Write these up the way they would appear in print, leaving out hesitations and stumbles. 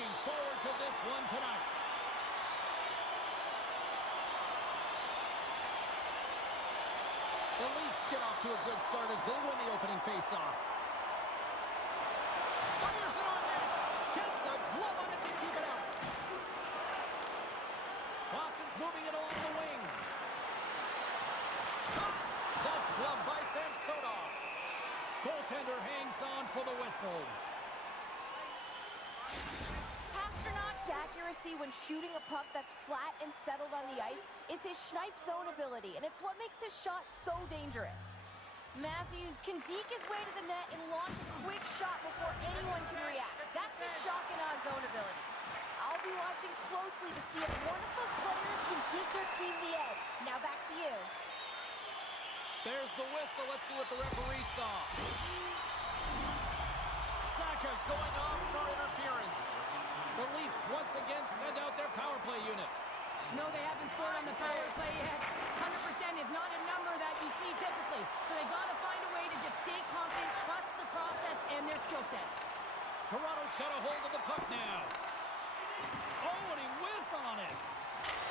looking forward to this one tonight. The Leafs get off to a good start as they win the opening faceoff. Fires it on net. Gets a glove on it to keep it out. Boston's moving it along the wing. Shot. That's gloved by Samsonov. Goaltender hangs on for the whistle. Pasternak's accuracy when shooting a puck that's flat and settled on the ice is his snipe zone ability, and it's what makes his shot so dangerous. Matthews can deke his way to the net and launch a quick shot before anyone can react. That's his shock and awe zone ability. I'll be watching closely to see if one of those players can give their team the edge. Now back to you. There's the whistle. Let's see what the referee saw. Saka's going off for interference. The Leafs once again send out their power play unit. No, they haven't scored on the power play yet. 100% is not a number that you see typically. So they got to find a way to just stay confident, trust the process and their skill sets. Toronto's got a hold of the puck now. Oh, and he whiffs on it.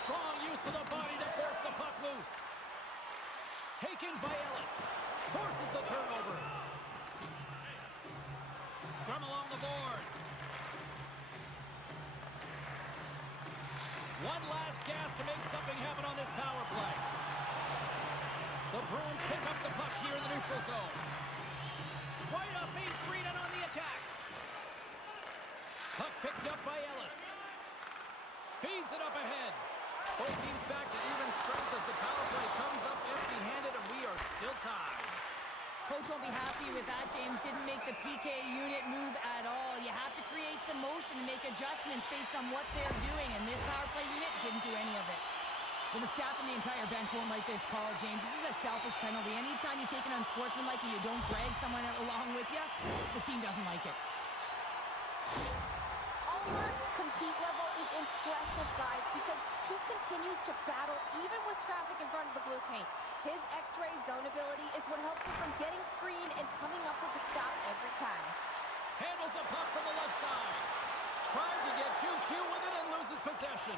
Strong use of the body to force the puck loose. Taken by Ellis. Forces the turnover. Scrum along the boards. One last gas to make something happen on this power play. The Bruins pick up the puck here in the neutral zone. Right up Main Street and on the attack. Puck picked up by Ellis. Feeds it up ahead. Both teams back to even strength as the power play comes up empty-handed, and we are still tied. Coach won't be happy with that. James didn't make the PK unit move at all. You have to create some motion and make adjustments based on what they're doing, and this power play unit didn't do any of it. Well, the staff and the entire bench won't like this call, James. This is a selfish penalty. Anytime you take an unsportsmanlike and you don't drag someone along with you, the team doesn't like it. Ulmer's compete level is impressive, guys, because he continues to battle even with traffic in front of the blue paint. His X-ray zone ability is what helps him from getting screened and coming up with the stop every time. Handles the puck from the left side. Tried to get too cute with it and loses possession.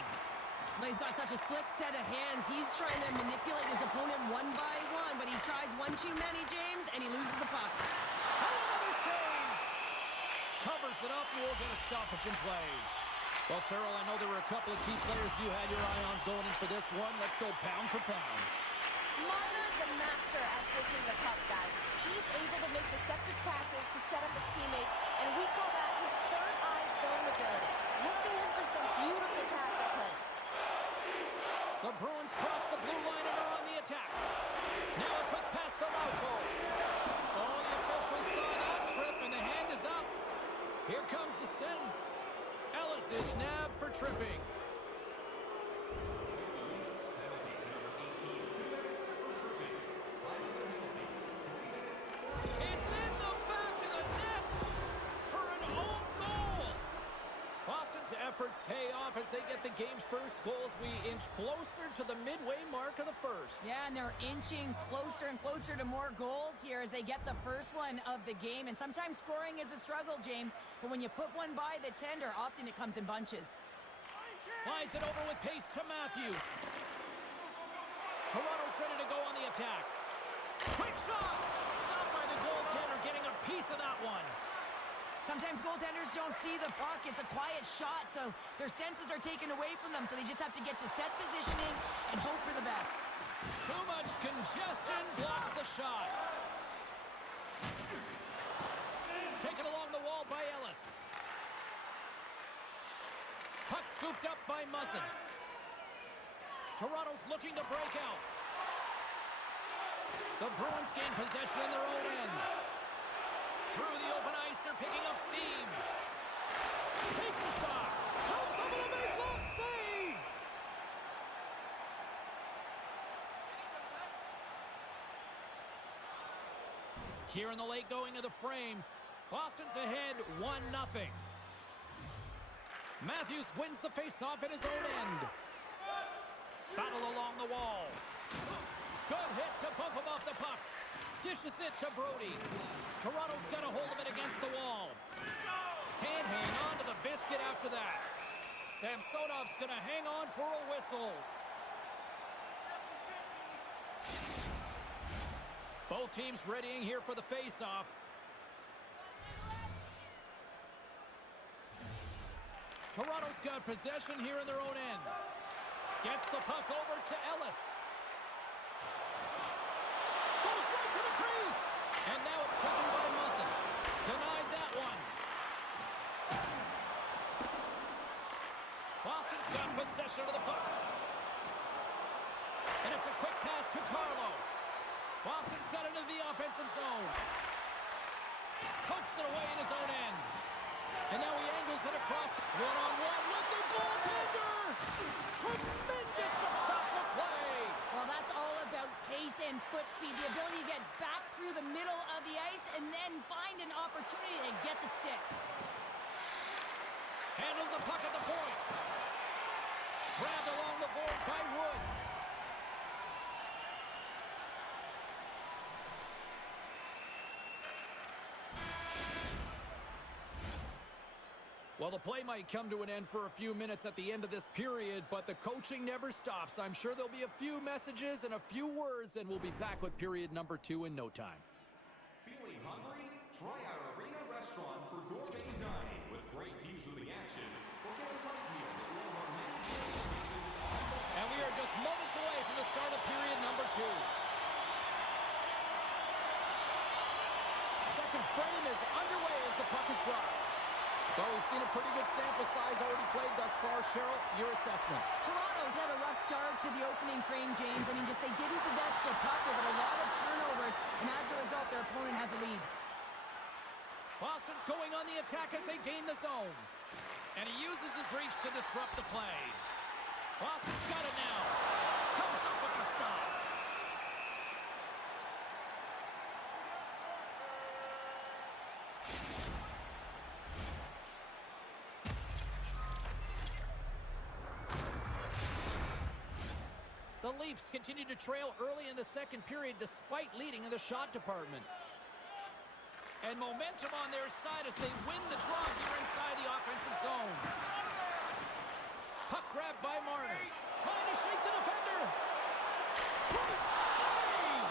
Well, he's got such a slick set of hands. He's trying to manipulate his opponent one by one, but he tries one too many, James, and he loses the puck. Another save! Covers it up, we'll get a stoppage in play. Well, Cheryl, I know there were a couple of key players you had your eye on going in for this one. Let's go pound for pound. Marner's a master at dishing the puck, guys. He's able to make deceptive passes to set up his teammates, and we call that his third eye zone ability. Look to him for some beautiful passing plays. The Bruins cross the blue line and are on the attack. Now a quick pass to Lauko. Oh, the officials saw that trip, and the hand is up. Here comes the sentence. Ellis is nabbed for tripping. It's in the back of the net for an own goal. Boston's efforts pay off as they get the game's first goals. We inch closer to the midway mark of the first. Yeah, and they're inching closer and closer to more goals here as they get the first one of the game. And sometimes scoring is a struggle, James, but when you put one by the tender, often it comes in bunches. Slides it over with pace to Matthews. Toronto's ready to go on the attack. Quick shot! Stopped by the goaltender, getting a piece of that one. Sometimes goaltenders don't see the puck. It's a quiet shot, so their senses are taken away from them, so they just have to get to set positioning and hope for the best. Too much congestion blocks the shot. Taken along the wall by Ellis. Puck scooped up by Muzzin. Toronto's looking to break out. The Bruins gain possession in their own end. Through the open ice, they're picking up steam. Takes a shot. Comes up with a big glove save. Here in the late going of the frame, Boston's ahead 1-0. Matthews wins the faceoff at his own end. Battle along the wall. Good hit to bump him off the puck. Dishes it to Brody. Toronto's got a hold of it against the wall. Can't hang on to the biscuit after that. Samsonov's going to hang on for a whistle. Both teams readying here for the face-off. Toronto's got possession here in their own end. Gets the puck over to Ellis. Goes right to the crease. And now it's taken by Muzzin. Denied that one. Boston's got possession of the puck. And it's a quick pass to Carlo. Boston's got into the offensive zone. Pokes it away in his own end. And now he angles it across. One-on-one with the goaltender. Tremendous defensive play. Well, that's all about pace and foot speed. The ability to get back through the middle of the ice and then find an opportunity to get the stick. Handles the puck at the point. Grabbed along the board by Wood. Well, the play might come to an end for a few minutes at the end of this period, but the coaching never stops. I'm sure there'll be a few messages and a few words, and we'll be back with period number 2 in no time. Feeling hungry? Try our Arena restaurant for gourmet dining with great views of the action. Or get a light meal at one of our many locations. And we are just moments away from the start of period number 2. Second frame is underway as the puck is dropped. Well, we've seen a pretty good sample size already played thus far. Cheryl, your assessment. Toronto's had a rough start to the opening frame, James. I mean, just they didn't possess the puck. They've had a lot of turnovers, and as a result, their opponent has a lead. Boston's going on the attack as they gain the zone. And he uses his reach to disrupt the play. Boston's got it now. Comes up with the stop. The Leafs continue to trail early in the second period despite leading in the shot department. And momentum on their side as they win the draw here inside the offensive zone. Puck grabbed by Marner. Trying to shake the defender. Great save!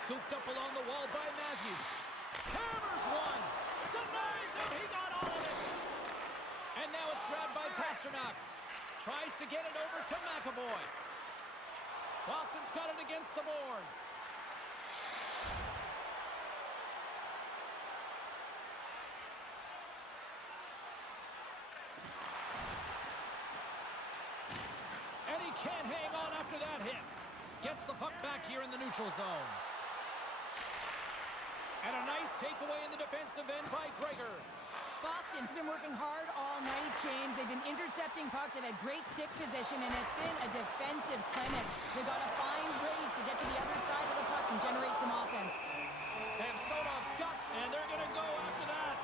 Scooped up along the wall by Matthews. Hammers one. Denies him. He got all of it. And now it's grabbed by Pasternak. Tries to get it over to McAvoy. Boston's got it against the boards. And he can't hang on after that hit. Gets the puck back here in the neutral zone. And a nice takeaway in the defensive end by Gregor. Boston's been working hard all night, James. They've been intercepting pucks. They've had great stick position, and it's been a defensive clinic. They've got to find ways to get to the other side of the puck and generate some offense. Samsonov's got, and they're going to go after that.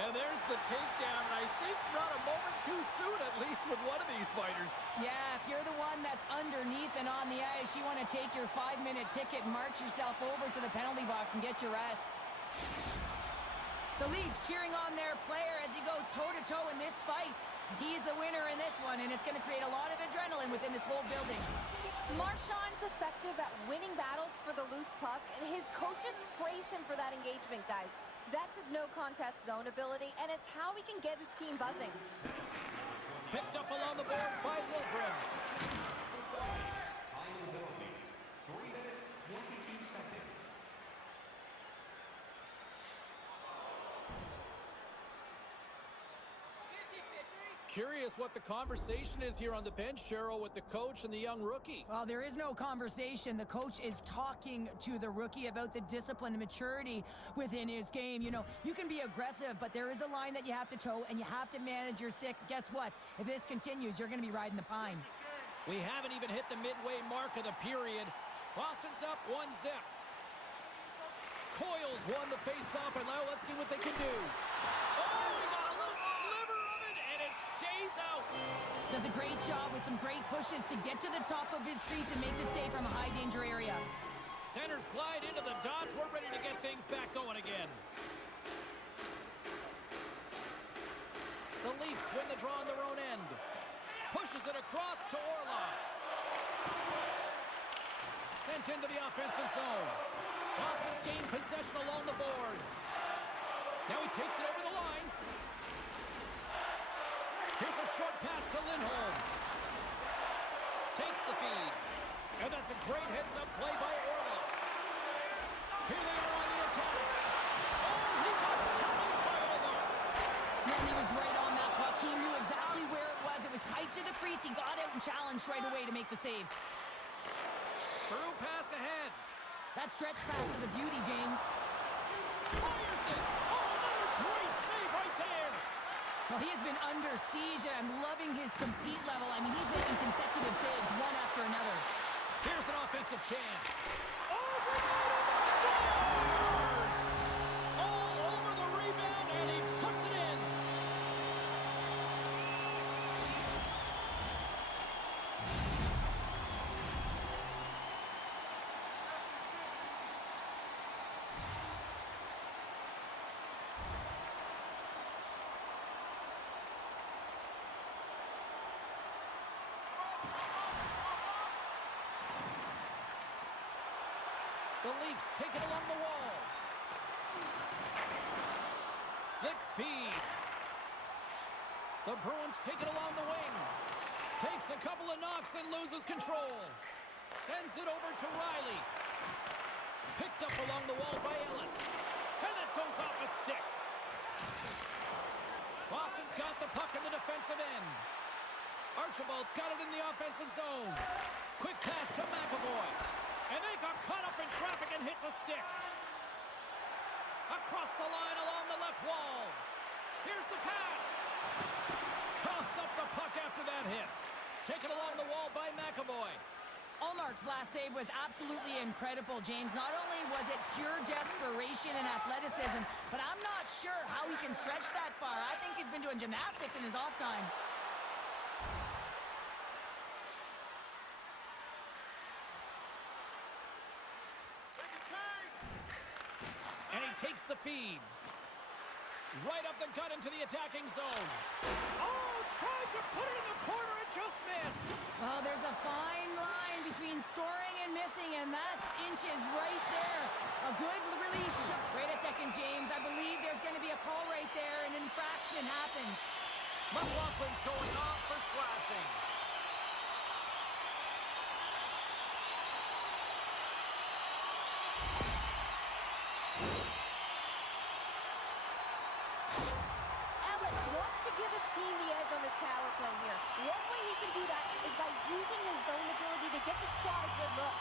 And there's the takedown, and I think not a moment too soon, at least with one of these fighters. Yeah, if you're the one that's underneath and on the ice, you want to take your 5-minute ticket and march yourself over to the penalty box and get your rest. The Leafs cheering on their player as he goes toe-to-toe in this fight. He's the winner in this one, and it's going to create a lot of adrenaline within this whole building. Marchand's effective at winning battles for the loose puck, and his coaches praise him for that engagement, guys. That's his no-contest zone ability, and it's how he can get his team buzzing. Picked up along the boards by Wilgren. Time and penalties. 3 minutes, 22 seconds. Curious what the conversation is here on the bench, Cheryl, with the coach and the young rookie. Well, there is no conversation. The coach is talking to the rookie about the discipline and maturity within his game. You know, you can be aggressive, but there is a line that you have to toe, and you have to manage your stick. Guess what? If this continues, you're going to be riding the pine. We haven't even hit the midway mark of the period. Boston's up 1-0. Coyle's won the face-off, and now let's see what they can do. Oh! does a great job with some great pushes to get to the top of his crease and make the save from a high-danger area. Centers glide into the dots. We're ready to get things back going again. The Leafs win the draw on their own end. Pushes it across to Orlov. Sent into the offensive zone. Boston's gained possession along the boards. Now he takes it over the line. Here's a short pass to Lindholm. Takes the feed. And that's a great heads-up play by Orlov. Here they are on the attack. Oh, he got held by Orlov. Man, he was right on that puck. He knew exactly where it was. It was tight to the crease. He got out and challenged right away to make the save. Through pass ahead. That stretch pass was a beauty, James. Fires it. Oh, another great save right there. Well, he has been under siege, and I'm loving his compete level. I mean, he's making consecutive saves one after another. Here's an offensive chance. Scores! All over the rebound, and he puts it in. The Leafs take it along the wall. Slick feed. The Bruins take it along the wing. Takes a couple of knocks and loses control. Sends it over to Riley. Picked up along the wall by Ellis. And it goes off a stick. Boston's got the puck in the defensive end. Archibald's got it in the offensive zone. Quick pass to McAvoy. And they got caught up in traffic and hits a stick. Across the line along the left wall. Here's the pass. Coughs up the puck after that hit. Taken along the wall by McAvoy. Ullmark's last save was absolutely incredible, James. Not only was it pure desperation and athleticism, but I'm not sure how he can stretch that far. I think he's been doing gymnastics in his off time. And he takes the feed. Right up the gut into the attacking zone. Oh, tried to put it in the corner and just missed. Well, there's a fine line between scoring and missing, and that's inches right there. A good release shot. Wait a second, James. I believe there's going to be a call right there. An infraction happens. McLaughlin's going off for slashing. Ellis wants to give his team the edge on this power play here. One way he can do that is by using his zone ability to get the squad a good look.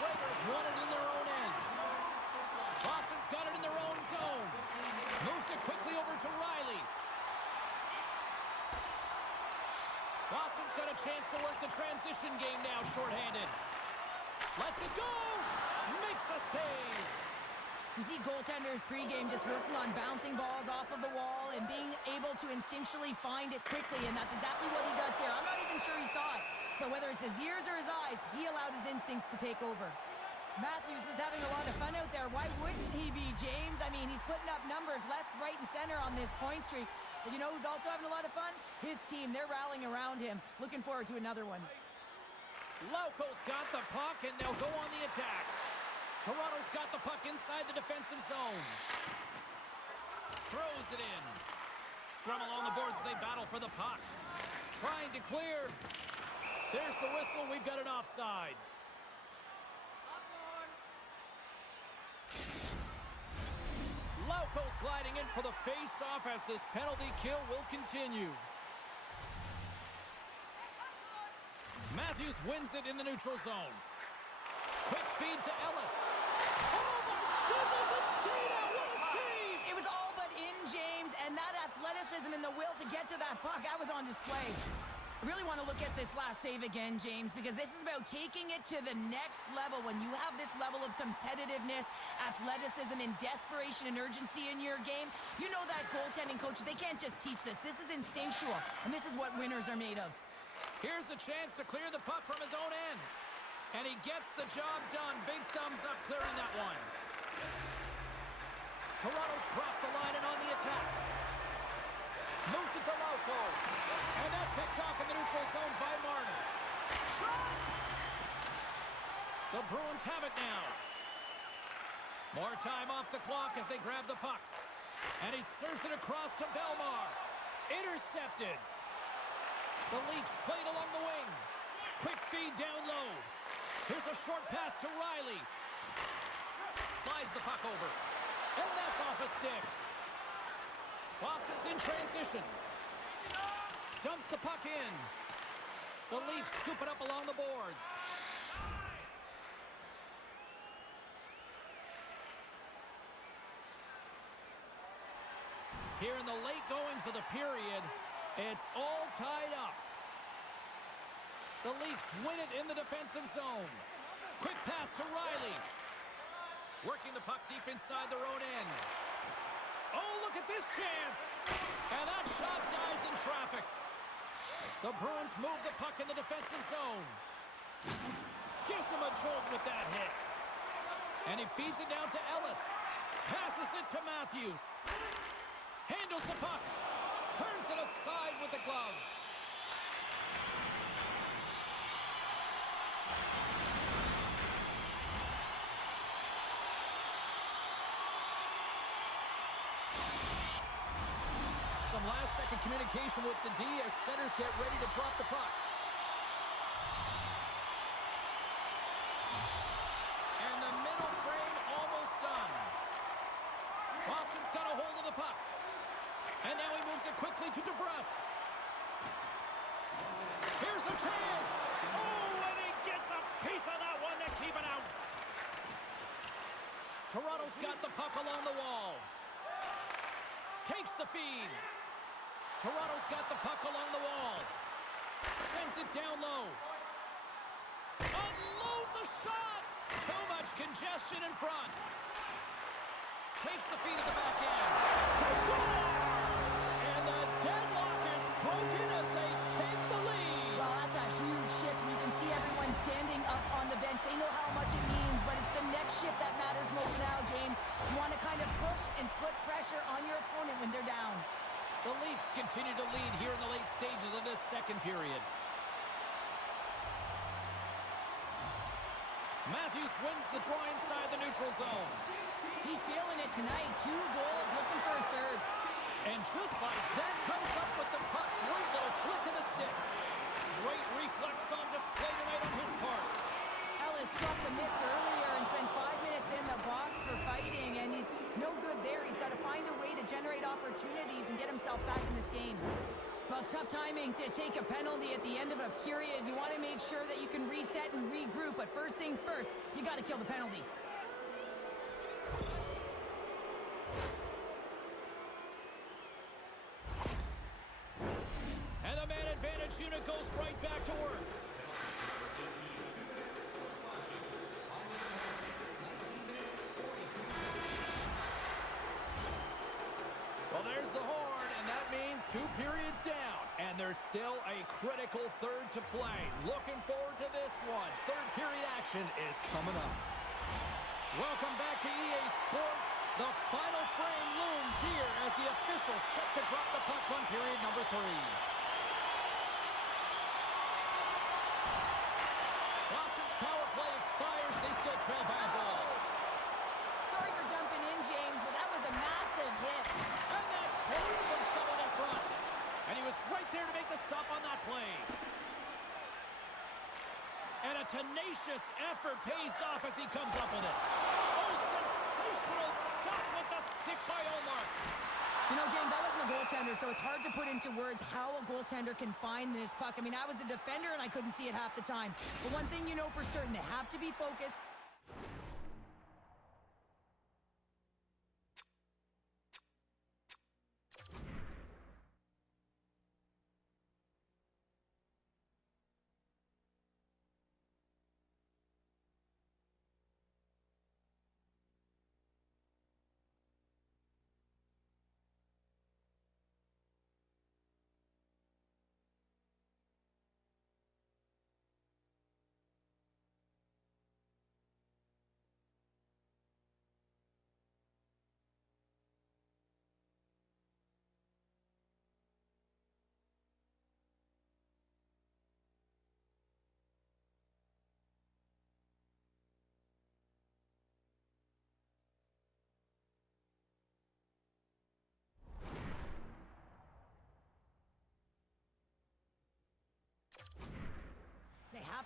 Raiders won it in their own end. Boston's got it in their own zone. Moves it quickly over to Riley. Boston's got a chance to work the transition game now shorthanded. Lets it go. Makes a save. You see goaltenders pregame just working on bouncing balls off of the wall and being able to instinctually find it quickly, and that's exactly what he does here. I'm not even sure he saw it, but whether it's his ears or his eyes, he allowed his instincts to take over. Matthews is having a lot of fun out there. Why wouldn't he be, James? I mean, he's putting up numbers left, right, and center on this point streak. But you know who's also having a lot of fun? His team. They're rallying around him. Looking forward to another one. Lauko's got the puck, and they'll go on the attack. Toronto's got the puck inside the defensive zone. Throws it in. Scrum along the boards as they battle for the puck. Trying to clear. There's the whistle. We've got an offside. Lauko's gliding in for the face-off as this penalty kill will continue. Matthews wins it in the neutral zone. Quick feed to Ellis. Oh my goodness, it stayed out. What a save! It was all but in, James, and that athleticism and the will to get to that puck, that was on display. I really want to look at this last save again, James, because this is about taking it to the next level. When you have this level of competitiveness, athleticism, and desperation and urgency in your game, you know that goaltending coaches, they can't just teach this. This is instinctual, and this is what winners are made of. Here's a chance to clear the puck from his own end. And he gets the job done. Big thumbs up clearing that one. Toronto's crossed the line and on the attack. Moves it to Lauko. And that's picked off in the neutral zone by Martin. Shot! The Bruins have it now. More time off the clock as they grab the puck. And he serves it across to Belmar. Intercepted. The Leafs played along the wing. Quick feed down low. Here's a short pass to Riley. Slides the puck over. And that's off a stick. Boston's in transition. Dumps the puck in. The Leafs scoop it up along the boards. Here in the late goings of the period, it's all tied up. The Leafs win it in the defensive zone. Quick pass to Riley. Working the puck deep inside their own end. Oh, look at this chance. And that shot dies in traffic. The Bruins move the puck in the defensive zone. Gives them a jolt with that hit. And he feeds it down to Ellis. Passes it to Matthews. Handles the puck. Turns it aside with the glove. Some last-second communication with the D as centers get ready to drop the puck. And the middle frame almost done. Boston's got a hold of the puck. And now he moves it quickly to DeBrusque. Here's a chance. Oh, and he gets a piece of that one to keep it out. Toronto's got the puck along the wall. Takes the feed. Toronto's got the puck along the wall. Sends it down low. Unloads the shot. Too much congestion in front. Takes the feed at the back end. They score! And the deadlock is broken as they take the lead. Well, that's a huge shift, and you can see everyone standing up on the bench. They know how much it means, but it's the next shift that matters most now, James. You want to kind of push and put pressure on your opponent when they're down. The Leafs continue to lead here in the late stages of this second period. Matthews wins the draw inside the neutral zone. He's feeling it tonight. 2 goals, looking for his third. And just like that, comes up with the puck. Great little flick of the stick. Great reflex on display tonight on his part. Ellis dropped the mitts earlier and spent 5 minutes in the box for fighting, and he's no good there. He's got to find a way to generate opportunities and get himself back in this game. Well, it's tough timing to take a penalty at the end of a period. You want to make sure that you can reset and regroup, but first things first, you got to kill the penalty. And the man advantage unit goes right back to work. Well, there's the horn, and that means 2 periods down. And there's still a critical third to play. Looking forward to this one. Third period action is coming up. Welcome back to EA Sports. The final frame looms here as the officials set to drop the puck on period number 3. Boston's power play expires. They still trail by a goal. Sorry for jumping in, James, but that was a massive hit. And that's pulled from someone in front. And he was right there to make the stop on that play. And a tenacious effort pays off as he comes up with it. Oh, sensational stop with the stick by Omar. You know, James, I wasn't a goaltender, so it's hard to put into words how a goaltender can find this puck. I mean, I was a defender, and I couldn't see it half the time. But one thing you know for certain, they have to be focused.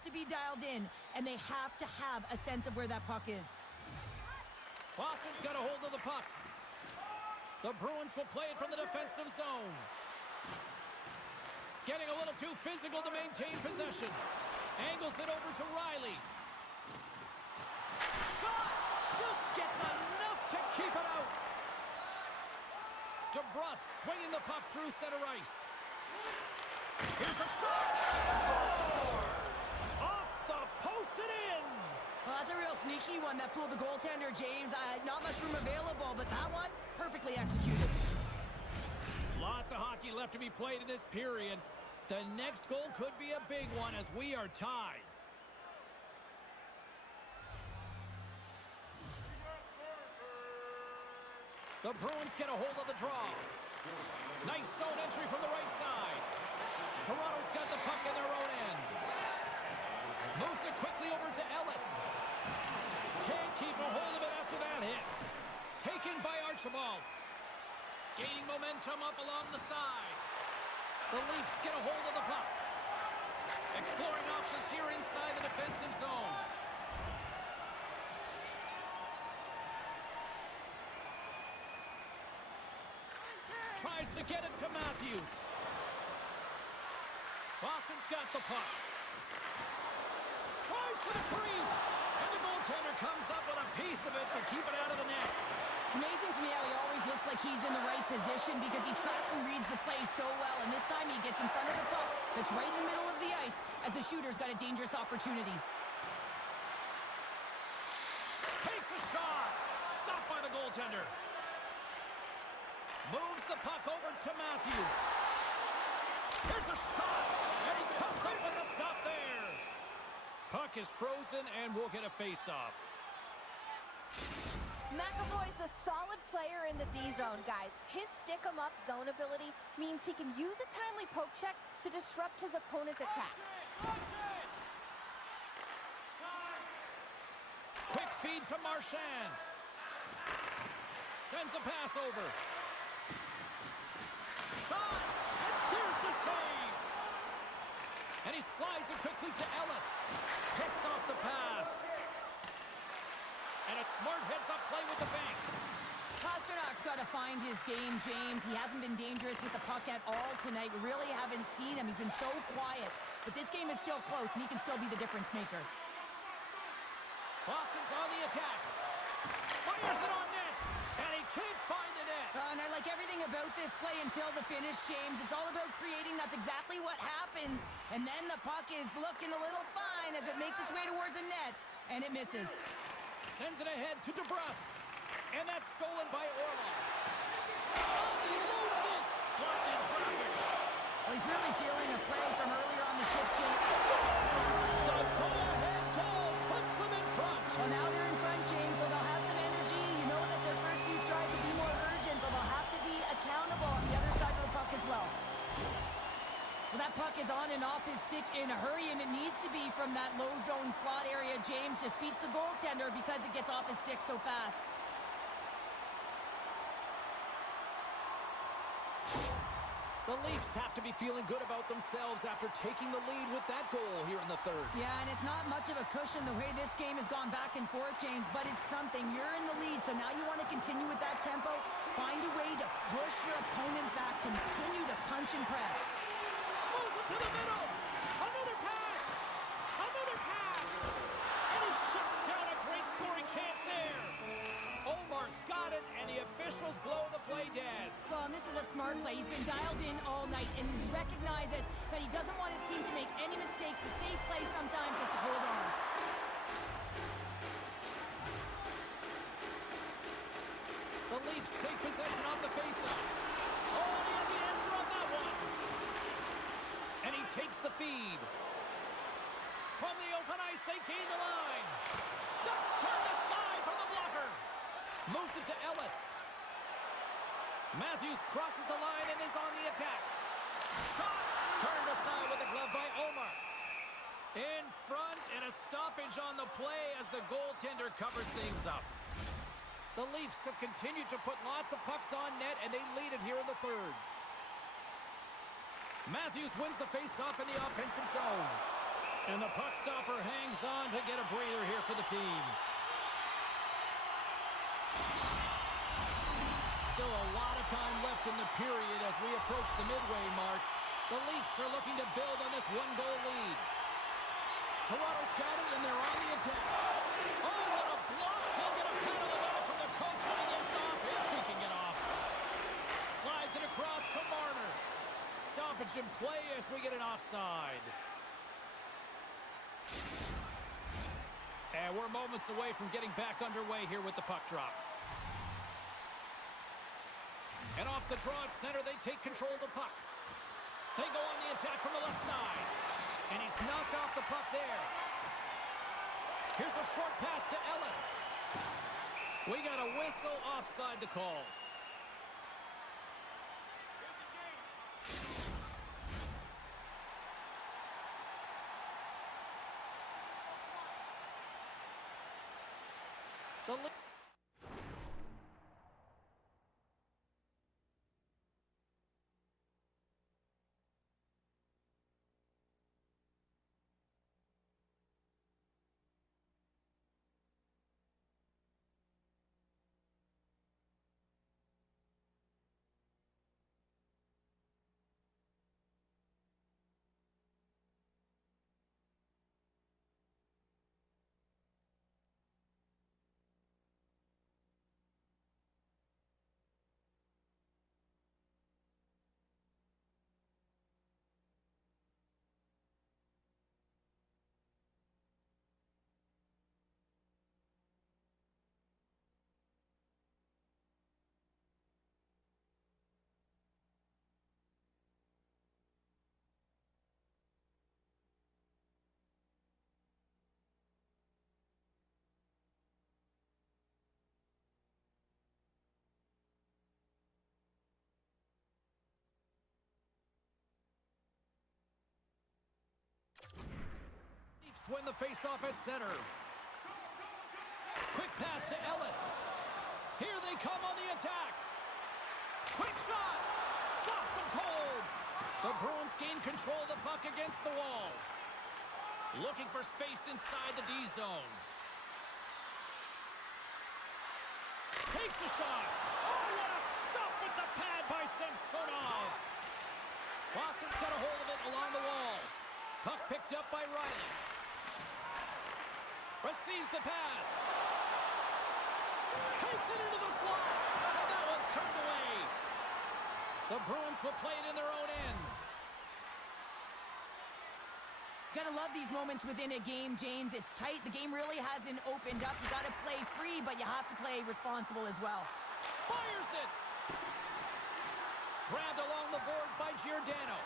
to be dialed in, and they have to have a sense of where that puck is. Boston's got a hold of the puck. The Bruins will play it from the defensive zone. Getting a little too physical to maintain possession. Angles it over to Riley. Shot! Just gets enough to keep it out. DeBrusque swinging the puck through center ice. Here's a shot. Scores! Off the post and in. Well, that's a real sneaky one that fooled the goaltender, James. Not much room available, but that one, perfectly executed. Lots of hockey left to be played in this period. The next goal could be a big one as we are tied. The Bruins get a hold of the draw. Nice zone entry from the right side. Toronto's got the puck in their own end. Moves it quickly over to Ellis. Can't keep a hold of it after that hit. Taken by Archibald. Gaining momentum up along the side. The Leafs get a hold of the puck. Exploring options here inside the defensive zone. Tries to get it to Matthews. Boston's got the puck. Tries for the crease. And the goaltender comes up with a piece of it to keep it out of the net. It's amazing to me how he always looks like he's in the right position because he tracks and reads the play so well. And this time he gets in front of the puck that's right in the middle of the ice as the shooter's got a dangerous opportunity. Takes a shot. Stopped by the goaltender. Moves the puck over to Matthews. There's a shot, and he comes up with a stop there. Puck is frozen, and we'll get a face-off. McAvoy's a solid player in the D-zone, guys. His stick-em-up zone ability means he can use a timely poke check to disrupt his opponent's attack. Quick feed to Marchand. Sends a pass over. Shot! And there's the save! And he slides it quickly to Ellis. Picks off the pass. And a smart heads-up play with the bank. Pasternak's got to find his game, James. He hasn't been dangerous with the puck at all tonight. We really haven't seen him. He's been so quiet. But this game is still close, and he can still be the difference maker. Boston's on the attack. Fires it on net. And he can't find the net. And I like everything about this play until the finish, James. It's all about creating. That's exactly what happens. And then the puck is looking a little fine as it makes its way towards the net. And it misses. Sends it ahead to DeBrusque. And that's stolen by Orlov. Unloads it. Blocked in traffic. Well, he's really feeling a play from earlier on the shift, James. The go-ahead goal puts them in front. Well, now they're in front, James, so they'll have some energy. You know that their first few strides will be more urgent, but they'll have to be accountable on the other side of the puck as well. Well, that puck is on and off his stick in a hurry, and it needs to be from that low zone slot area. James just beats the goaltender because it gets off his stick so fast. The Leafs have to be feeling good about themselves after taking the lead with that goal here in the third. Yeah, and it's not much of a cushion the way this game has gone back and forth, James, but it's something. You're in the lead, so now you want to continue with that tempo. Find a way to push your opponent back. Continue to punch and press. Moves it to the middle. Another pass. Another pass. And he shuts down a great scoring chance there. Olmark's got it, and the officials blow the play dead. Well, and this is a smart play. He's been dialed in all night and recognizes that he doesn't want his team to make any mistakes. A safe play sometimes is to hold on. The Leafs take possession off the faceoff. Oh, he had the answer on that one. And he takes the feed. From the open ice, they gain the line. That's turned aside from the blocker. Moves it to Ellis. Matthews crosses the line and is on the attack. Shot! Turned aside with a glove by Omar. In front and a stoppage on the play as the goaltender covers things up. The Leafs have continued to put lots of pucks on net, and they lead it here in the third. Matthews wins the faceoff in the offensive zone. And the puck stopper hangs on to get a breather here for the team. Still a lot of time left in the period as we approach the midway mark. The Leafs are looking to build on this one-goal lead. Toronto scouting, and they're on the attack. Oh, what a block! He'll get a penalty on it from the coach when he gets off, if he can get off. Slides it across to Marner. Stoppage in play as we get an offside. And we're moments away from getting back underway here with the puck drop. And off the draw at center, they take control of the puck. They go on the attack from the left side. And he's knocked off the puck there. Here's a short pass to Ellis. We got a whistle offside to call. The Leafs win the faceoff at center. Quick pass to Ellis. Here they come on the attack. Quick shot. Stops him cold. The Bruins gain control of the puck against the wall. Looking for space inside the D zone. Takes a shot. Oh, what a stop with the pad by Samsonov. Boston's got a hold of it along the wall. Puck picked up by Riley. Receives the pass. Takes it into the slot. And that one's turned away. The Bruins will play it in their own end. Gotta love these moments within a game, James. It's tight. The game really hasn't opened up. You gotta play free, but you have to play responsible as well. Fires it. Grabbed along the boards by Giordano.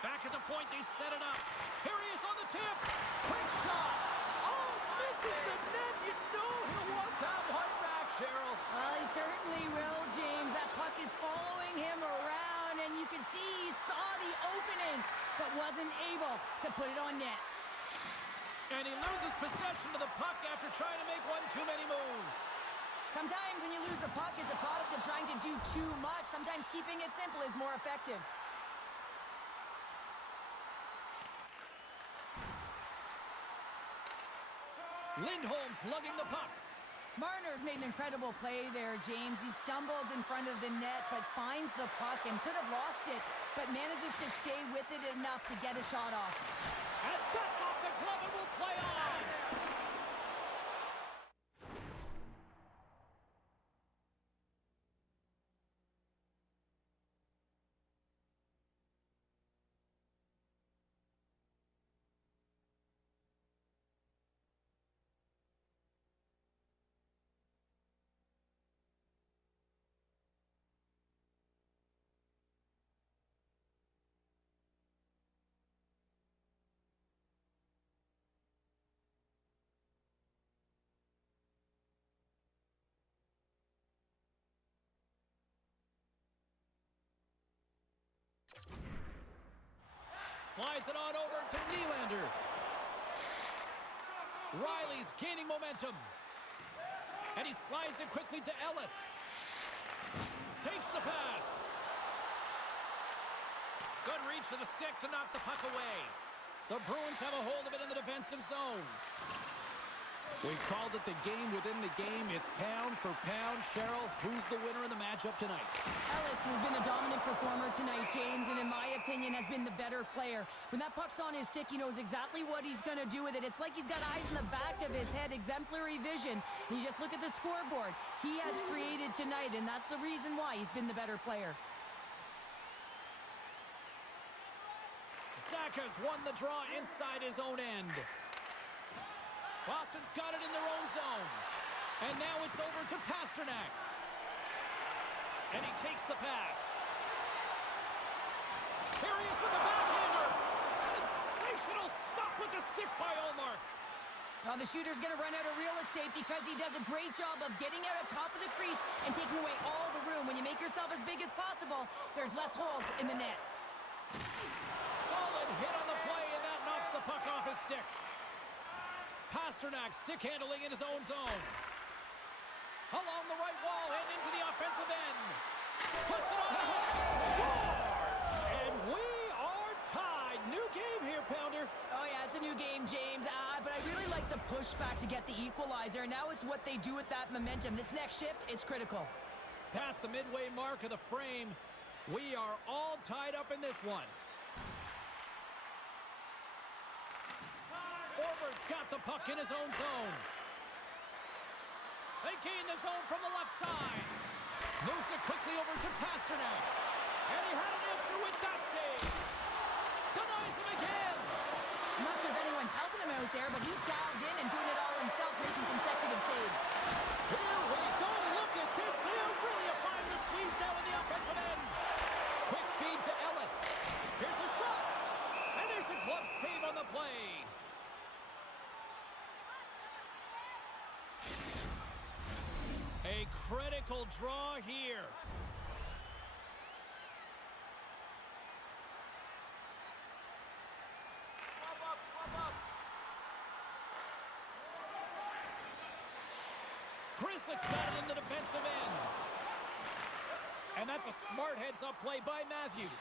Back at the point, they set it up. Here he is on the tip. Quick shot. Oh, misses the net. You know he'll want that one back, Cheryl. Well, he certainly will, James. That puck is following him around, and you can see he saw the opening, but wasn't able to put it on net. And he loses possession of the puck after trying to make one too many moves. Sometimes when you lose the puck, it's a product of trying to do too much. Sometimes keeping it simple is more effective. Lindholm's lugging the puck. Marner's made an incredible play there, James. He stumbles in front of the net, but finds the puck and could have lost it, but manages to stay with it enough to get a shot off. And that's off the glove and will play on. Slides it on over to Nylander. Riley's gaining momentum. And he slides it quickly to Ellis. Takes the pass. Good reach to the stick to knock the puck away. The Bruins have a hold of it in the defensive zone. We called it the game within the game. It's pound for pound. Cheryl, who's the winner in the matchup tonight? Ellis has been a dominant performer tonight, James, and in my opinion has been the better player. When that puck's on his stick, he knows exactly what he's going to do with it. It's like he's got eyes in the back of his head, exemplary vision. You just look at the scoreboard. He has created tonight, and that's the reason why he's been the better player. Zaka's won the draw inside his own end. Boston's got it in their own zone. And now it's over to Pasternak. And he takes the pass. Here he is with the backhander. Sensational stop with the stick by Ullmark. Now the shooter's going to run out of real estate because he does a great job of getting out of top of the crease and taking away all the room. When you make yourself as big as possible, there's less holes in the net. Solid hit on the play, and that knocks the puck off his stick. Pasternak stick handling in his own zone. Along the right wall and into the offensive end. Puts it on the hook. Scores! And we are tied. New game here, Pounder. Oh, yeah, it's a new game, James. But I really like the pushback to get the equalizer. Now it's what they do with that momentum. This next shift, it's critical. Past the midway mark of the frame, we are all tied up in this one. Orbert's got the puck in his own zone. They gain the zone from the left side. Moves it quickly over to Pasternak. And he had an answer with that save. Denies him again. I'm not sure if anyone's helping him out there, but he's dialed in and doing it all himself, making consecutive saves. Here we go. Look at this. They are really applying the squeeze down in the offensive end. Quick feed to Ellis. Here's a shot. And there's a glove save on the play. A critical draw here. Swap up. Grizzlick's got it in the defensive end. And that's a smart heads-up play by Matthews.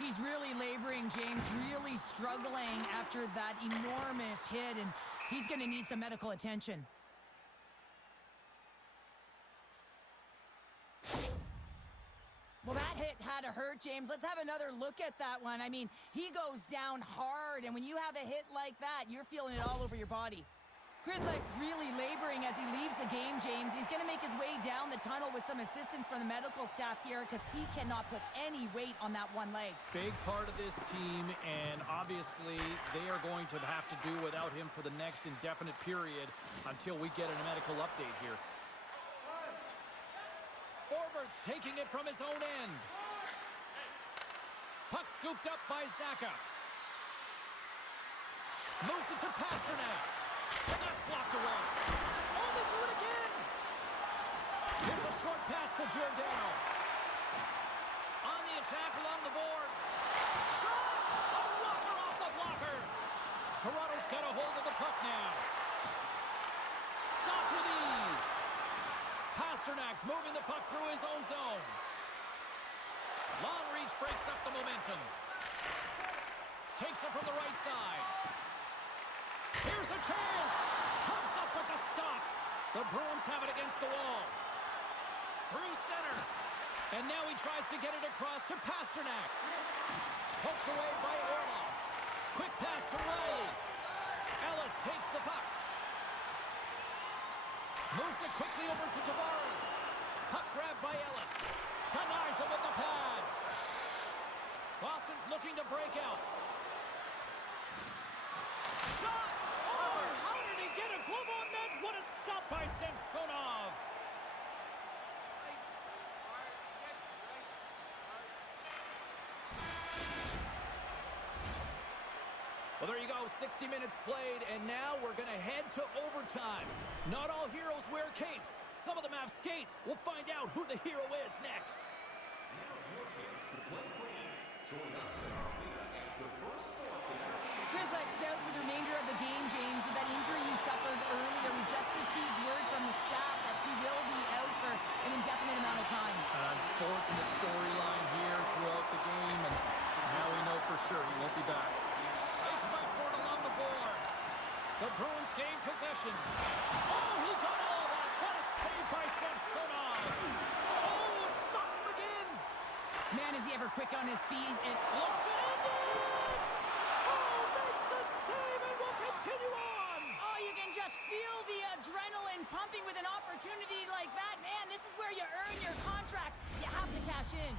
He's really laboring, James, really struggling after that enormous hit, and he's going to need some medical attention. Well, that hit had to hurt, James. Let's have another look at that one. I mean, he goes down hard, and when you have a hit like that, you're feeling it all over your body. Grizzlick's really laboring as he leaves the game, James. He's going to make his way down the tunnel with some assistance from the medical staff here because he cannot put any weight on that one leg. Big part of this team, and obviously they are going to have to do without him for the next indefinite period until we get a medical update here. Orbert's taking it from his own end. Puck scooped up by Zaka. Moves it to Pasternak. And that's blocked away. Oh, they do it again! Here's a short pass to Giordano. On the attack along the boards. Shot! A rocker off the blocker! Toronto's got a hold of the puck now. Stopped with ease. Pasternak's moving the puck through his own zone. Long reach breaks up the momentum. Takes it from the right side. Here's a chance! Comes up with the stop. The Bruins have it against the wall. Through center. And now he tries to get it across to Pasternak. Poked away by Orlov. Quick pass to Riley. Ellis takes the puck. Moves it quickly over to Tavares. Puck grab by Ellis. Denies him with the pad. Boston's looking to break out. Shot! Oh, how did he get a glove on that? What a stop by Samsonov. Well, there you go, 60 minutes played, and now we're going to head to overtime. Not all heroes wear capes. Some of them have skates. We'll find out who the hero is next. Now's your chance to play clean. Join us in our arena as the first sports entertainment. Grizzlick's out for the remainder of the game, James, with that injury he suffered earlier. We just received word from the staff that he will be out for an indefinite amount of time. An unfortunate storyline here throughout the game, and now we know for sure he won't be back. They fight for The Bruins gain possession. Oh, he got all that. What a save by Samsonov. Oh, it stops him again. Man, is he ever quick on his feet. It Looks to end it. Oh, makes the save and will continue on. Oh, you can just feel the adrenaline pumping with an opportunity like that. Man, this is where you earn your contract. You have to cash in.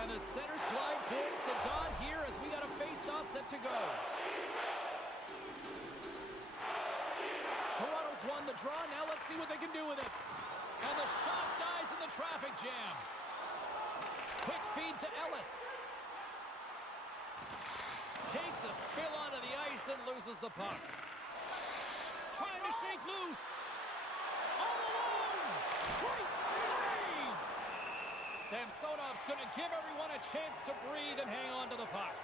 And the centers glide towards the dot here as we got a face-off set to go. Toronto's won the draw. Now let's see what they can do with it. And the shot dies in the traffic jam. Quick feed to Ellis. Takes a spill onto the ice and loses the puck. Trying to shake loose. All alone. Great save. Samsonov's going to give everyone a chance to breathe and hang on to the puck.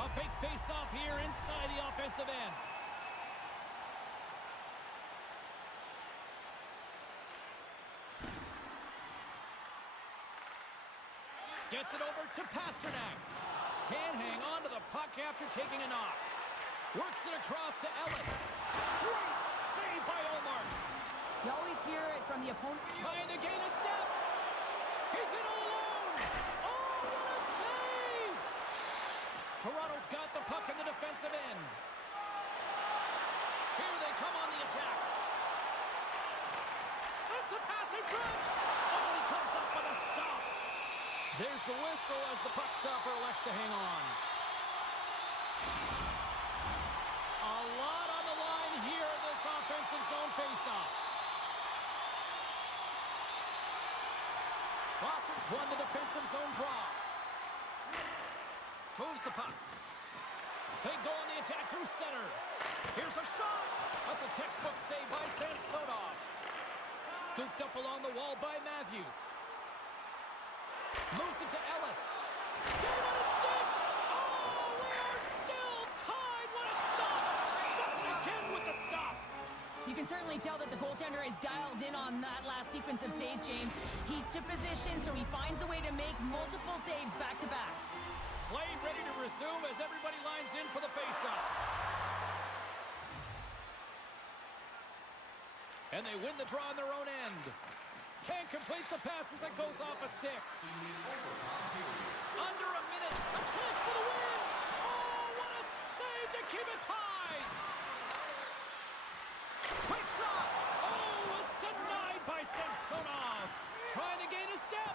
A big face-off here inside the offensive end. Gets it over to Pasternak. Can't hang on to the puck after taking a knock. Works it across to Ellis. Great save by Omar. You always hear it from the opponent. Trying to gain a step. He's in all alone. Oh, what a save! Toronto's got the puck in the defensive end. Here they come on the attack. Sends a pass in front. Oh, he comes up with a stop. There's the whistle as the puck stopper elects to hang on. A lot on the line here in this offensive zone faceoff. Boston's won the defensive zone draw. Moves the puck. They go on the attack through center. Here's a shot. That's a textbook save by Samsonov. Scooped up along the wall by Matthews. Moves it to Ellis. Gave it a stick. Oh, we are still tied. What a stop. Does it again with the stop. You can certainly tell that the goaltender is dialed in on that last sequence of saves, James. He's to position, so he finds a way to make multiple saves back-to-back. Play ready to resume as everybody lines in for the faceoff. And they win the draw on their own end. Can't complete the pass as it goes off a stick. Under a minute. A chance for the win. Oh, what a save to keep it tied. Quick shot. Oh, it's denied by Samsonov. Trying to gain a step.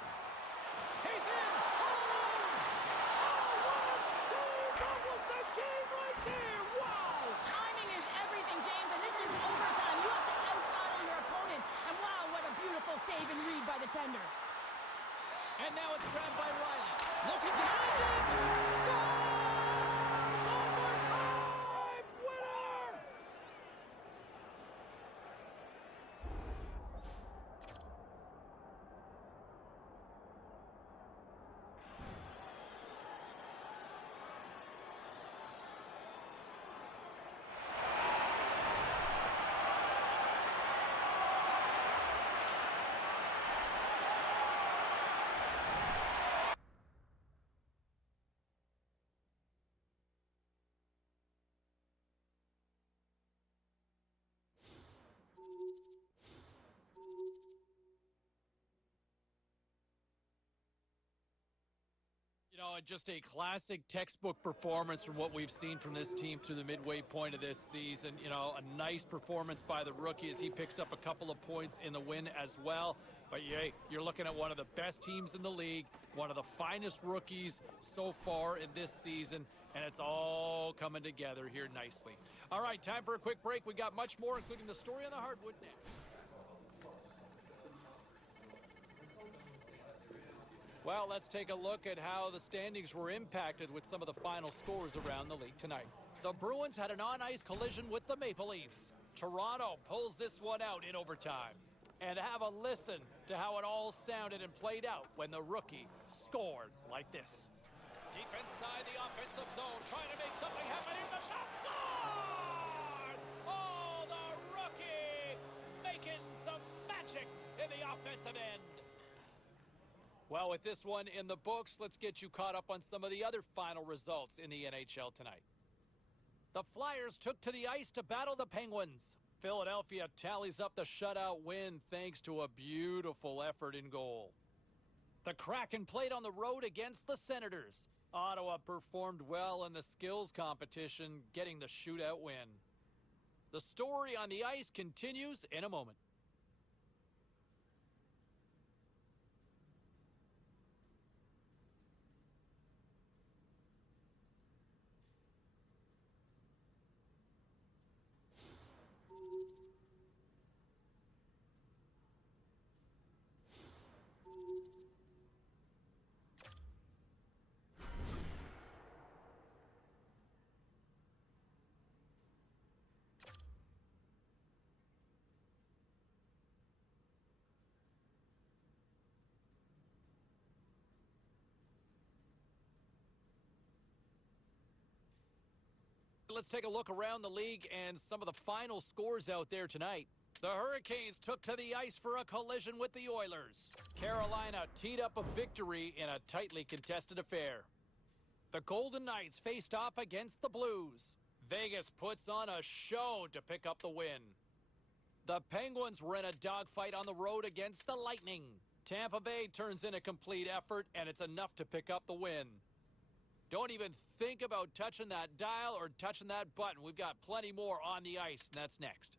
He's in. All alone. Oh, what a save. That was the game right there. Wow. Timing is everything, James, and this is overtime. You have to out-battle your opponent. And wow, what a beautiful save and read by the tender. And now it's grabbed by Riley. Looking to end it. Scores! Overtime winner! You know, just a classic textbook performance from what we've seen from this team through the midway point of this season. You know, a nice performance by the rookie as he picks up a couple of points in the win as well. But, yeah, you're looking at one of the best teams in the league, one of the finest rookies so far in this season, and it's all coming together here nicely. All right, time for a quick break. We got much more, including the story on the hardwood next. Well, let's take a look at how the standings were impacted with some of the final scores around the league tonight. The Bruins had an on-ice collision with the Maple Leafs. Toronto pulls this one out in overtime. And have a listen to how it all sounded and played out when the rookie scored like this. Deep inside the offensive zone, trying to make something happen. Here's a shot. Score! Oh, the rookie making some magic in the offensive end. Well, with this one in the books, let's get you caught up on some of the other final results in the NHL tonight. The Flyers took to the ice to battle the Penguins. Philadelphia tallies up the shutout win thanks to a beautiful effort in goal. The Kraken played on the road against the Senators. Ottawa performed well in the skills competition, getting the shootout win. The story on the ice continues in a moment. Let's take a look around the league and some of the final scores out there tonight. The Hurricanes took to the ice for a collision with the Oilers. Carolina teed up a victory in a tightly contested affair. The Golden Knights faced off against the Blues. Vegas puts on a show to pick up the win. The Penguins were in a dogfight on the road against the Lightning. Tampa Bay turns in a complete effort, and it's enough to pick up the win. Don't even think about touching that dial or touching that button. We've got plenty more on the ice, and that's next.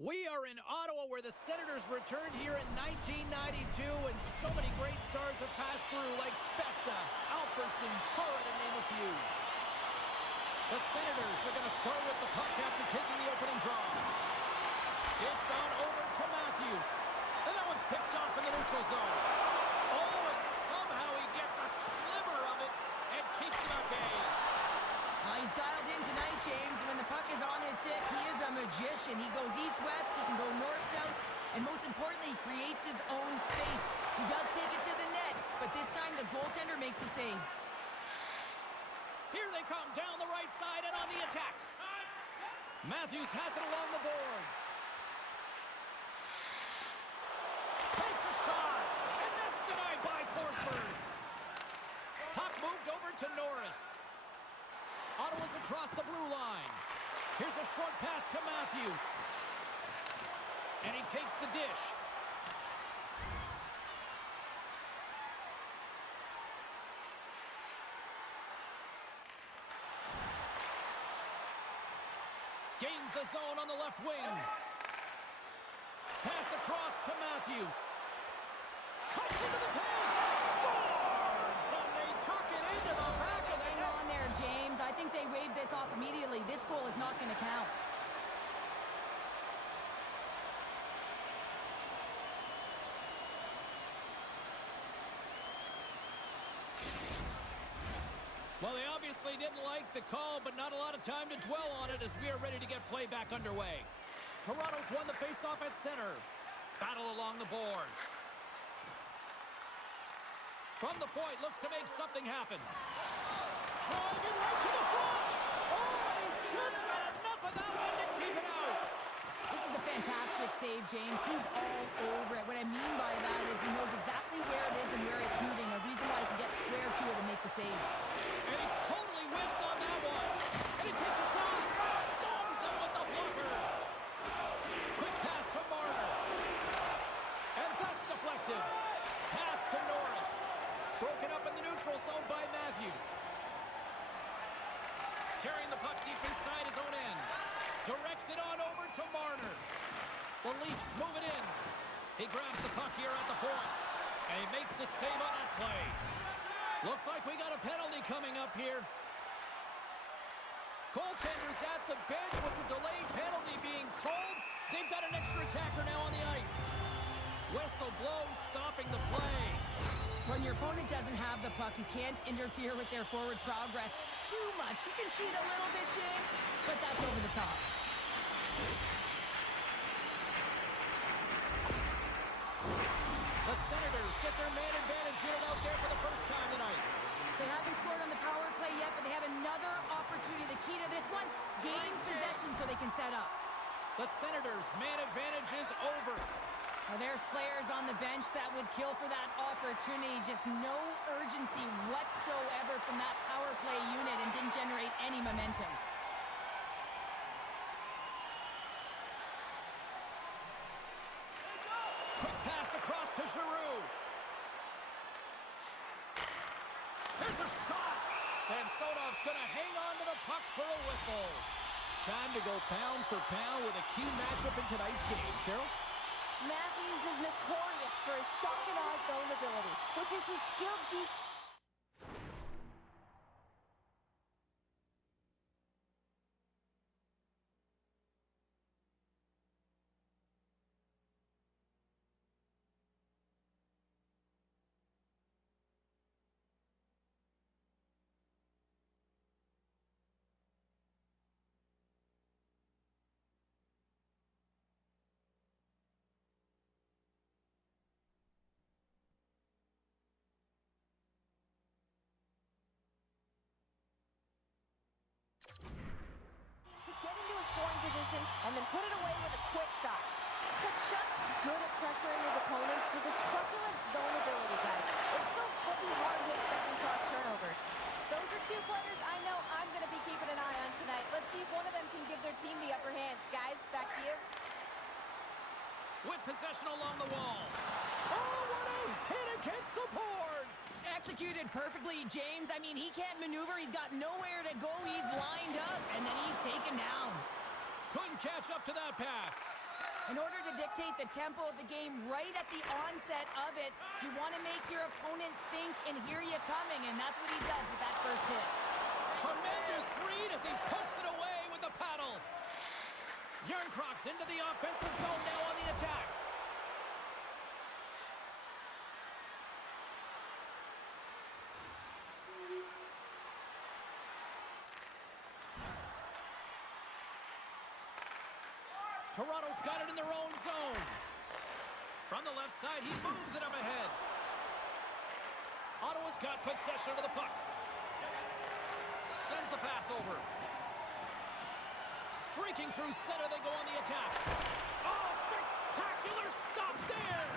We are in Ottawa, where the Senators returned here in 1992, and so many great stars have passed through, like Spezza, Alfredson, Chara, to name a few. The Senators are going to start with the puck after taking the opening draw. Dished on over to Matthews, and that one's picked off in the neutral zone. Oh, and somehow he gets a sliver of it and keeps it at bay. He's dialed in tonight, James. When the puck is on his stick, he is a magician. He goes east-west, he can go north-south, and most importantly, he creates his own space. He does take it to the net, but this time the goaltender makes the save. Here they come down the right side and on the attack. Matthews has it along the boards. Takes a shot, and that's denied by Forsberg. Puck moved over to Norris. Ottawa's across the blue line. Here's a short pass to Matthews. And he takes the dish. Gains the zone on the left wing. Pass across to Matthews. Cuts into the paint. Scores! And they tuck it into the back of the Hang net. on there, James. I think they waved this off immediately. This goal is not going to count. Well, they obviously didn't like the call, but not a lot of time to dwell on it as we are ready to get play back underway. Toronto's won the faceoff at center. Battle along the boards. From the point, looks to make something happen. Driving right to the front. Oh, he just got enough of that one to keep it out. This is a fantastic save, James. He's all over it. What I mean by that is he knows exactly where it is and where it's moving. A reason why he can get square to it and make the save. And he totally whiffs on that one. And he takes a shot. Stongs him with the blocker. Quick pass to Marner. And that's deflected. Pass to Norris. Broken up in the neutral zone by Matthews. Carrying the puck deep inside his own end. Directs it on over to Marner. The Leafs move it in. He grabs the puck here at the point. And he makes the save on that play. Looks like we got a penalty coming up here. Goaltenders at the bench with the delayed penalty being called. They've got an extra attacker now on the ice. Whistle blows, stopping the play. When your opponent doesn't have the puck, you can't interfere with their forward progress too much. You can cheat a little bit, James, but that's over the top. The Senators get their man advantage unit out there for the first time tonight. They haven't scored on the power play yet, but they have another opportunity. The key to this one, gain possession so they can set up. The Senators' man advantage is over. Now there's players on the bench that would kill for that opportunity. Just no urgency whatsoever from that power play unit and didn't generate any momentum. Quick pass across to Giroux. There's a shot. Samsonov's going to hang on to the puck for a whistle. Time to go pound for pound with a key matchup in tonight's game. Cheryl? Matthews is notorious for his shock and awe zone ability, which is his skilled deep. Position and then put it away with a quick shot. Kachuk's good at pressuring his opponents with his truculent zone ability, guys. It's those heavy, hard hits that can cause turnovers. Those are two players I know I'm going to be keeping an eye on tonight. Let's see if one of them can give their team the upper hand. Guys, back to you. With possession along the wall. Oh, what a hit against the boards! Executed perfectly, James. I mean, he can't maneuver. He's got nowhere to go. He's lined up, and then he's taken down. Couldn't catch up to that pass. In order to dictate the tempo of the game right at the onset of it, you want to make your opponent think and hear you coming, and that's what he does with that first hit. Tremendous read as he pokes it away with the paddle. Yerncrocs into the offensive zone now on the attack. Toronto's got it in their own zone. From the left side, he moves it up ahead. Ottawa's got possession of the puck. Sends the pass over. Streaking through center, they go on the attack. Oh, spectacular stop there!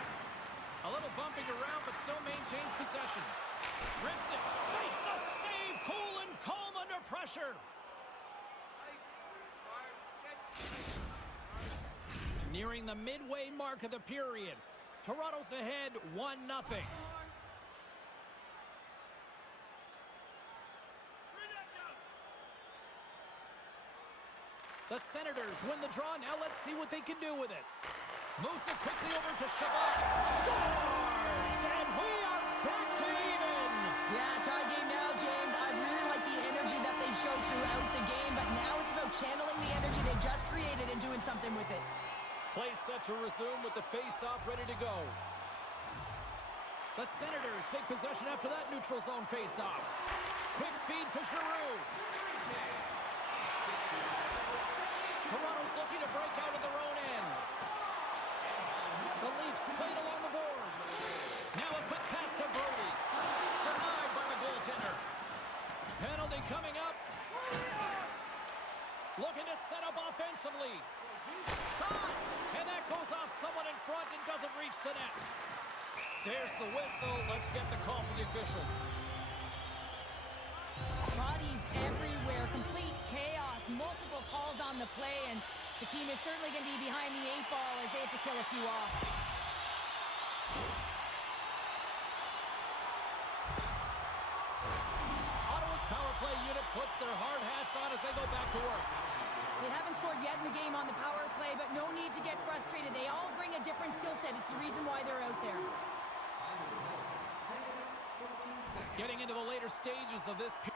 A little bumping around, but still maintains possession. Rips it, makes the save, cool and calm under pressure. Nearing the midway mark of the period. Toronto's ahead 1-0. The Senators win the draw. Now let's see what they can do with it. Moves it quickly over to Shabbat. Scores! And we are back to even. Yeah, tie game now, James. I really like the energy that they showed throughout the game, but now it's about channeling the energy they just created and doing something with it. Play set to resume with the face-off ready to go. The Senators take possession after that neutral zone face-off. Quick feed to Giroux. Toronto's looking to break out of their own end. The Leafs played along the boards. Now a quick pass to Brody. Denied by the goaltender. Penalty coming up. Looking to set up offensively. Shot! And that goes off someone in front and doesn't reach the net. There's the whistle. Let's get the call from the officials. Bodies everywhere, complete chaos, multiple calls on the play, and the team is certainly going to be behind the 8 ball as they have to kill a few off. Ottawa's power play unit puts their hard hats on as they go back to work. They haven't scored yet in the game on the power play, but no need to get frustrated. They all bring a different skill set. It's the reason why they're out there. Getting into the later stages of this period.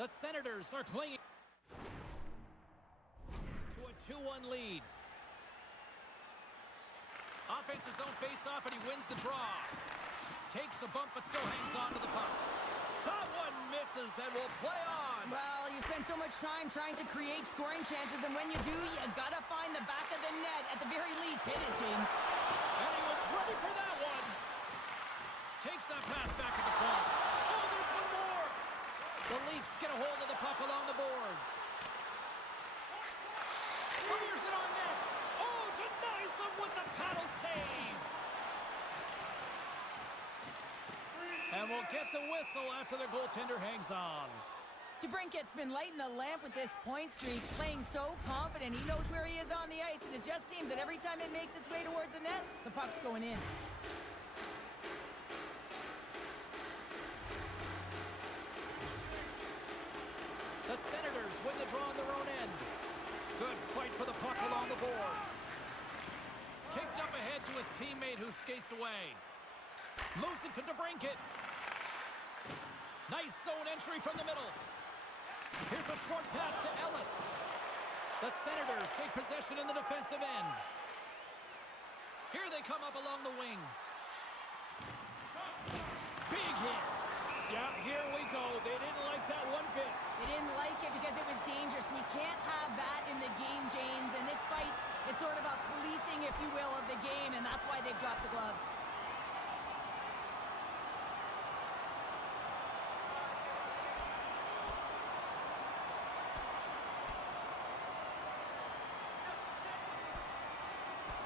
The Senators are clinging to a 2-1 lead. Offense's own face-off, and he wins the draw. Takes a bump, but still hangs on to the puck. That one misses and will play on. Well, you spend so much time trying to create scoring chances, and when you do, you gotta find the back of the net. At the very least, hit it, James. And he was ready for that one. Takes that pass back at the point. Oh, there's one more. The Leafs get a hold of the puck along the boards. Fires it on net. Oh, denies them with the paddle And we'll get the whistle after the goaltender hangs on. DeBrincat's been lighting the lamp with this point streak, playing so confident. He knows where he is on the ice, and it just seems that every time it makes its way towards the net, the puck's going in. The Senators win the draw on their own end. Good fight for the puck along the boards. Kicked up ahead to his teammate who skates away. Moves it to DeBrincat. Nice zone entry from the middle. Here's a short pass to Ellis. The Senators take possession in the defensive end. Here they come up along the wing. Big hit. Yeah, here we go. They didn't like that one bit. They didn't like it because it was dangerous, and you can't have that in the game, James. And this fight is sort of a policing, if you will, of the game, and that's why they've dropped the glove.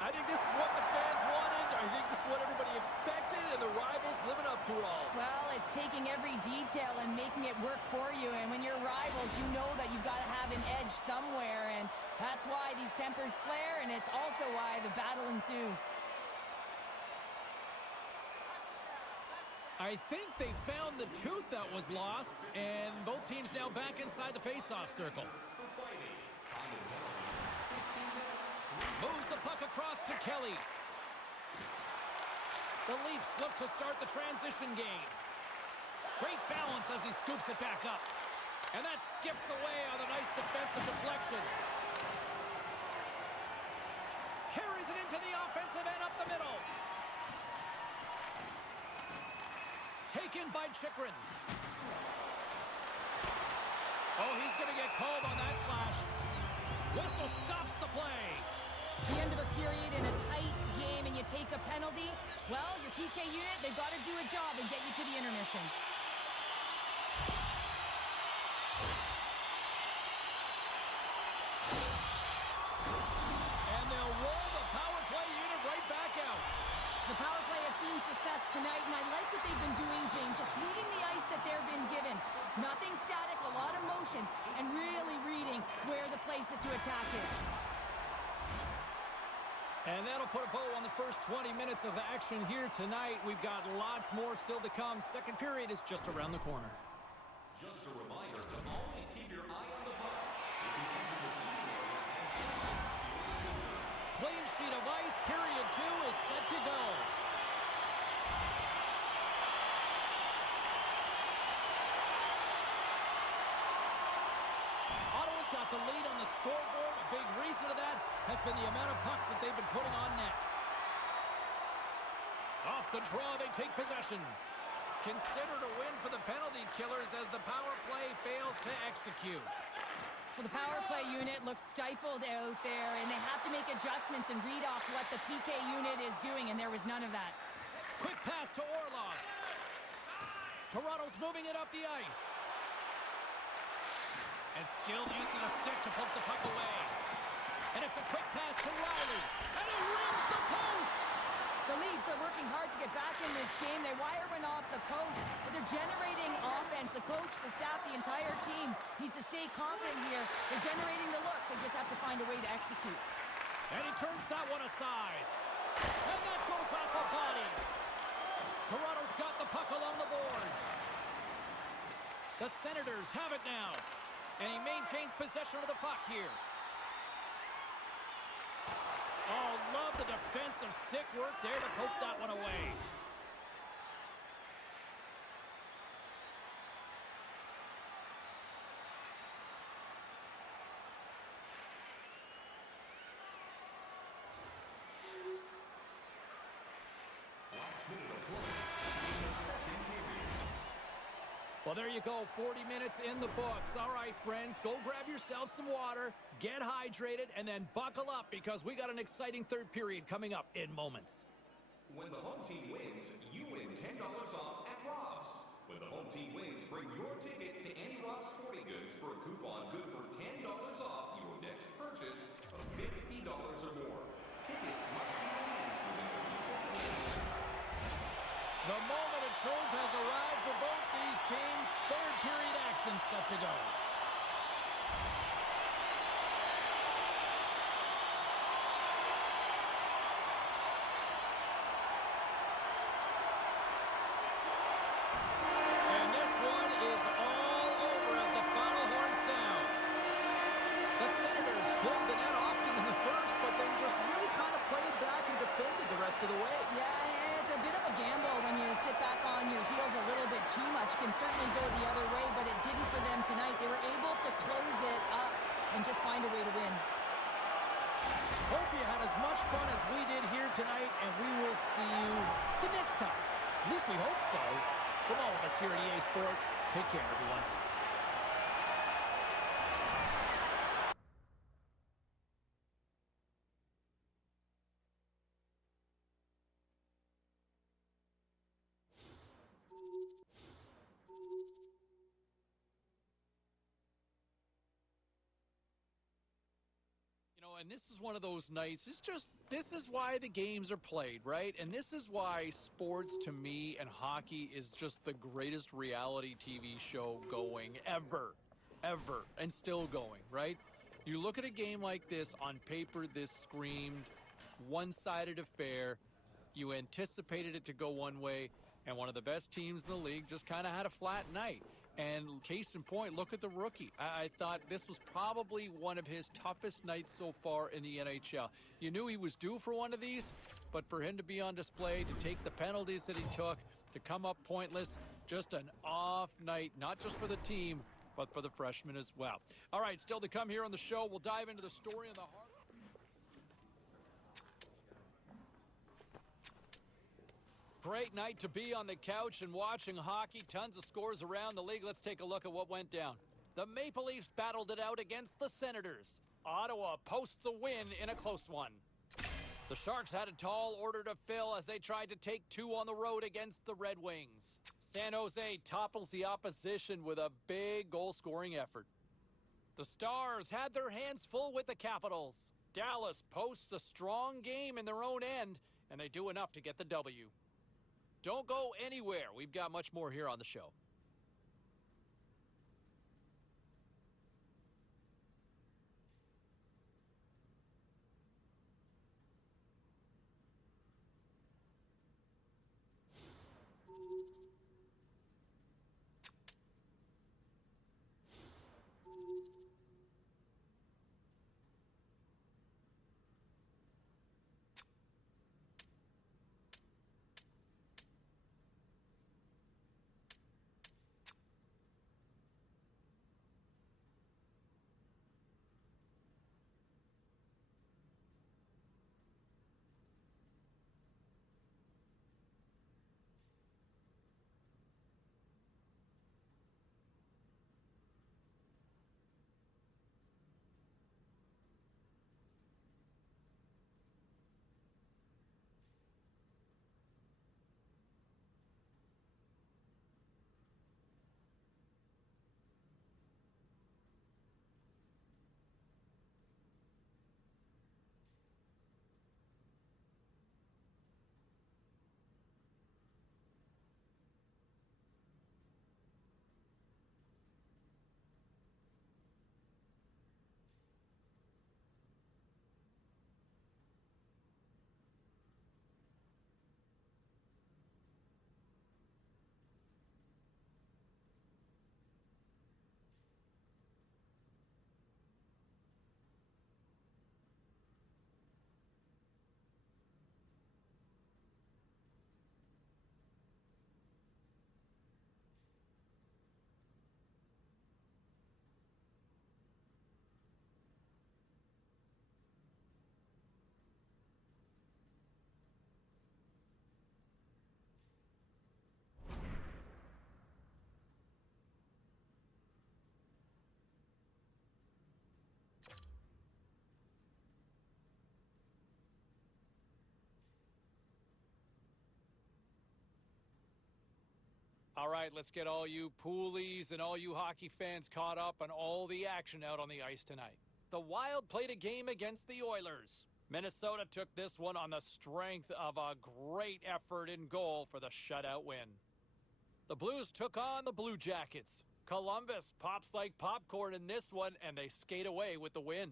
I think this is what the fans wanted. I think this is what everybody expected, and the rivals living up to it all. Well, it's taking every detail and making it work for you. And when you're rivals, you know that you've got to have an edge somewhere. And that's why these tempers flare, and it's also why the battle ensues. I think they found the tooth that was lost, and both teams now back inside the face-off circle. Moves the puck across to Kelly. The Leafs look to start the transition game. Great balance as he scoops it back up. And that skips away on a nice defensive deflection. Carries it into the offensive end up the middle. Taken by Chychrun. Oh, he's going to get called on that slash. Whistle stops the play. The end of a period in a tight game and you take a penalty, well, your PK unit, they've got to do a job and get you to the intermission. And they'll roll the power play unit right back out. The power play has seen success tonight, and I like what they've been doing, James, just reading the ice that they've been given. Nothing static, a lot of motion, and really reading where the places to attack is. And that'll put a bow on the first 20 minutes of action here tonight. We've got lots more still to come. Second period is just around the corner. Just a reminder to always keep your eye on the puck. If you enter the shooting area, Clean sheet of ice. Period 2 is set to go. Ottawa's got the lead on the scoreboard. A big reason of that has been the amount of pucks that they've been putting on net. Off the draw, they take possession. Considered a win for the penalty killers as the power play fails to execute. Well, the power play unit looks stifled out there, and they have to make adjustments and read off what the PK unit is doing, and there was none of that. Quick pass to Orlov. Toronto's moving it up the ice. And skilled use of the stick to poke the puck away. And it's a quick pass to Riley. And he rings the post! The Leafs are working hard to get back in this game. They wire one off the post, but they're generating offense. The coach, the staff, the entire team needs to stay confident here. They're generating the looks. They just have to find a way to execute. And he turns that one aside. And that goes off a body. Toronto's got the puck along the boards. The Senators have it now. And he maintains possession of the puck here. Oh, love the defensive stick work there to poke that one away. Well, there you go, 40 minutes in the books. All right, friends, go grab yourself some water, get hydrated, and then buckle up because we got an exciting third period coming up in moments. when the home team wins, you win $10 off at Rob's. When the home team wins, bring your tickets to any Rob's Sporting Goods for a coupon good for $10 off your next purchase of $50 or more. Tickets must be redeemed within a week of the game. The moment of truth has arrived for both these teams. Third period action set to go. And this one is all over as the final horn sounds. The Senators filled the net often in the first, but then just really kind of played back and defended the rest of the way. Yeah, it's a bit of a gamble when you sit back on your heels a little bit too much. It can certainly go the other way, but it didn't for them tonight. They were able to close it up and just find a way to win. Hope you had as much fun as we did here tonight, and we will see you the next time. At least we hope so. From all of us here at EA Sports, take care, everyone. And this is one of those nights, this is why the games are played, right? And this is why sports, to me, and hockey is just the greatest reality TV show going ever, and still going, right? You look at a game like this, on paper, this screamed one-sided affair. You anticipated it to go one way, and one of the best teams in the league just kind of had a flat night. And case in point, look at the rookie. I thought this was probably one of his toughest nights so far in the NHL. You knew he was due for one of these, but for him to be on display, to take the penalties that he took, to come up pointless, just an off night, not just for the team, but for the freshman as well. All right, still to come here on the show, we'll dive into the story on the heart. Great night to be on the couch and watching hockey. Tons of scores around the league. Let's take a look at what went down. The Maple Leafs battled it out against the Senators. Ottawa posts a win in a close one. The Sharks had a tall order to fill as they tried to take two on the road against the Red Wings. San Jose topples the opposition with a big goal-scoring effort. The Stars had their hands full with the Capitals. Dallas posts a strong game in their own end, and they do enough to get the W. Don't go anywhere. We've got much more here on the show. All right, let's get all you poolies and all you hockey fans caught up on all the action out on the ice tonight. The Wild played a game against the Oilers. Minnesota took this one on the strength of a great effort in goal for the shutout win. The Blues took on the Blue Jackets. Columbus pops like popcorn in this one, and they skate away with the win.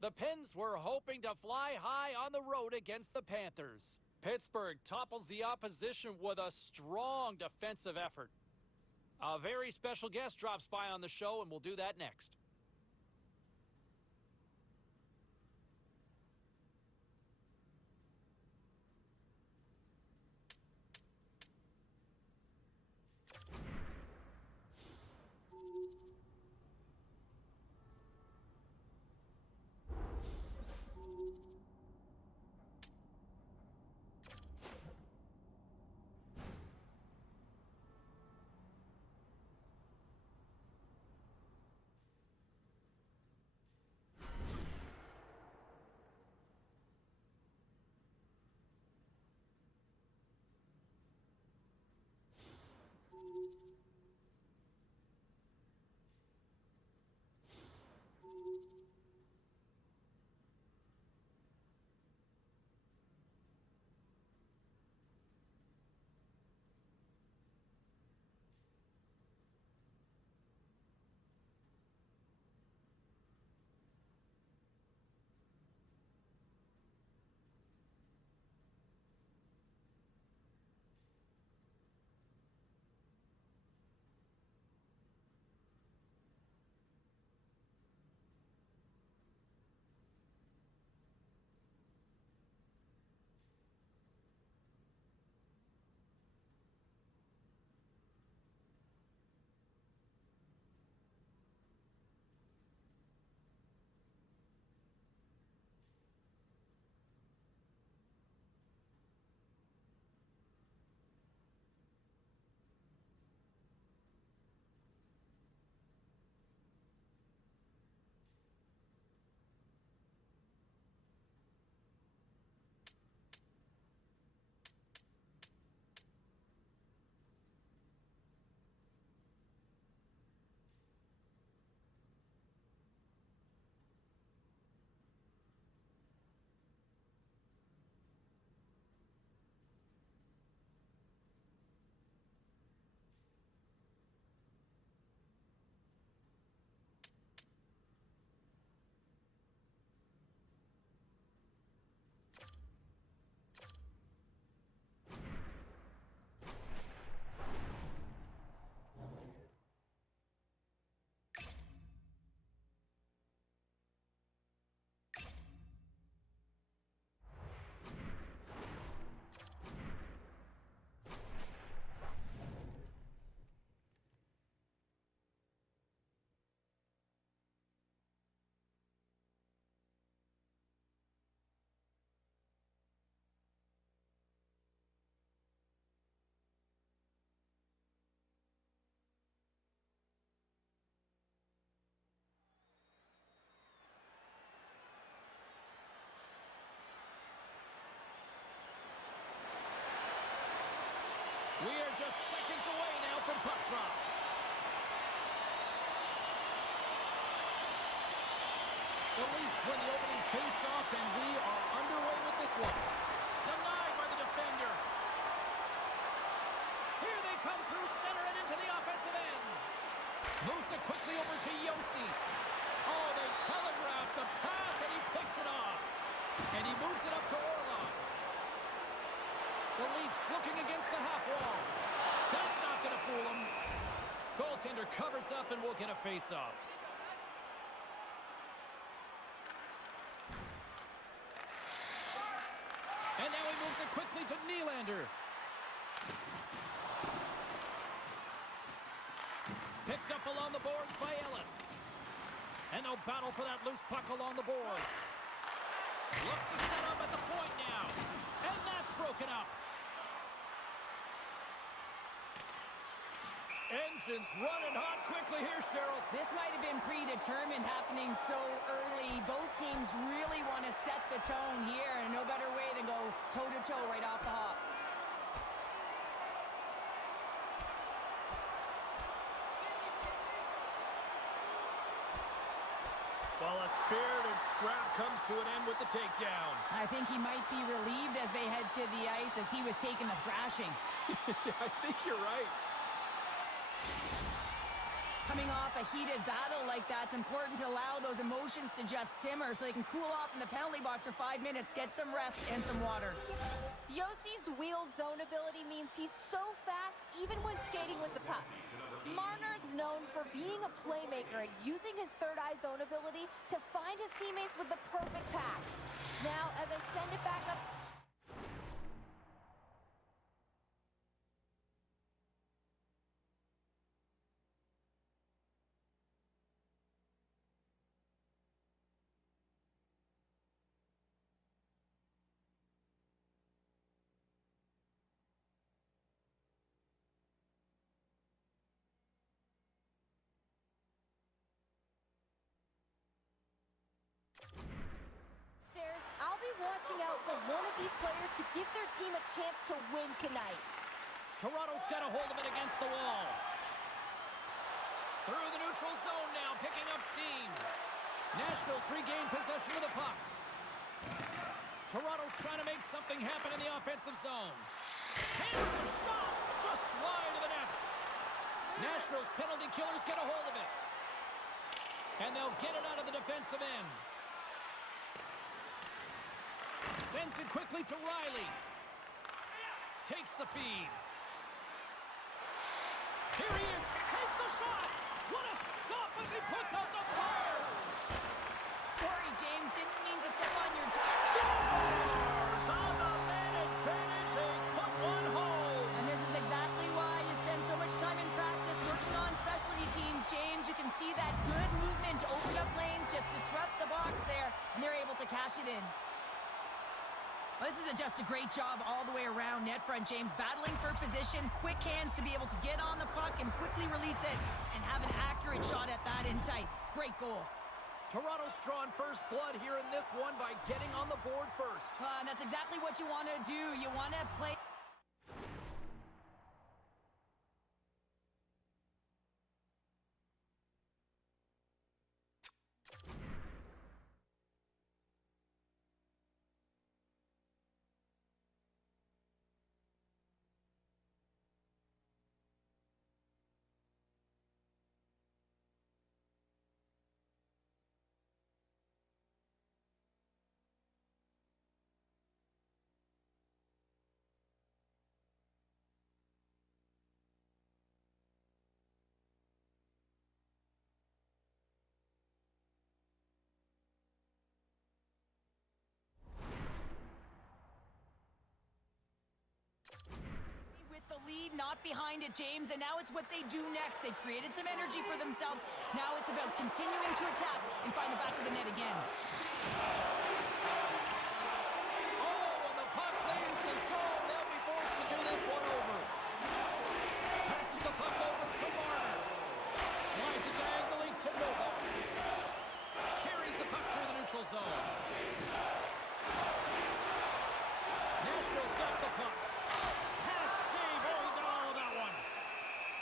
The Pens were hoping to fly high on the road against the Panthers. Pittsburgh topples the opposition with a strong defensive effort. A very special guest drops by on the show, and we'll do that next. We are just seconds away now from puck drop. The Leafs win the opening face-off, and we are underway with this one. Denied by the defender. Here they come through center and into the offensive end. Moves it quickly over to Yossi. Oh, they telegraph the pass, and he picks it off. And he moves it up to Orlov. The Leafs looking against the half wall. That's not going to fool him. Goaltender covers up, and we'll get a face-off. And now he moves it quickly to Nylander. Picked up along the boards by Ellis. And they'll battle for that loose puck along the boards. Looks to set up at the point now. And that's broken up. Engines running hot quickly here, Cheryl. This might have been predetermined, happening so early. Both teams really want to set the tone here, and no better way than go toe-to-toe right off the hop. Well, a spirited scrap comes to an end with the takedown. I think he might be relieved as they head to the ice as he was taking a thrashing. I think you're right. Coming off a heated battle like that, it's important to allow those emotions to just simmer so they can cool off in the penalty box for 5 minutes, get some rest and some water. Yossi's wheel zone ability means he's so fast even when skating with the puck. Marner's known for being a playmaker and using his third eye zone ability to find his teammates with the perfect pass. Now, as I send it back up... I'll be watching out for one of these players to give their team a chance to win tonight. Toronto's got a hold of it against the wall. Through the neutral zone now, picking up steam. Nashville's regained possession of the puck. Toronto's trying to make something happen in the offensive zone. Hammers a shot, just wide of the net. Nashville's penalty killers get a hold of it. And they'll get it out of the defensive end. Sends it quickly to Riley. Takes the feed. Here he is. Takes the shot. What a stop as he puts out the bar. Sorry, James. Didn't mean to step on your toe. Scores on the man advantage. They put one home. And this is exactly why you spend so much time in practice working on specialty teams, James. You can see that good movement to open up lanes, just disrupt the box there, and they're able to cash it in. Well, this is just a great job all the way around net front, James. Battling for position, quick hands to be able to get on the puck and quickly release it and have an accurate shot at that in tight. Great goal. Toronto's drawn first blood here in this one by getting on the board first. That's exactly what you want to do. You want to play... the lead, not behind it, James, and now it's what they do next. They've created some energy for themselves. Now it's about continuing to attack and find the back of the net again. Oh, and the puck leaves the zone. They'll be forced to do this one over. Passes the puck over to Marner. Slides it diagonally to Nova. Carries the puck through the neutral zone. Nashville's got the puck.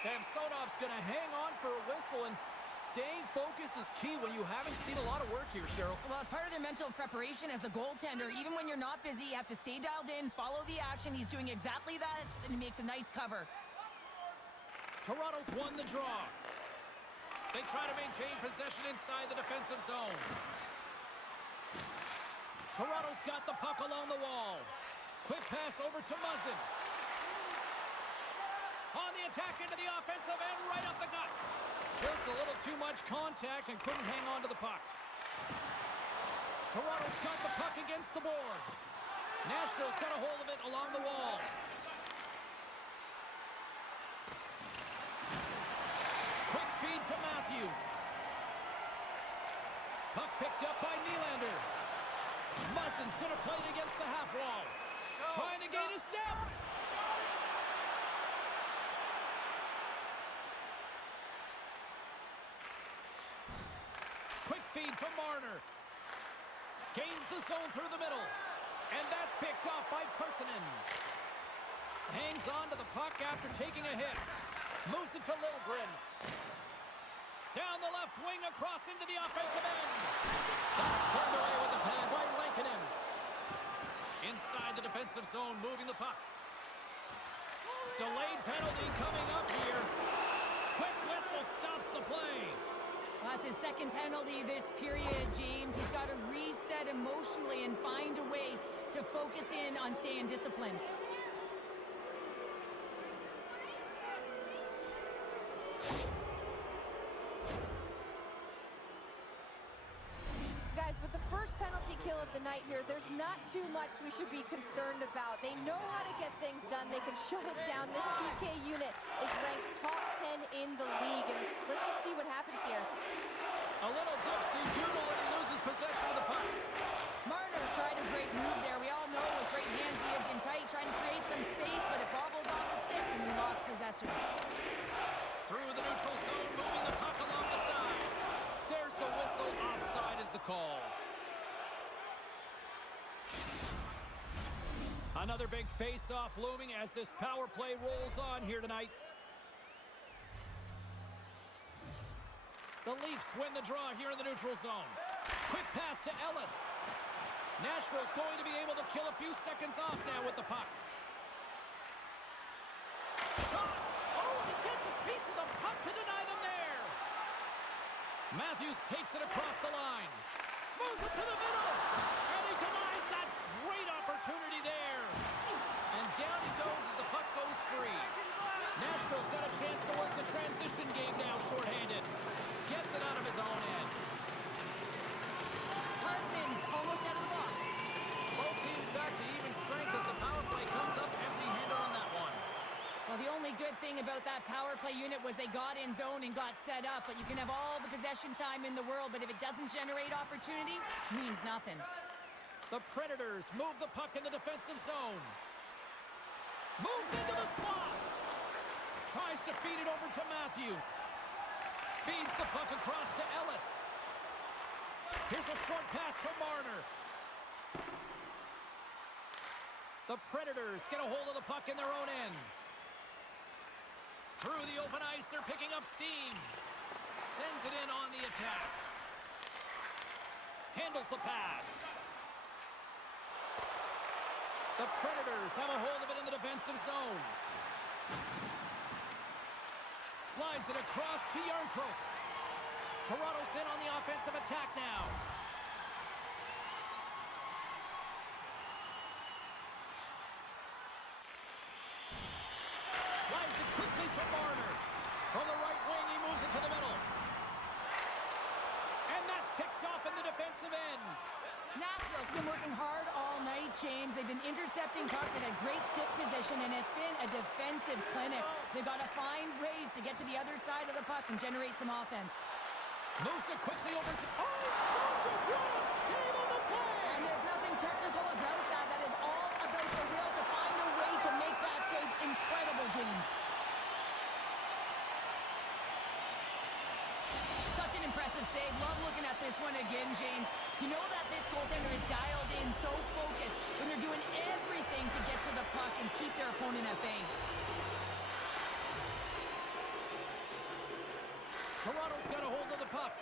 Samsonov's going to hang on for a whistle, and staying focused is key when you haven't seen a lot of work here, Cheryl. Well, it's part of their mental preparation as a goaltender. Even when you're not busy, you have to stay dialed in, follow the action. He's doing exactly that, and he makes a nice cover. Toronto's won the draw. They try to maintain possession inside the defensive zone. Toronto's got the puck along the wall. Quick pass over to Muzzin. On the attack into the offensive end, right up the gut. Just a little too much contact and couldn't hang on to the puck. Toronto's got the puck against the boards. Nashville's got a hold of it along the wall. Quick feed to Matthews. Puck picked up by Nylander. Muzzin's going to play it against the half wall. Trying to gain a step. Quick feed to Marner. Gains the zone through the middle. And that's picked off by Persinen. Hangs on to the puck after taking a hit. Moves it to Liljegren. Down the left wing, across into the offensive end. That's turned away with the pad by Lankinen. Inside the defensive zone, moving the puck. Delayed penalty coming up here. Quick whistle stops the play. That's his second penalty this period, James. He's got to reset emotionally and find a way to focus in on staying disciplined. Guys, with the first penalty kill of the night here, there's not too much we should be concerned about. They know how to get things done. They can shut it down. This PK unit is ranked top 10 in the league, and let's just see what happens here. A little dipsy doodle when he loses possession of the puck. Marner's tried a great move there. We all know with great hands he is in tight, trying to create some space, but it bobbles off the stick and he lost possession. Through the neutral zone, moving the puck along the side. There's the whistle. Offside is the call. Another big face-off looming as this power play rolls on here tonight. The Leafs win the draw here in the neutral zone. Quick pass to Ellis. Nashville's going to be able to kill a few seconds off now with the puck. Shot! Oh, he gets a piece of the puck to deny them there. Matthews takes it across the line. Moves it to the middle. And he denies that great opportunity there. And down he goes as the puck goes free. Nashville's got a chance to work the transition game now shorthanded. Gets it out of his own end. Parsons almost out of the box. Both teams back to even strength as the power play comes up empty-handed on that one. Well, the only good thing about that power play unit was they got in zone and got set up, but you can have all the possession time in the world, but if it doesn't generate opportunity, it means nothing. The Predators move the puck in the defensive zone. Moves into the slot. Tries to feed it over to Matthews. Feeds the puck across to Ellis. Here's a short pass to Marner. The Predators get a hold of the puck in their own end. Through the open ice, they're picking up steam. Sends it in on the attack. Handles the pass. The Predators have a hold of it in the defensive zone. Slides it across to Yarncroke. Toronto's in on the offensive attack now. Slides it quickly to Marner. From the right wing, he moves it to the middle. And that's picked off in the defensive end. Nashville's been working hard all night, James. They've been intercepting pucks. They've had great stick position, and it's been a defensive clinic. They've got to find ways to get to the other side of the puck and generate some offense. Moves it quickly over to... Oh, stopped it! What a save on the play! And there's nothing technical about that. That is all about the will to find a way to make that save incredible, James. Such an impressive save. Love looking at this one again, James. You know that this goaltender is dialed in, so focused, when they're doing everything to get to the puck and keep their opponent at bay. Toronto's got a hold of the puck.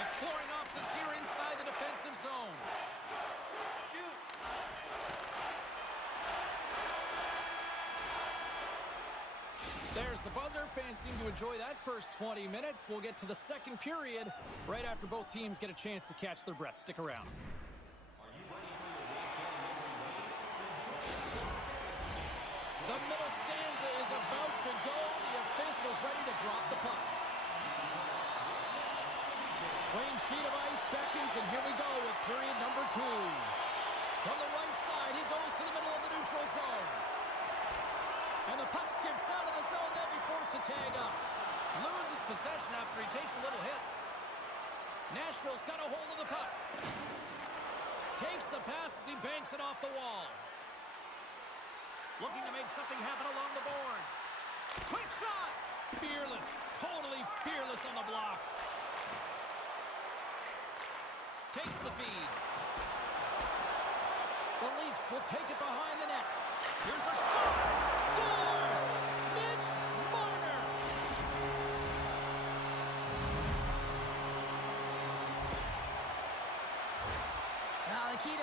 Exploring options here inside the defensive zone. Shoot! There's the buzzer. Fans seem to enjoy that first 20 minutes. We'll get to the second period right after both teams get a chance to catch their breath. Stick around. The middle stanza is about to go. The official's ready to drop the puck. Clean sheet of ice beckons, and here we go with period number 2. From the right side, he goes to the middle of the neutral zone. And the puck skips out of the zone. They'll be forced to tag up. Loses possession after he takes a little hit. Nashville's got a hold of the puck. Takes the pass as he banks it off the wall. Looking to make something happen along the boards. Quick shot! Fearless. Totally fearless on the block. Takes the feed. The Leafs will take it behind the net. Here's a shot. Scores! Mitch Marner!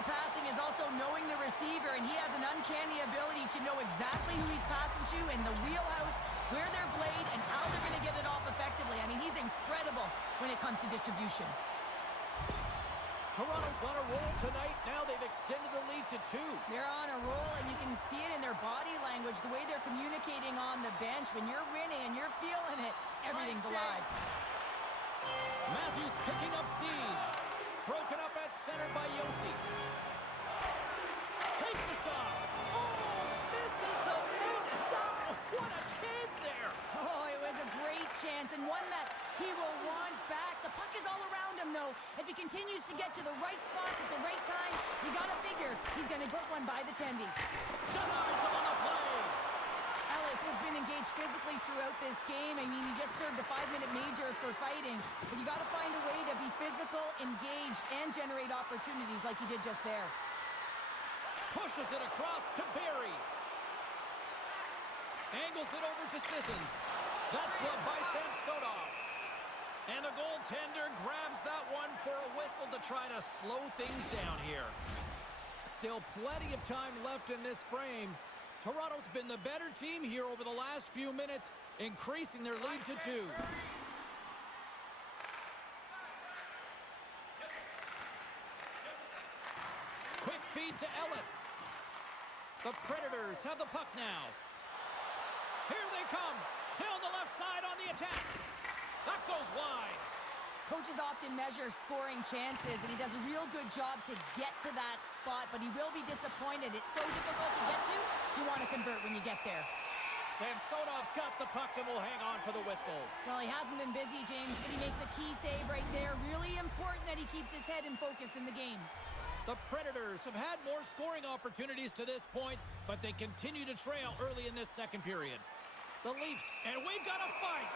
of passing is also knowing the receiver, and he has an uncanny ability to know exactly who he's passing to in the wheelhouse, where they're played, and how they're going to get it off effectively. I mean, he's incredible when it comes to distribution. Toronto's on a roll tonight. Now they've extended the lead to 2. They're on a roll, and you can see it in their body language, the way they're communicating on the bench. When you're winning and you're feeling it, everything's alive. Matthews picking up steam. Broken up at center by Yossi. Takes the shot. Oh, misses the net. What a chance there. Oh, it was a great chance, and one that he will want back. The puck is all around him, though. If he continues to get to the right spots at the right time, you got to figure he's going to put one by the tendy. Denies him on the play. Ellis has been engaged physically throughout this game. I mean, he just served a 5-minute major for fighting, but you got to find a way to be physical, engaged, and generate opportunities like he did just there. Pushes it across to Barry. Angles it over to Sissons. That's gloved by Samsonov. And the goaltender grabs that one for a whistle to try to slow things down here. Still plenty of time left in this frame. Toronto's been the better team here over the last few minutes, increasing their lead to 2. Quick feed to Ellis. The Predators have the puck now. Here they come. Down the left side on the attack. That goes wide. Coaches often measure scoring chances, and he does a real good job to get to that spot, but he will be disappointed. It's so difficult to get to, you want to convert when you get there. Samsonov's got the puck and will hang on for the whistle. Well, he hasn't been busy, James, but he makes a key save right there. Really important that he keeps his head in focus in the game. The Predators have had more scoring opportunities to this point, but they continue to trail early in this second period. The Leafs, and we've got a fight.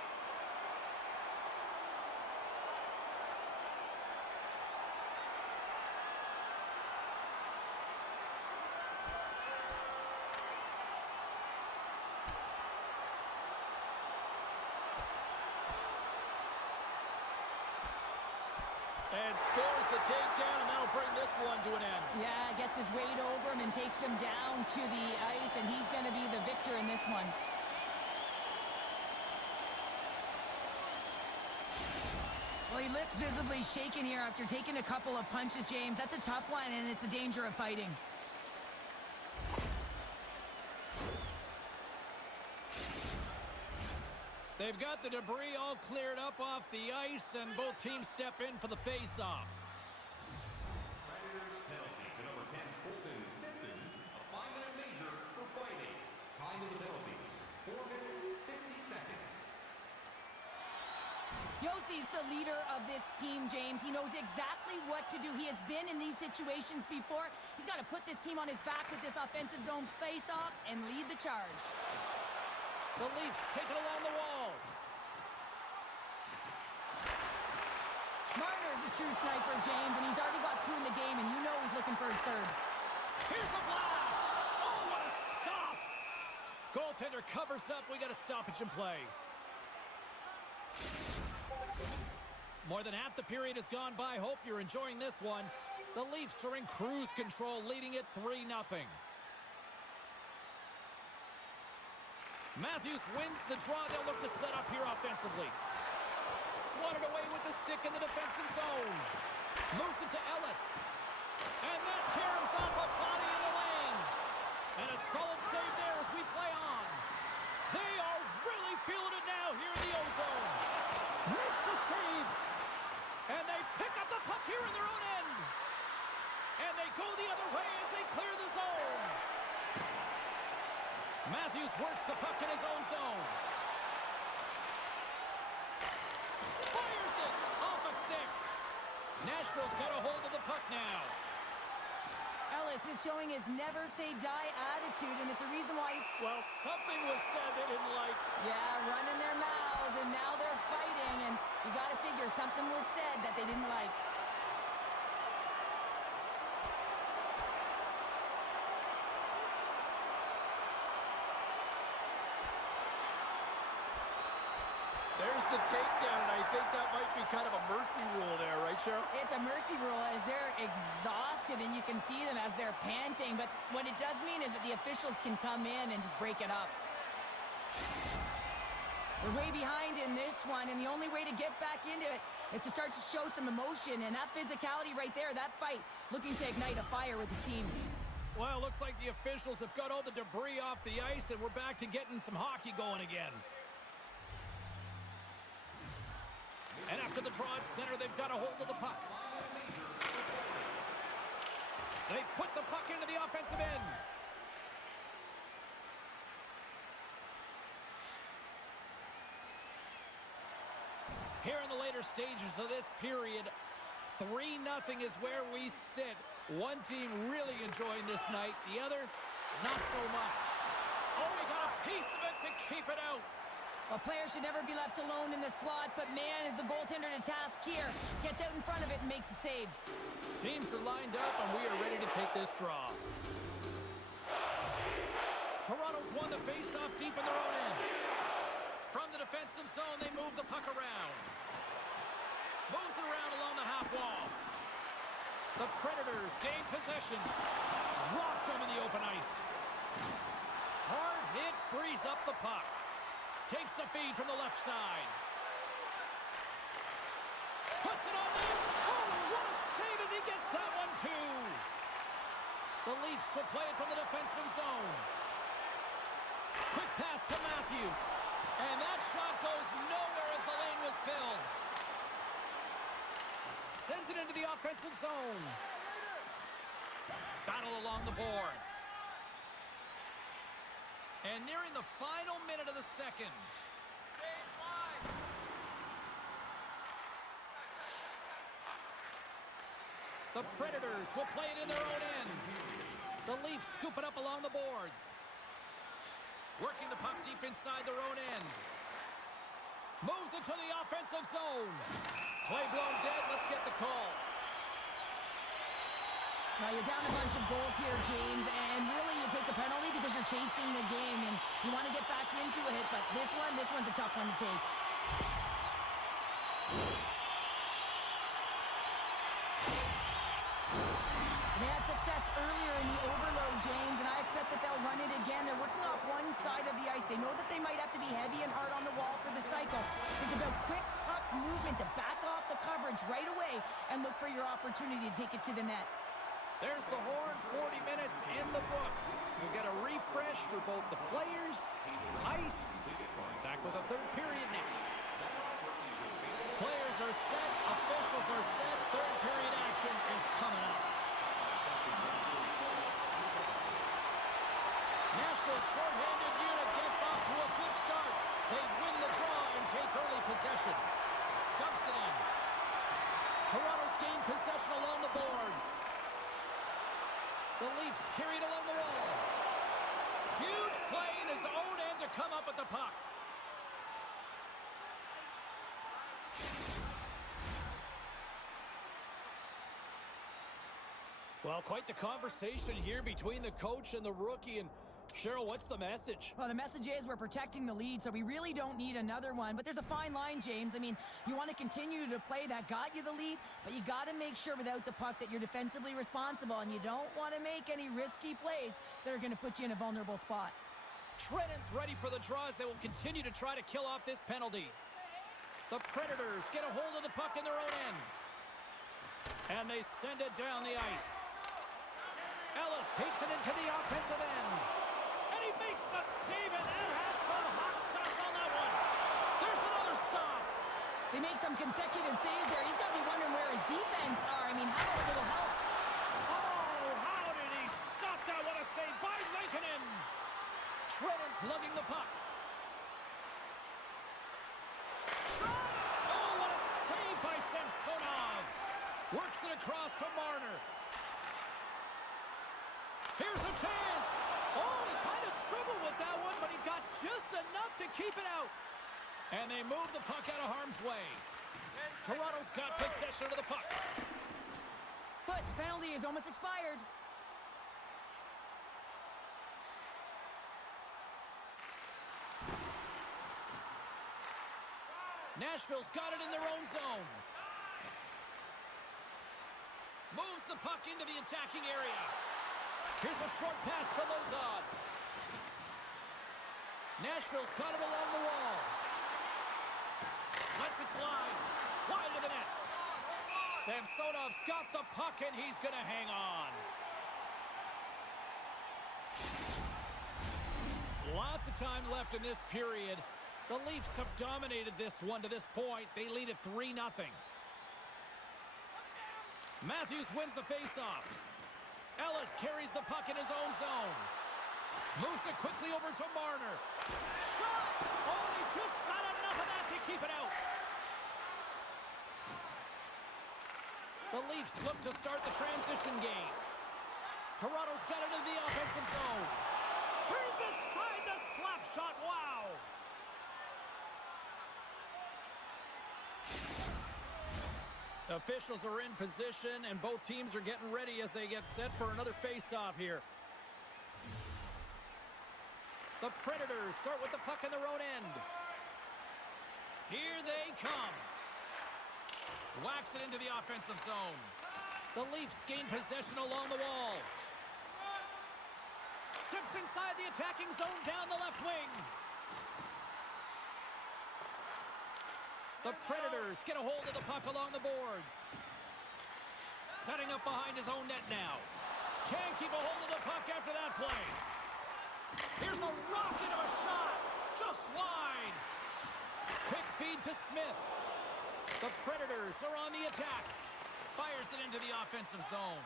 And scores the takedown, and that'll bring this one to an end. Yeah, gets his weight over him and takes him down to the ice, and he's going to be the victor in this one. Well, he looks visibly shaken here after taking a couple of punches, James. That's a tough one, and it's the danger of fighting. They've got the debris all cleared up off the ice, and both teams step in for the face-off. Predators penalty to number 10, Colton Sissons, a 5-minute major for fighting. Time of the penalty, 4 minutes, 50 seconds. Yossi's the leader of this team, James. He knows exactly what to do. He has been in these situations before. He's got to put this team on his back with this offensive zone face-off and lead the charge. The Leafs take it along the wall. Marner's a true sniper, James, and he's already got 2 in the game, and you know he's looking for his 3rd. Here's a blast! Oh, what a stop! Goaltender covers up. We got a stoppage in play. More than half the period has gone by. Hope you're enjoying this one. The Leafs are in cruise control, leading it 3-0. Matthews wins the draw. They'll look to set up here offensively. Swatted away with the stick in the defensive zone. Moves it to Ellis. And that caroms off a body in the lane. And a solid save there as we play on. They are really feeling it now here in the O-zone. Makes the save. And they pick up the puck here in their own end. And they go the other way as they clear the zone. Matthews works the puck in his own zone. Fires it off a stick. Nashville's got a hold of the puck now. Ellis is showing his never-say-die attitude, and it's a reason why... Well, something was said they didn't like. Yeah, running their mouths, and now they're fighting, and you got to figure something was said that they didn't like. There's the the takedown, and I think that might be kind of a mercy rule there, right, Cheryl? It's a mercy rule as they're exhausted, and you can see them as they're panting. But what it does mean is that the officials can come in and just break it up. They're way behind in this one, and the only way to get back into it is to start to show some emotion. And that physicality right there, that fight, looking to ignite a fire with the team. Well, it looks like the officials have got all the debris off the ice, and we're back to getting some hockey going again. And after the draw at center, they've got a hold of the puck. They put the puck into the offensive end. Here in the later stages of this period, 3-0 is where we sit. One team really enjoying this night, the other, not so much. Oh, we got a piece of it to keep it out. A player should never be left alone in the slot, but man, is the goaltender to task here. Gets out in front of it and makes the save. Teams are lined up, and we are ready to take this draw. Toronto's won the face-off deep in their own end. From the defensive zone, they move the puck around. Moves it around along the half wall. The Predators gain possession. Dropped them in the open ice. Hard hit frees up the puck. Takes the feed from the left side. Puts it on net. Oh, what a save as he gets that one, too. The Leafs will play it from the defensive zone. Quick pass to Matthews. And that shot goes nowhere as the lane was filled. Sends it into the offensive zone. Battle along the boards. And nearing the final minute of the second. The Predators will play it in their own end. The Leafs scoop it up along the boards. Working the puck deep inside their own end. Moves it to the offensive zone. Play blown dead. Let's get the call. Now you're down a bunch of goals here, James, and really you take the penalty because you're chasing the game and you want to get back into it, but this one's a tough one to take. They had success earlier in the overload, James, and I expect that they'll run it again. They're working off one side of the ice. They know that they might have to be heavy and hard on the wall for the cycle. It's about quick puck movement to back off the coverage right away and look for your opportunity to take it to the net. There's the horn, 40 minutes in the books. We'll get a refresh for both the players, ice. Back with a third period next. Players are set, officials are set, third period action is coming up. Nashville's shorthanded unit gets off to a good start. They win the draw and take early possession. Dumps it in. Toronto's gained possession along the boards. The Leafs carried along the wall. Huge play in his own end to come up with the puck. Well, quite the conversation here between the coach and the rookie. And Cheryl, what's the message? Well, the message is we're protecting the lead, so we really don't need another one. But there's a fine line, James. I mean, you want to continue to play that got you the lead, but you got to make sure without the puck that you're defensively responsible, and you don't want to make any risky plays that are going to put you in a vulnerable spot. Trenton's ready for the draws. They will continue to try to kill off this penalty. The Predators get a hold of the puck in their own end. And they send it down the ice. Ellis takes it into the offensive end. And he makes the save, and that has some hot sauce on that one. There's another stop. They make some consecutive saves there. He's got to be wondering where his defense are. I mean, how about a little help? Oh, how did he stop that? What a save by Lankinen. Trenton's lugging the puck. Oh, what a save by Samsonov. Works it across to Marner. Here's a chance. Oh, he kind of struggled with that one, but he got just enough to keep it out. And they move the puck out of harm's way. Toronto's got possession of the puck. But the penalty is almost expired. Nashville's got it in their own zone. Moves the puck into the attacking area. Here's a short pass to Lozon. Nashville's got it along the wall. Lets it fly. Wide of the net. Samsonov's got the puck, and he's going to hang on. Lots of time left in this period. The Leafs have dominated this one to this point. They lead at 3-0. Matthews wins the faceoff. Ellis carries the puck in his own zone. Moves it quickly over to Marner. Shot! Oh, he just got enough of that to keep it out. The Leafs look to start the transition game. Toronto's got it into the offensive zone. Turns aside the slap shot. Wow! Officials are in position, and both teams are getting ready as they get set for another face-off here. The Predators start with the puck in their own end. Here they come. Whacks it into the offensive zone. The Leafs gain possession along the wall. Steps inside the attacking zone down the left wing. The Predators get a hold of the puck along the boards. Setting up behind his own net now. Can't keep a hold of the puck after that play. Here's a rocket of a shot. Just wide. Quick feed to Smith. The Predators are on the attack. Fires it into the offensive zone.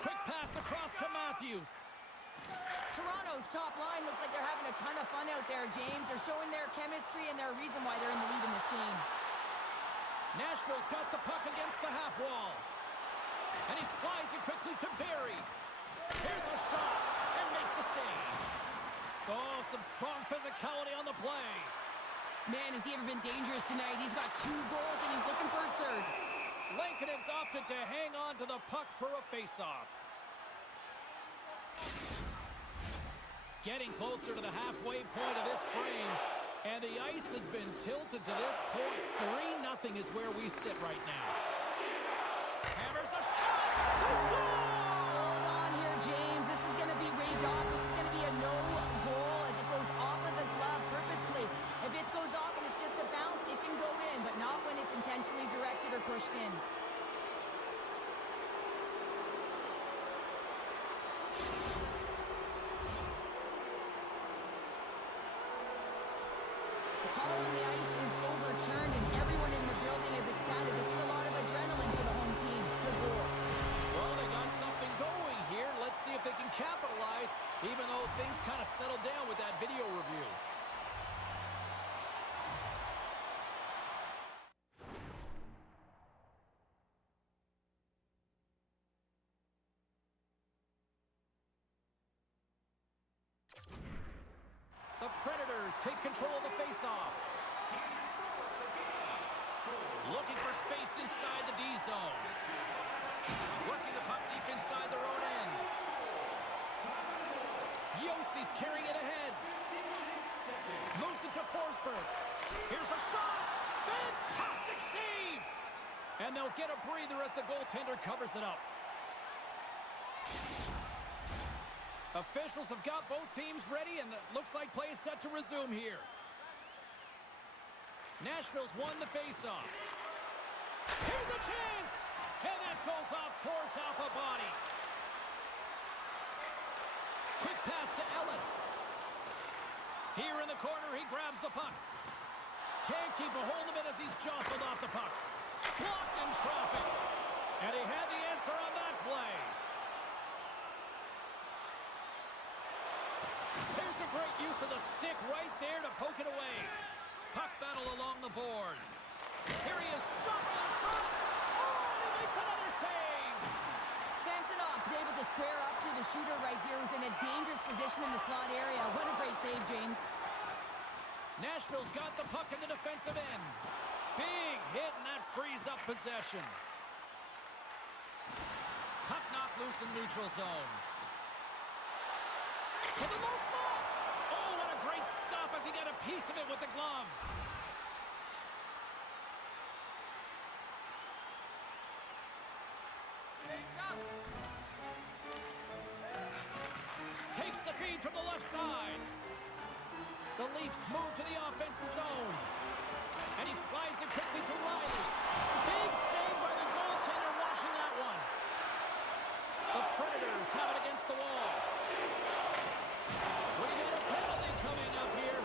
Quick pass across to Matthews. Toronto's top line looks like they're having a ton of fun out there, James. They're showing their chemistry, and they're a reason why they're in the lead in this game. Nashville's got the puck against the half wall. And he slides it quickly to Barry. Here's a shot, and makes a save. Oh, some strong physicality on the play. Man, has he ever been dangerous tonight? He's got 2 goals, and he's looking for his third. Lincoln has opted to hang on to the puck for a face-off. Getting closer to the halfway point of this frame, and the ice has been tilted to this point. 3-0 is where we sit right now. Hammers a shot! They score! Hold on here, James. This is going to be waved off. This is going to be a no goal as it goes off of the glove purposefully. If it goes off and it's just a bounce, it can go in, but not when it's intentionally directed or pushed in. The call on the ice is overturned, and everyone in the building is ecstatic. This is a lot of adrenaline for the home team. Good goal. Well, they got something going here. Let's see if they can capitalize, even though things kind of settled down with that video review. The Predators take control of the faceoff. Looking for space inside the D zone. Working the puck deep inside their own end. Yossi's carrying it ahead. Moves it to Forsberg. Here's a shot. Fantastic save. And they'll get a breather as the goaltender covers it up. Officials have got both teams ready, and it looks like play is set to resume here. Nashville's won the faceoff. Here's a chance! And that goes off, pours off a body. Quick pass to Ellis. Here in the corner, he grabs the puck. Can't keep a hold of it as he's jostled off the puck. Blocked in traffic. And he had the answer on that play. There's a great use of the stick right there to poke it away. Puck battle along the boards. Here he is, shot on shot. Oh, and he makes another save. Samsonov's able to square up to the shooter right here, who's in a dangerous position in the slot area. What a great save, James. Nashville's got the puck in the defensive end. Big hit, and that frees up possession. Puck knocked loose in neutral zone. To the low slot. Oh, what a great stop as he got a piece of it with the glove. Takes the feed from the left side. The Leafs move to the offensive zone. And he slides it quickly to Riley. Big save by the goaltender watching that one. The Predators have it against the wall. We got a penalty coming up here.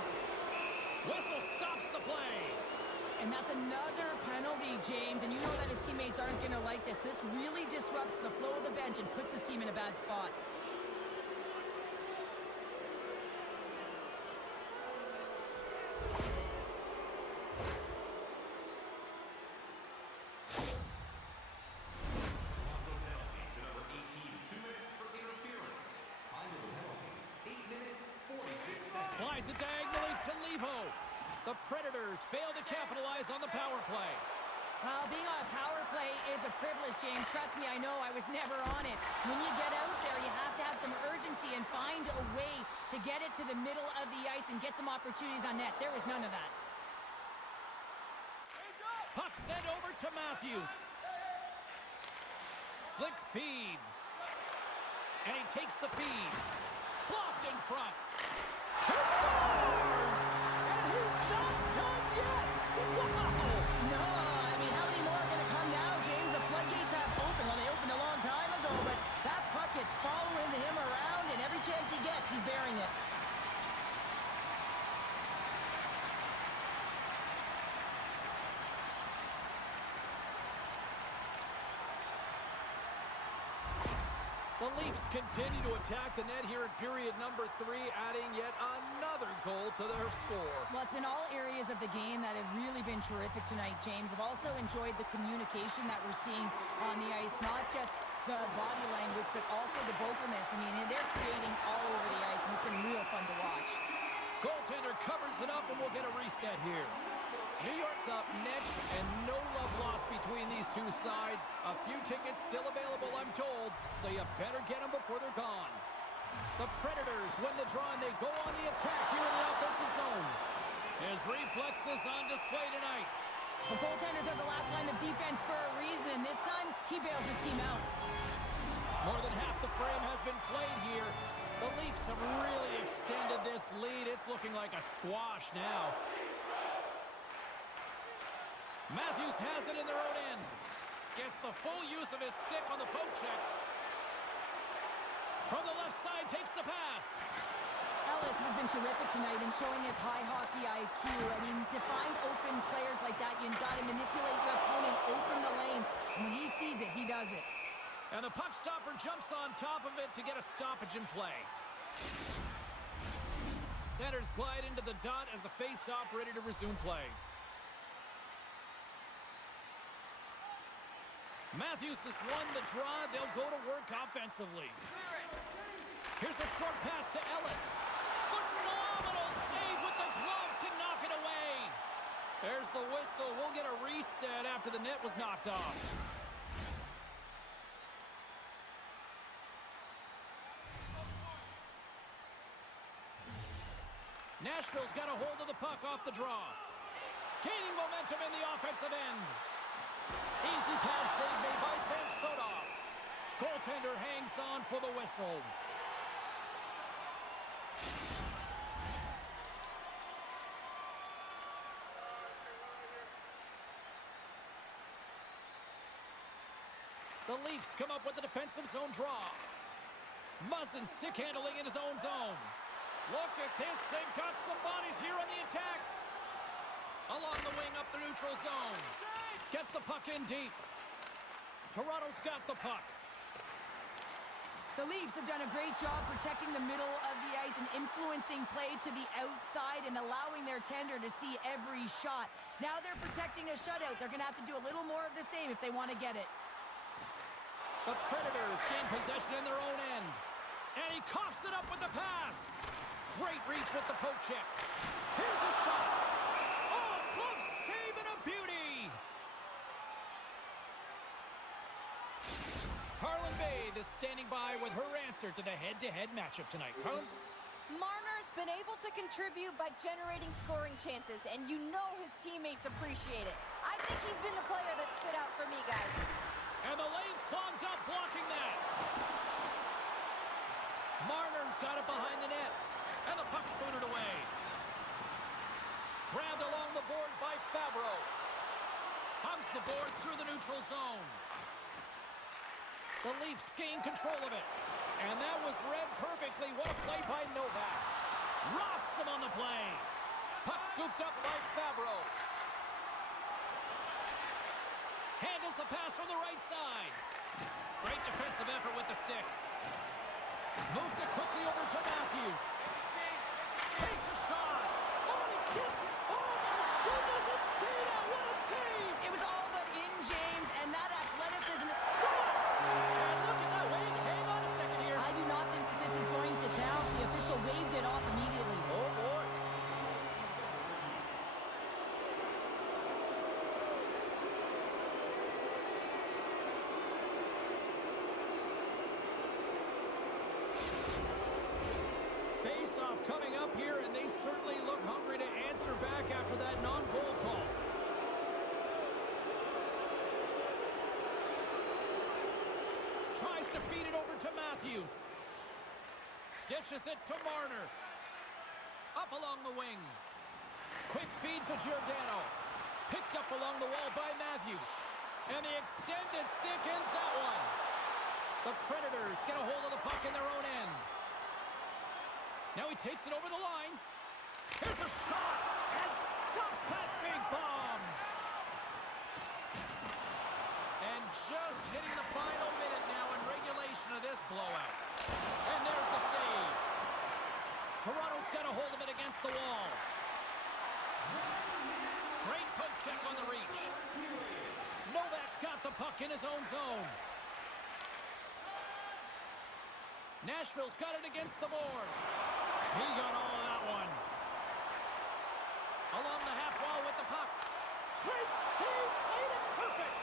Whistle stops the play. And that's another penalty, James. And you know that his teammates aren't going to like this. This really disrupts the flow of the bench and puts his team in a bad spot. Slides it diagonally to Levo. The Predators fail to capitalize on the power play. Well, being on a power play is a privilege, James. Trust me, I know. I was never on it. When you get out there, you have to have some urgency and find a way to get it to the middle of the ice and get some opportunities on net. There was none of that. Puck sent over to Matthews. Slick feed. And he takes the feed. Blocked in front. He scores! And he's not done yet! Wow! No, I mean, how many more are going to come now, James? The floodgates have opened. Well, they opened a long time ago, but that puck is following him around, and every chance he gets, he's bearing it. The Leafs continue to attack the net here at period number 3, adding yet another goal to their score. Well, it's been all areas of the game that have really been terrific tonight, James. I've also enjoyed the communication that we're seeing on the ice, not just the body language, but also the vocalness. I mean, they're creating all over the ice, and it's been real fun to watch. Goaltender covers it up, and we'll get a reset here. New York's up next, and no love lost between these two sides. A few tickets still available, I'm told, so you better get them before they're gone. The Predators win the draw, and they go on the attack here in the offensive zone. His reflexes on display tonight. The goaltenders are the last line of defense for a reason, and this time, he bails his team out. More than half the frame has been played here. The Leafs have really extended this lead. It's looking like a squash now. Matthews has it in their own end. Gets the full use of his stick on the poke check. From the left side, takes the pass. Ellis has been terrific tonight in showing his high hockey IQ. I mean, to find open players like that, you've got to manipulate your opponent, open the lanes. And when he sees it, he does it. And the puck stopper jumps on top of it to get a stoppage in play. Centers glide into the dot as the face-off ready to resume play. Matthews has won the draw. They'll go to work offensively. Here's a short pass to Ellis. Phenomenal save with the glove to knock it away. There's the whistle. We'll get a reset after the net was knocked off. Nashville's got a hold of the puck off the draw. Gaining momentum in the offensive end. Easy pass save made by Samsonov. Goaltender hangs on for the whistle. The Leafs come up with the defensive zone draw. Muzzin stick handling in his own zone. Look at this. They've got some bodies here on the attack. Along the wing up the neutral zone. Gets the puck in deep. Toronto's got the puck. The Leafs have done a great job protecting the middle of the ice and influencing play to the outside and allowing their tender to see every shot. Now they're protecting a shutout. They're going to have to do a little more of the same if they want to get it. The Predators gain possession in their own end. And he coughs it up with the pass. Great reach with the poke check. Here's a shot. Oh, glove save and a beauty. Carlin Bay is standing by with her answer to the head-to-head matchup tonight. Carlin? Marner's been able to contribute by generating scoring chances, and you know his teammates appreciate it. I think he's been the player that stood out for me, guys. And the lane's clogged up, blocking that. Marner's got it behind the net. And the puck's booted away. Grabbed along the boards by Fabro. Hugs the boards through the neutral zone. The Leafs gain control of it. And that was read perfectly. What a play by Novak. Rocks him on the play. Puck scooped up by Fabro. Handles the pass from the right side. Great defensive effort with the stick. Moves it quickly over to Matthews. Takes a shot. Oh, and he gets it. Oh, my goodness, it stayed out. What a save. It was all but in, James, and that athleticism scores! And look at that wave. Hang on a second here. I do not think that this is going to count. The official waved it off immediately. Oh, boy. Face-off coming up here, and they certainly look hungry to answer back after that non-goal call. Tries to feed it over to Matthews. Dishes it to Marner. Up along the wing. Quick feed to Giordano. Picked up along the wall by Matthews. And the extended stick ends that one. The Predators get a hold of the puck in their own end. Now he takes it over the line. Here's a shot. And stuffs that big bomb. And just hitting the final minute now in regulation of this blowout. And there's the save. Toronto's got a hold of it against the wall. Great poke check on the reach. Novak's got the puck in his own zone. Nashville's got it against the boards. He got all of that one. Along the half wall with the puck. Great save, made it perfect.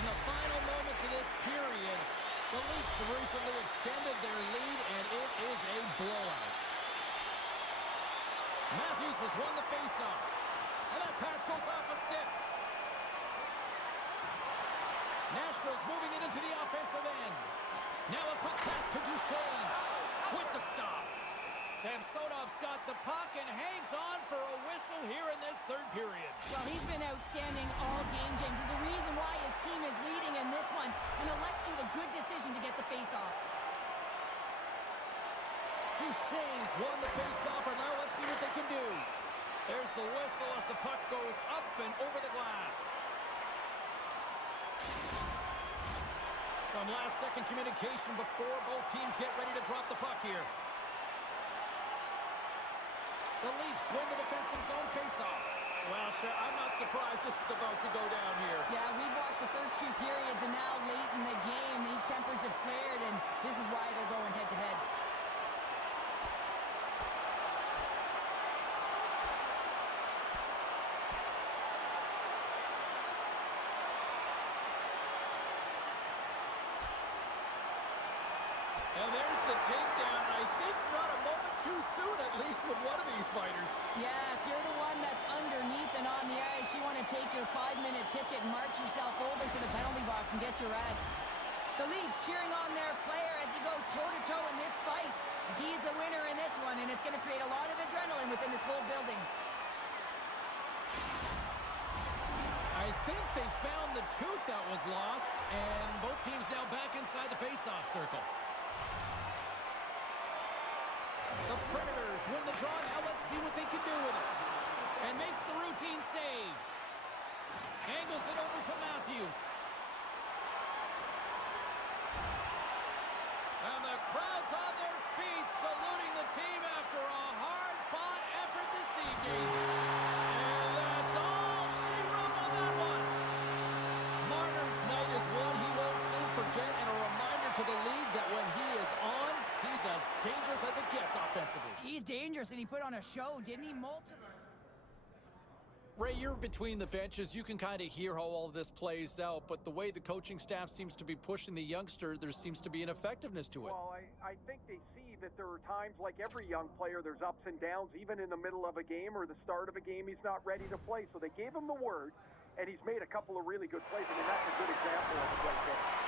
In the final moments of this period, the Leafs recently extended their lead, and it is a blowout. Matthews has won the faceoff, and that pass goes off a stick. Nashville's moving it into the offensive end. Now a quick pass to Duchesne with the stop. Samsonov's got the puck and hangs on for a whistle here in this third period. Well, he's been outstanding all game, James. There's a reason why his team is leading in this one, and elects to do the good decision to get the face-off. Duchesne's won the face-off, and now let's see what they can do. There's the whistle as the puck goes up and over the glass. Some last-second communication before both teams get ready to drop the puck here. The Leafs win the defensive zone face-off. Well, sure, I'm not surprised this is about to go down here. Yeah, we've watched the first two periods, and now late in the game, these tempers have flared, and this is why they're going head-to-head. And there's the takedown. I think not a moment too soon, at least with one of these fighters. Yeah, if you're the one that's underneath and on the ice, you want to take your 5-minute ticket and march yourself over to the penalty box and get your rest. The Leafs cheering on their player as he goes toe-to-toe in this fight. He's the winner in this one, and it's going to create a lot of adrenaline within this whole building. I think they found the tooth that was lost, and both teams now back inside the face-off circle. The Predators win the draw. Now let's see what they can do with it. And makes the routine save. Angles it over to Matthews. And the crowd's on their feet, saluting the team after a hard-fought effort this evening. And that's all she wrote on that one. Marner's night is one he won't soon forget, and a reminder to the league that when he is on, dangerous, and he put on a show, didn't he? Multiple. Ray, you're between the benches. You can kind of hear how all this plays out, but the way the coaching staff seems to be pushing the youngster, there seems to be an effectiveness to it. Well, I think they see that there are times, like every young player, there's ups and downs, even in the middle of a game or the start of a game, he's not ready to play. So they gave him the word, and he's made a couple of really good plays. I mean, that's a good example of it right there.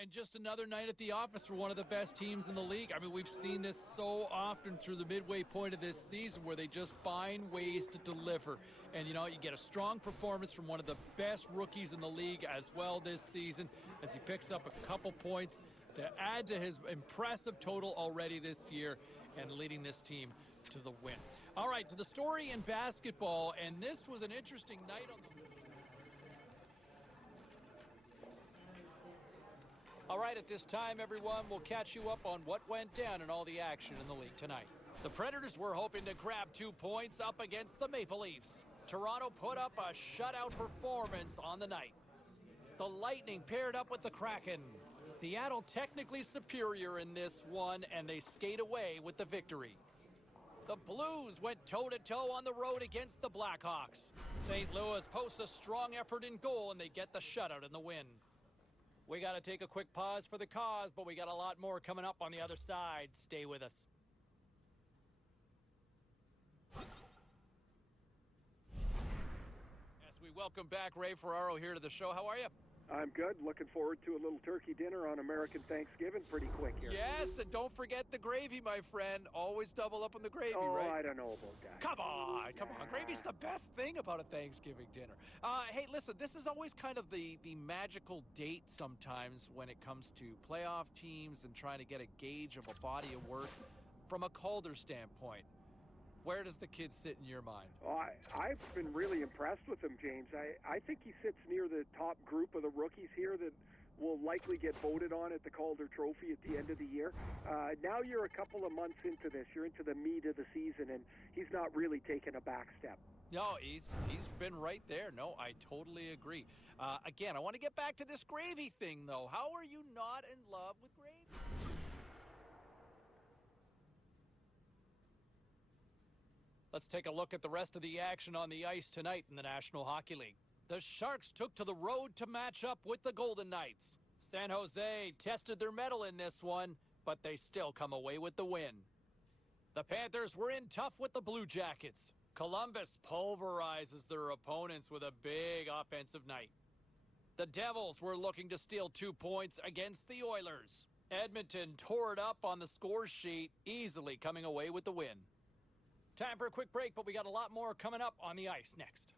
And just another night at the office for one of the best teams in the league. I mean, we've seen this so often through the midway point of this season where they just find ways to deliver. And, you get a strong performance from one of the best rookies in the league as well this season as he picks up a couple points to add to his impressive total already this year and leading this team to the win. All right, to the story in basketball, and this was an interesting night on the... All right, at this time, everyone, we'll catch you up on what went down in all the action in the league tonight. The Predators were hoping to grab 2 points up against the Maple Leafs. Toronto put up a shutout performance on the night. The Lightning paired up with the Kraken. Seattle technically superior in this one, and they skate away with the victory. The Blues went toe-to-toe on the road against the Blackhawks. St. Louis posts a strong effort in goal, and they get the shutout in the win. We got to take a quick pause for the cause, but we got a lot more coming up on the other side. Stay with us. As we welcome back Ray Ferraro here to the show. How are you? I'm good. Looking forward to a little turkey dinner on American Thanksgiving pretty quick here. Yes, and don't forget the gravy, my friend. Always double up on the gravy, oh, right? I don't know about that. Come on. Gravy's the best thing about a Thanksgiving dinner. Hey, listen, this is always kind of the magical date sometimes when it comes to playoff teams and trying to get a gauge of a body of work from a Calder standpoint. Where does the kid sit in your mind? Oh, I've been really impressed with him, James. I think he sits near the top group of the rookies here that will likely get voted on at the Calder Trophy at the end of the year. Now you're a couple of months into this. You're into the meat of the season, and he's not really taking a back step. No, he's been right there. No, I totally agree. Again, I want to get back to this gravy thing, though. How are you not in love with gravy? Let's take a look at the rest of the action on the ice tonight in the National Hockey League. The Sharks took to the road to match up with the Golden Knights. San Jose tested their mettle in this one, but they still come away with the win. The Panthers were in tough with the Blue Jackets. Columbus pulverizes their opponents with a big offensive night. The Devils were looking to steal 2 points against the Oilers. Edmonton tore it up on the score sheet, easily coming away with the win. Time for a quick break, but we got a lot more coming up on the ice next.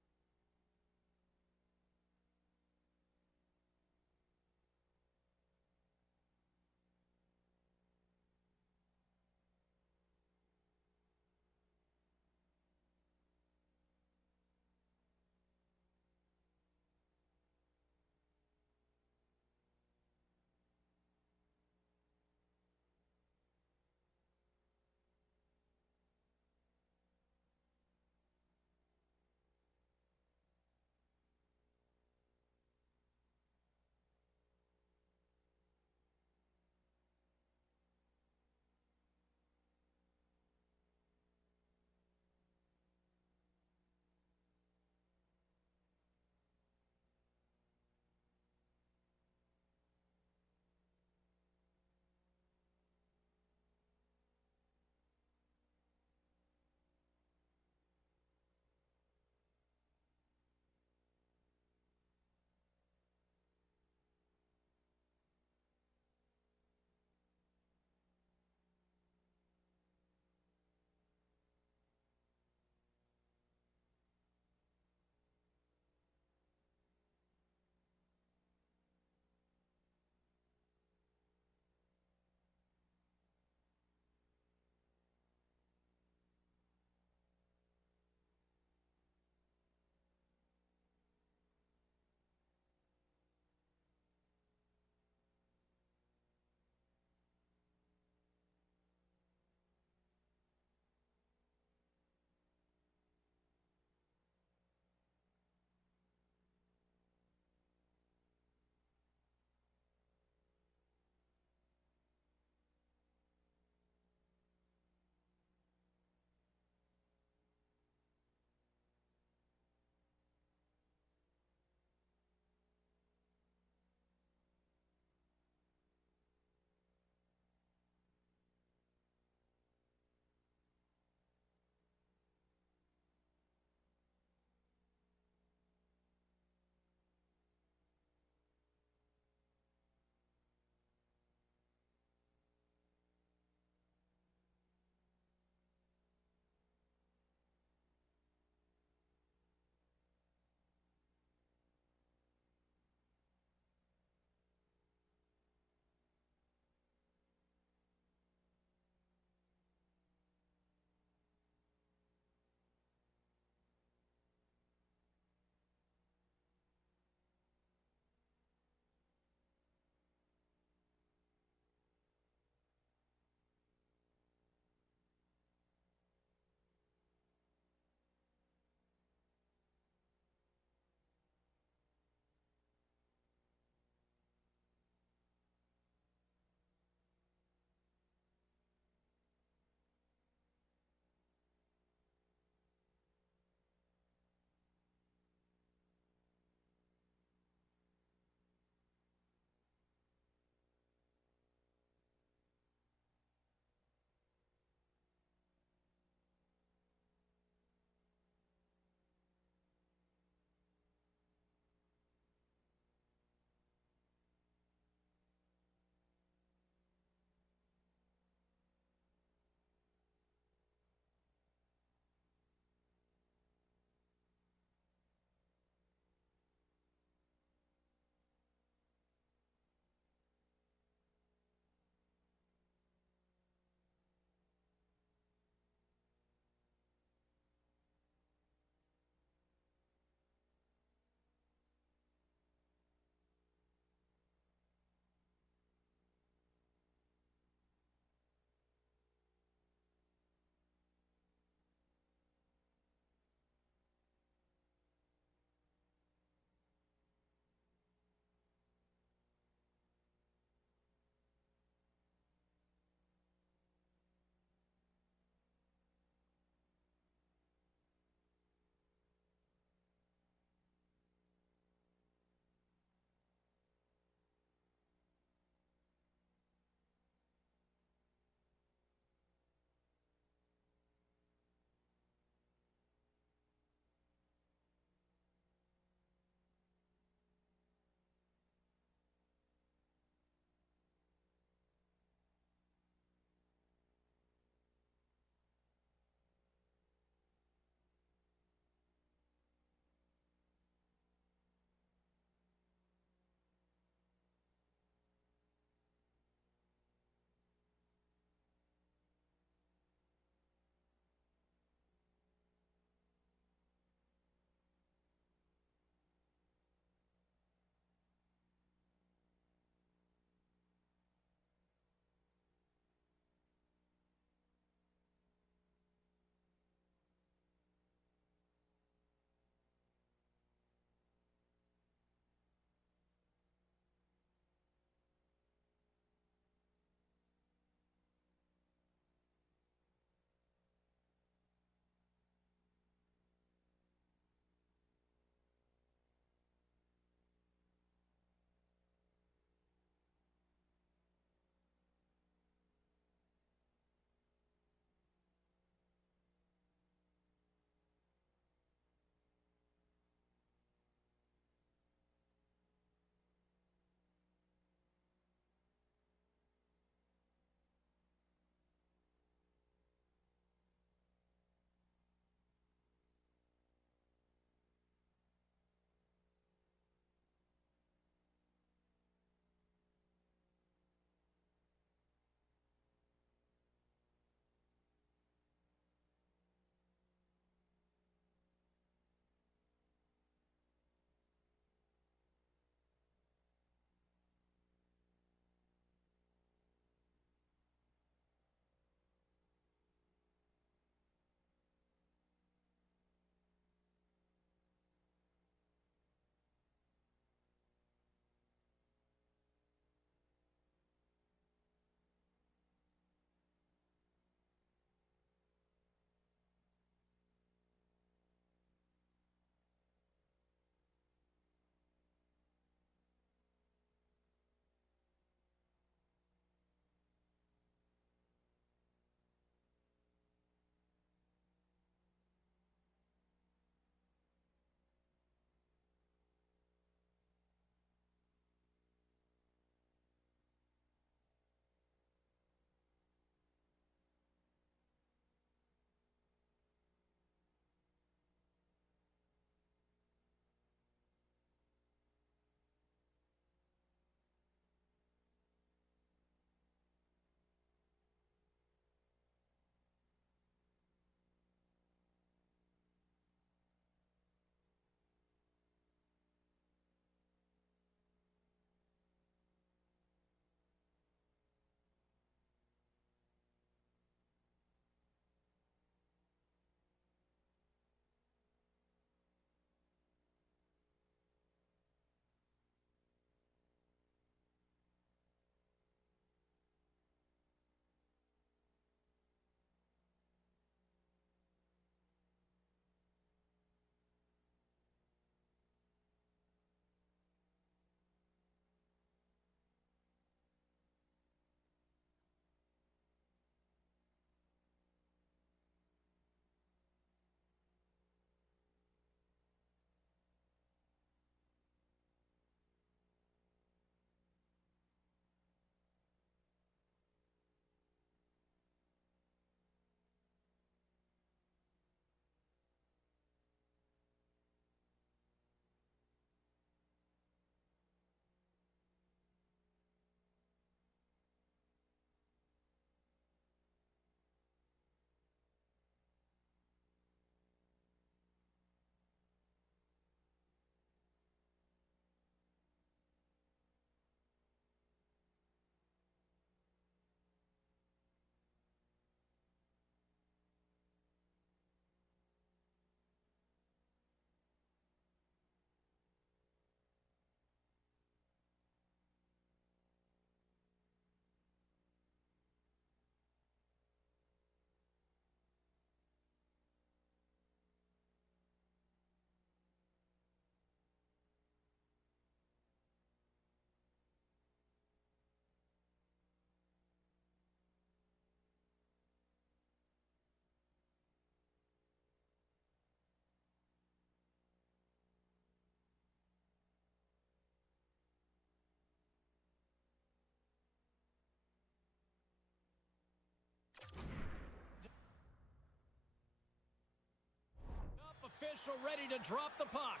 official ready to drop the puck.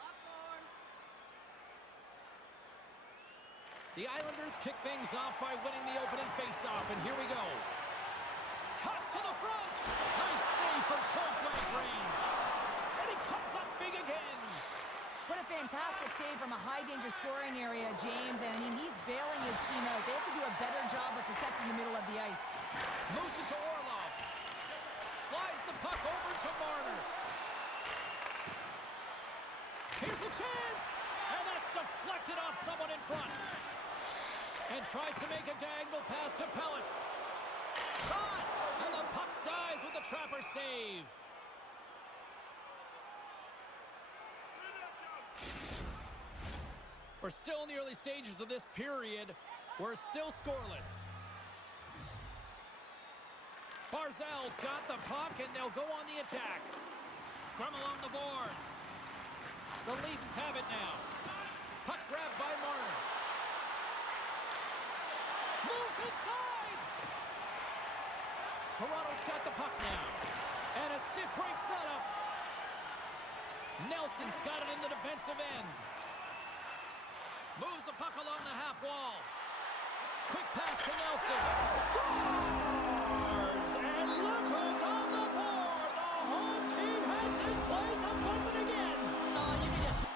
Popcorn. The Islanders kick things off by winning the opening faceoff, and here we go. Cuts to the front. Nice save from point-blank range. And he cuts up big again. What a fantastic save from a high-danger scoring area, James. And, I mean, he's bailing his team out. They have to do a better job of protecting the middle of the ice. Moves it to Orlov. Slides the puck over to Marner. Here's a chance. And that's deflected off someone in front. And tries to make a diagonal pass to Pellet. Shot! And the puck dies with the Trapper save. We're still in the early stages of this period. We're still scoreless. Barzal's got the puck, and they'll go on the attack. Scrum along the boards. The Leafs have it now. Puck grabbed by Marner. Moves inside! Toronto's got the puck now. And a stick break setup. Nelson's got it in the defensive end. Moves the puck along the half wall. Quick pass to Nelson. Scores! And look who's on the board! The home team has this place a buzzing again! Oh, you can just...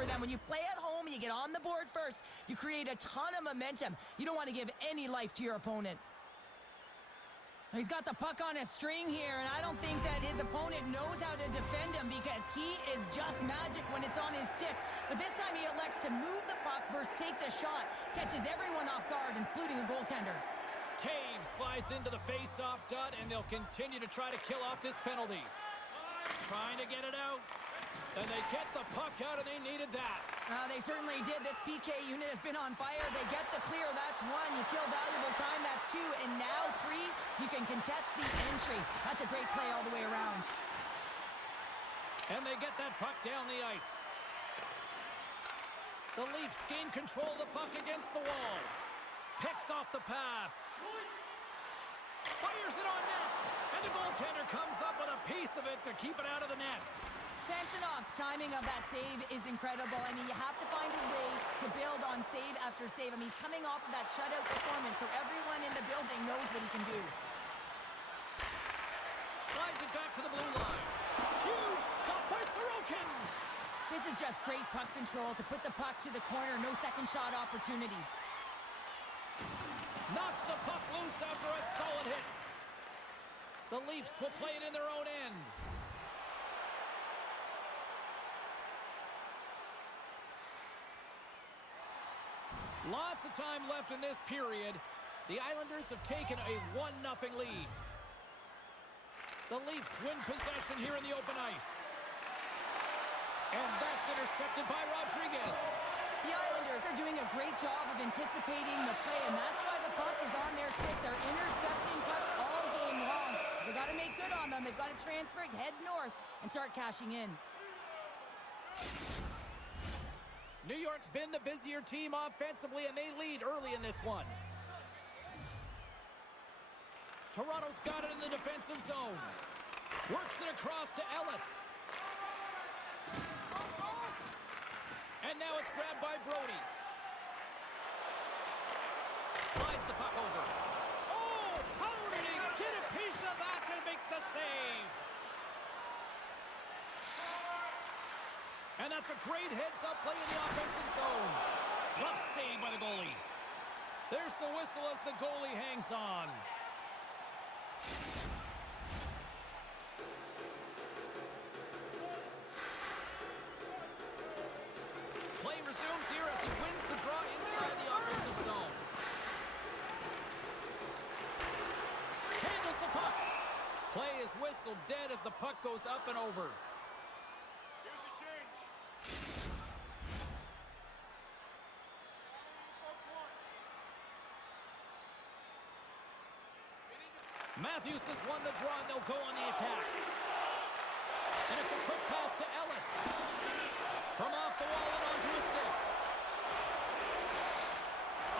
for them. When you play at home, you get on the board first. You create a ton of momentum. You don't want to give any life to your opponent. He's got the puck on a string here, and I don't think that his opponent knows how to defend him because he is just magic when it's on his stick. But this time he elects to move the puck versus take the shot. Catches everyone off guard, including the goaltender. Taves slides into the face-off dot, and they'll continue to try to kill off this penalty. Trying to get it out. And they get the puck out, and they needed that. They certainly did. This PK unit has been on fire. They get the clear. That's one. You kill valuable time. That's two. And now three, you can contest the entry. That's a great play all the way around. And they get that puck down the ice. The Leafs gain control of the puck against the wall. Picks off the pass. Fires it on net. And the goaltender comes up with a piece of it to keep it out of the net. Samsonov's timing of that save is incredible. I mean, you have to find a way to build on save after save. I mean, he's coming off of that shutout performance, so everyone in the building knows what he can do. Slides it back to the blue line. Huge stop by Sorokin. This is just great puck control to put the puck to the corner. No second shot opportunity. Knocks the puck loose after a solid hit. The Leafs will play it in their own end. Lots of time left in this period. The Islanders have taken a 1-0 lead. The Leafs win possession here in the open ice. And that's intercepted by Rodriguez. The Islanders are doing a great job of anticipating the play, and that's why the puck is on their stick. They're intercepting pucks all game long. They've got to make good on them. They've got to transfer it, head north, and start cashing in. New York's been the busier team offensively, and they lead early in this one. Toronto's got it in the defensive zone. Works it across to Ellis. And now it's grabbed by Brody. Slides the puck over. Oh, how did he get a piece of that to make the save? And that's a great heads-up play in the offensive zone. Tough save by the goalie. There's the whistle as the goalie hangs on. Play resumes here as he wins the draw inside the offensive zone. Handles the puck. Play is whistled dead as the puck goes up and over. Matthews has won the draw, and they'll go on the attack. And it's a quick pass to Ellis. From off the wall and onto his stick.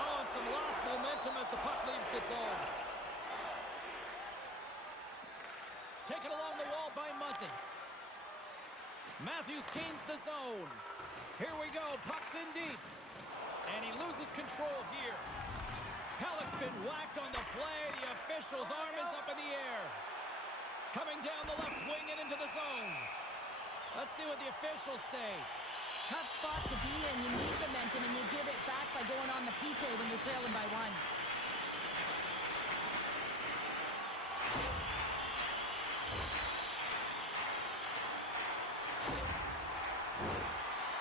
Oh, and some lost momentum as the puck leaves the zone. Taken along the wall by Muzzin. Matthews gains the zone. Here we go, puck's in deep. And he loses control here. Halleck's been whacked on the play. The official's arm is up in the air. Coming down the left wing and into the zone. Let's see what the officials say. Tough spot to be in. You need momentum, and you give it back by going on the PK when you're trailing by one.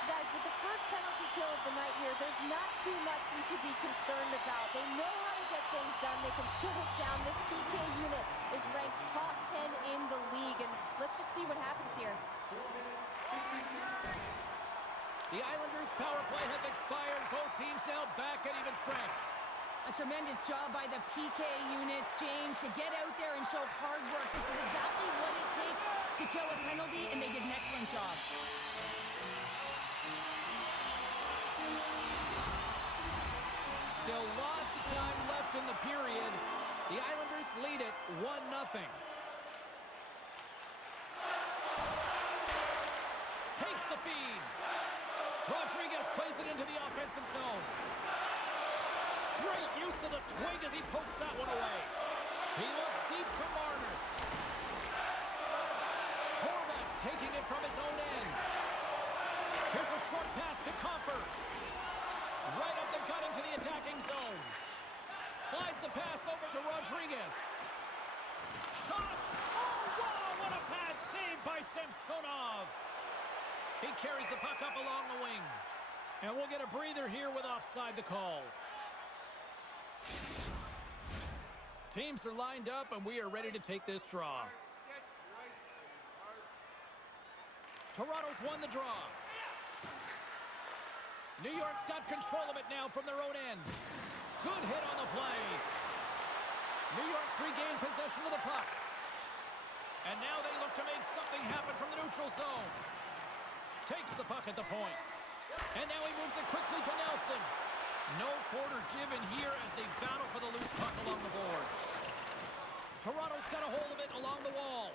Guys, with the first penalty kill of the night here, there's not too much we should be concerned about. They know how to get things done. They can shut it down. This PK unit is ranked top 10 in the league, and let's just see what happens here. The Islanders' power play has expired. Both teams now back at even strength. A tremendous job by the PK units, James, to get out there and show hard work. This is exactly what it takes to kill a penalty, and they did an excellent job. Still lots of time left in the period. The Islanders lead it 1-0. Takes the feed. Rodriguez plays it into the offensive zone. Great use of the twig as he pokes that one away. He looks deep to Marner. Horvat's taking it from his own end. Here's a short pass Copper. Right up the gut into the attacking zone. Slides the pass over to Rodriguez. Shot! Oh, wow! What a pad save by Samsonov! He carries the puck up along the wing. And we'll get a breather here with offside the call. Teams are lined up, and we are ready to take this draw. Toronto's won the draw. New York's got control of it now from their own end. Good hit on the play. New York's regained possession of the puck. And now they look to make something happen from the neutral zone. Takes the puck at the point. And now he moves it quickly to Nelson. No quarter given here as they battle for the loose puck along the boards. Toronto's got a hold of it along the wall.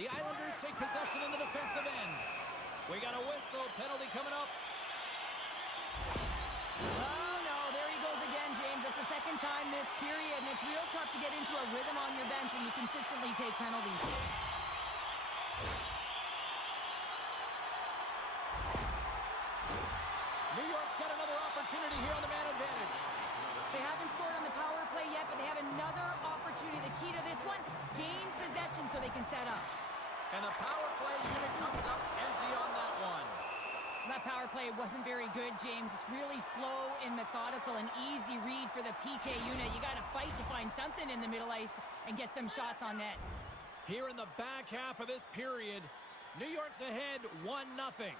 The Islanders take possession in the defensive end. We got a whistle. Penalty coming up. Oh, no. There he goes again, James. That's the second time this period, and it's real tough to get into a rhythm on your bench when you consistently take penalties. New York's got another opportunity here on the man advantage. They haven't scored on the power play yet, but they have another opportunity. The key to this one, gain possession so they can set up. And the power play unit comes up empty on that one. That power play wasn't very good, James. It's really slow and methodical, an easy read for the PK unit. You got to fight to find something in the middle ice and get some shots on net. Here in the back half of this period, New York's ahead 1-0.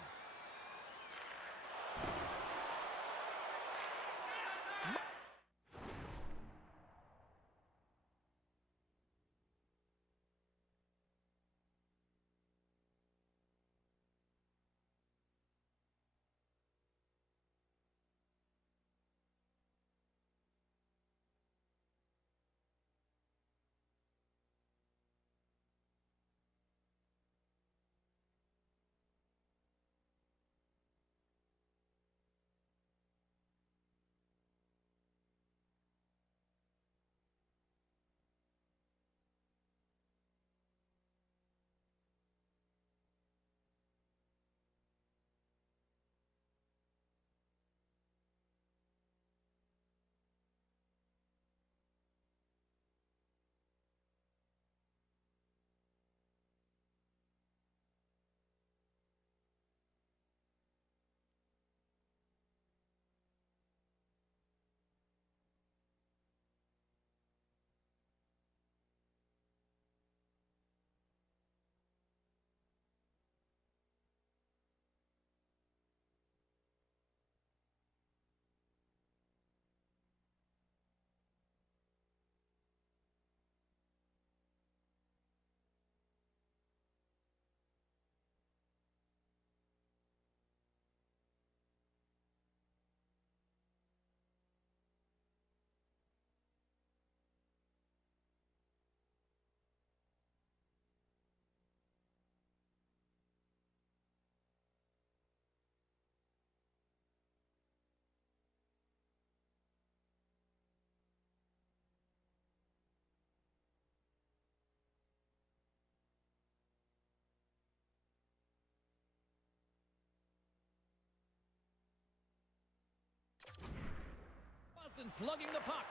Cousins lugging the puck.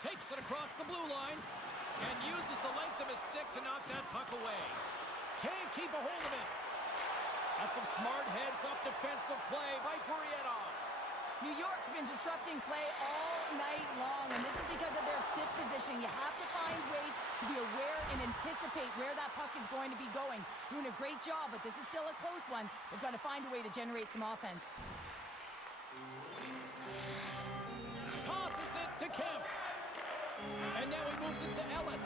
Takes it across the blue line and uses the length of his stick to knock that puck away. Can't keep a hold of it. That's some smart heads-up defensive play by Gurietov. New York's been disrupting play all night long, and this is because of their stick position. You have to find ways to be aware and anticipate where that puck is going to be going. Doing a great job, but this is still a close one. They've got to find a way to generate some offense. Tosses it to Kemp. And now he moves it to Ellis.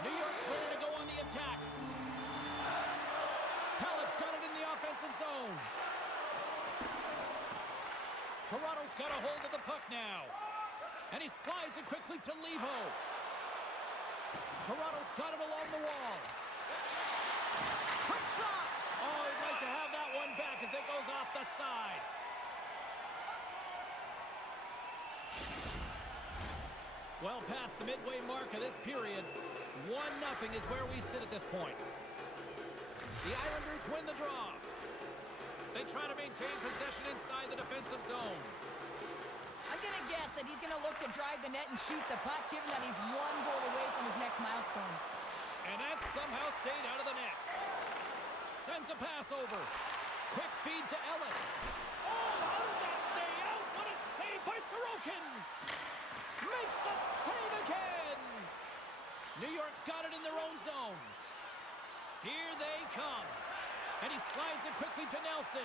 New York's ready to go on the attack. Halleck's got it in the offensive zone. Toronto's got a hold of the puck now. And he slides it quickly to Levo. Toronto's got it along the wall. Quick shot! Oh, he'd like to have that one back as it goes off the side. Well past the midway mark of this period, 1-0 is where we sit at this point. The Islanders win the draw. They try to maintain possession inside the defensive zone. I'm going to guess that he's going to look to drive the net and shoot the puck, given that he's 1 goal away from his next milestone. And that somehow stayed out of the net. Sends a pass over. Quick feed to Ellis. Oh, how did that stay out? What a save by Sorokin! Makes a save again! New York's got it in their own zone. Here they come. And he slides it quickly to Nelson.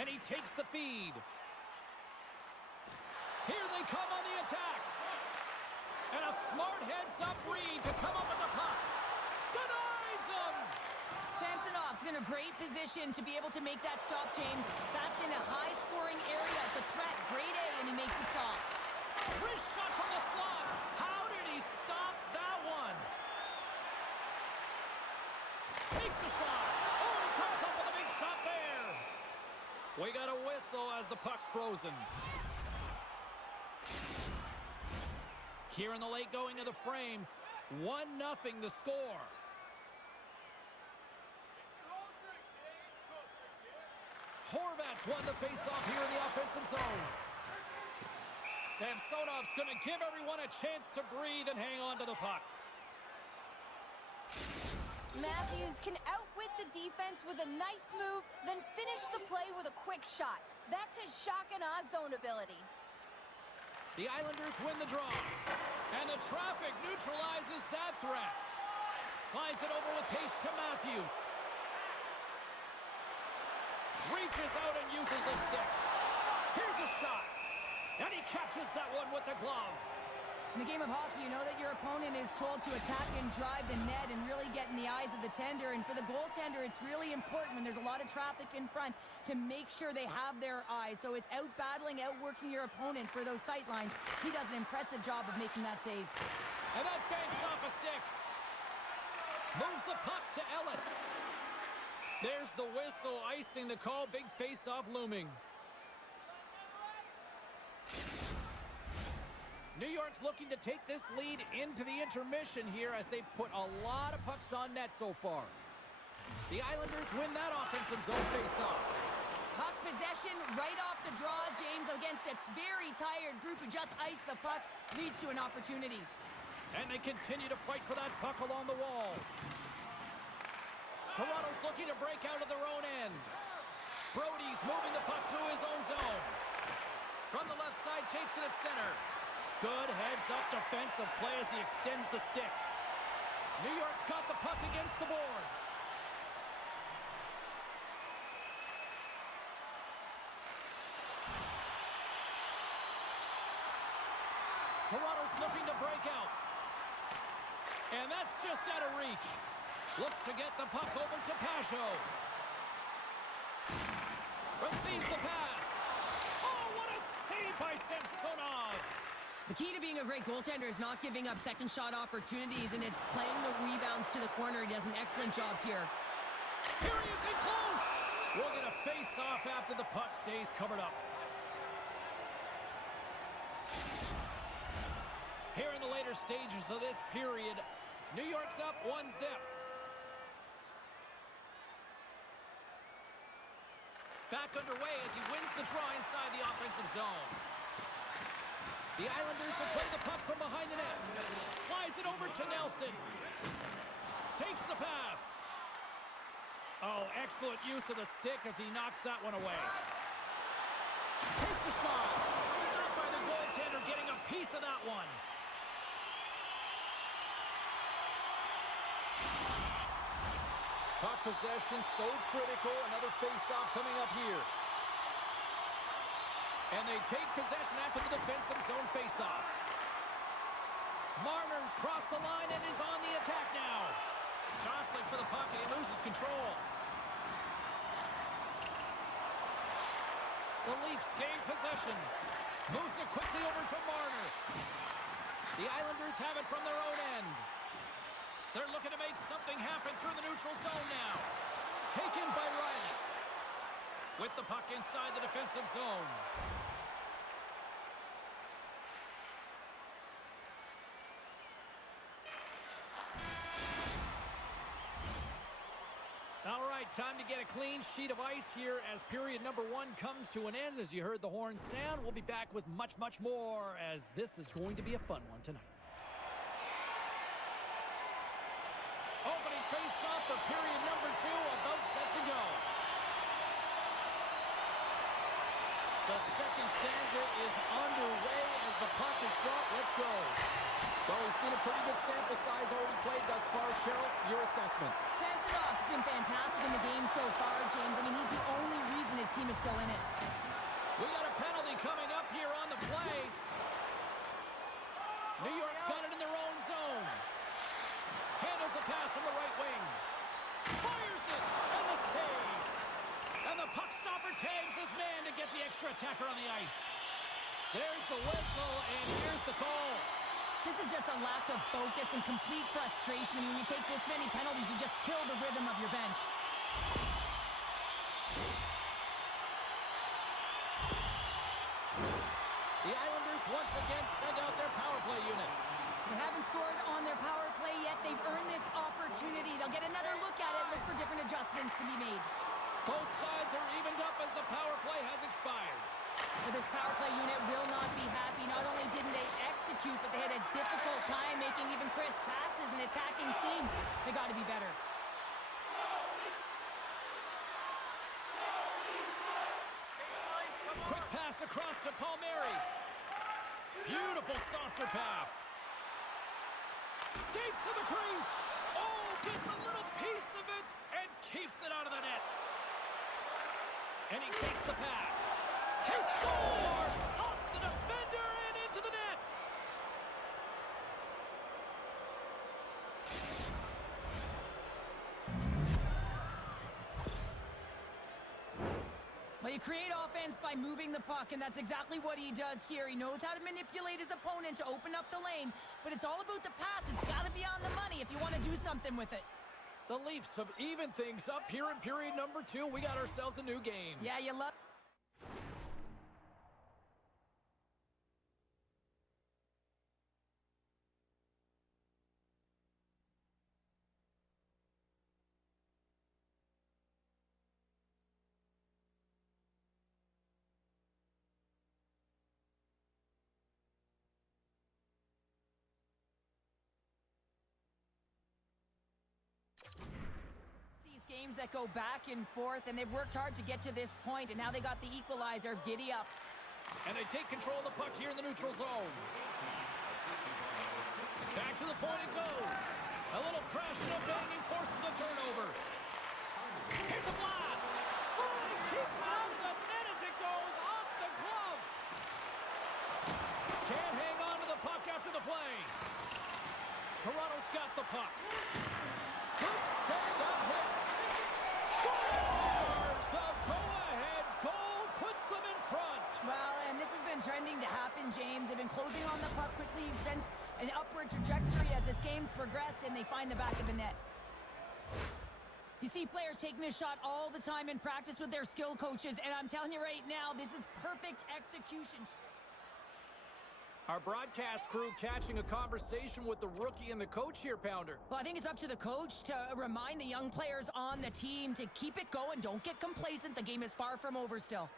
And he takes the feed. Here they come on the attack. And a smart heads-up read to come up with the puck. Denies him! Samsonov's in a great position to be able to make that stop, James. That's in a high-scoring area. It's a threat. Grade A, and he makes the stop. Wrist shot from the slot. How did he stop that one? Takes the shot. Oh, and he comes up with a big stop there. We got a whistle as the puck's frozen. Here in the late going of the frame, 1-0 the score. Horvat's won the faceoff here in the offensive zone. Samsonov's going to give everyone a chance to breathe and hang on to the puck. Matthews can outwit the defense with a nice move, then finish the play with a quick shot. That's his shock and awe zone ability. The Islanders win the draw. And the traffic neutralizes that threat. Slides it over with pace to Matthews. Reaches out and uses the stick. Here's a shot. And he catches that one with the glove. In the game of hockey, you know that your opponent is told to attack and drive the net and really get in the eyes of the tender. And for the goaltender, it's really important when there's a lot of traffic in front to make sure they have their eyes. So it's out-battling, outworking your opponent for those sight lines. He does an impressive job of making that save. And that banks off a stick. Moves the puck to Ellis. There's the whistle, icing the call. Big face-off looming. New York's looking to take this lead into the intermission here as they put a lot of pucks on net so far. The Islanders win that offensive zone face-off. Puck possession right off the draw, James, against a very tired group who just iced the puck, leads to an opportunity. And they continue to fight for that puck along the wall. Toronto's looking to break out of their own end. Brody's moving the puck through his own zone. From the left side, takes it at center. Good heads-up defensive play as he extends the stick. New York's got the puck against the boards. Toronto's looking to break out. And that's just out of reach. Looks to get the puck over to Pajot. Receives the pass. Oh, what a save by Samsonov. The key to being a great goaltender is not giving up second shot opportunities, and it's playing the rebounds to the corner. He does an excellent job here. Here he is in close. We'll get a face-off after the puck stays covered up. Here in the later stages of this period, New York's up 1-0. Back underway as he wins the draw inside the offensive zone. The Islanders will play the puck from behind the net. Slides it over to Nelson. Takes the pass. Oh, excellent use of the stick as he knocks that one away. Takes a shot. Stopped by the goaltender, getting a piece of that one. Puck possession so critical. Another face-off coming up here. And they take possession after the defensive zone face-off. Marner's crossed the line and is on the attack now. Jostling for the puck and he loses control. The Leafs gain possession. Moves it quickly over to Marner. The Islanders have it from their own end. They're looking to make something happen through the neutral zone now. Taken by Riley. With the puck inside the defensive zone. All right, time to get a clean sheet of ice here as period number 1 comes to an end. As you heard the horn sound, we'll be back with much, much more as this is going to be a fun one tonight. Opening face-off for period number 2, about set to go. The second stanza is underway as the puck is dropped. Let's go. Well, we've seen a pretty good sample size already played thus far. Cheryl, your assessment. Samsonov's been fantastic in the game so far, James. I mean, he's the only reason his team is still in it. We got a penalty coming up here on the play. New York's got it in their own zone. Handles the pass from the right wing. Fires it, and the save. And the puck stopper tags his man to get the extra attacker on the ice. There's the whistle, and here's the call. This is just a lack of focus and complete frustration. I mean, when you take this many penalties, you just kill the rhythm of your bench. The Islanders once again send out their power play unit. They haven't scored on their power play yet. They've earned this opportunity. They'll get another look at it, look for different adjustments to be made. Both sides are evened up as the power play has expired. So this power play unit will not be happy. Not only didn't they execute, but they had a difficult time making even crisp passes and attacking seams. They got to be better. Quick pass across to Palmieri. Beautiful saucer pass. Skates to the crease. Oh, gets a little piece of it and keeps it out of the net. And he takes the pass. He scores! Off the defender and into the net. Well, you create offense by moving the puck, and that's exactly what he does here. He knows how to manipulate his opponent to open up the lane, but it's all about the pass. It's got to be on the money if you want to do something with it. The Leafs have evened things up here in period number 2. We got ourselves a new game. Yeah, you love... games that go back and forth, and they've worked hard to get to this point, and now they got the equalizer. Giddy up. And they take control of the puck here in the neutral zone. Back to the point it goes. A little crash and a banging forces the turnover. Here's a blast. Oh, he keeps it out of the net as it goes off the glove. Can't hang on to the puck after the play. Toronto's got the puck. Good stand-up hit. Scores! The go-ahead goal puts them in front. Well, and this has been trending to happen, James. They've been closing on the puck quickly since an upward trajectory as this game's progressed, and they find the back of the net. You see players taking this shot all the time in practice with their skill coaches, and I'm telling you right now, this is perfect execution. Our broadcast crew catching a conversation with the rookie and the coach here, Pounder. Well, I think it's up to the coach to remind the young players on the team to keep it going. Don't get complacent. The game is far from over still.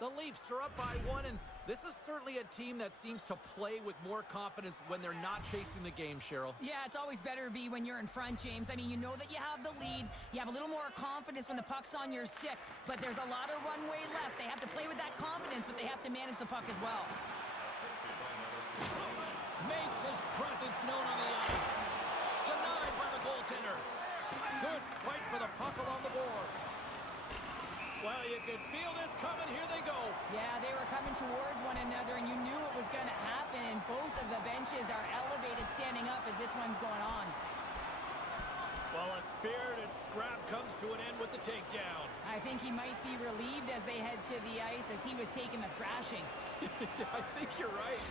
The Leafs are up by 1, and this is certainly a team that seems to play with more confidence when they're not chasing the game, Cheryl. Yeah, it's always better to be when you're in front, James. I mean, you know that you have the lead. You have a little more confidence when the puck's on your stick, but there's a lot of runway left. They have to play with that confidence, but they have to manage the puck as well. Makes his presence known on the ice. Denied by the goaltender. Good fight for the puck along the boards. Well, you could feel this coming. Here they go. Yeah, they were coming towards one another, and you knew it was going to happen. And both of the benches are elevated, standing up as this one's going on. Well, a spirited scrap comes to an end with the takedown. I think he might be relieved as they head to the ice as he was taking the thrashing. I think you're right.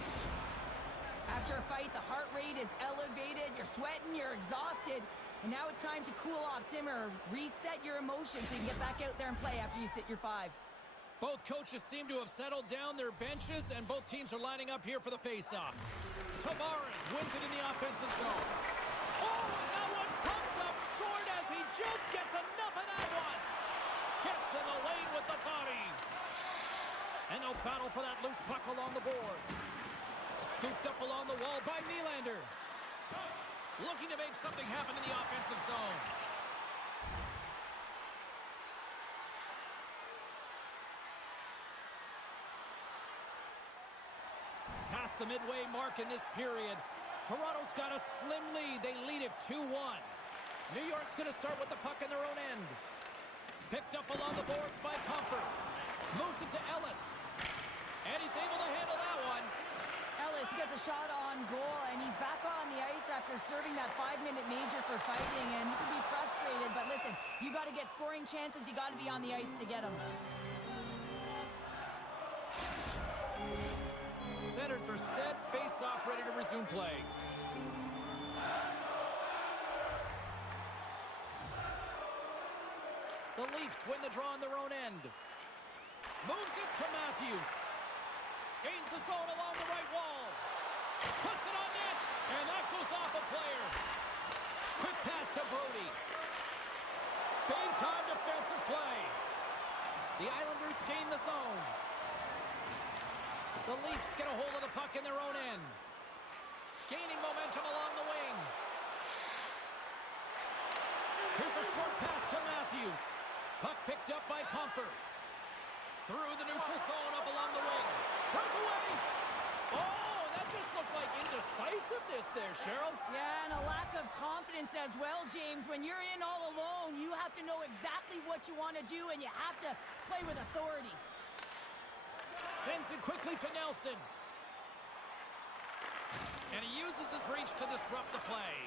After a fight, the heart rate is elevated, you're sweating, you're exhausted, and now it's time to cool off, simmer, reset your emotions so you can get back out there and play after you sit your 5. Both coaches seem to have settled down their benches, and both teams are lining up here for the face-off. Tavares wins it in the offensive zone. Oh, and that one pumps up short as he just gets enough of that one. Gets in the lane with the body. And they'll battle for that loose puck along the boards. Scooped up along the wall by Nylander. Looking to make something happen in the offensive zone. Past the midway mark in this period. Toronto's got a slim lead. They lead it 2-1. New York's going to start with the puck in their own end. Picked up along the boards by Comfort. Moves it to Ellis. And he's able to handle that one. Ellis gets a shot on goal, and he's back on the ice after serving that 5-minute major for fighting, and you can be frustrated, but listen, you got to get scoring chances, you got to be on the ice to get them. Centers are set, face-off, ready to resume play. The Leafs win the draw on their own end. Moves it to Matthews. Gains the zone along the right wall. Puts it on net, and that goes off a player. Quick pass to Brody. Big-time defensive play. The Islanders gain the zone. The Leafs get a hold of the puck in their own end. Gaining momentum along the wing. Here's a short pass to Matthews. Puck picked up by Comfort. Through the neutral zone, up along the wing. Breakaway! Oh, that just looked like indecisiveness there, Cheryl. Yeah, and a lack of confidence as well, James. When you're in all alone, you have to know exactly what you want to do, and you have to play with authority. Sends it quickly to Nelson. And he uses his reach to disrupt the play.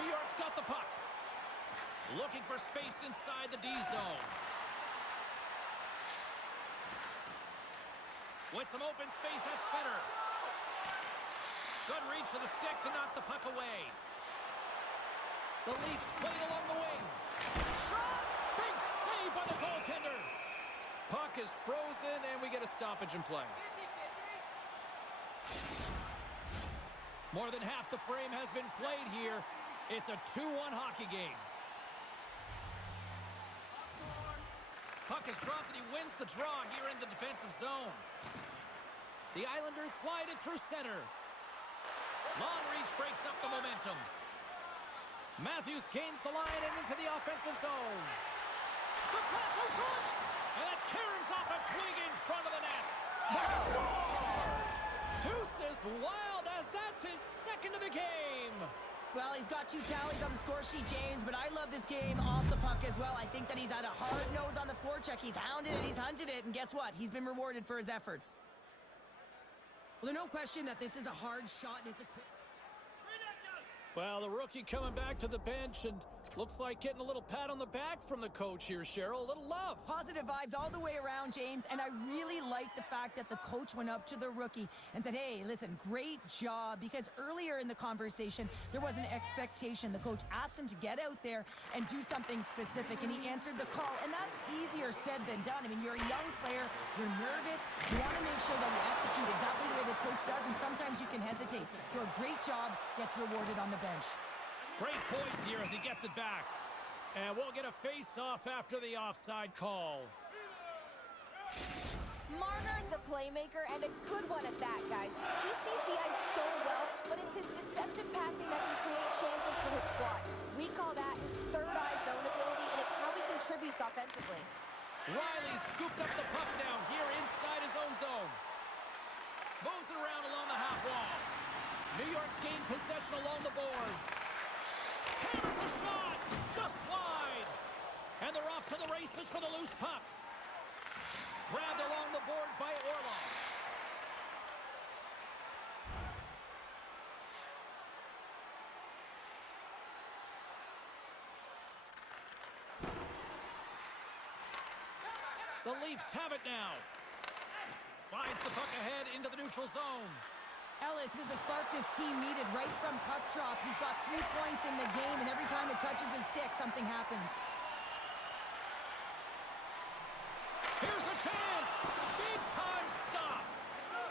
New York's got the puck. Looking for space inside the D zone. With some open space at center. Good reach to the stick to knock the puck away. The Leafs played along the wing. Shot! Big save by the goaltender. Puck is frozen, and we get a stoppage in play. More than half the frame has been played here. It's a 2-1 hockey game. Puck is dropped, and he wins the draw here in the defensive zone. The Islanders slide it through center. Long reach breaks up the momentum. Matthews gains the line and into the offensive zone. The pass in front! And that caroms off a twig in front of the net. Scores! Deuces Wild as that's his second of the game. Well, he's got 2 tallies on the score sheet, James, but I love this game off the puck as well. I think that he's had a hard nose on the forecheck. He's hounded it, he's hunted it, and guess what? He's been rewarded for his efforts. Well, there's no question that this is a hard shot, and it's a quick... Well, the rookie coming back to the bench, and looks like getting a little pat on the back from the coach here, Cheryl. A little love. Positive vibes all the way around, James, and I really like the fact that the coach went up to the rookie and said, hey, listen, great job, because earlier in the conversation, there was an expectation. The coach asked him to get out there and do something specific, and he answered the call, and that's easier said than done. I mean, you're a young player, you're nervous, you want to make sure that you execute exactly the way the coach does, and sometimes you can hesitate. So a great job gets rewarded on the bench. Great points here as he gets it back. And we'll get a face-off after the offside call. Marner's a playmaker, and a good one at that, guys. He sees the ice so well, but it's his deceptive passing that can create chances for his squad. We call that his third-eye zone ability, and it's how he contributes offensively. Riley scooped up the puck now here inside his own zone. Moves it around along the half wall. New York's gained possession along the boards. Hammers a shot! Just wide! And they're off to the races for the loose puck. Grabbed along the boards by Orlov. The Leafs have it now. Slides the puck ahead into the neutral zone. Ellis is the spark this team needed right from puck drop. He's got 3 points in the game, and every time it touches his stick, something happens. Here's a chance! Big-time stop!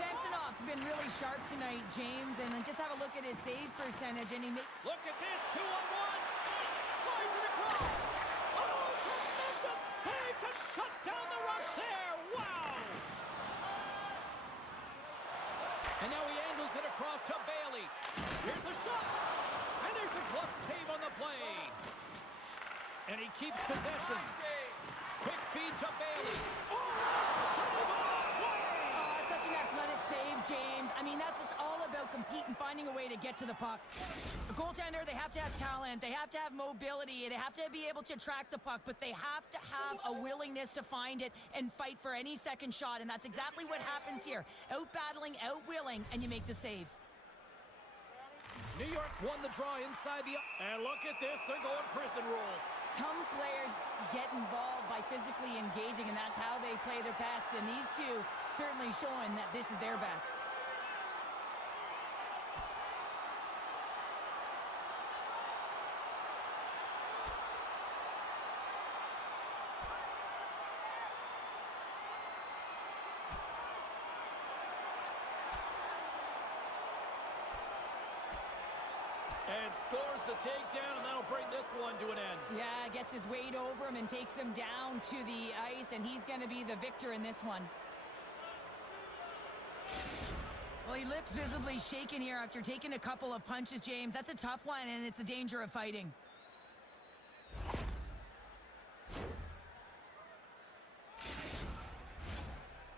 Samsonov's been really sharp tonight, James, and then just have a look at his save percentage, and Look at this, 2-on-1! Slides it across! Oh, tremendous save to shut down the rush there! Wow! And now he angles it across to Bailey. Here's the shot! And there's a glove save on the play. And he keeps possession. Quick feed to Bailey. Oh, save on the play! Oh, it's such an athletic save, James. I mean, that's just all about competing, finding a way to get to the puck. A goaltender, they have to have talent, they have to have mobility, they have to be able to track the puck, but they have to have a willingness to find it and fight for any second shot, and that's exactly what happens here. Out-battling, out-willing, and you make the save. New York's won the draw inside the... And look at this, they're going prison rules. Some players get involved by physically engaging, and that's how they play their best, and these two certainly showing that this is their best. And scores the takedown, and that'll bring this one to an end. Yeah, gets his weight over him and takes him down to the ice, and he's going to be the victor in this one. Well, he looks visibly shaken here after taking a couple of punches, James. That's a tough one, and it's the danger of fighting.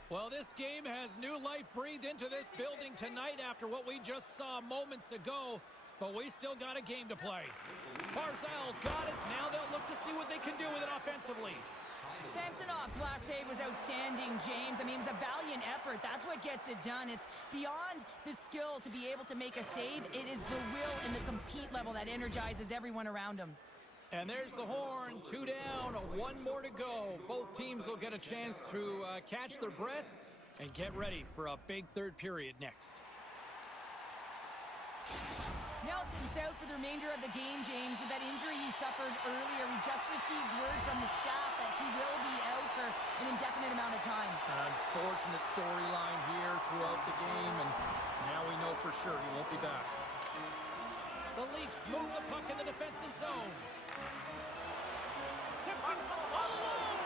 Well, this game has new life breathed into this building tonight after what we just saw moments ago. But we still got a game to play. Barzal's got it. Now they'll look to see what they can do with it offensively. Samsonov's last save was outstanding, James. I mean, it was a valiant effort. That's what gets it done. It's beyond the skill to be able to make a save. It is the will and the compete level that energizes everyone around him. And there's the horn. 2 down, 1 more to go. Both teams will get a chance to catch their breath and get ready for a big third period next. Nelson's out for the remainder of the game, James, with that injury he suffered earlier. We just received word from the staff that he will be out for an indefinite amount of time. An unfortunate storyline here throughout the game, and now we know for sure he won't be back. The Leafs move the puck in the defensive zone. Steps in all alone.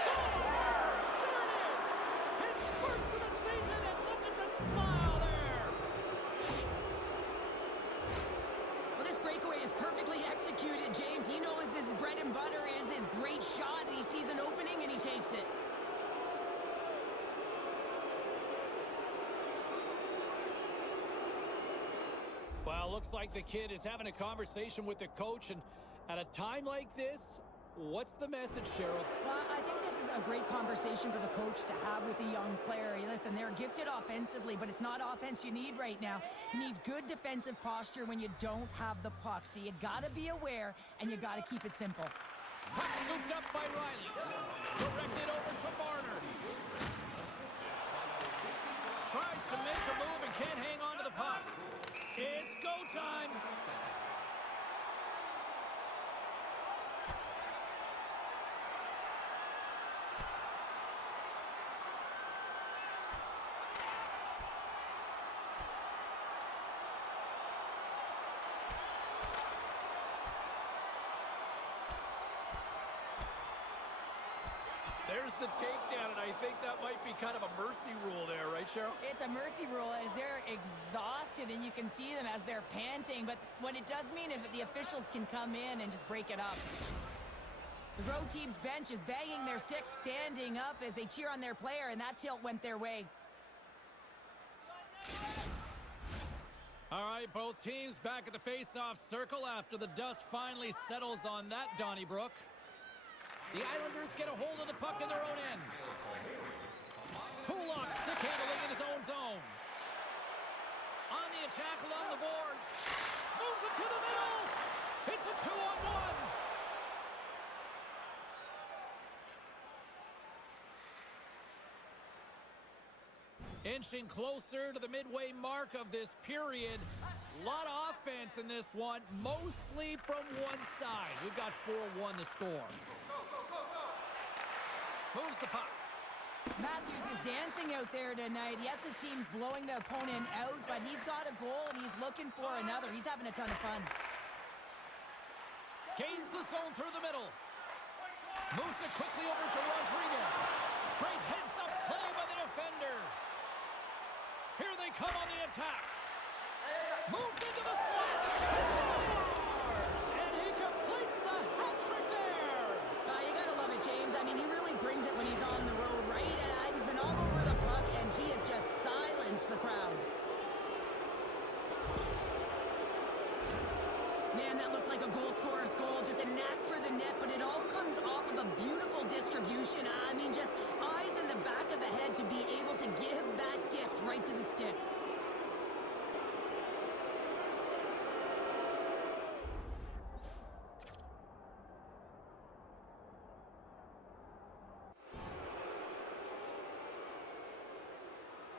Scores! There it is! His first of the season, and look at the smile there! Breakaway is perfectly executed, James. He knows his bread and butter is his great shot, and he sees an opening and he takes it. Well, looks like the kid is having a conversation with the coach, and at a time like this, what's the message, Cheryl? Well, I think this is a great conversation for the coach to have with a young player. Listen, they're gifted offensively, but it's not offense you need right now. You need good defensive posture when you don't have the puck. So you got to be aware, and you got to keep it simple. Puck scooped up by Riley. Directed over to Marner. Tries to make a move and can't hang on to the puck. It's go time. There's the takedown, and I think that might be kind of a mercy rule there, right, Cheryl? It's a mercy rule as they're exhausted, and you can see them as they're panting. But what it does mean is that the officials can come in and just break it up. The road team's bench is banging their sticks, standing up as they cheer on their player, and that tilt went their way. All right, both teams back at the face-off circle after the dust finally settles on that Donnybrook. The Islanders get a hold of the puck in their own end. Kulak stick handling in his own zone. On the attack along the boards. Moves it to the middle. It's a 2-on-1. Inching closer to the midway mark of this period. A lot of offense in this one, mostly from one side. We've got 4-1 the score. Moves the puck. Matthews is dancing out there tonight. Yes, his team's blowing the opponent out, but he's got a goal and he's looking for another. He's having a ton of fun. Gains the zone through the middle. Moves it quickly over to Rodriguez. Great heads-up play by the defender. Here they come on the attack. Moves into the slot. Scores! And he completes the hat trick there. You gotta love it, James. I mean, he really brings it when he's on the road, right? He's been all over the puck, and he has just silenced the crowd. Man, that looked like a goal scorer's goal. Just a knack for the net, but it all comes off of a beautiful distribution. I mean, just eyes in the back of the head to be able to give that gift right to the stick.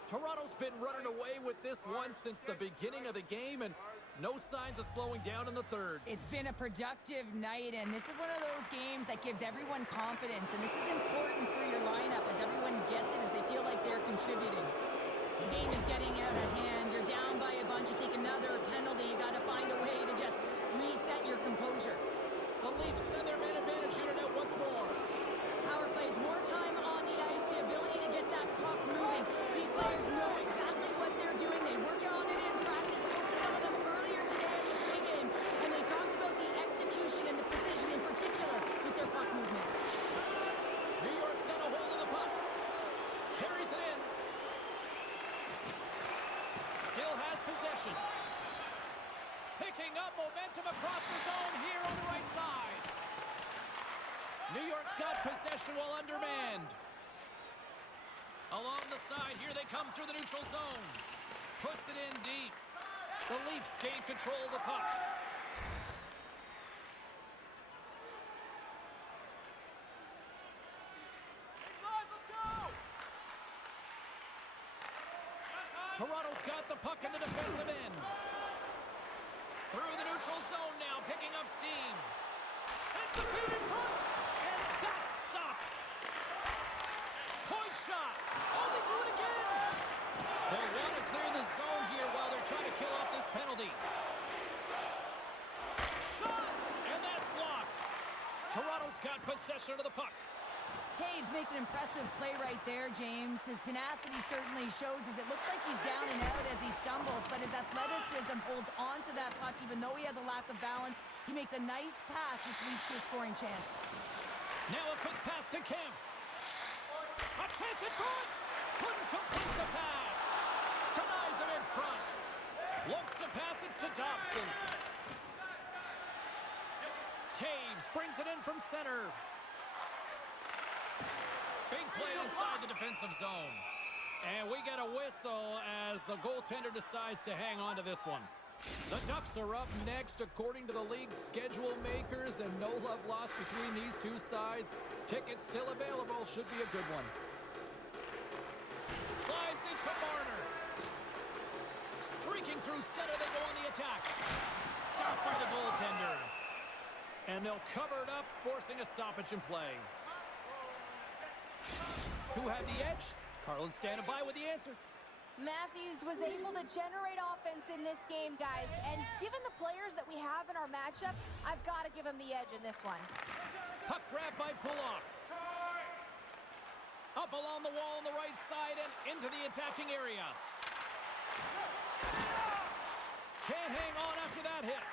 Toronto's been running away with this one since the beginning of the game, and no signs of slowing down in the third. It's been a productive night, and this is one of those games that gives everyone confidence, and this is important for your lineup as everyone gets it, as they feel like they're contributing. The game is getting out of hand. You're down by a bunch. You take another penalty. You got to find a way to just reset your composure. The Leafs send their man advantage unit out once more. Power plays, more time on the ice, the ability to get that puck moving. These players know exactly what they're doing. They work on it in practice. Spoke to some of them earlier today in the pregame, and they talked about the execution and the precision in particular with their puck movement. New York's got a hold of the puck. Carries it in. Still has possession. Picking up momentum across the zone here on the right side. New York's got possession while undermanned. Along the side, here they come through the neutral zone. Puts it in deep. The Leafs gain control of the puck. Toronto's got the puck in the defensive end. Through the neutral zone now, picking up steam. Sends the feed in front, and that's stopped. Point shot. Oh, they do it again. They want to clear the zone here while they're trying to kill off this penalty. Shot, and that's blocked. Toronto's got possession of the puck. Taves makes an impressive play right there, James. His tenacity certainly shows as it looks like he's down and out as he stumbles, but his athleticism holds on to that puck even though he has a lack of balance. He makes a nice pass, which leads to a scoring chance. Now a quick pass to Kemp. A chance in front. Couldn't complete the pass. Denies him in front. Looks to pass it to Dobson. Taves brings it in from center. Big play inside the defensive zone. And we get a whistle as the goaltender decides to hang on to this one. The Ducks are up next according to the league's schedule makers, and no love lost between these two sides. Tickets still available. Should be a good one. Slides into Marner. Streaking through center, they go on the attack. Stopped by the goaltender. And they'll cover it up, forcing a stoppage in play. Who had the edge? Carlin standing by with the answer. Matthews was able to generate offense in this game, guys. And given the players that we have in our matchup, I've got to give him the edge in this one. Puck grab by Pulock. Up along the wall on the right side and into the attacking area. Can't hang on after that hit.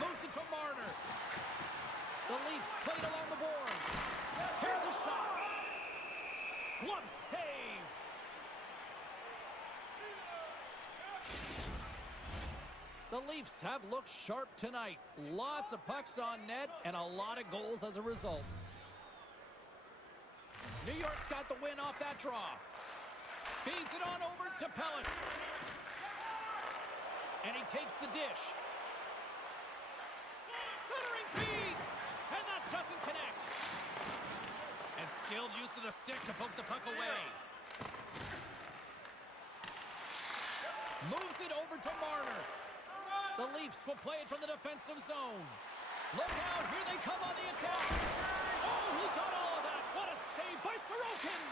Moves it to Marner. The Leafs played along the boards. Here's a shot. Glove save. The Leafs have looked sharp tonight. Lots of pucks on net and a lot of goals as a result. New York's got the win off that draw. Feeds it on over to Pellet. And he takes the dish. Centering feed. And that doesn't connect. And skilled use of the stick to poke the puck away. Moves it over to Marner. The Leafs will play it from the defensive zone. Look out, here they come on the attack. Oh, he got all of that. What a save by Sorokin.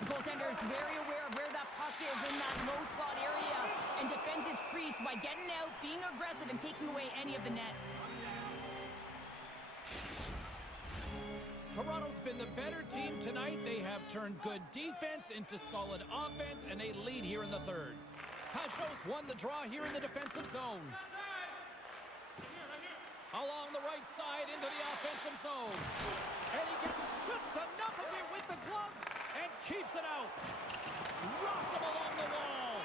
The goaltender is very aware of where that puck is in that low slot area and defends his crease by getting out, being aggressive, and taking away any of the net. Toronto's been the better team tonight. They have turned good defense into solid offense, and they lead here in the third. Pajot's won the draw here in the defensive zone. Along the right side into the offensive zone. And he gets just enough of it with the glove and keeps it out. Rocked him along the wall.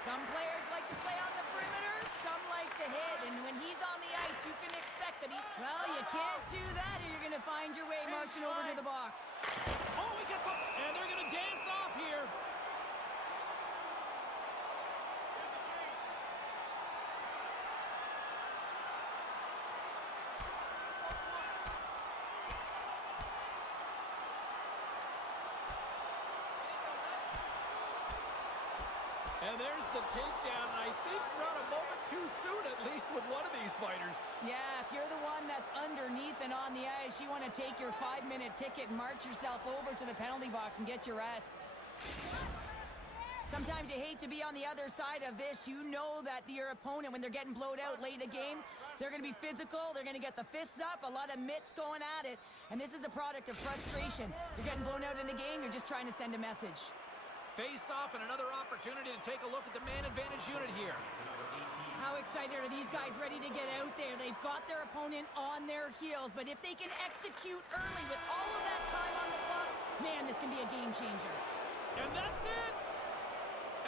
Some players like to play on the perimeter, some like to hit, and when he's on the ice, you can expect that well, you can't do that or you're going to find your way marching over to the box. Oh, he gets up, and they're going to dance off here. And there's the takedown, and I think we're on a moment too soon, at least with one of these fighters. Yeah, if you're the one that's underneath and on the ice, you want to take your 5-minute ticket and march yourself over to the penalty box and get your rest. Sometimes you hate to be on the other side of this. You know that your opponent, when they're getting blowed out late in the game, they're going to be physical, they're going to get the fists up, a lot of mitts going at it, and this is a product of frustration. You're getting blown out in the game, you're just trying to send a message. Face off and another opportunity to take a look at the man advantage unit here. How excited are these guys ready to get out there? They've got their opponent on their heels, but if they can execute early with all of that time on the clock, man, this can be a game changer. And that's it!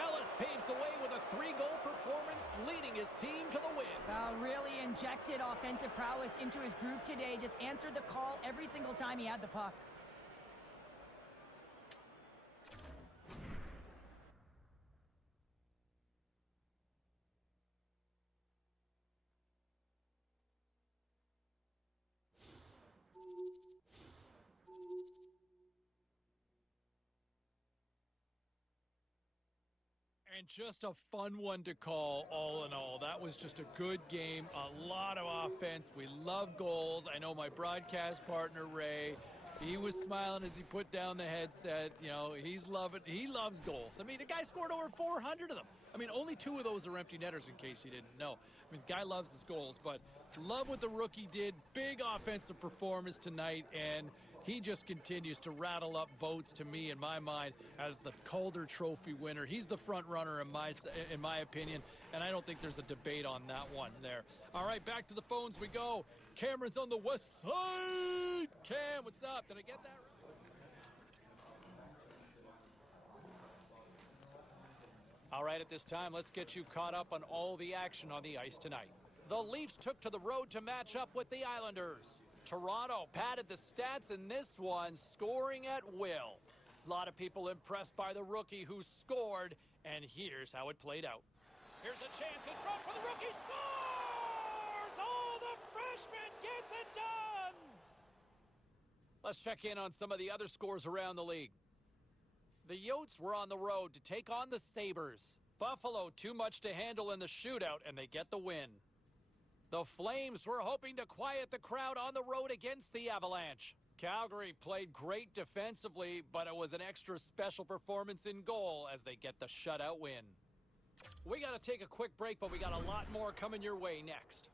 Ellis paves the way with a 3-goal performance, leading his team to the win. Really injected offensive prowess into his group today, just answered the call every single time he had the puck. And just a fun one to call, all in all. That was just a good game, a lot of offense. We love goals. I know my broadcast partner, Ray, he was smiling as he put down the headset. You know, he loves goals. I mean, the guy scored over 400 of them. I mean, only 2 of those are empty netters, in case you didn't know. I mean, the guy loves his goals, but love what the rookie did. Big offensive performance tonight, and he just continues to rattle up votes to me, in my mind, as the Calder Trophy winner. He's the front runner in my opinion, and I don't think there's a debate on that one there. All right, back to the phones we go. Cameron's on the west side. Cam, what's up? Did I get that right? All right, at this time, let's get you caught up on all the action on the ice tonight. The Leafs took to the road to match up with the Islanders. Toronto padded the stats in this one, scoring at will. A lot of people impressed by the rookie who scored, and here's how it played out. Here's a chance in front for the rookie. Scores! Oh, the freshman gets it done! Let's check in on some of the other scores around the league. The Yotes were on the road to take on the Sabres. Buffalo too much to handle in the shootout, and they get the win. The Flames were hoping to quiet the crowd on the road against the Avalanche. Calgary played great defensively, but it was an extra special performance in goal as they get the shutout win. We got to take a quick break, but we got a lot more coming your way next.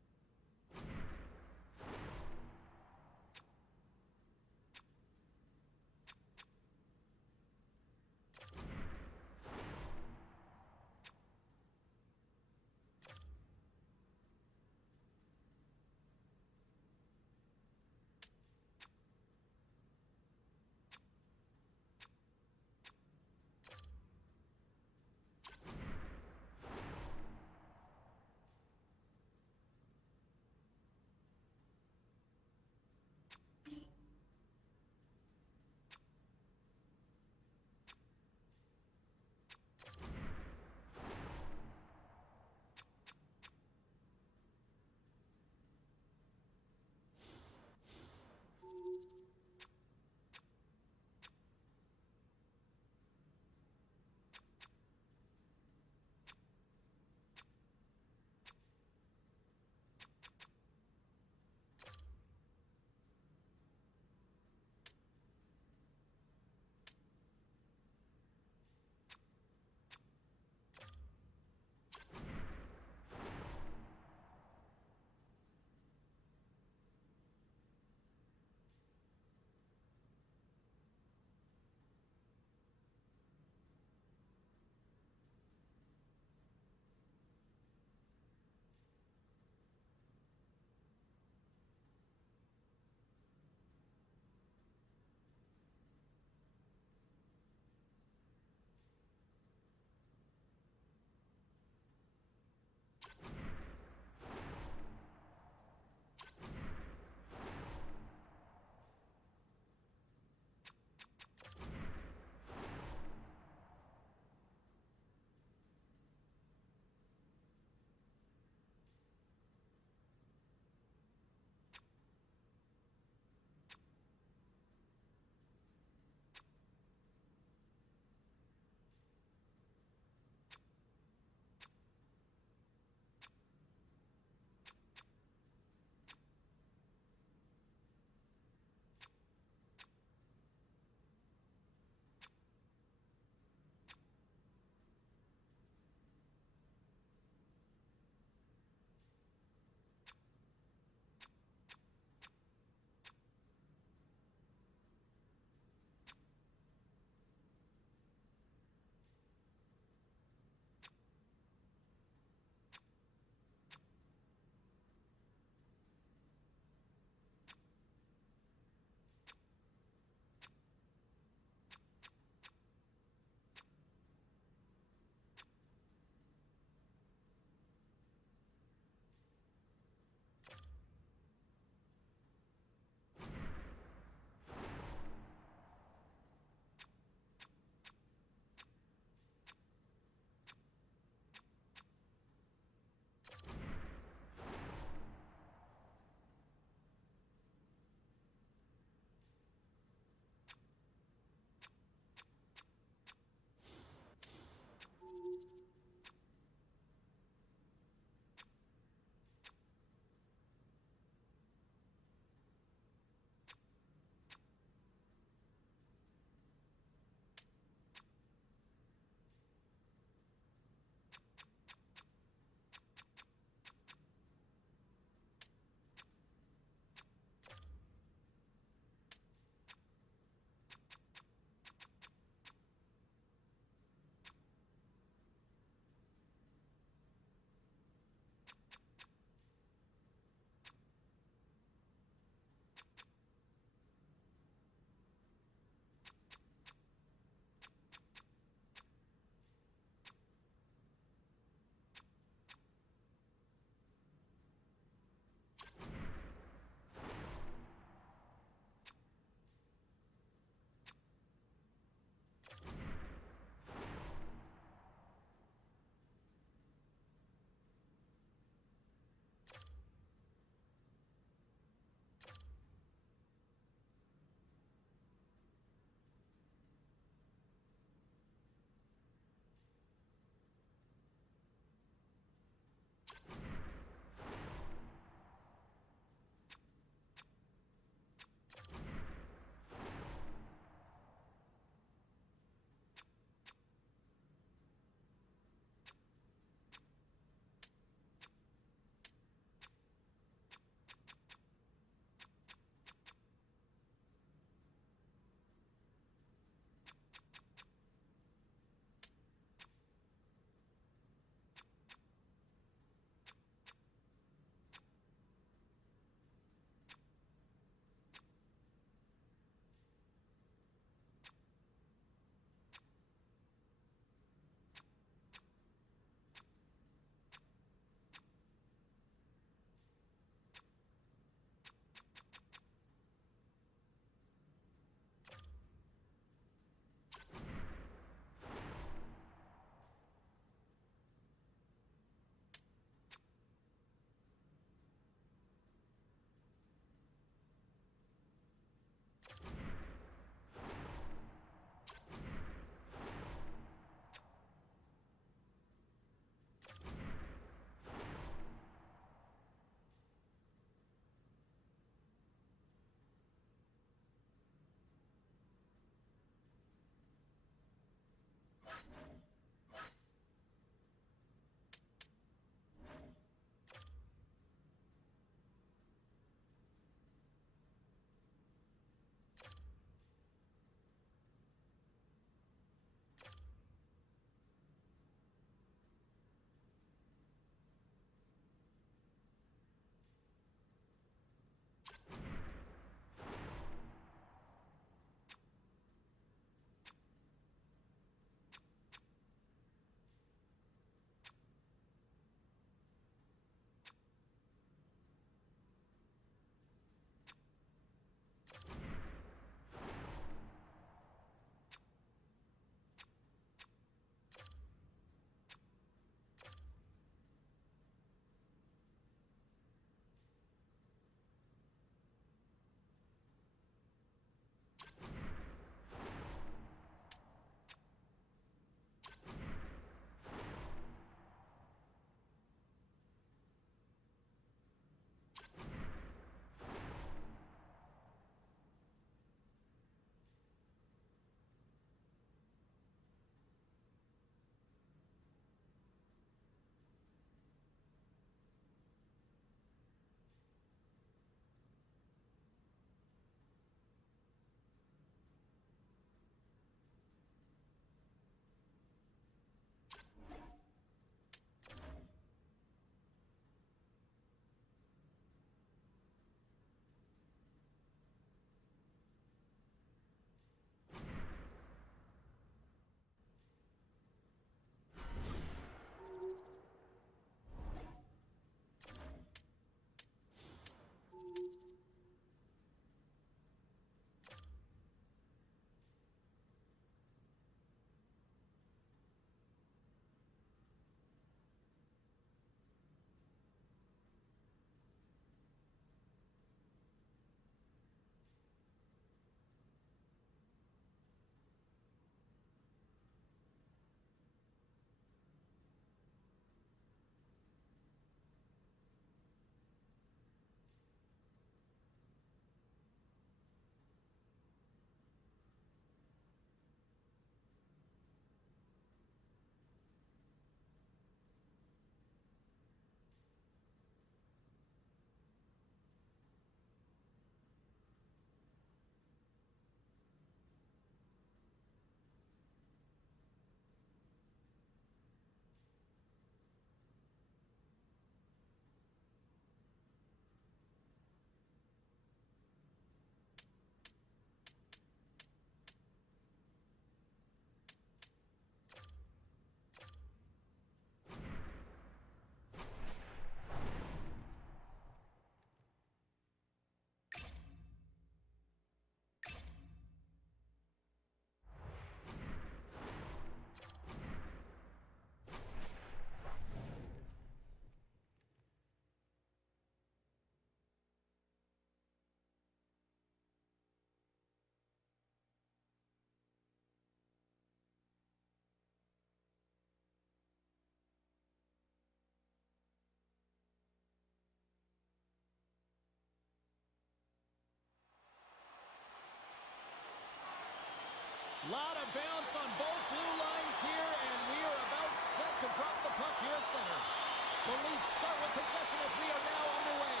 The Leafs start with possession as we are now underway.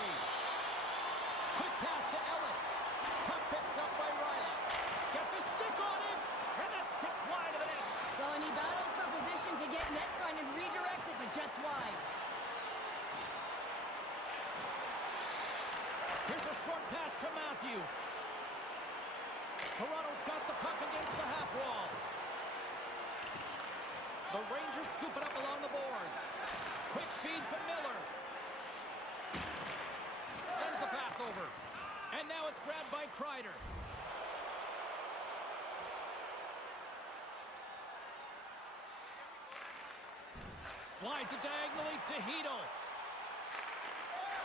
Quick pass to Ellis. Puck picked up by Riley. Gets a stick on it, and that's tipped wide of the net. Well, and he battles for position to get net front and redirects it, but just wide. Here's a short pass to Matthews. Toronto's got the puck against the half wall. The Rangers scoop it up along the boards. Quick feed to Miller. Sends the pass over. And now it's grabbed by Kreider. Slides it diagonally to Hedl.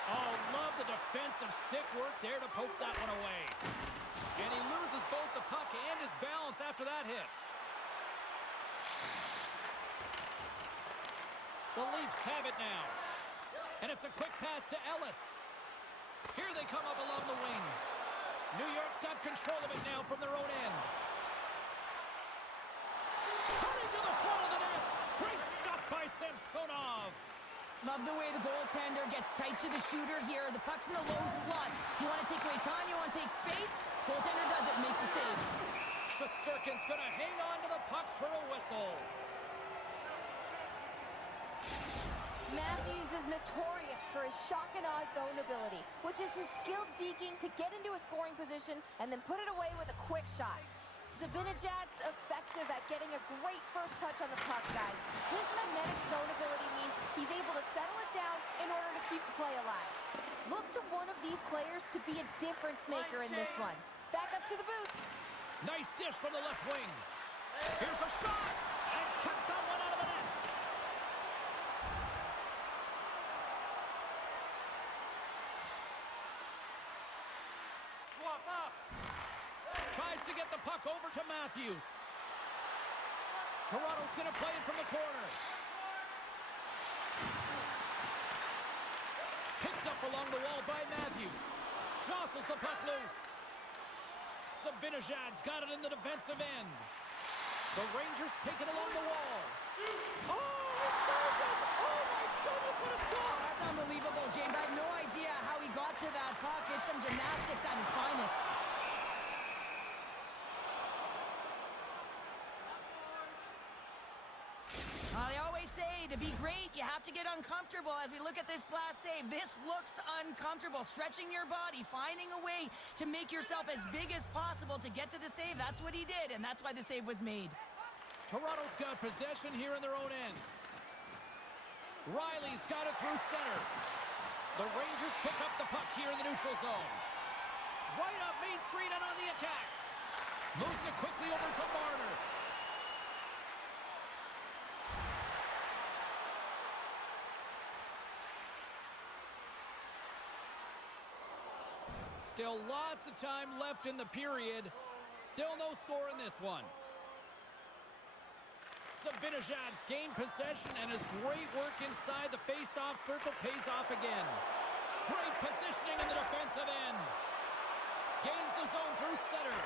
Oh, love the defensive stick work there to poke that one away. And he loses both the puck and his balance after that hit. The Leafs have it now. And it's a quick pass to Ellis. Here they come up along the wing. New York's got control of it now from their own end. Cutting to the front of the net. Great stop by Samsonov. Love the way the goaltender gets tight to the shooter here. The puck's in the low slot. You want to take away time, you want to take space. Goaltender does it, makes the save. Shesterkin's going to hang on to the puck for a whistle. Matthews is notorious for his shock and awe zone ability, which is his skilled deking to get into a scoring position and then put it away with a quick shot. Zibanejad's effective at getting a great first touch on the puck, guys. His magnetic zone ability means he's able to settle it down in order to keep the play alive. Look to one of these players to be a difference maker in this one. Back up to the booth. Nice dish from the left wing. Here's a shot. And kept that one out of the net. Swap up. Tries to get the puck over to Matthews. Toronto's going to play it from the corner. Picked up along the wall by Matthews. Jostles the puck loose. Zibanejad's got it in the defensive end. The Rangers take it along the wall. Oh, saved it! Oh my goodness, what a stop! That's unbelievable, James. I have no idea how he got to that puck. It's some gymnastics at its finest. They always say to be great, you have to get uncomfortable. As we look at this last save, this looks uncomfortable. Stretching your body, finding a way to make yourself as big as possible to get to the save. That's what he did, and that's why the save was made. Toronto's got possession here in their own end. Riley's got it through center. The Rangers pick up the puck here in the neutral zone. Right up Main Street and on the attack. Moves it quickly over to Marner. Still lots of time left in the period. Still no score in this one. Zibanejad's gained possession and his great work inside the face-off circle pays off again. Great positioning in the defensive end. Gains the zone through center.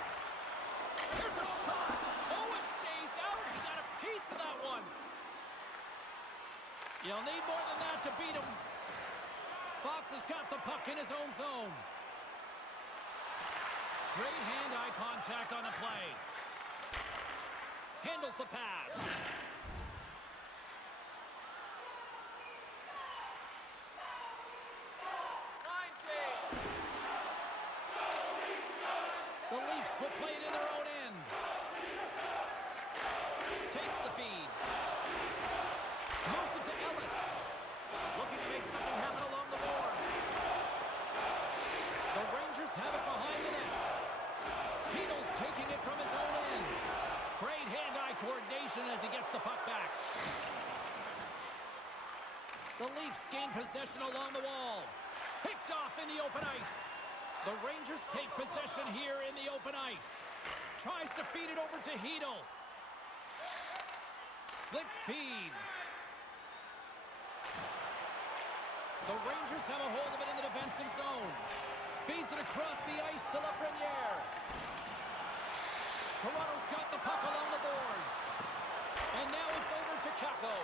Here's a shot. Oh, it stays out. He got a piece of that one. You'll need more than that to beat him. Fox has got the puck in his own zone. Great hand-eye contact on the play. Handles the pass. Line change. The Leafs will play it in their own end. Takes the feed. Moves it to Ellis. Looking to make something happen along the boards. The Rangers have it behind the net. Hedl's taking it from his own end. Great hand-eye coordination as he gets the puck back. The Leafs gain possession along the wall. Picked off in the open ice. The Rangers take possession here in the open ice. Tries to feed it over to Hedl. Slick feed. The Rangers have a hold of it in the defensive zone. Feeds it across the ice to Lafreniere. Toronto's got the puck along the boards. And now it's over to Capo.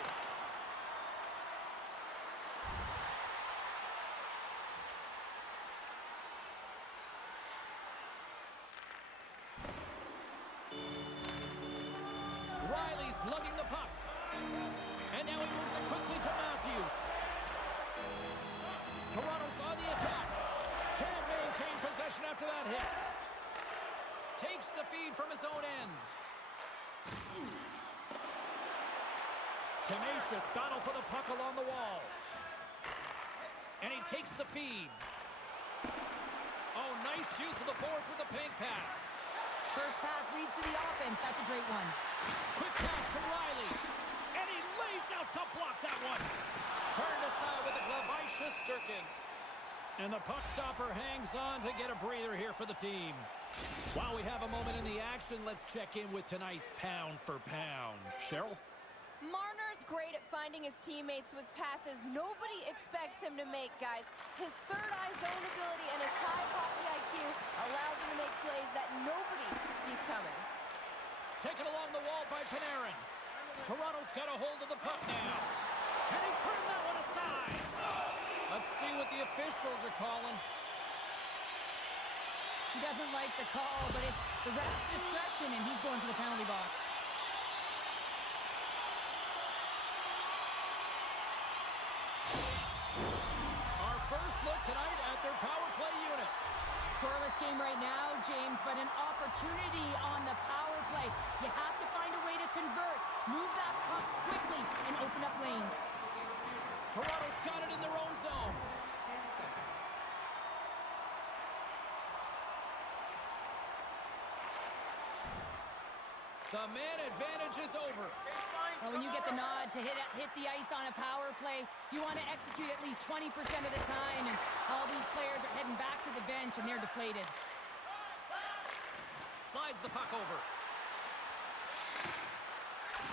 Tenacious battle for the puck along the wall. And he takes the feed. Oh, nice use of the boards with the pink pass. First pass leads to the offense. That's a great one. Quick pass to Riley. And he lays out to block that one. Turned aside with the glove by Shesterkin. And the puck stopper hangs on to get a breather here for the team. While we have a moment in the action, let's check in with tonight's pound for pound. Cheryl? Marner's great at finding his teammates with passes nobody expects him to make, guys. His third-eye zone ability and his high hockey IQ allows him to make plays that nobody sees coming. Taken along the wall by Panarin. Toronto's got a hold of the puck now. And he turned that one aside. Let's see what the officials are calling. He doesn't like the call, but it's the ref's discretion, and he's going to the penalty box. Our first look tonight at their power play unit. Scoreless game right now, James, but an opportunity on the power play. You have to find a way to convert, move that puck quickly, and open up lanes. Toronto's got it in their own zone. The man advantage is over. When you get the nod to hit the ice on a power play, you want to execute at least 20% of the time, and all these players are heading back to the bench, and they're deflated. Slides the puck over.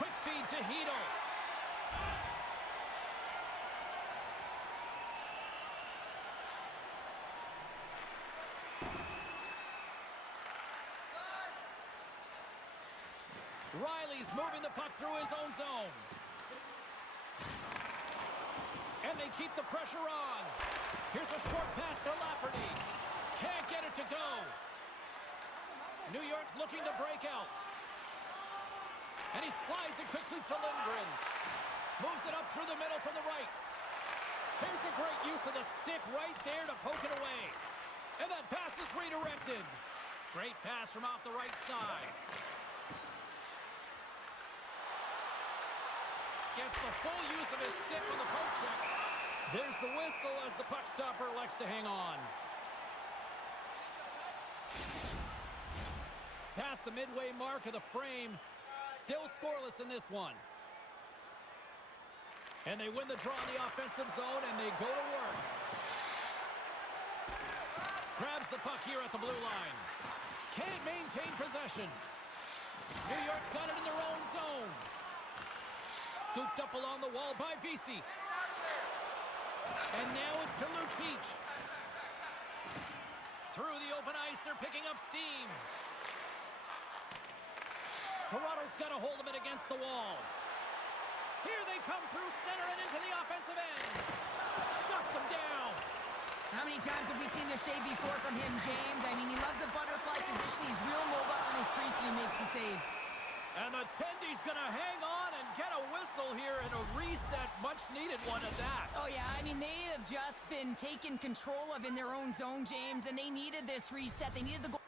Quick feed to Hedo. Riley's moving the puck through his own zone. And they keep the pressure on. Here's a short pass to Lafferty. Can't get it to go. New York's looking to break out. And he slides it quickly to Lindgren. Moves it up through the middle from the right. Here's a great use of the stick right there to poke it away. And that pass is redirected. Great pass from off the right side. Gets the full use of his stick on the poke check. There's the whistle as the puck stopper elects to hang on. Past the midway mark of the frame. Still scoreless in this one. And they win the draw in the offensive zone, and they go to work. Grabs the puck here at the blue line. Can't maintain possession. New York's got it in their own zone. Scooped up along the wall by Vesey. And now it's to Lucic. Through the open ice, they're picking up steam. Toronto's got a hold of it against the wall. Here they come through center and into the offensive end. Shuts them down. How many times have we seen this save before from him, James? I mean, he loves the butterfly position. He's real mobile on his crease, and he makes the save. And the Tendy's going to hang on and get a whistle here and a reset, much-needed one at that. Oh, yeah, I mean, they have just been taken control of in their own zone, James, and they needed this reset. They needed the goal.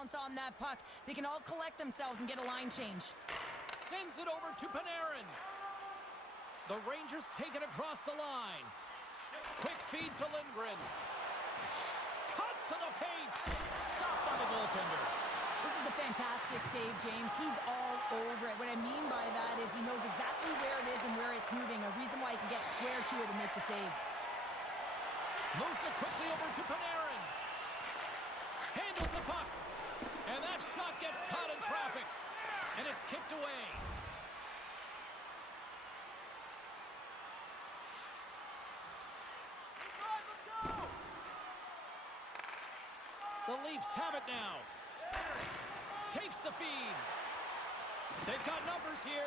bounce on that puck. They can all collect themselves and get a line change. Sends it over to Panarin. The Rangers take it across the line. Quick feed to Lindgren. Cuts to the paint. Stopped by the goaltender. This is a fantastic save, James. He's all over it. What I mean by that is he knows exactly where it is and where it's moving. A reason why he can get square to it and make the save. Moves it quickly over to Panarin. Handles the puck. And that shot gets caught in traffic. And it's kicked away. The Leafs have it now. Takes the feed. They've got numbers here.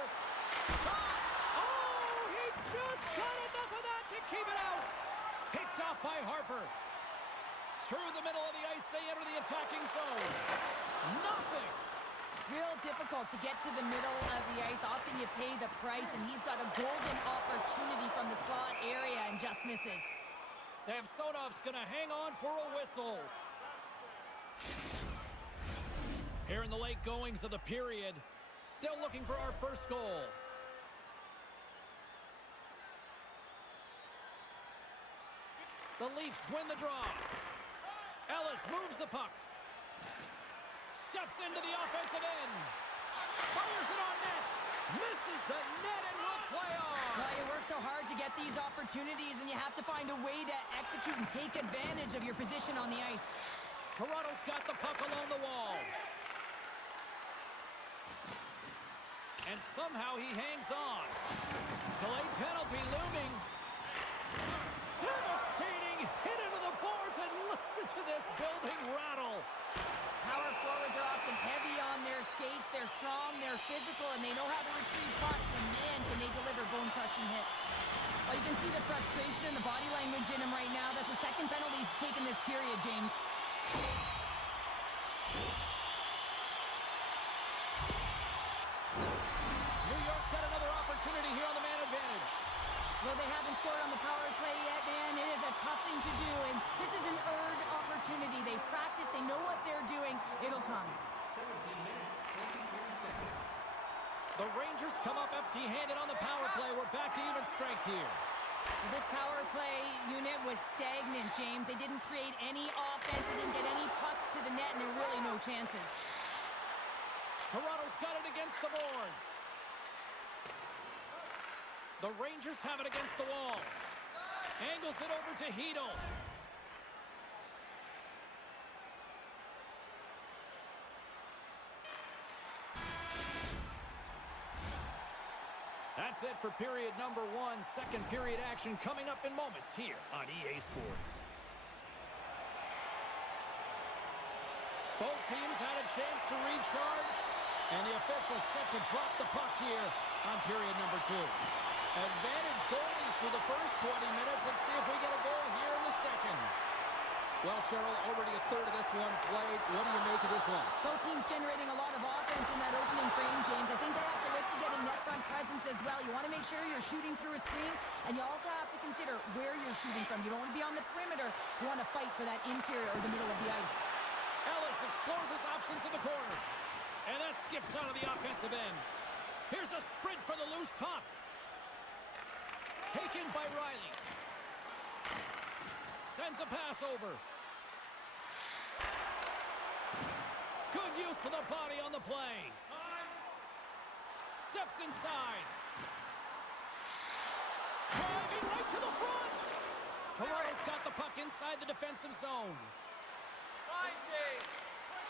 Shot! Oh, he just got enough of that to keep it out. Picked off by Harper. Through the middle of the ice, they enter the attacking zone. Nothing. Real difficult to get to the middle of the ice. Often you pay the price, and he's got a golden opportunity from the slot area and just misses. Samsonov's going to hang on for a whistle. Here in the late goings of the period, still looking for our first goal. The Leafs win the draw. Ellis moves the puck. Steps into the offensive end. Fires it on net. Misses the net and will play on. Well, you work so hard to get these opportunities, and you have to find a way to execute and take advantage of your position on the ice. Toronto's got the puck along the wall. And somehow he hangs on. Delayed penalty looming. Devastating hit into the boards, and listen to this building rattle. Power forwards are often heavy on their skates. They're strong, they're physical, and they know how to retrieve pucks, and man, can they deliver bone-crushing hits. Well, you can see the frustration and the body language in him right now. That's the second penalty he's taken this period, James. New York's got another opportunity here on the man advantage. Well, they haven't scored on the power play yet, man. It is a tough thing to do, and this is an earned opportunity. They practice, they know what they're doing. It'll come. 17 minutes, 23 seconds. The Rangers come up empty-handed on the power play. We're back to even strength here. This power play unit was stagnant, James. They didn't create any offense. They didn't get any pucks to the net, and there were really no chances. Toronto's got it against the boards. The Rangers have it against the wall. Angles it over to Hedl. That's it for period number one. Second period action coming up in moments here on EA Sports. Both teams had a chance to recharge, and the officials set to drop the puck here on period number two. Advantage goalies through the first 20 minutes. Let's see if we get a goal here in the second. Well, Cheryl, already a third of this one played. What do you make of this one? Both teams generating a lot of offense in that opening frame, James. I think they have to look to getting net front presence as well. You want to make sure you're shooting through a screen, and you also have to consider where you're shooting from. You don't want to be on the perimeter. You want to fight for that interior or the middle of the ice. Ellis explores his options in the corner. And that skips out of the offensive end. Here's a sprint for the loose puck. Taken by Riley. Sends a pass over. Good use of the body on the play. Steps inside. Driving right to the front. Toronto's got the puck inside the defensive zone. Line change.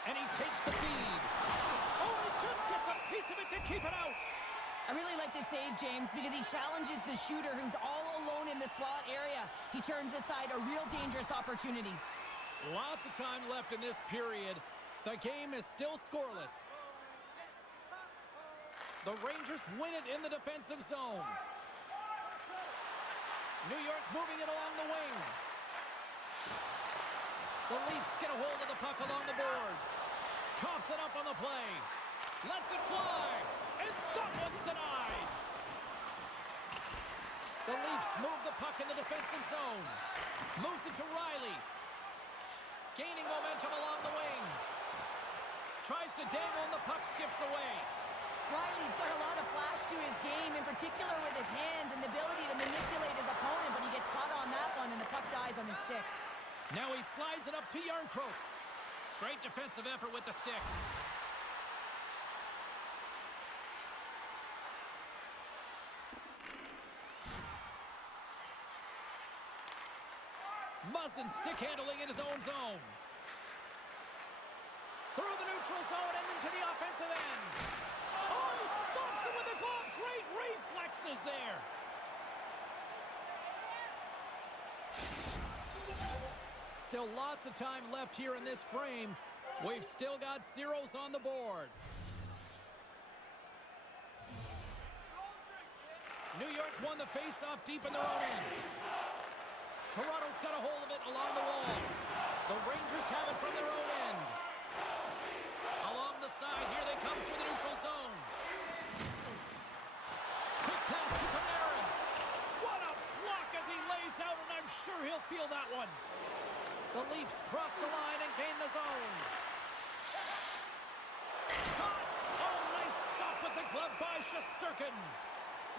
And he takes the feed. Oh, he just gets a piece of it to keep it out. I really like this save, James, because he challenges the shooter who's all alone in the slot area. He turns aside a real dangerous opportunity. Lots of time left in this period. The game is still scoreless. The Rangers win it in the defensive zone. New York's moving it along the wing. The Leafs get a hold of the puck along the boards. Coughs it up on the play. Lets it fly. And that one's denied. The Leafs move the puck in the defensive zone. Moves it to Riley. Gaining momentum along the wing. Tries to dangle and the puck skips away. Riley's got a lot of flash to his game, in particular with his hands and the ability to manipulate his opponent, but he gets caught on that one and the puck dies on his stick. Now he slides it up to Yarncroke. Great defensive effort with the stick. Muzzin stick handling in his own zone. Through the neutral zone and into the offensive end. Oh, he stops him with the glove. Great reflexes there. Still lots of time left here in this frame. We've still got zeros on the board. New York's won the face-off deep in their own end. Toronto's got a hold of it along the wall. The Rangers have it from their own end. Along the side, here they come through the neutral zone. Quick pass to Panarin. What a block as he lays out, and I'm sure he'll feel that one. The Leafs cross the line and gain the zone. Shot! Oh, nice stop with the glove by Shesterkin.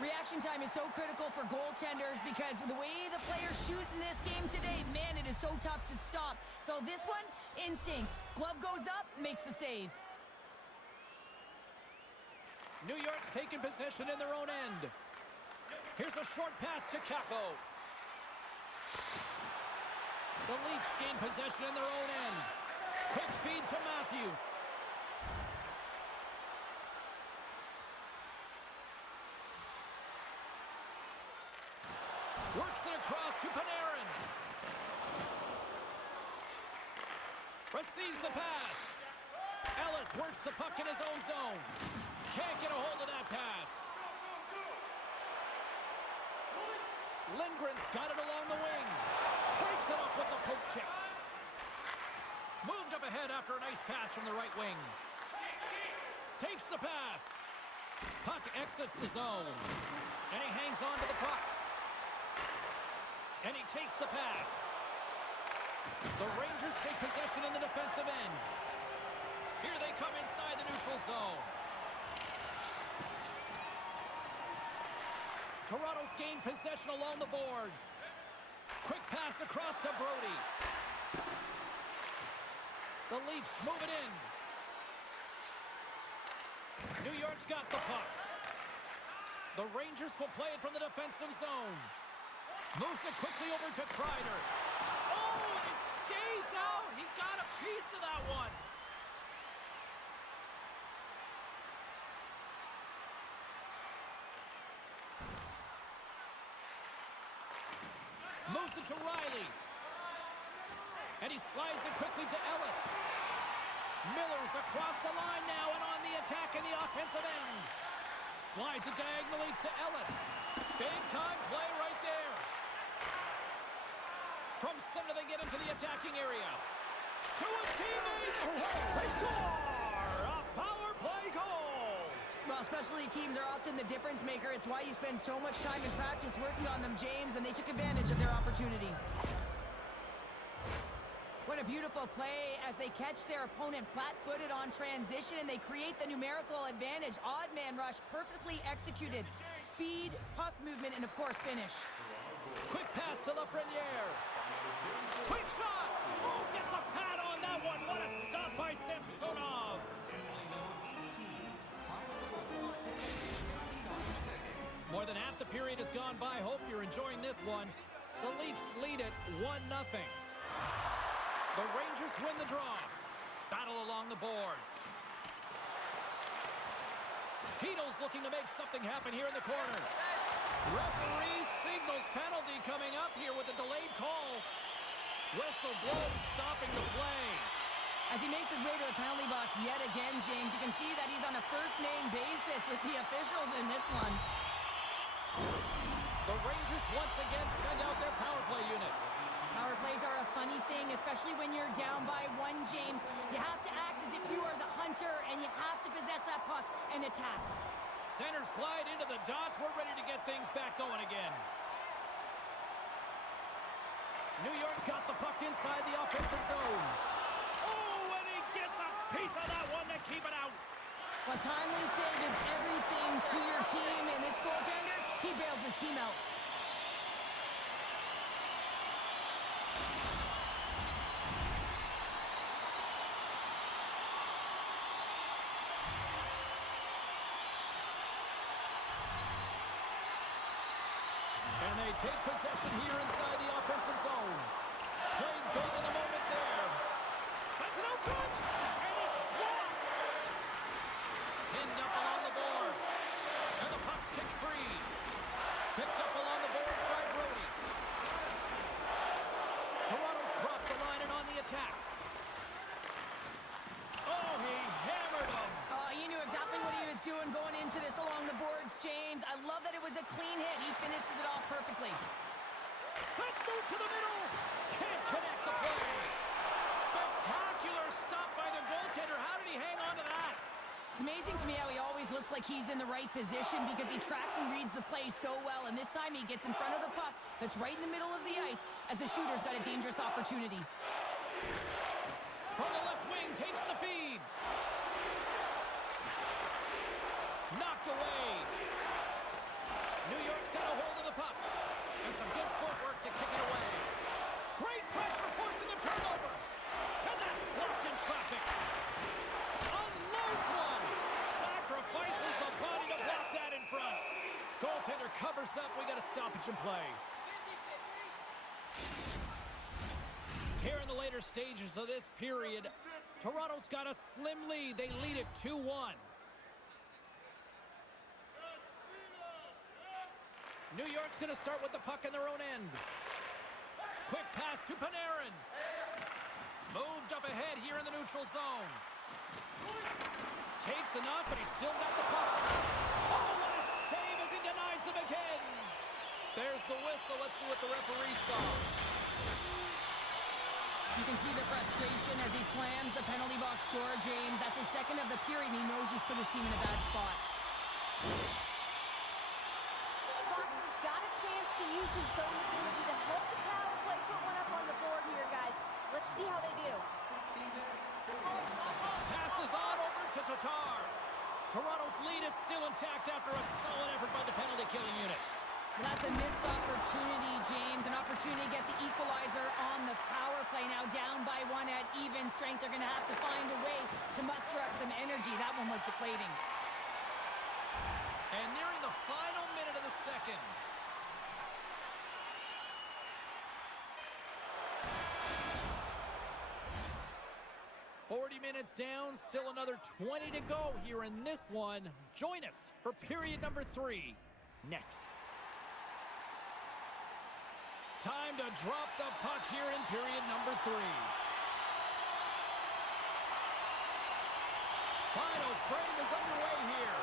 Reaction time is so critical for goaltenders because the way the players shoot in this game today, man, it is so tough to stop. So this one, instincts. Glove goes up, makes the save. New York's taking possession in their own end. Here's a short pass to Kakko. The Leafs gain possession in their own end. Quick feed to Matthews. Works it across to Panarin. Receives the pass. Ellis works the puck in his own zone. Can't get a hold of that pass. Lindgren's got it along the wing. Breaks it up with the poke check. Moved up ahead after a nice pass from the right wing. Takes the pass. Puck exits the zone. And he hangs on to the puck. And he takes the pass. The Rangers take possession in the defensive end. Here they come inside the neutral zone. Toronto's gained possession along the boards. Quick pass across to Brody. The Leafs move it in. New York's got the puck. The Rangers will play it from the defensive zone. Moves it quickly over to Kreider. Oh, and it stays out. He got a piece of that one. Moves it to Riley. And he slides it quickly to Ellis. Miller's across the line now and on the attack in the offensive end. Slides it diagonally to Ellis. Big time play right there. From center, they get into the attacking area. To his teammate. They score! A power play goal! Well, specialty teams are often the difference maker. It's why you spend so much time in practice working on them, James, and they took advantage of their opportunity. What a beautiful play as they catch their opponent flat-footed on transition and they create the numerical advantage. Odd man rush, perfectly executed. Speed, puck movement, and of course, finish. Quick pass to Lafreniere. Quick shot! Oh, gets a pad on that one. What a stop by Samsonov. More than half the period has gone by. Hope you're enjoying this one. The Leafs lead it 1-0. The Rangers win the draw. Battle along the boards. Hito's looking to make something happen here in the corner. Referee signals penalty coming up here with a delayed call. Whistle blows, stopping the play. As he makes his way to the penalty box yet again, James, you can see that he's on a first-name basis with the officials in this one. The Rangers once again send out their power play unit. Power plays are a funny thing, especially when you're down by one, James. You have to act as if you are the hunter, and you have to possess that puck and attack. Centers glide into the dots. We're ready to get things back going again. New York's got the puck inside the offensive zone. Oh, and he gets a piece of that one to keep it out. A timely save is everything to your team, and this goaltender, he bails his team out. And they take possession here inside the offensive zone. Played big in the moment there. Sends it out front, and it's blocked. Pinned up along the boards. And the puck's kicked free. Picked up along the boards by Brody. Toronto's crossed the line and on the attack. Oh, he hammered him. He knew exactly what he was doing going into this along the boards, James. I love that it was a clean hit. He finishes it off perfectly. Let's move to the middle. Can't connect the play. Spectacular stop by the goaltender. How did he hang on to that? It's amazing to me how he always looks like he's in the right position because he tracks and reads the play so well. And this time he gets in front of the puck that's right in the middle of the ice as the shooter's got a dangerous opportunity. From the left wing, takes the feed. Knocked away. New York's got a hold of the puck. And some good footwork to kick it away. Great pressure forcing the turnover. And that's blocked in traffic. Unloads one. Sacrifices the body to block that in front. Goaltender covers up. We got a stoppage in play. Here in the later stages of this period, Toronto's got a slim lead. They lead it 2-1. New York's going to start with the puck in their own end. Quick pass to Panarin. Moved up ahead here in the neutral zone. Takes the knock, but he's still got the puck. Oh, what a save as he denies them again. There's the whistle. Let's see what the referee saw. You can see the frustration as he slams the penalty box door, James. That's his second of the period, and he knows he's put his team in a bad spot. Fox has got a chance to use his zone ability to help the power play put one up on the board here, guys. Let's see how they do. Passes on over to Tatar. Toronto's lead is still intact after a solid effort by the penalty-killing unit. Well, that's a missed opportunity, James. An opportunity to get the equalizer on the power play. Now down by one at even strength. They're going to have to find a way to muster up some energy. That one was deflating. And nearing the final minute of the second. Minutes down, still another 20 to go here in this one. Join us for period number 3 next. Time to drop the puck here in period number 3. Final frame is underway here.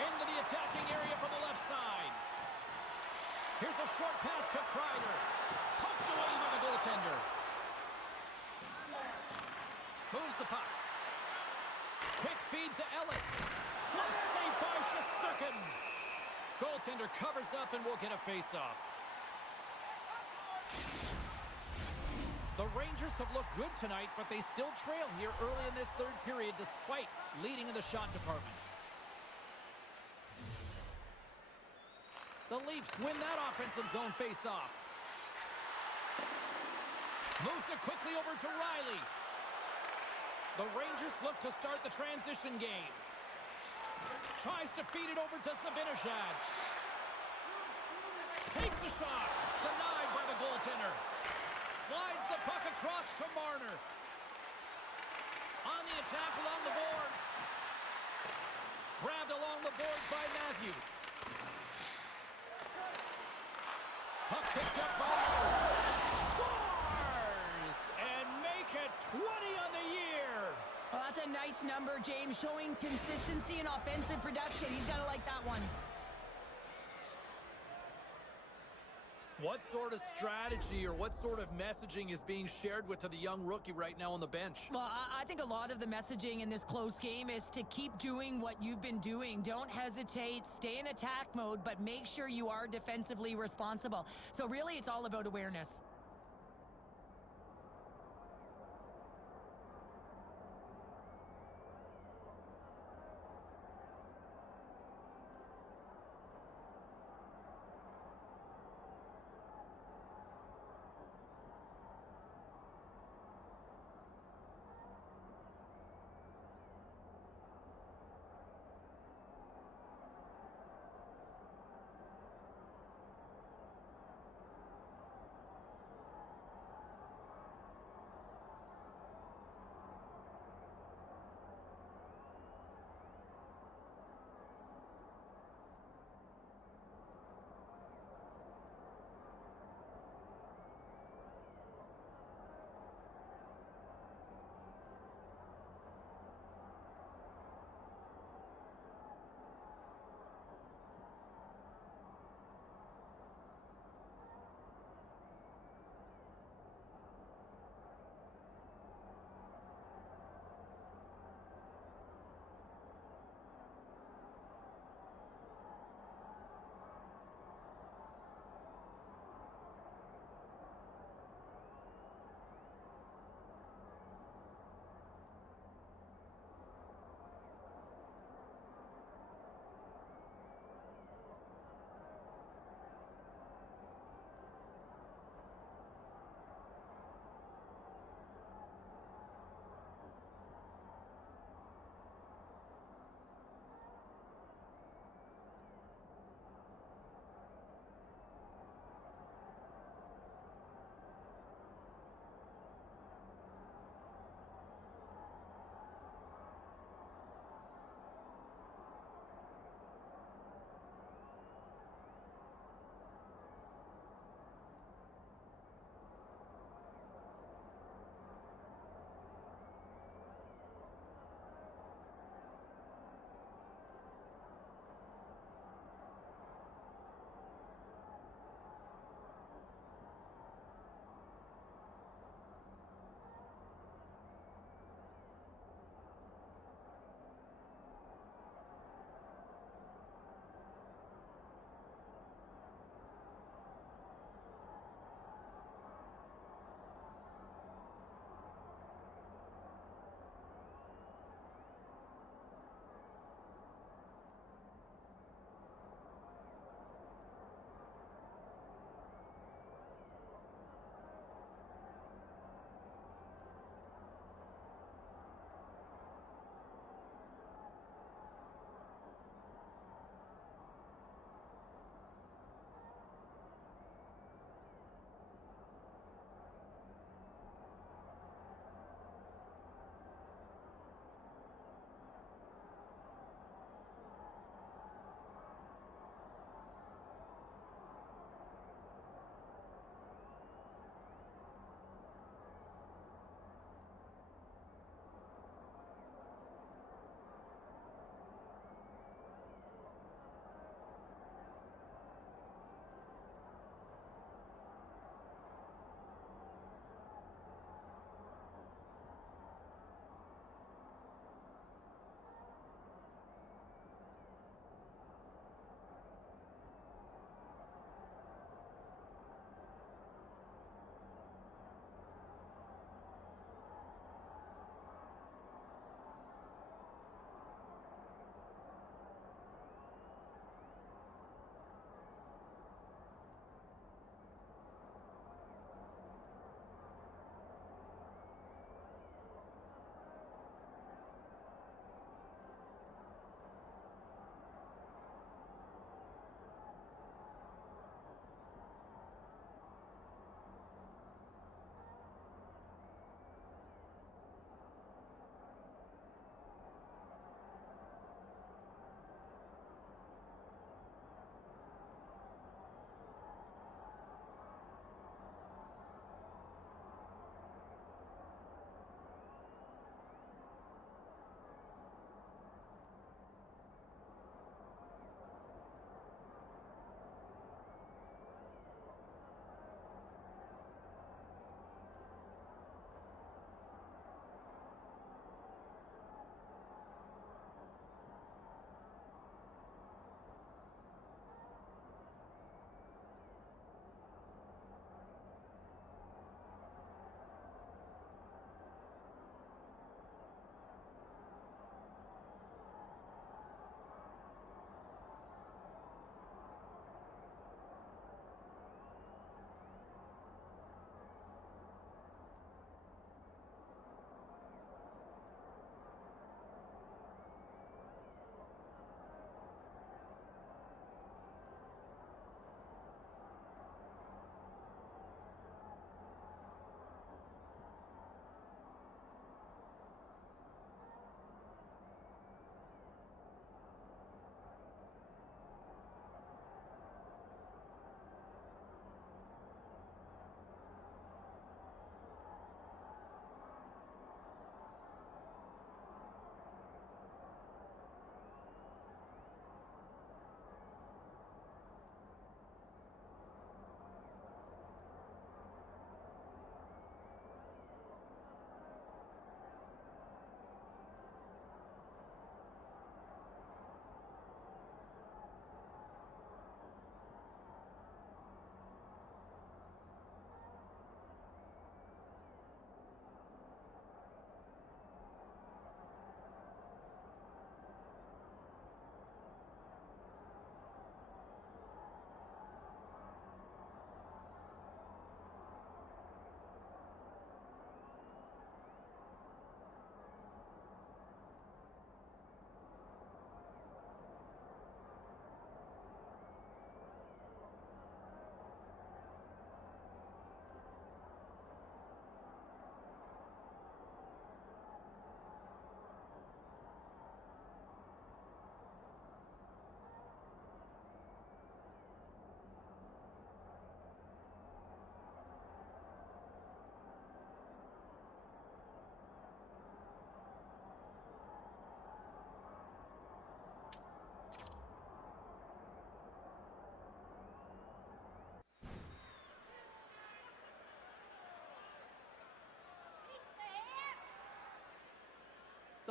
Into the attacking area from the left side. Here's a short pass to Kreider. Poked away by the goaltender. Moves the puck. Quick feed to Ellis. Close save by Shesterkin. Goaltender covers up and will get a face-off. The Rangers have looked good tonight, but they still trail here early in this third period despite leading in the shot department. The Leafs win that offensive zone face-off. Moves it quickly over to Riley. The Rangers look to start the transition game. Tries to feed it over to Zibanejad. Takes a shot. Denied by the goaltender. Slides the puck across to Marner. On the attack along the boards. Grabbed along the boards by Matthews. Puck picked up by Marner. Scores! And make it 20 on the year. Well, that's a nice number, James, showing consistency in offensive production. He's got to like that one. What sort of strategy or what sort of messaging is being shared to the young rookie right now on the bench? Well, I think a lot of the messaging in this close game is to keep doing what you've been doing. Don't hesitate. Stay in attack mode, but make sure you are defensively responsible. So really, it's all about awareness.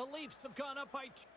The Leafs have gone up by two.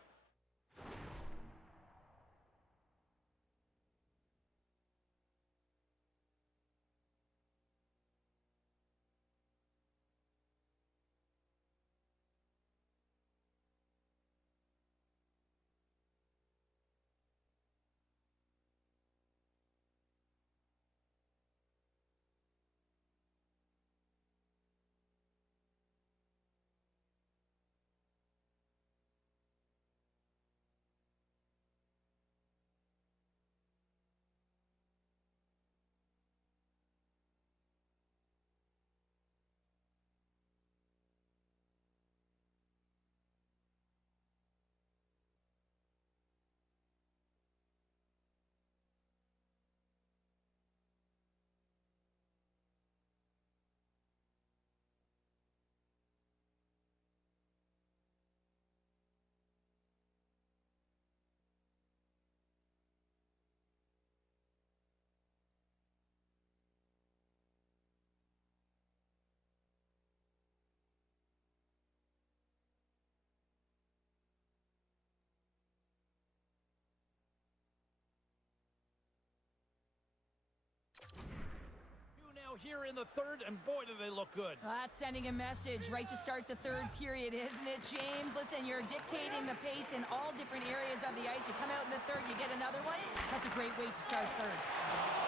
Here in the third, and boy, do they look good. That's sending a message right to start the third period, isn't it, James? Listen, you're dictating the pace in all different areas of the ice. You come out in the third, you get another one. That's a great way to start third.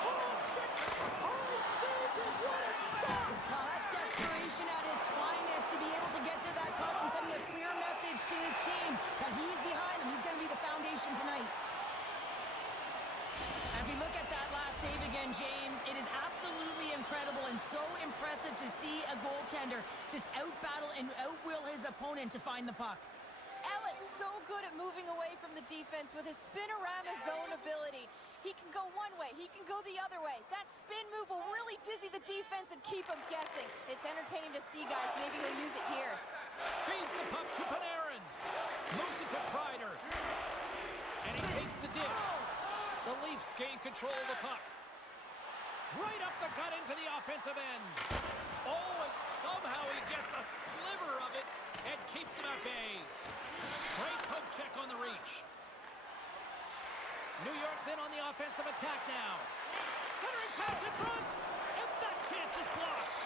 Oh, spectacular! Oh, saved it! What a stop! Well, that's desperation at its finest to be able to get to that puck and send a clear message to his team that he's behind them. He's going to be the foundation tonight. As we look at that last save again, James, it is absolutely incredible and so impressive to see a goaltender just out-battle and out-will his opponent to find the puck. Ellis so good at moving away from the defense with his spinorama zone ability. He can go one way, he can go the other way. That spin move will really dizzy the defense and keep them guessing. It's entertaining to see, guys. Maybe he'll use it here. Feeds the puck to Panarin. Moves it to Kreider. And he takes the dish. The Leafs gain control of the puck. Right up the gut into the offensive end. Oh, and somehow he gets a sliver of it and keeps them at bay. Great poke check on the reach. New York's in on the offensive attack now. Centering pass in front, and that chance is blocked.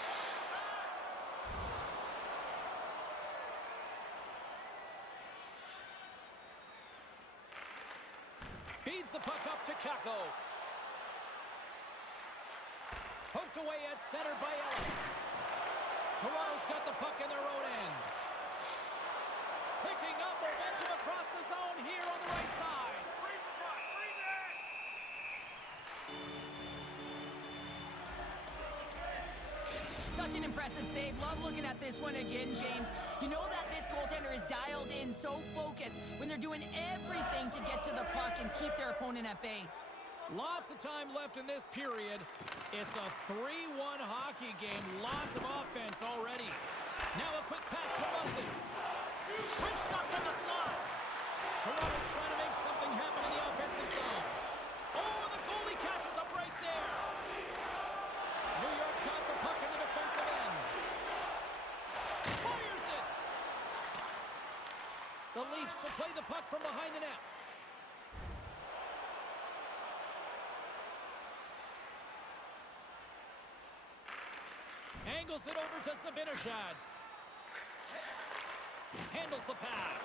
Feeds the puck up to Kako. Poked away at center by Ellis. Toronto's got the puck in their own end. Picking up momentum across the zone here on the right side. Such an impressive save. Love looking at this one again, James. You know that this goaltender is dialed in, so focused when they're doing everything to get to the puck and keep their opponent at bay. Lots of time left in this period. It's a 3-1 hockey game. Lots of offense already. Now a quick pass to Muzzin. Wrist shot from the slot. Toronto's trying to make something happen in the offensive zone. Oh, and the goalie catches up right there. New York's got the puck in the defensive end. Fires it. The Leafs will play the puck from behind the net. Angles it over to Zibanejad. Handles the pass.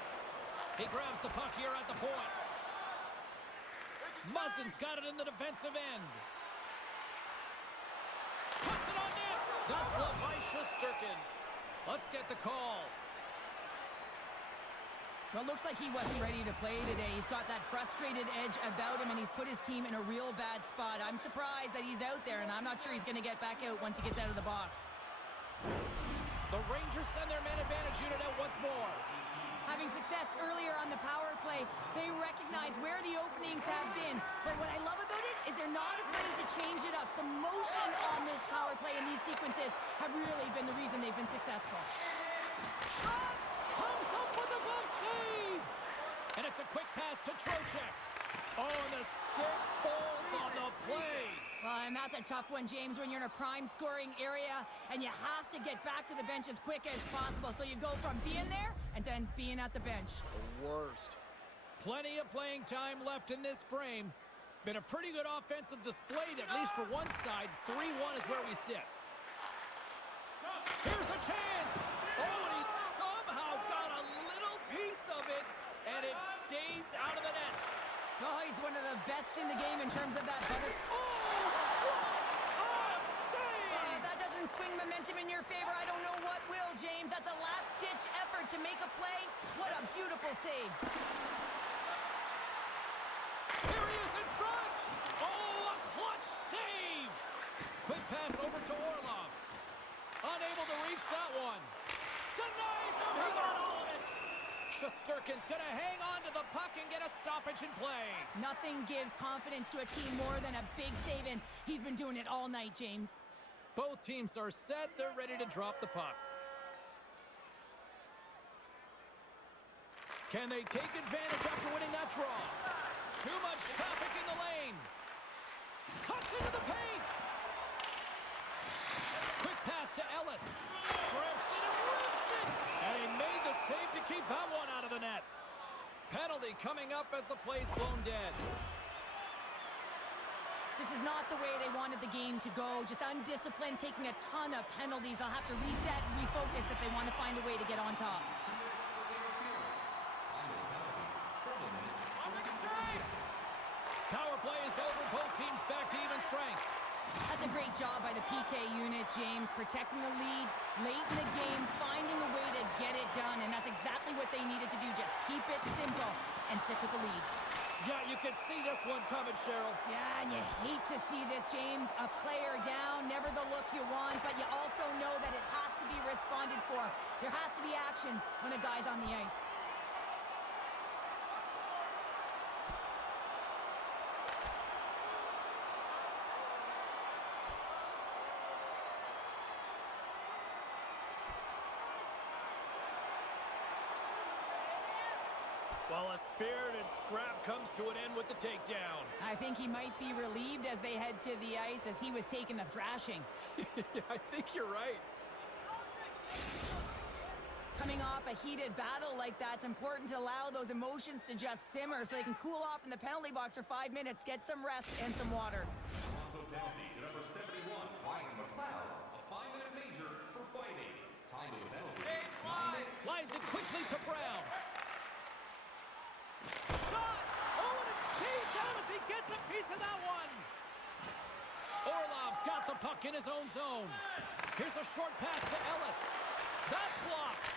He grabs the puck here at the point. Muzzin's got it in the defensive end. Puts it on net. That's gloved by Shesterkin. Let's get the call. Well, it looks like he wasn't ready to play today. He's got that frustrated edge about him, and he's put his team in a real bad spot. I'm surprised that he's out there, and I'm not sure he's going to get back out once he gets out of the box. The Rangers send their man advantage unit out once more. Having success earlier on the power play, they recognize where the openings have been. But what I love about it is they're not afraid to change it up. The motion on this power play and these sequences have really been the reason they've been successful. Comes up with a glove save! And it's a quick pass to Trocheck. Oh, and the stick falls on the play. Well, and that's a tough one, James, when you're in a prime scoring area and you have to get back to the bench as quick as possible. So you go from being there and then being at the bench. The worst. Plenty of playing time left in this frame. Been a pretty good offensive display, at least for one side. 3-1 is where we sit. Here's a chance. Oh, and he somehow got a little piece of it, and it stays out of the net. Oh, he's one of the best in the game in terms of that butter. Oh, what a save! That doesn't swing momentum in your favor. I don't know what will, James. That's a last-ditch effort to make a play. What a beautiful save. Here he is in front. Oh, a clutch save. Quick pass over to Orlov. Unable to reach that one. Denies him. He got all of it. Shesterkin's going to hang on to the puck and get a stoppage in play. Nothing gives confidence to a team more than a big save, and he's been doing it all night, James. Both teams are set. They're ready to drop the puck. Can they take advantage after winning that draw? Too much traffic in the lane. Cuts into the paint. Quick pass to Ellis. Grips it and rips it. And he made the save to keep that one out of the net. Penalty coming up as the play's blown dead. This is not the way they wanted the game to go. Just undisciplined, taking a ton of penalties. They'll have to reset and refocus if they want to find a way to get on top. Power play is over. Both teams back to even strength. That's a great job by the PK unit, James. Protecting the lead late in the game, finding a way to get it done. And that's exactly what they needed to do. Just keep it simple and stick with the lead. Yeah, you can see this one coming, Cheryl. Yeah, and you hate to see this, James. A player down, never the look you want, but you also know that it has to be responded for. There has to be action when a guy's on the ice. Well, a spirited scrap comes to an end with the takedown. I think he might be relieved as they head to the ice as he was taking a thrashing. I think you're right. Coming off a heated battle like that, it's important to allow those emotions to just simmer so they can cool off in the penalty box for 5 minutes, get some rest and some water. Also penalty to number 71, Ryan McLeod, a 5-minute major for fighting. Time to the penalty. Slides it quickly to Brown. Shot! Oh, and it stays out as he gets a piece of that one. Orlov's got the puck in his own zone. Here's a short pass to Ellis. That's blocked.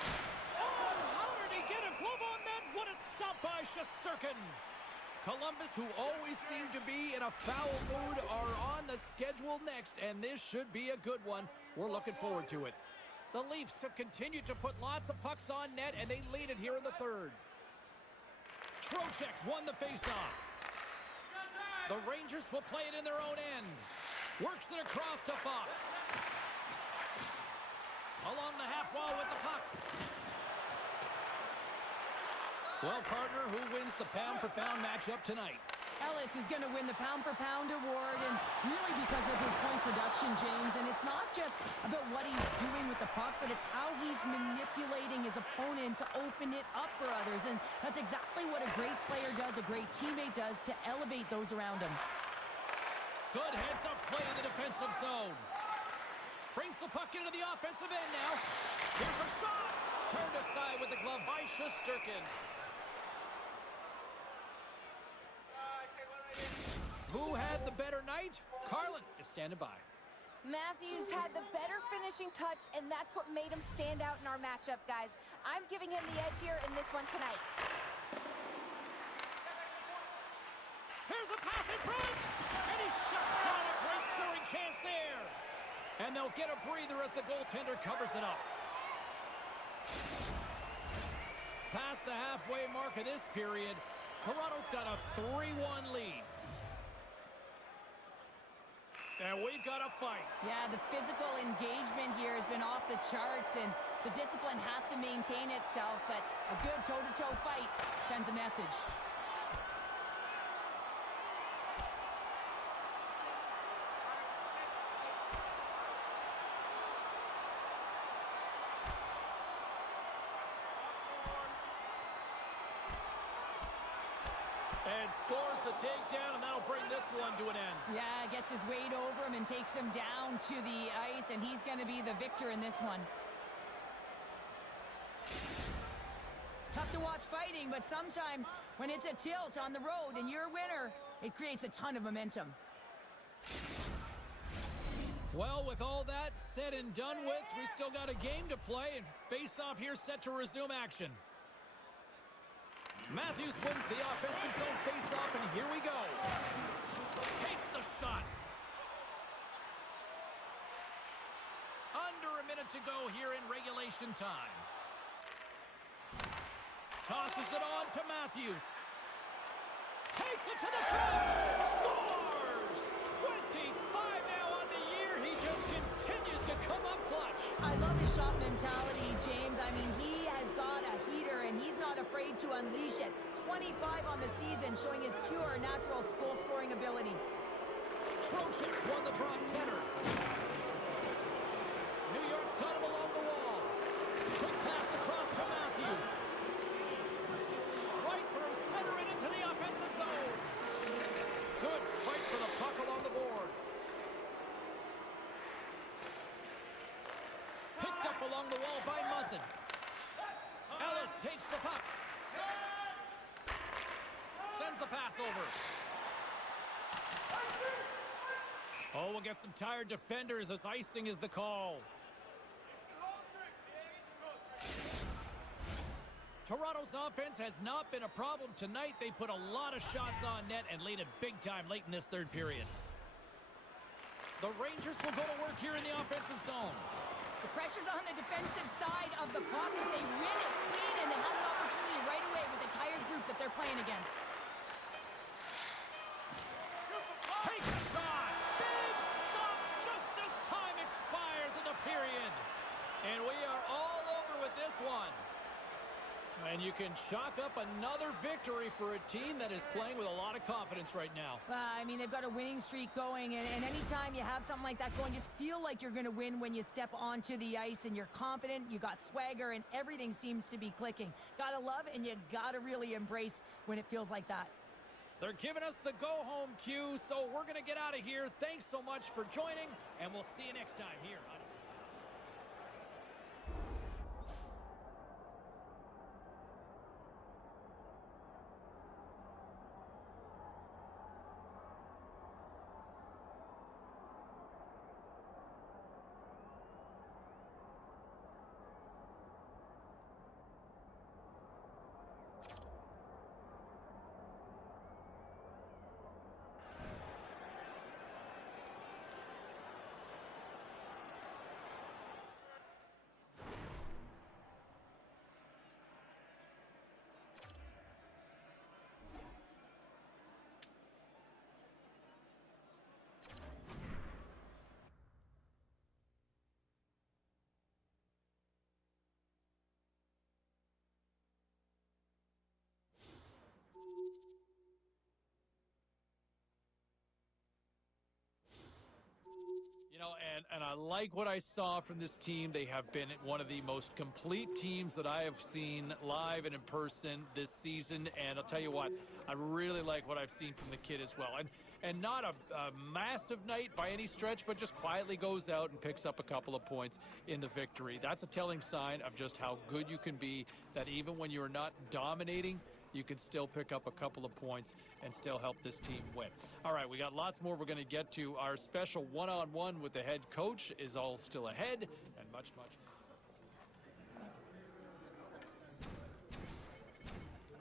Oh, how did he get a glove on that? What a stop by Shesterkin. Columbus, who always seem to be in a foul mood, are on the schedule next, and this should be a good one. We're looking forward to it. The Leafs have continued to put lots of pucks on net, and they lead it here in the third. Trocheck's won the faceoff. The Rangers will play it in their own end. Works it across to Fox. Along the half wall with the puck. Well, partner, who wins the pound-for-pound matchup tonight? Ellis is going to win the pound-for-pound award, and really because of his point production, James. And it's not just about what he's doing with the puck, but it's how he's manipulating his opponent to open it up for others. And that's exactly what a great player does, a great teammate does, to elevate those around him. Good heads-up play in the defensive zone. Brings the puck into the offensive end now. Here's a shot. Turned aside with the glove by Shesterkin. Who had the better night? Carlin is standing by. Matthews had the better finishing touch, and that's what made him stand out in our matchup, guys. I'm giving him the edge here in this one tonight. Here's a pass in front, and he shuts down a great scoring chance there. And they'll get a breather as the goaltender covers it up. Past the halfway mark of this period, Toronto's got a 3-1 lead. And we've got a fight. Yeah, the physical engagement here has been off the charts, and the discipline has to maintain itself, but a good toe-to-toe fight sends a message. And scores the takedown, and that'll bring this one to an end. Yeah, gets his weight over him and takes him down to the ice, and he's going to be the victor in this one. Tough to watch fighting, but sometimes when it's a tilt on the road and you're a winner, it creates a ton of momentum. Well, with all that said and done with, we still got a game to play, and face-off here set to resume action. Matthews wins the offensive zone face-off, and here we go. Takes the shot. Under a minute to go here in regulation time. Tosses it on to Matthews. Takes it to the front. Scores! 25 now on the year. He just continues to come up clutch. I love his shot mentality, James. I mean, he has got a heater, and he's not afraid to unleash it. 25 on the season, showing his pure, natural goal-scoring ability. Trocek won the draw at center. New York's got him along the wall. Quick pass across to Matthews. Right through center and into the offensive zone. Good fight for the puck along the boards. Picked up along the wall by Muzzin. Ellis takes the puck. Sends the pass over. Oh, we'll get some tired defenders as icing is the call. Toronto's offense has not been a problem tonight. They put a lot of shots on net and laid it big time late in this third period. The Rangers will go to work here in the offensive zone. The pressure's on the defensive side of the puck. If they win it clean, and they have an opportunity right away with the tired group that they're playing against. Take a shot. Big stop just as time expires in the period. And we are all over with this one. And you can chalk up another victory for a team that is playing with a lot of confidence right now. I mean, they've got a winning streak going, and anytime you have something like that going, just feel like you're going to win when you step onto the ice and you're confident, you got swagger, and everything seems to be clicking. Gotta love, and you gotta really embrace when it feels like that. They're giving us the go-home cue, so we're going to get out of here. Thanks so much for joining, and we'll see you next time here on and I like what I saw from this team. They have been one of the most complete teams that I have seen live and in person this season. And I'll tell you what, I really like what I've seen from the kid as well. And not a massive night by any stretch, but just quietly goes out and picks up a couple of points in the victory. That's a telling sign of just how good you can be, that even when you're not dominating, you can still pick up a couple of points and still help this team win. All right, we got lots more we're going to get to. Our special one-on-one with the head coach is all still ahead, and much, much more.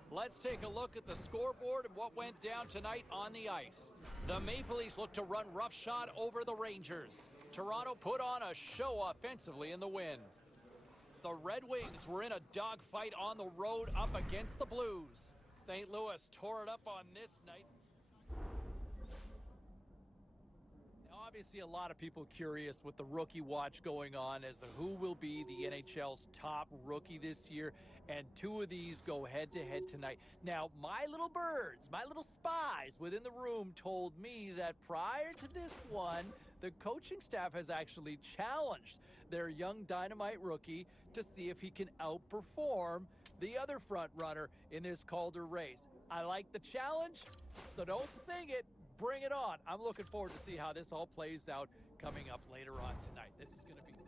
Let's take a look at the scoreboard and what went down tonight on the ice. The Maple Leafs look to run roughshod over the Rangers. Toronto put on a show offensively in the win. The Red Wings were in a dogfight on the road up against the Blues. St. Louis tore it up on this night. Now, obviously, a lot of people curious with the rookie watch going on as to who will be the NHL's top rookie this year. And two of these go head-to-head tonight. Now, my little birds, my little spies within the room told me that prior to this one, the coaching staff has actually challenged their young dynamite rookie to see if he can outperform the other front runner in this Calder race. I like the challenge, so don't sing it. Bring it on. I'm looking forward to see how this all plays out coming up later on tonight. This is going to be fun.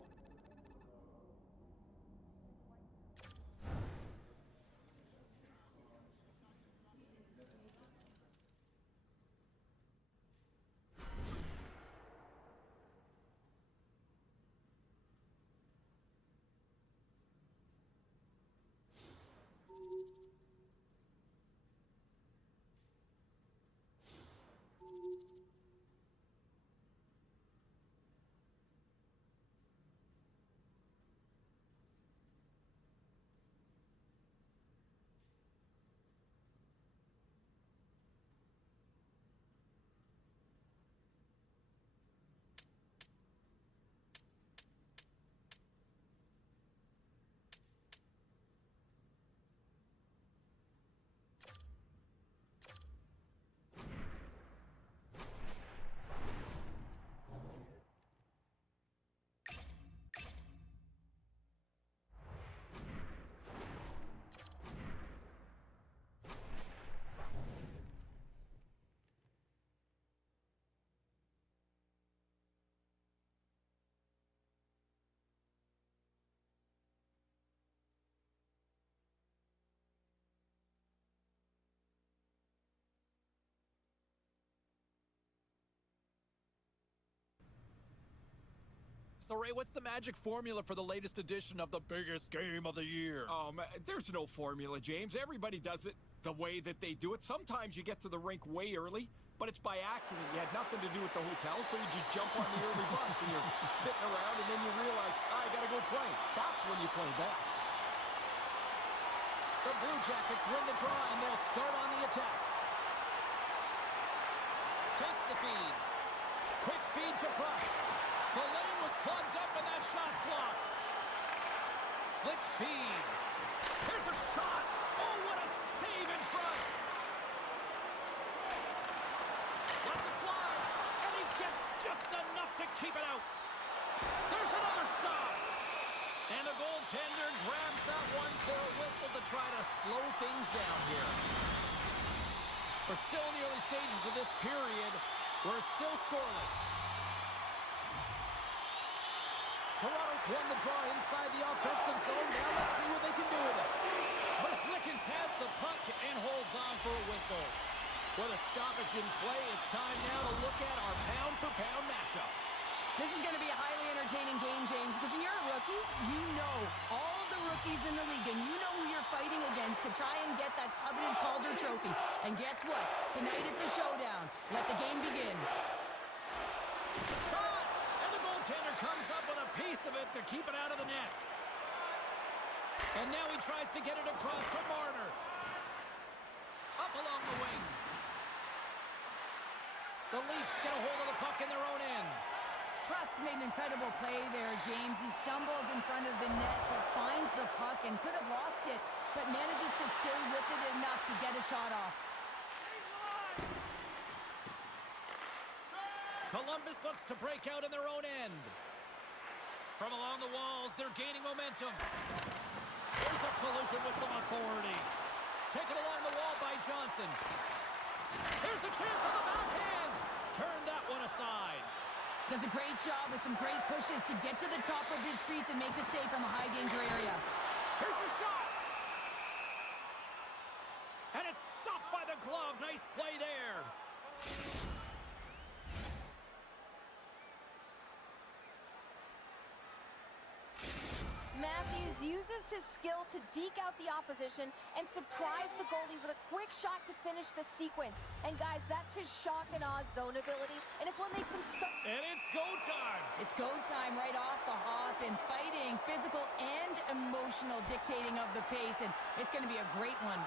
So, Ray, what's the magic formula for the latest edition of the biggest game of the year? There's no formula, James. Everybody does it the way that they do it. Sometimes you get to the rink way early, but it's by accident. You had nothing to do with the hotel, so you just jump on the early bus and you're sitting around, and then you realize, I gotta go play. That's when you play best. The Blue Jackets win the draw, and they'll start on the attack. Takes the feed. Quick feed to Prost. The lane was plugged up, and that shot's blocked. Slick feed. Here's a shot. Oh, what a save in front. Lets it fly, and he gets just enough to keep it out. There's another stop. And the goaltender grabs that one for a whistle to try to slow things down here. We're still in the early stages of this period. We're still scoreless. Toronto's won the draw inside the offensive zone. Now let's see what they can do with it. Verslickens has the puck and holds on for a whistle. With a stoppage in play, it's time now to look at our pound-for-pound matchup. This is going to be a highly entertaining game, James, because when you're a rookie, you know all the rookies in the league, and you know who you're fighting against to try and get that coveted Calder trophy. And guess what? Tonight it's a showdown. Let the game begin. Shot! And the goaltender comes up with a piece of it to keep it out of the net. And now he tries to get it across to Marner. Up along the wing. The Leafs get a hold of the puck in their own end. Prost made an incredible play there, James. He stumbles in front of the net, but finds the puck and could have lost it, but manages to stay with it enough to get a shot off. Columbus looks to break out in their own end. From along the walls, they're gaining momentum. There's a collision with some authority. Taken along the wall by Johnson. Here's a chance on the backhand. Turn that one aside. Does a great job with some great pushes to get to the top of his crease and make the save from a high-danger area. Here's a shot. And it's stopped by the glove. Nice play there. Matthews uses his skill to deke out the opposition and surprise the goalie with a quick shot to finish the sequence. And guys, that's his shock and awe zone ability, and it's what makes him so... And it's go time. It's go time right off the hop, and fighting, physical and emotional dictating of the pace, and it's going to be a great one.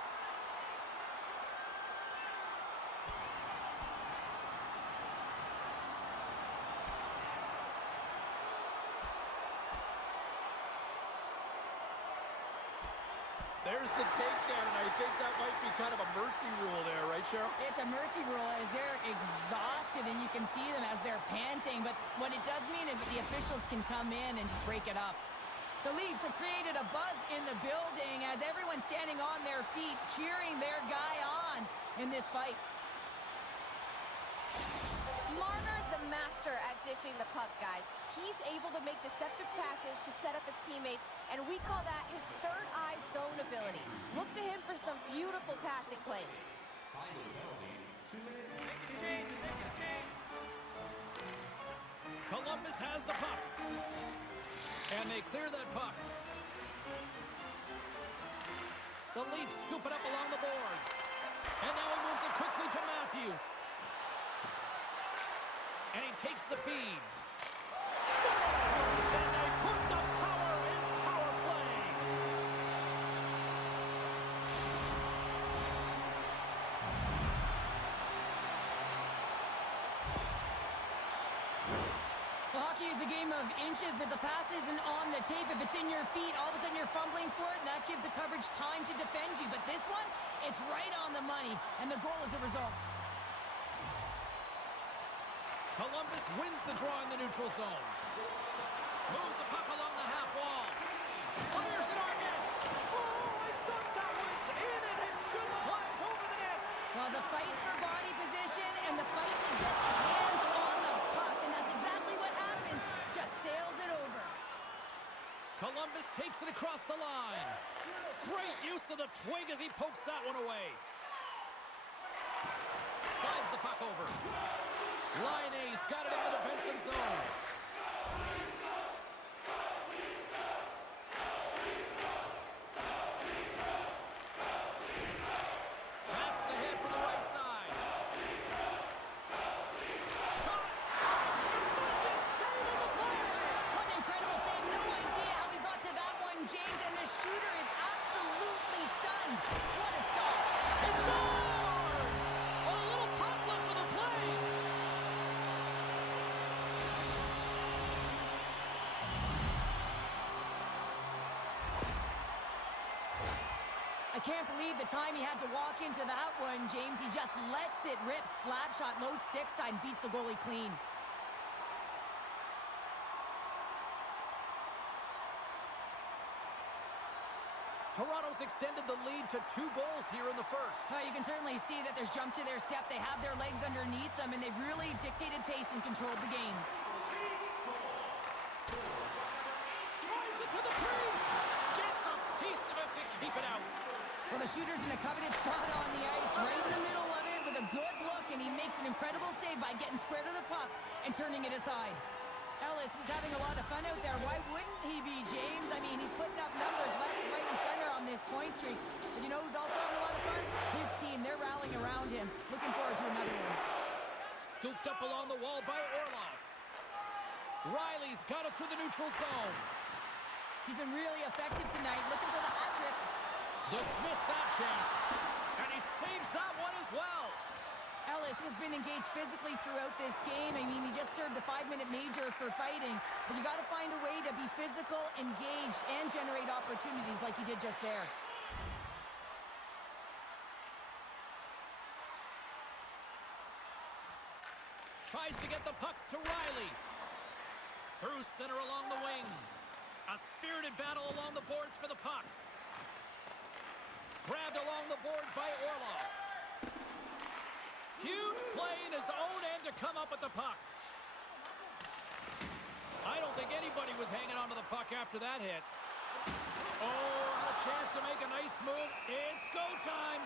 There's the takedown, and I think that might be kind of a mercy rule there, right, Cheryl? It's a mercy rule as they're exhausted, and you can see them as they're panting. But what it does mean is that the officials can come in and just break it up. The Leafs have created a buzz in the building as everyone's standing on their feet, cheering their guy on in this fight. Marner's a master at dishing the puck, guys. He's able to make deceptive passes to set up his teammates, and we call that his third eye zone ability. Look to him for some beautiful passing plays. Final penalties, 2 minutes. Change. Columbus has the puck. And they clear that puck. The Leafs scoop it up along the boards. And now he moves it quickly to Matthews. And he takes the feed. Scores! And they put the power in power play. Hockey is a game of inches. If the pass isn't on the tape, if it's in your feet, all of a sudden you're fumbling for it, and that gives the coverage time to defend you. But this one, it's right on the money, and the goal is a result. Columbus wins the draw in the neutral zone. Moves the puck along the half wall. Fires it on net. Oh, I thought that was in, and it just climbs over the net. Well, the fight for body position and the fight to get the hands on the puck, and that's exactly what happens. Just sails it over. Columbus takes it across the line. Great use of the twig as he pokes that one away. Slides the puck over. Line A's got it in the defensive zone. Passes ahead from the right side. Shot! Tremendous save on the play! What an incredible save. No idea how he got to that one, James, and the shooter is absolutely stunned. What a stop. He scores! A little pop left of the play. I can't believe the time he had to walk into that one, James. He just lets it rip. Slap shot, low stick side, beats the goalie clean. Toronto's extended the lead to 2 goals here in the first. You can certainly see that there's jump to their step. They have their legs underneath them, and they've really dictated pace and controlled the game. Drives it to the crease. Gets a piece of it to keep it out. Well, the shooter's in a coveted spot on the ice, right in the middle of it with a good look, and he makes an incredible save by getting square to the puck and turning it aside. Ellis is having a lot of fun out there. Why wouldn't he be, James? I mean, he's putting up numbers left, right, and center on this point streak. But you know who's also having a lot of fun? His team. They're rallying around him. Looking forward to another one. Scooped up along the wall by Orlov. Riley's got it through the neutral zone. He's been really effective tonight, looking for the hat trick. Dismissed that chance. And he saves that one as well. Ellis has been engaged physically throughout this game. I mean, he just served a 5-minute major for fighting. But you got to find a way to be physical, engaged, and generate opportunities like he did just there. Tries to get the puck to Riley. Through center along the wing. A spirited battle along the boards for the puck. Grabbed along the board by Orlov. Huge play in his own end to come up with the puck. I don't think anybody was hanging onto the puck after that hit. Oh, a chance to make a nice move. It's go time.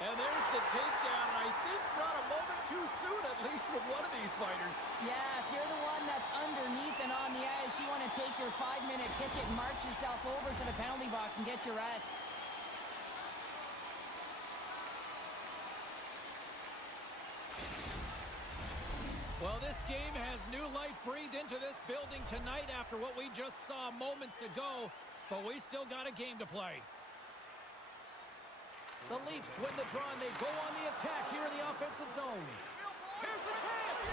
And there's the takedown, and I think not a moment too soon, at least with one of these fighters. Yeah, if you're the one that's underneath and on the ice, you want to take your 5-minute ticket and march yourself over to the penalty box and get your rest. Well, this game has new life breathed into this building tonight after what we just saw moments ago, but we still got a game to play. The Leafs win the draw, and they go on the attack here in the offensive zone. Here's the chance!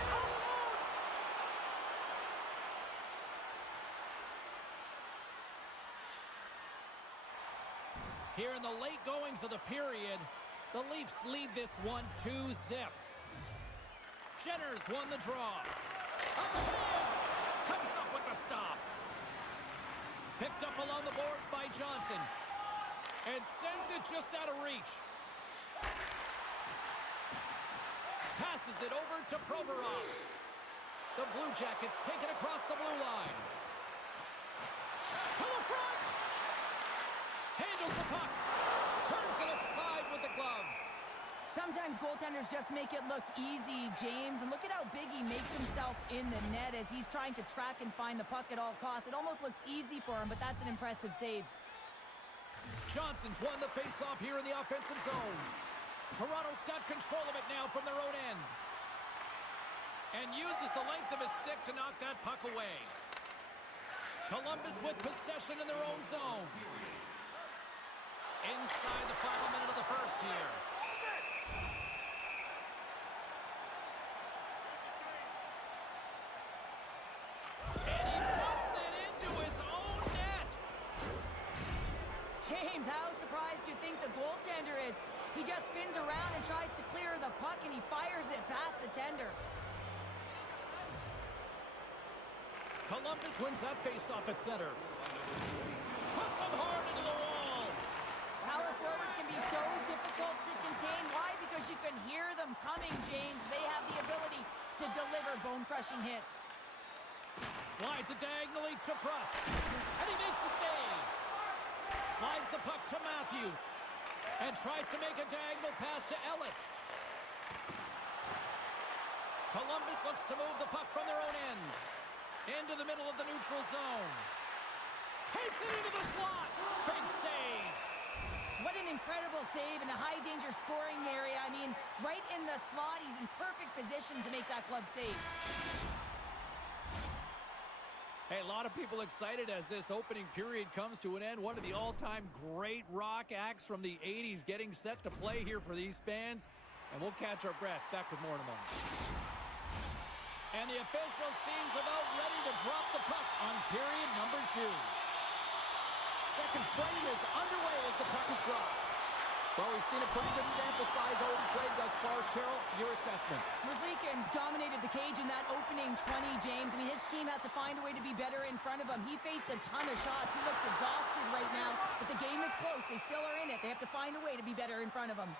Here in the late goings of the period, the Leafs lead this one 2-zip. Jenner's won the draw. A chance! Comes up with the stop. Picked up along the boards by Johnson. And sends it just out of reach. Passes it over to Provorov. The Blue Jackets take it across the blue line. To the front! Handles the puck. Turns it aside with the glove. Sometimes goaltenders just make it look easy, James. And look at how big he makes himself in the net as he's trying to track and find the puck at all costs. It almost looks easy for him, but that's an impressive save. Johnson's won the faceoff here in the offensive zone. Toronto's got control of it now from their own end. And uses the length of his stick to knock that puck away. Columbus with possession in their own zone. Inside the final minute of the first here. And he puts it into his own net. James, how surprised do you think the goaltender is? He just spins around and tries to clear the puck, and he fires it past the tender. Columbus wins that faceoff at center. Puts him hard into the wall. Power forwards can be so difficult to contain. Why? Because you can hear them coming, James. They have the ability to deliver bone-crushing hits. Slides it diagonally to Prust. And he makes the save. Slides the puck to Matthews. And tries to make a diagonal pass to Ellis. Columbus looks to move the puck from their own end. Into the middle of the neutral zone. Takes it into the slot. Big save. What an incredible save in a high-danger scoring area. I mean, right in the slot, he's in perfect position to make that glove save. Hey, a lot of people excited as this opening period comes to an end. One of the all-time great rock acts from the 80s getting set to play here for these fans. And we'll catch our breath. Back with more in a moment. And the official seems about ready to drop the puck on period number 2. Second frame is underway as the puck is dropped. Well, we've seen a pretty good sample size already played thus far. Cheryl, your assessment. Merzlikins dominated the cage in that opening 20, James. I mean, his team has to find a way to be better in front of him. He faced a ton of shots. He looks exhausted right now, but the game is close. They still are in it. They have to find a way to be better in front of him.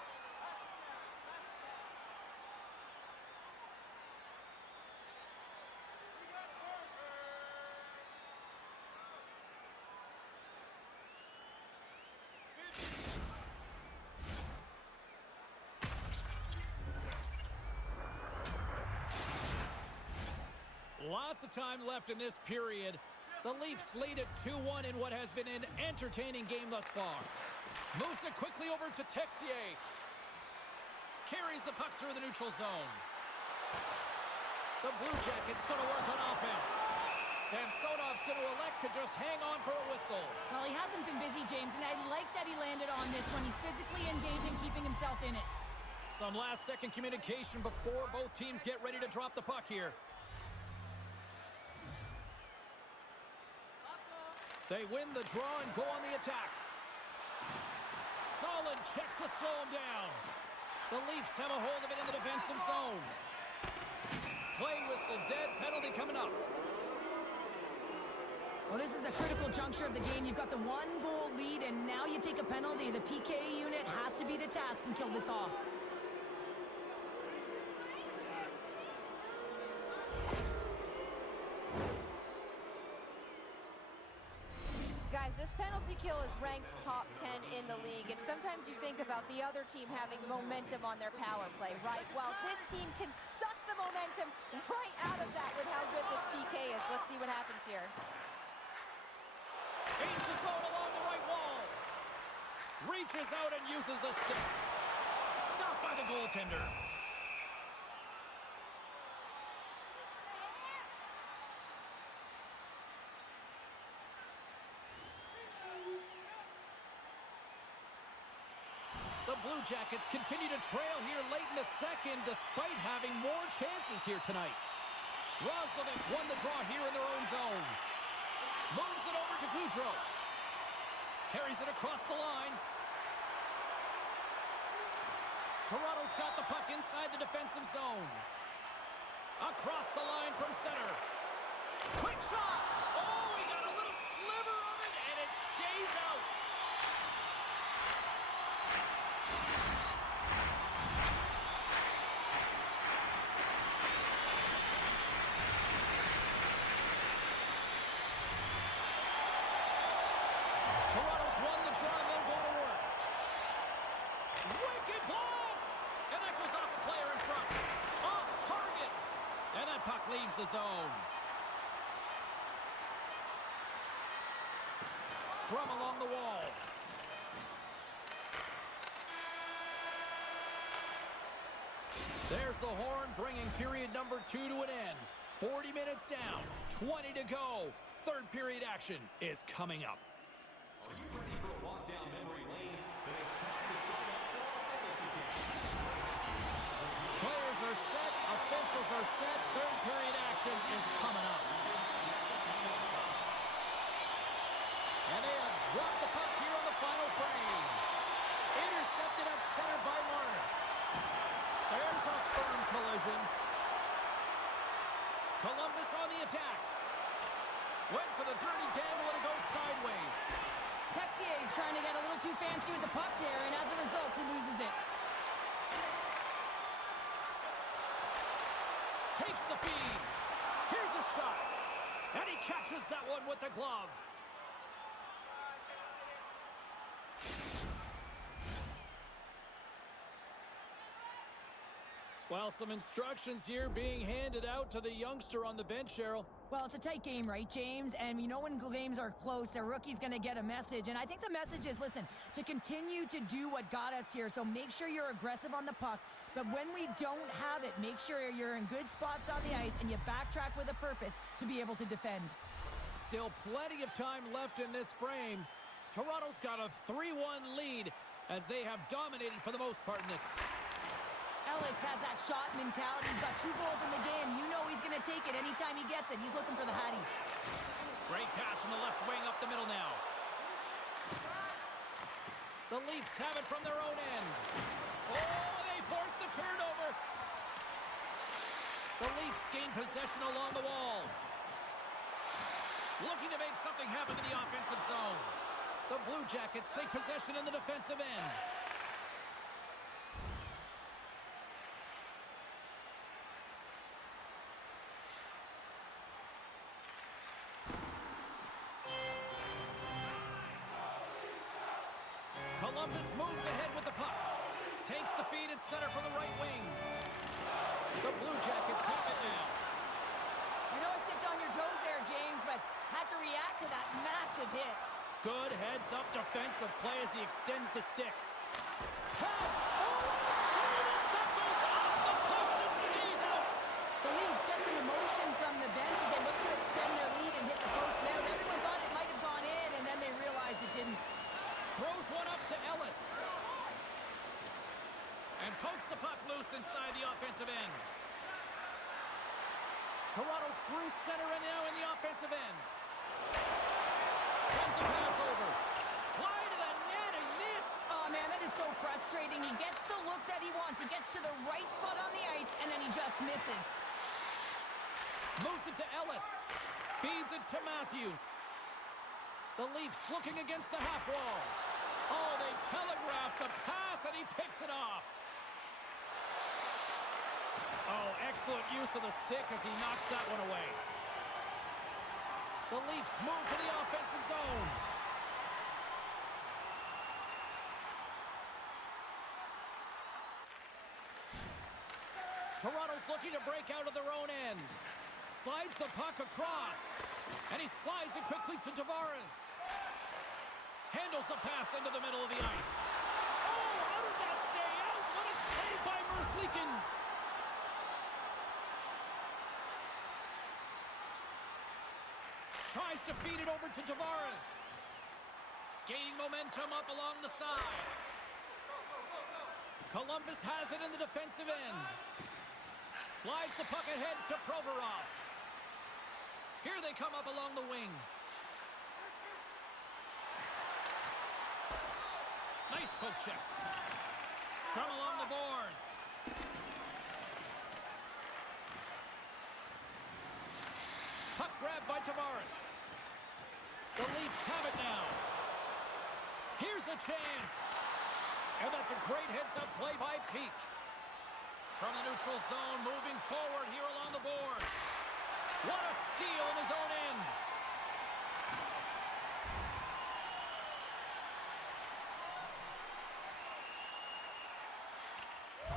Lots of time left in this period. The Leafs lead at 2-1 in what has been an entertaining game thus far. Moves it quickly over to Texier. Carries the puck through the neutral zone. The Blue Jackets going to work on offense. Samsonov's going to elect to just hang on for a whistle. Well, he hasn't been busy, James, and I like that he landed on this one. He's physically engaging, keeping himself in it. Some last-second communication before both teams get ready to drop the puck here. They win the draw and go on the attack. Solid check to slow him down. The Leafs have a hold of it in the defensive zone. Play whistle dead, penalty coming up. Well, this is a critical juncture of the game. You've got the 1-goal lead, and now you take a penalty. The PK unit has to be the task and kill this off. Guys, this penalty kill is ranked top 10 in the league, and sometimes you think about the other team having momentum on their power play, right? Well, this team can suck the momentum right out of that with how good this PK is. Let's see what happens here. Gains the zone along the right wall. Reaches out and uses the stick. Stopped by the goaltender. The Blue Jackets continue to trail here late in the second despite having more chances here tonight. Roslovic won the draw here in their own zone. Moves it over to Goudreau. Carries it across the line. Toronto's got the puck inside the defensive zone. Across the line from center. Quick shot! Oh, he got a little sliver of it, and it stays out. Toronto's won the draw, and they'll go to work. Wicked blast! And that goes off a player in front. Off target. And that puck leaves the zone. Scrum along the wall. There's the horn, bringing period number 2 to an end. 40 minutes down, 20 to go. Third period action is coming up. Are you ready for a walk down memory lane? Then it's time to sign up for our fantasy game. Players are set, officials are set. Third period action is coming up. And they have dropped the puck here on the final frame. Intercepted at center by Marner. There's a firm collision. Columbus on the attack. Went for the dirty dangle and it goes sideways. Texier is trying to get a little too fancy with the puck there, and as a result, he loses it. Takes the feed. Here's a shot. And he catches that one with the glove. Well, some instructions here being handed out to the youngster on the bench, Cheryl. Well, it's a tight game, right, James? And you know when games are close, a rookie's going to get a message. And I think the message is, listen, to continue to do what got us here. So make sure you're aggressive on the puck. But when we don't have it, make sure you're in good spots on the ice and you backtrack with a purpose to be able to defend. Still plenty of time left in this frame. Toronto's got a 3-1 lead as they have dominated for the most part in this. Ellis has that shot mentality. He's got 2 goals in the game. You know he's going to take it anytime he gets it. He's looking for the Hattie. Great pass from the left wing up the middle now. The Leafs have it from their own end. Oh, they force the turnover. The Leafs gain possession along the wall. Looking to make something happen in the offensive zone. The Blue Jackets take possession in the defensive end. Columbus moves ahead with the puck. Takes the feed at center from the right wing. The Blue Jackets have it now. You know, stepped on your toes there, James, but had to react to that massive hit. Good heads-up defensive play as he extends the stick. Pass! Oh, save it! That goes off the post and stays out! The Leafs get some emotion from the bench as they look to extend their lead and hit the post now. Everyone thought it might have gone in, and then they realized it didn't. Throws one up to Ellis. And pokes the puck loose inside the offensive end. Toronto's through center and now in the offensive end. Sends a pass over. Wide of the net and missed. Oh, man, that is so frustrating. He gets the look that he wants. He gets to the right spot on the ice, and then he just misses. Moves it to Ellis. Feeds it to Matthews. The Leafs looking against the half wall. Oh, they telegraph the pass, and he picks it off. Oh, excellent use of the stick as he knocks that one away. The Leafs move to the offensive zone. Toronto's looking to break out of their own end. Slides the puck across. And he slides it quickly to Tavares. Handles the pass into the middle of the ice. Oh, how did that stay out? What a save by Merzlikins. Tries to feed it over to Tavares. Gaining momentum up along the side. Columbus has it in the defensive end. Slides the puck ahead to Provorov. Here they come up along the wing. Nice poke check. Scrum along the boards. Puck grab by Tavares. The Leafs have it now. Here's a chance. And that's a great heads-up play by Peak. From the neutral zone, moving forward here along the boards. What a steal in his own end.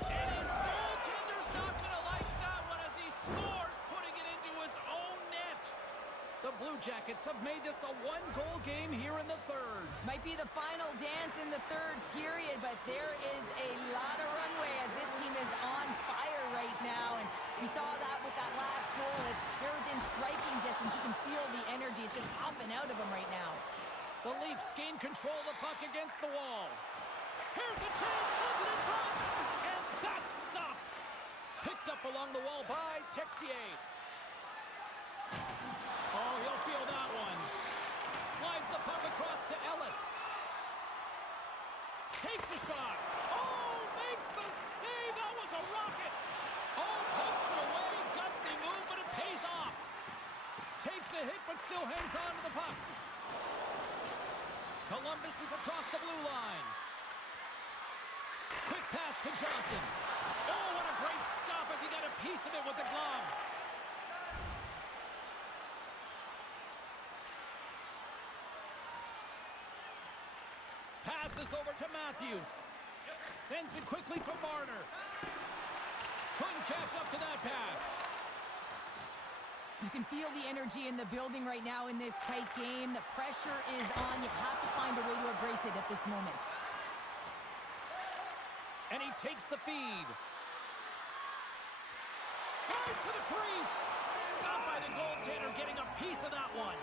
And his goaltender's not going to like that one as he scores, putting it into his own net. The Blue Jackets have made this a one-goal game here in the third. Might be the final dance in the third period, but there is a lot of runway as this team is on fire right now. And we saw that with that last goal as they're within striking distance. You can feel the energy. It's just popping out of them right now. The Leafs gain control of the puck against the wall. Here's a chance, sends it in front, and that's stopped. Picked up along the wall by Texier. Oh, he'll feel that one. Slides the puck across to Ellis. Takes a shot. Oh, makes the save. That was a rocket. Oh, pokes it away. Gutsy move, but it pays off. Takes a hit, but still hangs on to the puck. Columbus is across the blue line. Quick pass to Johnson. Oh, what a great stop as he got a piece of it with the glove. Passes over to Matthews. Sends it quickly to Marner. Couldn't catch up to that pass. You can feel the energy in the building right now in this tight game. The pressure is on. You have to find a way to embrace it at this moment. And he takes the feed. Drives to the crease. Stopped by the goaltender, getting a piece of that one.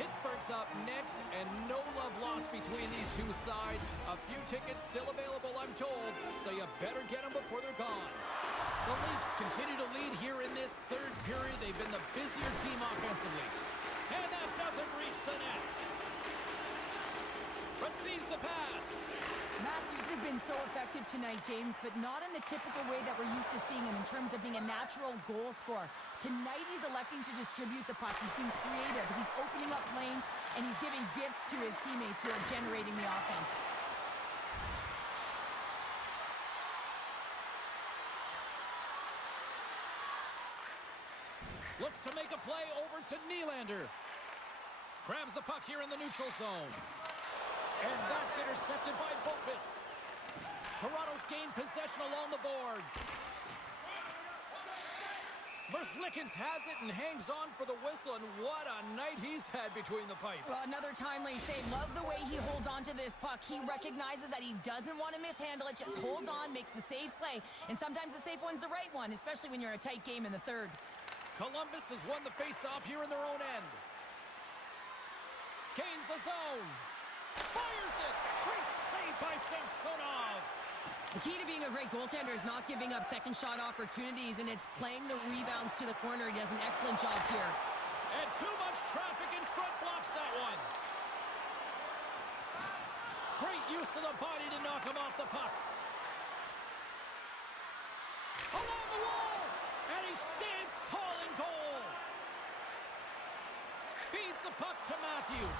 Pittsburgh's up next, and no love lost between these two sides. A few tickets still available, I'm told, so you better get them before they're gone. The Leafs continue to lead here in this third period. They've been the busier team offensively. And that doesn't reach the net. Receives the pass. Matthews has been so effective tonight, James, but not in the typical way that we're used to seeing him in terms of being a natural goal scorer. Tonight, he's electing to distribute the puck. He's being creative. He's opening up lanes, and he's giving gifts to his teammates who are generating the offense. Looks to make a play over to Nylander. Grabs the puck here in the neutral zone. And that's intercepted by Boqvist. Toronto's gained possession along the boards. Merzlikins has it and hangs on for the whistle, and what a night he's had between the pipes. Well, another timely save. Love the way he holds on to this puck. He recognizes that he doesn't want to mishandle it, just holds on, makes the safe play, and sometimes the safe one's the right one, especially when you're in a tight game in the third. Columbus has won the face-off here in their own end. Gains the zone. Fires it! Great save by Samsonov! The key to being a great goaltender is not giving up second shot opportunities, and it's playing the rebounds to the corner. He does an excellent job here. And too much traffic in front blocks that one. Great use of the body to knock him off the puck. Along the wall! And he stands tall in goal. Feeds the puck to Matthews.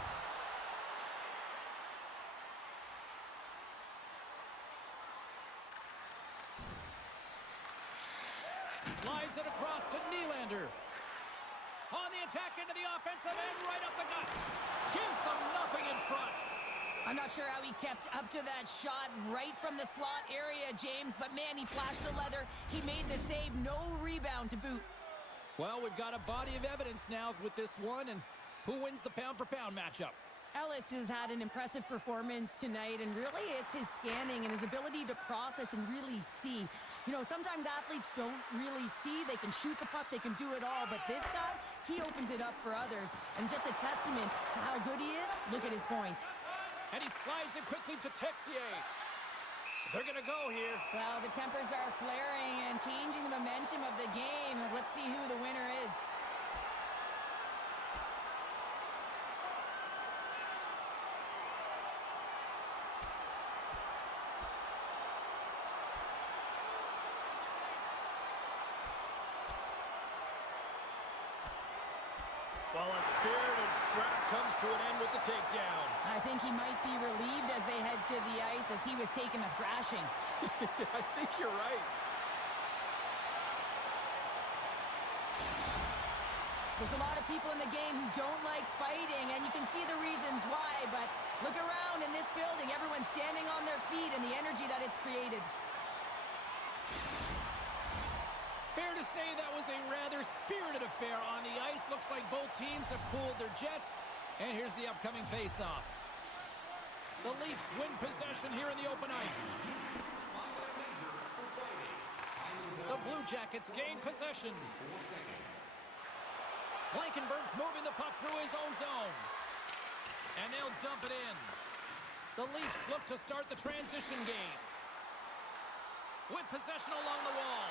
Slides it across to Nylander. On the attack into the offensive end, right up the gut. Gives them nothing in front. I'm not sure how he kept up to that shot right from the slot area, James, but man, he flashed the leather. He made the save, no rebound to boot. Well, we've got a body of evidence now with this one, and who wins the pound-for-pound matchup? Ellis has had an impressive performance tonight, and really it's his scanning and his ability to process and really see. You know, sometimes athletes don't really see. They can shoot the puck, they can do it all, but this guy, he opens it up for others. And just a testament to how good he is, look at his points. And he slides it quickly to Texier. They're going to go here. Well, the tempers are flaring and changing the momentum of the game. Let's see who the winner is. Well, a spirited scrap comes to an end with the takedown. I think he might be relieved as they head to the ice as he was taking a thrashing. I think you're right. There's a lot of people in the game who don't like fighting, and you can see the reasons why, but look around in this building. Everyone's standing on their feet and the energy that it's created. Fair to say that was a rather spirited affair on the ice. Looks like both teams have cooled their jets. And here's the upcoming face-off. The Leafs win possession here in the open ice. The Blue Jackets gain possession. Blankenberg's moving the puck through his own zone. And they'll dump it in. The Leafs look to start the transition game. With possession along the wall.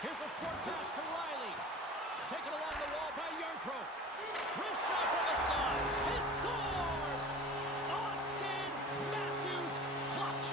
Here's a short pass to Riley. Taken along the wall by Yarncroke. Wrist shot from the slot. He scores! Austin Matthews clutch.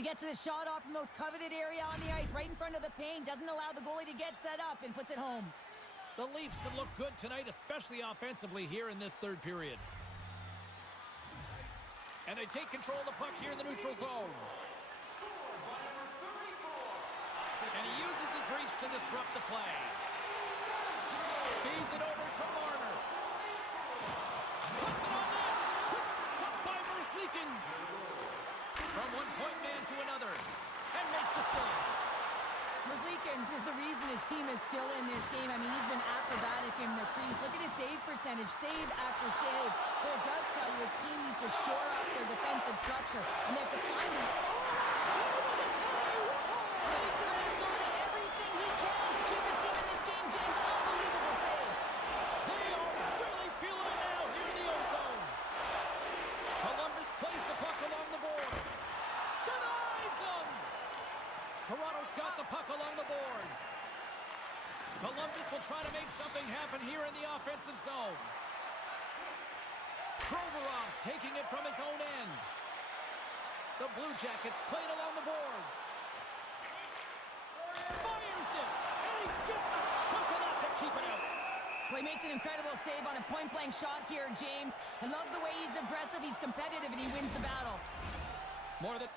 He gets his shot off the most coveted area on the ice, right in front of the paint. Doesn't allow the goalie to get set up and puts it home. The Leafs have looked good tonight, especially offensively here in this third period. And they take control of the puck here in the neutral zone. And he uses his reach to disrupt the play. Feeds it over to Marner. Puts it on net. Quick stop by Merzlikins. From one point man to another. And makes the save. Merzlikins is the reason his team is still in this game. I mean, he's been acrobatic in the crease. Look at his save percentage, save after save. But it does tell you his team needs to shore up their defensive structure. And they have to find him. He's doing absolutely everything he can to keep his team in this game, James. Unbelievable save. They are really feeling it now here in the O-zone. Columbus plays the puck along the boards. Denies him! Toronto's got the puck along the boards. Columbus will try to make something happen here in the offensive zone. Provorov's taking it from his own end. The Blue Jackets play it along the boards. Fires it, and he gets a chunk of that to keep it out. Well, he makes an incredible save on a point-blank shot here, James. I love the way he's aggressive, he's competitive, and he wins the battle. More than...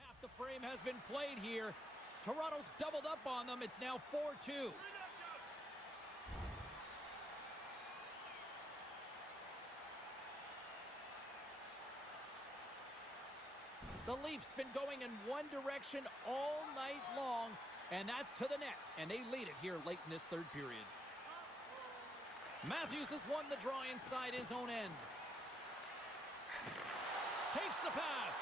Half the frame has been played here. Toronto's doubled up on them. It's now 4-2. The Leafs been going in one direction all night long, and that's to the net. And they lead it here late in this third period. Matthews has won the draw inside his own end. Takes the pass.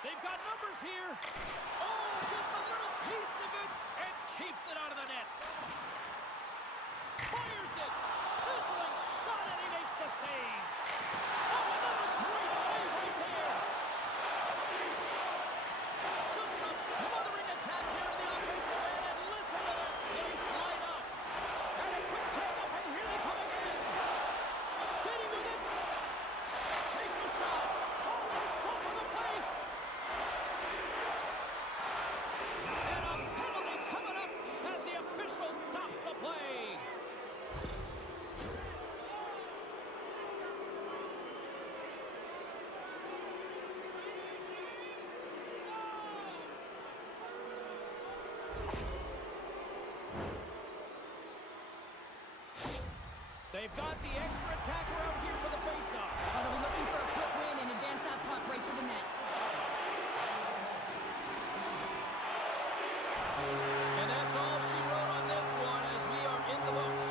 They've got numbers here. Oh, gets a little piece of it and keeps it out of the net. Fires it. Sizzling shot, and he makes the save. Oh, another great save right there. Just a smothering attack here in the offensive end, and listen to this place light up. And a quick tap up, and here they come again. Skating with it. Takes a shot. Oh, what a stop on the play. And a penalty coming up as the official stops the play. They've got the extra attacker out here for the faceoff. They'll be looking for a quick win and advance that puck right to the net. And that's all she wrote on this one as we are in the books.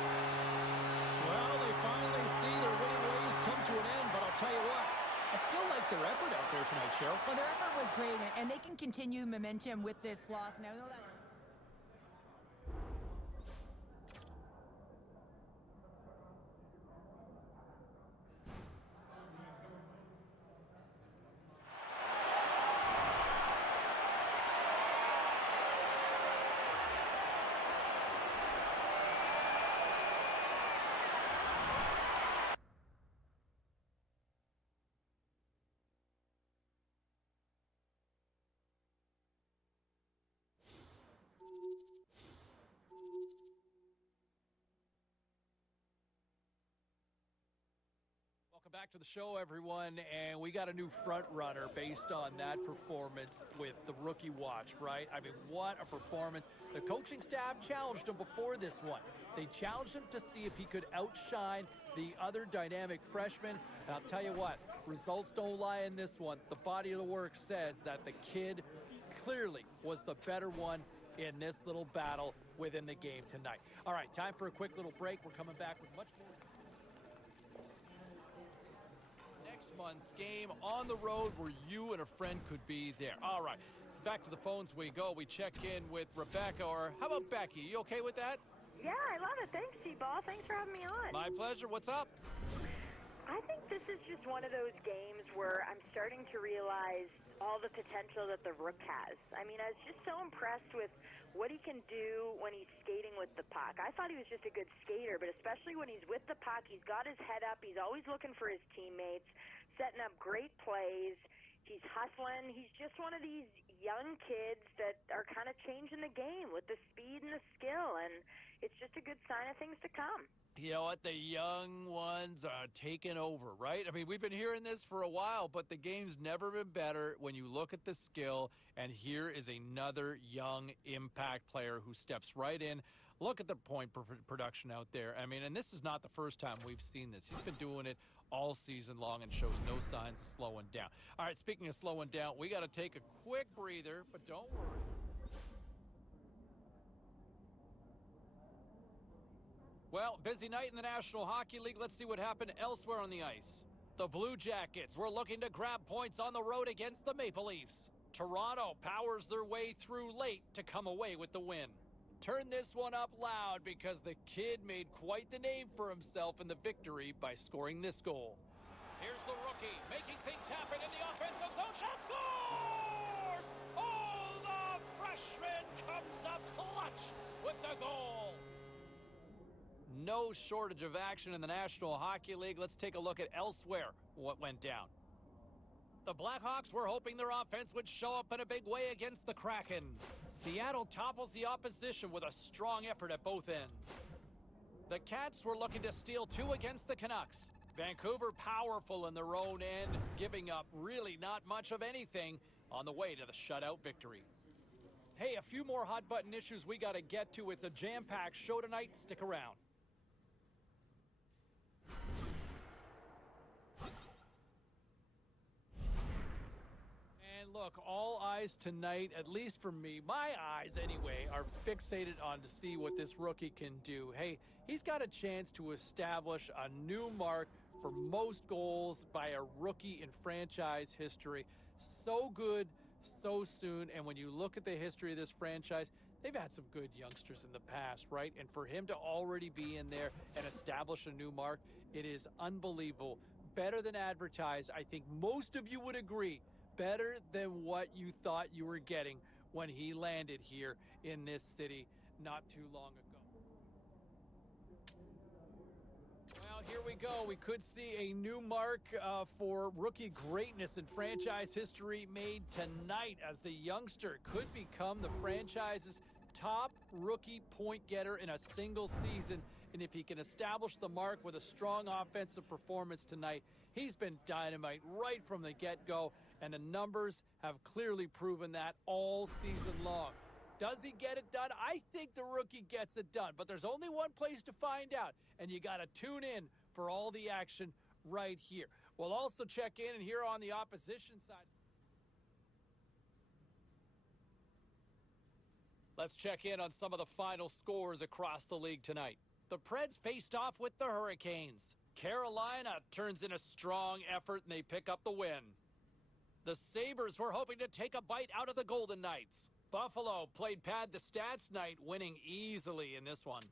Well, they finally see their winning ways come to an end, but I'll tell you what, I still like their effort out there tonight, Cheryl. Well, their effort was great, and they can continue momentum with this loss. Now, I know that... Welcome back to the show, everyone, and we got a new front runner based on that performance with the rookie watch, right? I mean, what a performance. The coaching staff challenged him before this one. They challenged him to see if he could outshine the other dynamic freshmen. And I'll tell you what, results don't lie in this one. The body of the work says that the kid clearly was the better one in this little battle within the game tonight. All right, time for a quick little break. We're coming back with much more. Next month's game on the road where you and a friend could be there. All right, so back to the phones we go. We check in with Rebecca, or how about Becky? You okay with that? Yeah, I love it. Thanks, T-Ball. Thanks for having me on. My pleasure. What's up? I think this is just one of those games where I'm starting to realize all the potential that the Rook has. I mean, I was just so impressed with what he can do when he's skating with the puck. I thought he was just a good skater, but especially when he's with the puck, he's got his head up. He's always looking for his teammates, setting up great plays. He's hustling. He's just one of these young kids that are kind of changing the game with the speed and the skill, and it's just a good sign of things to come. You know what? The young ones are taking over, right? I mean, we've been hearing this for a while, but the game's never been better when you look at the skill, and here is another young impact player who steps right in. Look at the point production out there. I mean, and this is not the first time we've seen this. He's been doing it all season long and shows no signs of slowing down. All right, speaking of slowing down, we got to take a quick breather, but don't worry. Well, busy night in the National Hockey League. Let's see what happened elsewhere on the ice. The Blue Jackets were looking to grab points on the road against the Maple Leafs. Toronto powers their way through late to come away with the win. Turn this one up loud because the kid made quite the name for himself in the victory by scoring this goal. Here's the rookie making things happen in the offensive zone. Shot scores! Oh, the freshman comes up clutch with the goal. No shortage of action in the National Hockey League. Let's take a look at elsewhere what went down. The Blackhawks were hoping their offense would show up in a big way against the Kraken. Seattle topples the opposition with a strong effort at both ends. The Cats were looking to steal two against the Canucks. Vancouver powerful in their own end, giving up really not much of anything on the way to the shutout victory. Hey, a few more hot button issues we got to get to. It's a jam-packed show tonight. Stick around. Look, all eyes tonight, at least for me, my eyes anyway, are fixated on to see what this rookie can do. Hey, he's got a chance to establish a new mark for most goals by a rookie in franchise history. So good, so soon, and when you look at the history of this franchise, they've had some good youngsters in the past, right? And for him to already be in there and establish a new mark, it is unbelievable. Better than advertised. I think most of you would agree. Better than what you thought you were getting when he landed here in this city not too long ago. Well, here we go. We could see a new mark for rookie greatness in franchise history made tonight, as the youngster could become the franchise's top rookie point getter in a single season. And if he can establish the mark with a strong offensive performance tonight, he's been dynamite right from the get-go, and the numbers have clearly proven that all season long. Does he get it done? I think the rookie gets it done, but there's only one place to find out, and you got to tune in for all the action right here. We'll also check in and hear on the opposition side. Let's check in on some of the final scores across the league tonight. The Preds faced off with the Hurricanes. Carolina turns in a strong effort and they pick up the win. The Sabres were hoping to take a bite out of the Golden Knights. Buffalo played pad the stats night, winning easily in this one.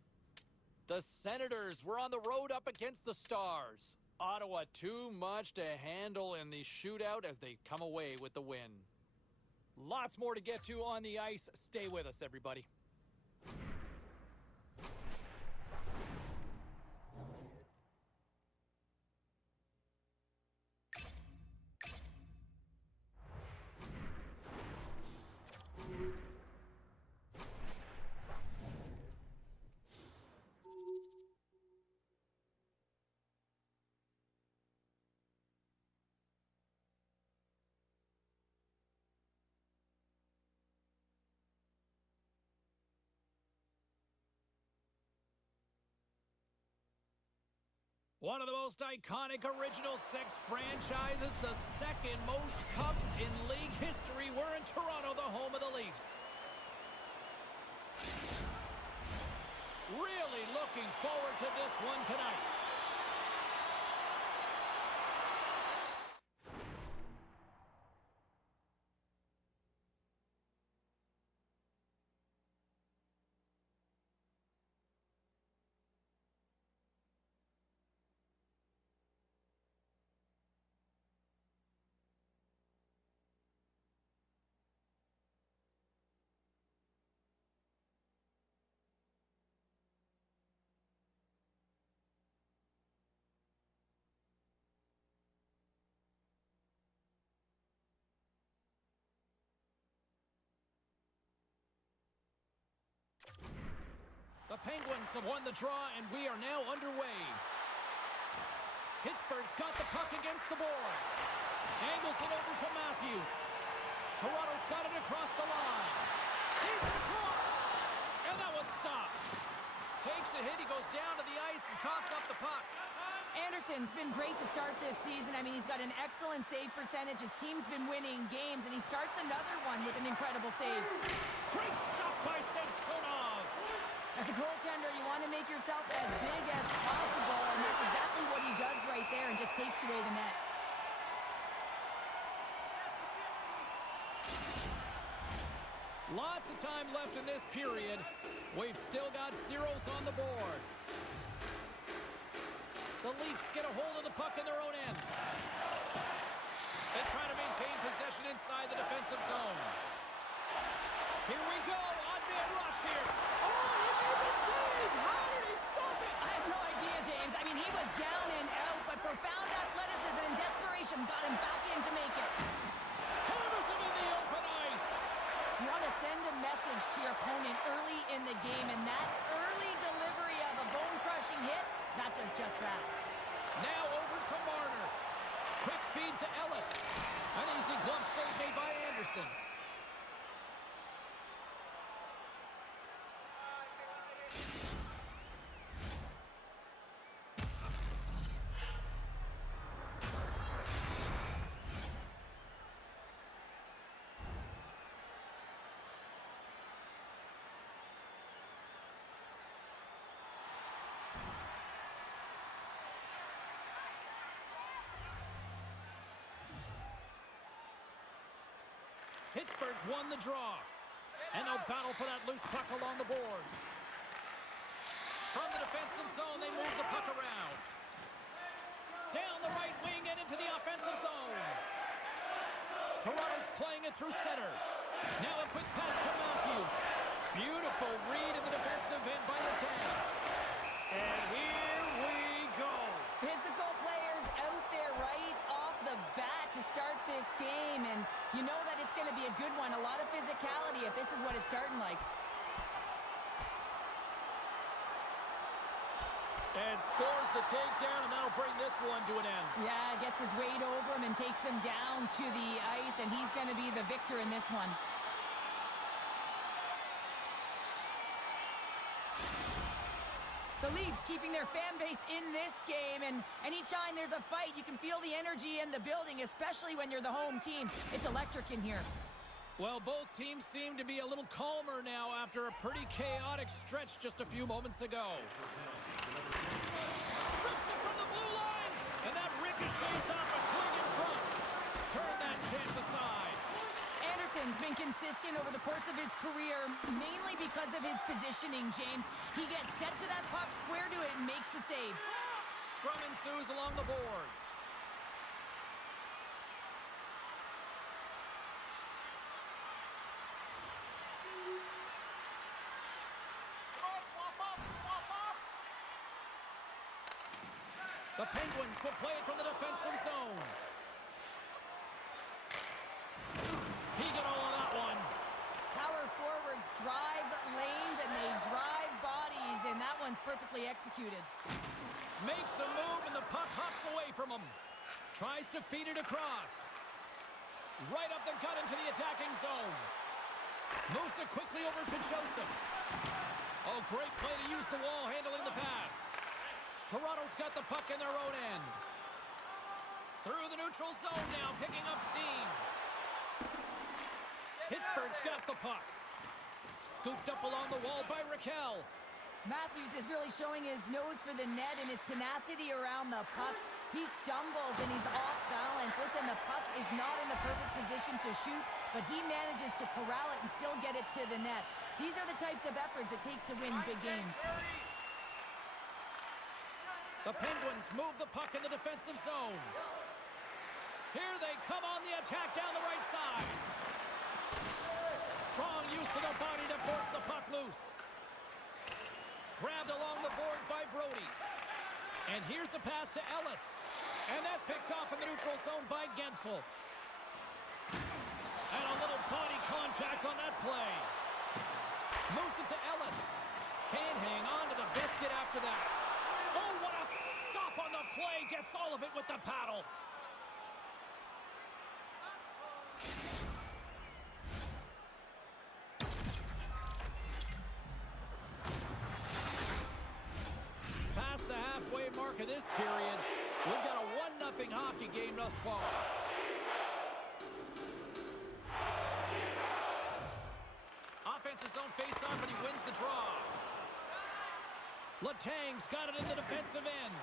The Senators were on the road up against the Stars. Ottawa too much to handle in the shootout as they come away with the win. Lots more to get to on the ice. Stay with us, everybody. One of the most iconic Original Six franchises, the second most cups in league history. We're in Toronto, the home of the Leafs. Really looking forward to this one tonight. The Penguins have won the draw, and we are now underway. Pittsburgh's got the puck against the boards. Angles it over to Matthews. Toronto's got it across the line. He's across! And that one's stopped. Takes a hit, he goes down to the ice and coughs up the puck. Anderson's been great to start this season. I mean, he's got an excellent save percentage. His team's been winning games, and he starts another one with an incredible save. Great stop by Samsonov. As a goaltender, you want to make yourself as big as possible, and that's exactly what he does right there and just takes away the net. Lots of time left in this period. We've still got zeros on the board. The Leafs get a hold of the puck in their own end. They try to maintain possession inside the defensive zone. Here we go, on-man rush here. Oh, he made the save! How did he stop it? I have no idea, James. I mean, he was down and out, but profound athleticism and desperation got him back in to make it. Hammers him in the open ice. You want to send a message to your opponent early in the game, and that early delivery of a bone-crushing hit, that does just that. Now over to Marner. Quick feed to Ellis. An easy glove save made by Anderson. Pittsburgh's won the draw. And they'll battle for that loose puck along the boards. From the defensive zone, they move the puck around. Down the right wing and into the offensive zone. Toronto's playing it through center. Now a quick pass to Matthews. Beautiful read in the defensive end by Letang. And here we go. Physical players out there right off the bat to start this game, and you know that it's going to be a good one. A lot of physicality if this is what it's starting like. And scores the takedown, and that'll bring this one to an end. Yeah, gets his weight over him and takes him down to the ice, and he's going to be the victor in this one. The Leafs keeping their fan base in this game, and anytime there's a fight, you can feel the energy in the building, especially when you're the home team. It's electric in here. Well, both teams seem to be a little calmer now after a pretty chaotic stretch just a few moments ago. Rips it from the blue line, and that ricochets off a twig in front. Turn that chance aside. Anderson's been consistent over the course of his career, mainly because of his positioning, James. He gets set to that puck, square to it, and makes the save. Scrum ensues along the boards. The Penguins will play it from the defensive zone. He got all of that one. Power forwards drive lanes and they drive bodies, and that one's perfectly executed. Makes a move and the puck hops away from him. Tries to feed it across. Right up the gut into the attacking zone. Moves it quickly over to Joseph. Oh, great play to use the wall handling the pass. Toronto's got the puck in their own end. Through the neutral zone now, picking up steam. Pittsburgh's got the puck. Scooped up along the wall by Raquel. Matthews is really showing his nose for the net and his tenacity around the puck. He stumbles and he's off balance. Listen, the puck is not in the perfect position to shoot, but he manages to corral it and still get it to the net. These are the types of efforts it takes to win big games. The Penguins move the puck in the defensive zone. Here they come on the attack down the right side. Strong use of the body to force the puck loose. Grabbed along the boards by Brody. And here's the pass to Ellis. And that's picked off in the neutral zone by Gensel. And a little body contact on that play. Moves it to Ellis. Can't hang on to the biscuit after that. Oh, what a stop on the play. Gets all of it with the paddle. Past the halfway mark of this period, we've got a 1-0 hockey game thus far. Offense's own face-off, but he wins the draw. Letang's got it in the defensive end.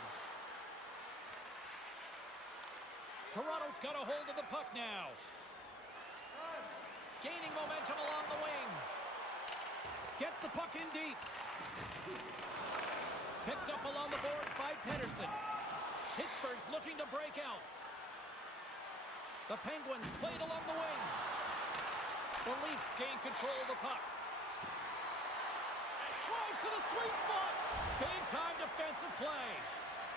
Toronto's got a hold of the puck now. Gaining momentum along the wing. Gets the puck in deep. Picked up along the boards by Pedersen. Pittsburgh's looking to break out. The Penguins played along the wing. The Leafs gain control of the puck. Drives to the sweet spot. Big-time defensive play.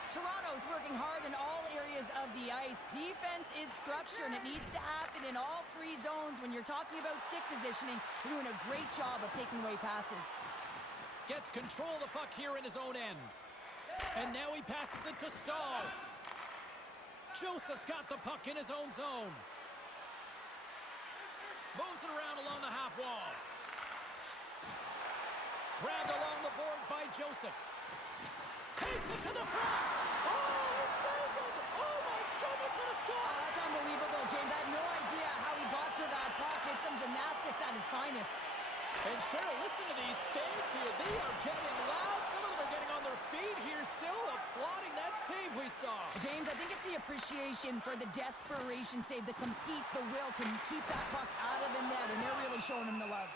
Toronto's working hard in all areas of the ice. Defense is structure, and it needs to happen in all three zones. When you're talking about stick positioning, they're doing a great job of taking away passes. Gets control of the puck here in his own end. And now he passes it to Stahl. Joseph's got the puck in his own zone. Moves it around along the half wall. Grabbed along the boards by Joseph. Takes it to the front. Oh, he saved it. Oh, my goodness, what a stop. That's unbelievable, James. I have no idea how he got to that puck. It's some gymnastics at its finest. And Cheryl, listen to these fans here. They are getting loud. Some of them are getting on their feet here, still applauding that save we saw. James, I think it's the appreciation for the desperation save, the compete, the will to keep that puck out of the net, and they're really showing him the love.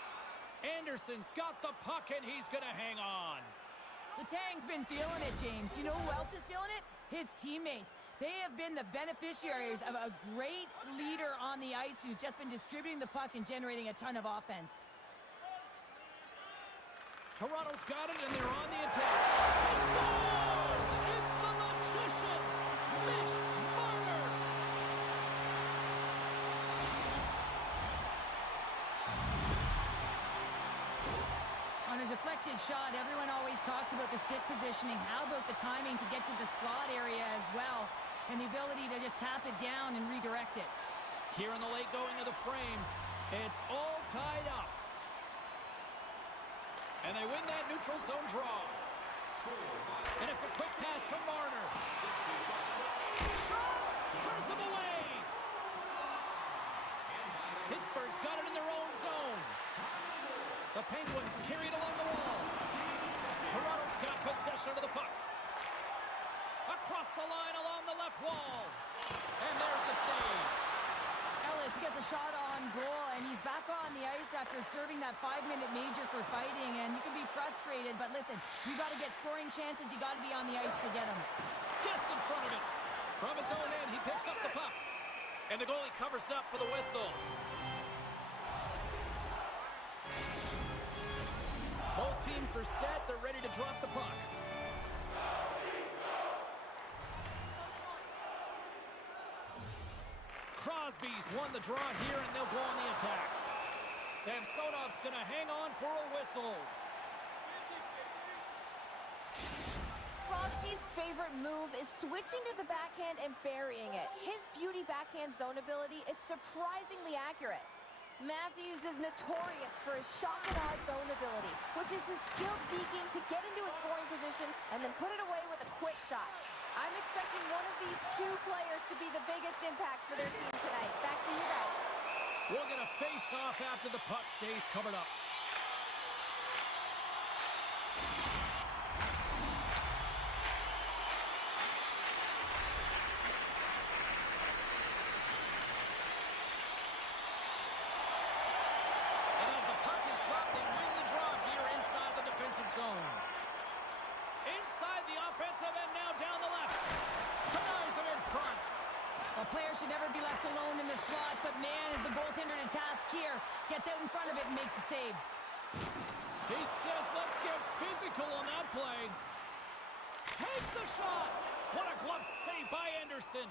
Anderson's got the puck, and he's going to hang on. Letang's been feeling it, James. You know who else is feeling it? His teammates. They have been the beneficiaries of a great leader on the ice who's just been distributing the puck and generating a ton of offense. Toronto's got it, and they're on the attack. He scores! It's the magician, Mitch Marner! On a deflected shot, everyone always talks about the stick positioning. How about the timing to get to the slot area as well, and the ability to just tap it down and redirect it. Here in the late going of the frame, it's all tied up. And they win that neutral zone draw. And it's a quick pass to Marner. Shot! Turns him away! Pittsburgh's got it in their own zone. The Penguins carry it along the wall. Toronto's got possession of the puck. Across the line along the left wall. And there's the save. Ellis gets a shot on goal, and he's back on the ice after serving that 5-minute major for fighting, and you can be frustrated, but listen, you got to get scoring chances, you got to be on the ice to get them. Gets in front of it. From his own end, he picks up the puck. And the goalie covers up for the whistle. Both teams are set, they're ready to drop the puck. Crosby's won the draw here, and they'll go on the attack. Samsonov's going to hang on for a whistle. Crosby's favorite move is switching to the backhand and burying it. His beauty backhand zone ability is surprisingly accurate. Matthews is notorious for his shock-and-awe zone ability, which is his skilled deking to get into a scoring position and then put it away with a quick shot. I'm expecting one of these two players to be the biggest impact for their team tonight. Back to you guys. We'll get a face-off after the puck stays covered up. And as the puck is dropped, they win the draw here inside the defensive zone. Inside the offensive end now down the left. Denies him in front. Well, players should never be left alone in the slot, but man, is the goaltender to task here. Gets out in front of it and makes the save. He says, let's get physical on that play. Takes the shot. What a glove save by Anderson.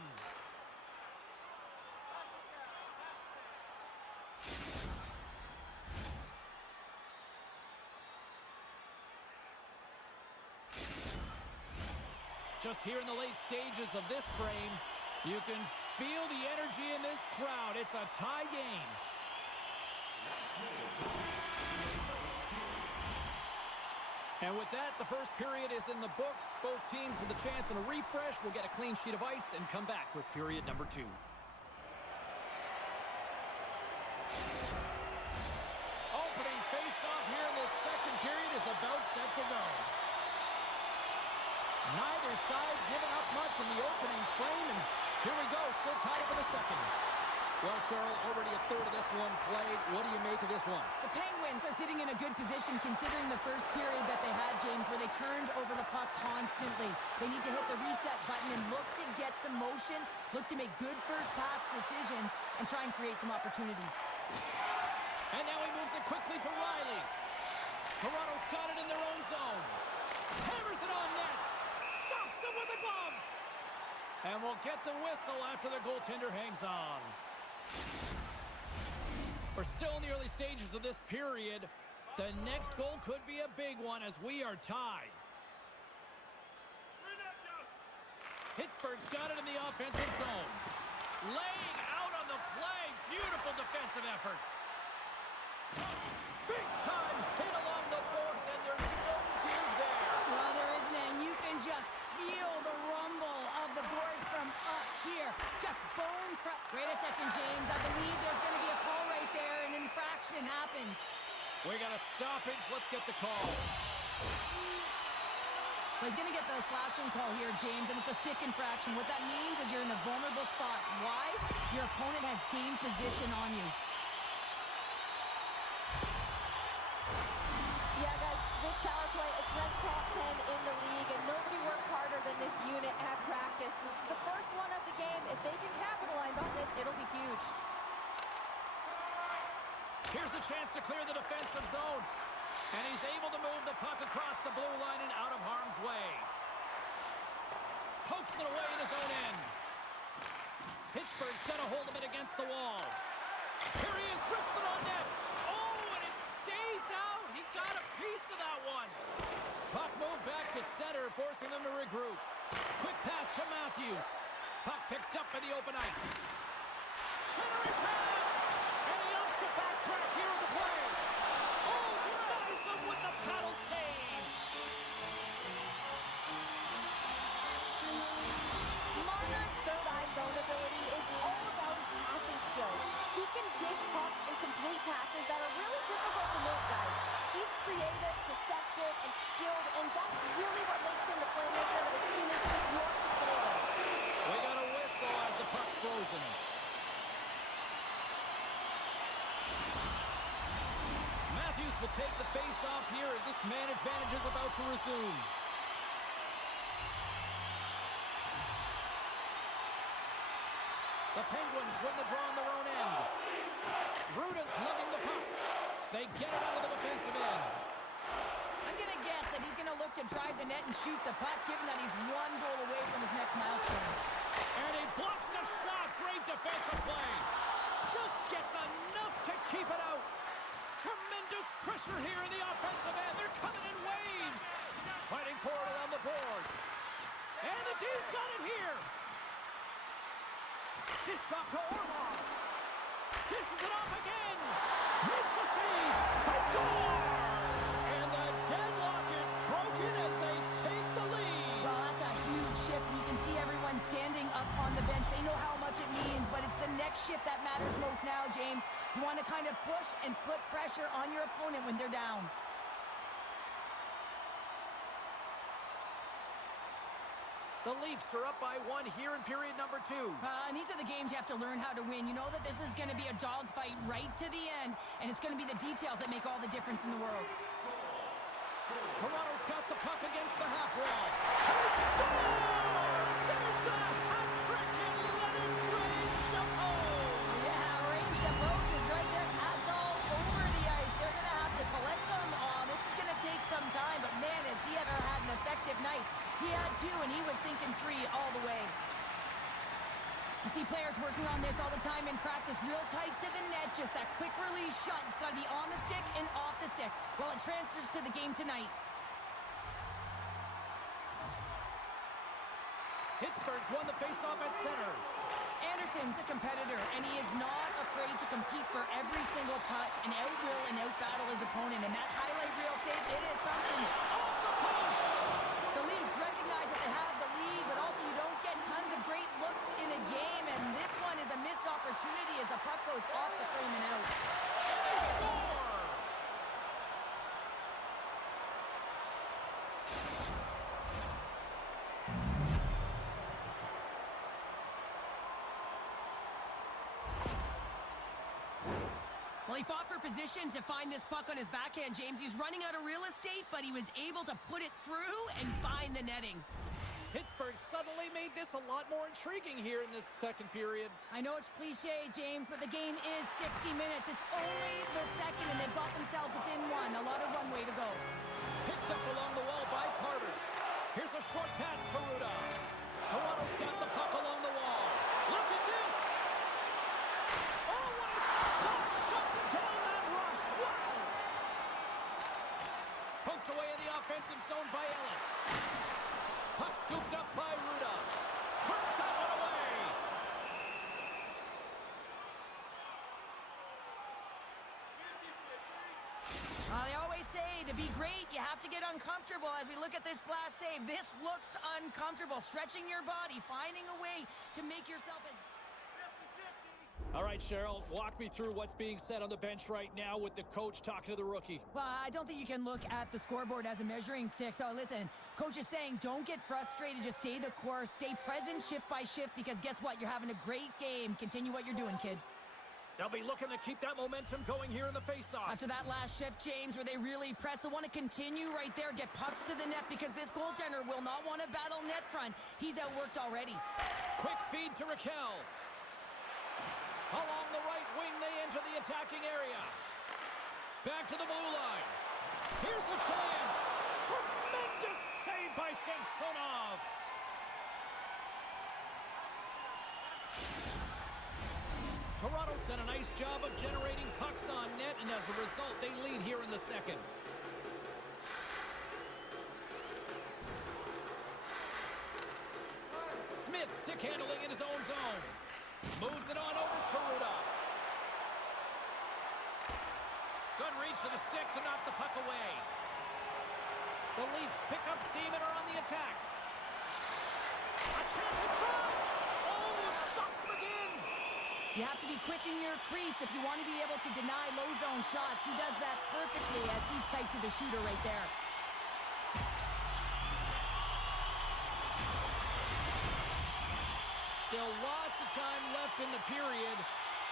Just here in the late stages of this frame, you can feel the energy in this crowd. It's a tie game. And with that, the first period is in the books. Both teams with a chance and a refresh will get a clean sheet of ice and come back with period number 2. Opening face-off here in this second period is about set to go. Neither side giving up much in the opening frame, and here we go, still tied up in the second. Well, Cheryl, already a third of this one played. What do you make of this one? The Penguins are sitting in a good position considering the first period that they had, James, where they turned over the puck constantly. They need to hit the reset button and look to get some motion, look to make good first pass decisions, and try and create some opportunities. And now he moves it quickly to Riley. Toronto's got it in their own zone. Hammers it on net. Stops him with a glove. And we'll get the whistle after the goaltender hangs on. We're still in the early stages of this period. The next goal could be a big one as we are tied. Pittsburgh's got it in the offensive zone. Laying out on the play. Beautiful defensive effort. Big time hit along the boards, and there's no tears there. Well, there isn't, and you can just feel the rumble of the boards from up here. Just bone crush. Wait a second, James. I believe there's going to be a call right there. An infraction happens. We got a stoppage. Let's get the call. Well, he's going to get the slashing call here, James, and it's a stick infraction. What that means is you're in a vulnerable spot. Why? Your opponent has gained position on you. Yeah, guys, this power play, it's ranked top 10 in the league, and nobody works harder than this unit at practice. This is the first one of the game. If they can capitalize on this, it'll be huge. Here's a chance to clear the defensive zone. And he's able to move the puck across the blue line and out of harm's way. Pokes it away in his own end. Pittsburgh's got a hold of it against the wall. Here he is, wrists it on net. Oh, and it stays out. He got a piece of that one. Puck moved back to center, forcing them to regroup. Quick pass to Matthews. Puck picked up by the open ice. Centering pass. And he opts to backtrack here in the play. Oh, denies him with the paddle save. Marner's third eye zone ability is all about his passing skills. He can dish pucks and complete passes that are really difficult to make, guys. He's creative, deceptive, and skilled, and that's really what makes him the playmaker that his teammates just love to play with. We got a whistle as the puck's frozen. Matthews will take the face-off here as this man advantage is about to resume. The Penguins win the draw on their own end. Ruda's lugging the puck. They get it out of the defensive end. I'm going to guess that he's going to look to drive the net and shoot the puck, given that he's one goal away from his next milestone. And he blocks the shot. Great defensive play. Just gets enough to keep it out. Tremendous pressure here in the offensive end. They're coming in waves. Fighting forward around the boards. And the team's got it here. Dish drop to Orlov. Dishes it off again. Makes the save. They score! And the deadlock is broken as they take the lead. Well, that's a pressure on your opponent when they're down. The Leafs are up by 1 here in period number 2. And these are the games you have to learn how to win. You know that this is going to be a dogfight right to the end, and it's going to be the details that make all the difference in the world. Toronto's got the puck against the half wall. He scores! There's the hat trick and let it rain Chapeau! Yeah, Rain Chapeau is right there. Hats all over the ice. They're going to have to collect them. Oh, this is going to take some time, but man, has he ever had an effective night. He had 2, and he was thinking 3 all the way. You see players working on this all the time in practice, real tight to the net, just that quick release shot. It's got to be on the stick and off the stick. Well, it transfers to the game tonight. Pittsburgh's won the faceoff at center. Anderson's a competitor, and he is not afraid to compete for every single putt and outwill and outbattle his opponent. And that highlight reel save, it is something. Off the post! The Leafs recognize that they have the lead, but also you don't get tons of great looks in a game, and this one is a missed opportunity as the puck goes off the frame and out. And they score! Well, he fought for position to find this puck on his backhand, James. He was running out of real estate, but he was able to put it through and find the netting. Pittsburgh suddenly made this a lot more intriguing here in this second period. I know it's cliche, James, but the game is 60 minutes. It's only the second, and they've got themselves within 1. A lot of runway to go. Picked up along the wall by Carter. Here's a short pass to Ruda. Toronto's got the puck along the wall. Look at this! Oh, what a stop! Shutting down that rush! Wow! Poked away in the offensive zone by Ellis. Puck scooped up by Ruda. Turns that one away! They always say to be great, you have to get uncomfortable. As we look at this last save, this looks uncomfortable. Stretching your body, finding a way to make yourself as... All right, Cheryl, walk me through what's being said on the bench right now with the coach talking to the rookie. Well, I don't think you can look at the scoreboard as a measuring stick. So listen, coach is saying don't get frustrated. Just stay the course. Stay present shift by shift because guess what? You're having a great game. Continue what you're doing, kid. They'll be looking to keep that momentum going here in the faceoff. After that last shift, James, where they really press, they want to continue right there, get pucks to the net because this goaltender will not want to battle net front. He's outworked already. Quick feed to Raquel. Along the right wing, they enter the attacking area. Back to the blue line. Here's a chance. Tremendous save by Samsonov. Toronto's done a nice job of generating pucks on net, and as a result, they lead here in the second. Smith stick handling in his own zone. Moves it on over to Ruda. Good reach to the stick to knock the puck away. The Leafs pick up steam and are on the attack. A chance in front! Oh, it stops them again! You have to be quick in your crease if you want to be able to deny low zone shots. He does that perfectly as he's tight to the shooter right there. Still lots of time left in the period.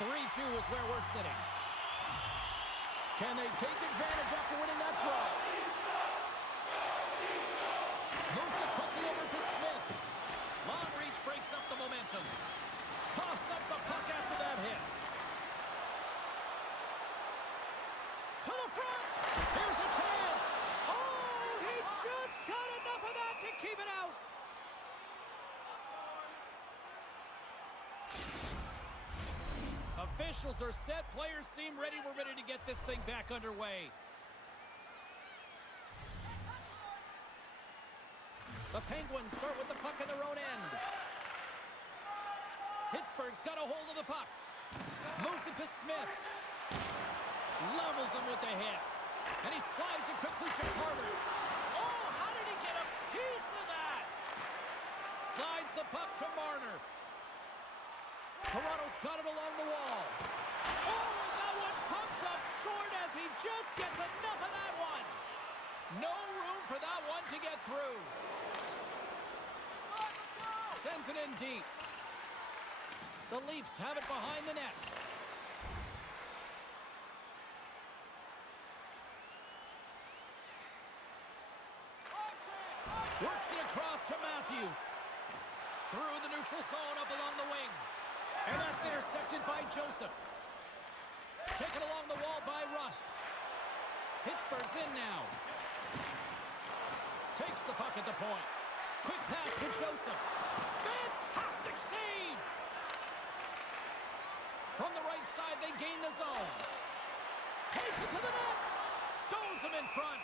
3-2 is where we're sitting. Can they take advantage after winning that draw? Moves it quickly over to Smith. Long reach breaks up the momentum. Toss up the puck after that hit. To the front. Here's a chance. Oh, he just got enough of that to keep it out. Officials are set. Players seem ready. We're ready to get this thing back underway. The Penguins start with the puck in their own end. Pittsburgh's got a hold of the puck. Moves it to Smith. Levels him with the hit. And he slides it quickly to Carter. Oh, how did he get a piece of that? Slides the puck to Marner. Toronto's got it along the wall. Oh, and that one Pumps up short as he just gets enough of that one. No room for that one to get through. Sends it in deep. The Leafs have it behind the net. Works it across to Matthews. Through the neutral zone up along the wing. And that's intercepted by Joseph. Taken along the wall by Rust. Pittsburgh's in now. Takes the puck at the point. Quick pass to Joseph. Fantastic save! From the right side, they gain the zone. Takes it to the net. Stones him in front.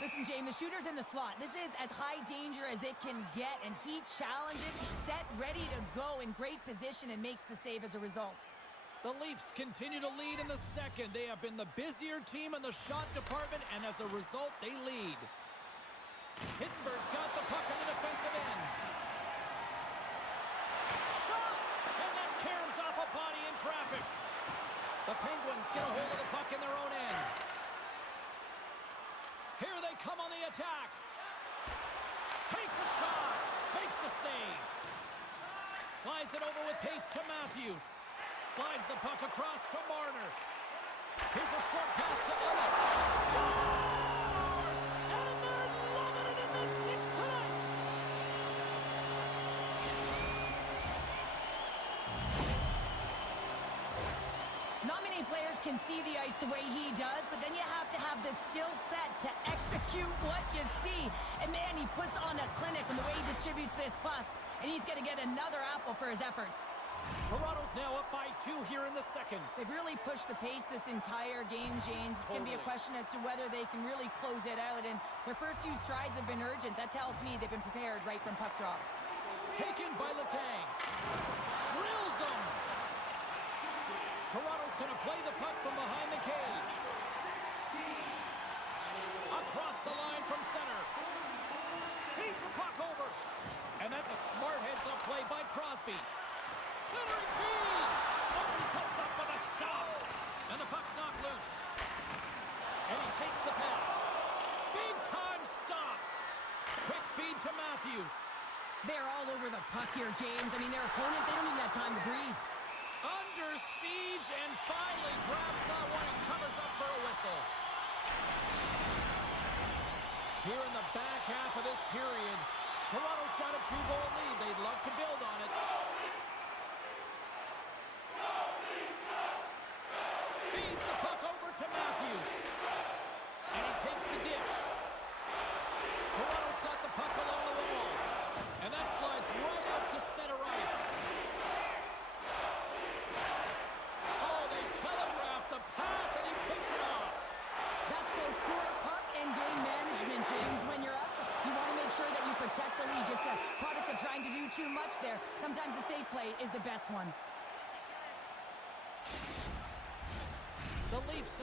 Listen, James, the shooter's in the slot. This is as high danger as it can get, and he challenges, set, ready to go in great position and makes the save as a result. The Leafs continue to lead in the second. They have been the busier team in the shot department, and as a result, they lead. Pittsburgh's got the puck in the defensive end. Shot! And that caroms off a body in traffic. The Penguins get a hold of the puck in their own end. Here they come on the attack. Takes a shot. Makes the save. Slides it over with pace to Matthews. Slides the puck across to Marner. Here's a short pass to Ellis. Scores! And they're loving it in the sixth tonight. Not many players can see the ice the way he does, but then you have to have the skill set to execute what you see. And man, he puts on a clinic in the way he distributes this puck, and he's going to get another apple for his efforts. Toronto's now up by 2 here in the second. They've really pushed the pace this entire game, James. It's going to be a question as to whether they can really close it out, and their first 2 strides have been urgent. That tells me they've been prepared right from puck drop. Taken by Letang. Drills them. Toronto's going to play the puck from behind the cage. Across the line from center. Feeds the puck over. And that's a smart heads-up play by Crosby. Centering feed. Oh, he comes up with a stop. And the puck's knocked loose. And he takes the pass. Big-time stop. Quick feed to Matthews. They're all over the puck here, James. I mean, their opponent, they don't even have time to breathe. Under siege and finally grabs that one and covers up for a whistle. Here in the back half of this period, Toronto's got a 2-goal lead. They'd love to build on it. Feeds the puck over to Matthews. And he takes the dish. Toronto's got the puck along the wall. And that slides right out to center ice. Oh, they telegraph the pass and he picks it off. That's both poor puck and game management, James. When you're up, you want to make sure that you protect the lead. Just a product of trying to do too much there. Sometimes the safe play is the best one. The Leafs.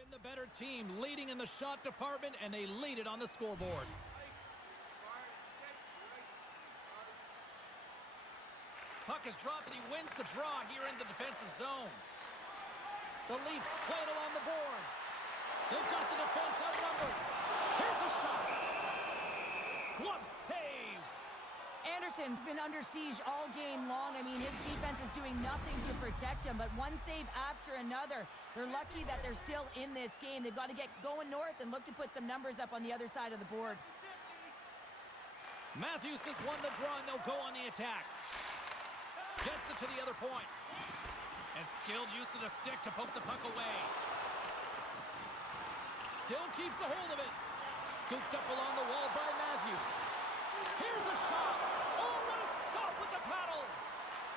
Been the better team, leading in the shot department, and they lead it on the scoreboard. Puck is dropped and he wins the draw here in the defensive zone. The Leafs play it along the boards. They've got the defense outnumbered. Here's a shot. Glove save. Anderson's been under siege all game long. I mean, his defense is doing nothing to protect him, but one save after another. They're lucky that they're still in this game. They've got to get going north and look to put some numbers up on the other side of the board. Matthews has won the draw, and they'll go on the attack. Gets it to the other point. And skilled use of the stick to poke the puck away. Still keeps a hold of it. Scooped up along the wall by Matthews. Here's a shot. Oh, what a stop with the paddle.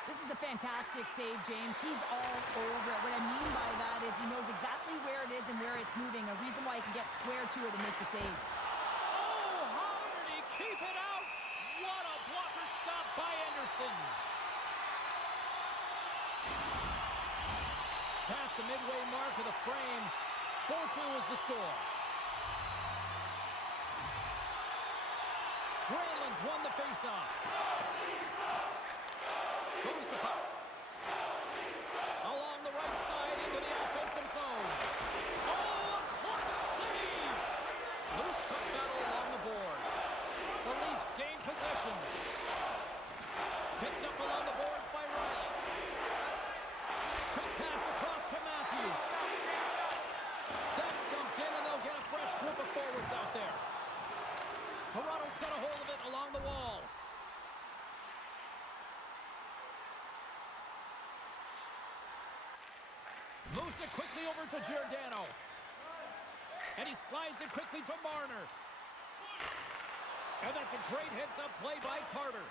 This is a fantastic save, James. He's all over it. What I mean by that is he knows exactly where it is and where it's moving. A reason why he can get square to it and make the save. Oh, how did he keep it out? What a blocker stop by Anderson. Past the midway mark of the frame. 4-2 is the score. Granlund's won the faceoff. Goes the puck. Along the right side into the offensive zone. Oh, a clutch save! Loose puck battle along the boards. The Leafs gain possession. Picked up along the boards by Riley. Quick pass across to Matthews. That's dumped in, and they'll get a fresh group of forwards out there. Toronto's got a hold of it along the wall. Moves it quickly over to Giordano. And he slides it quickly to Marner. And that's a great heads-up play by Carter.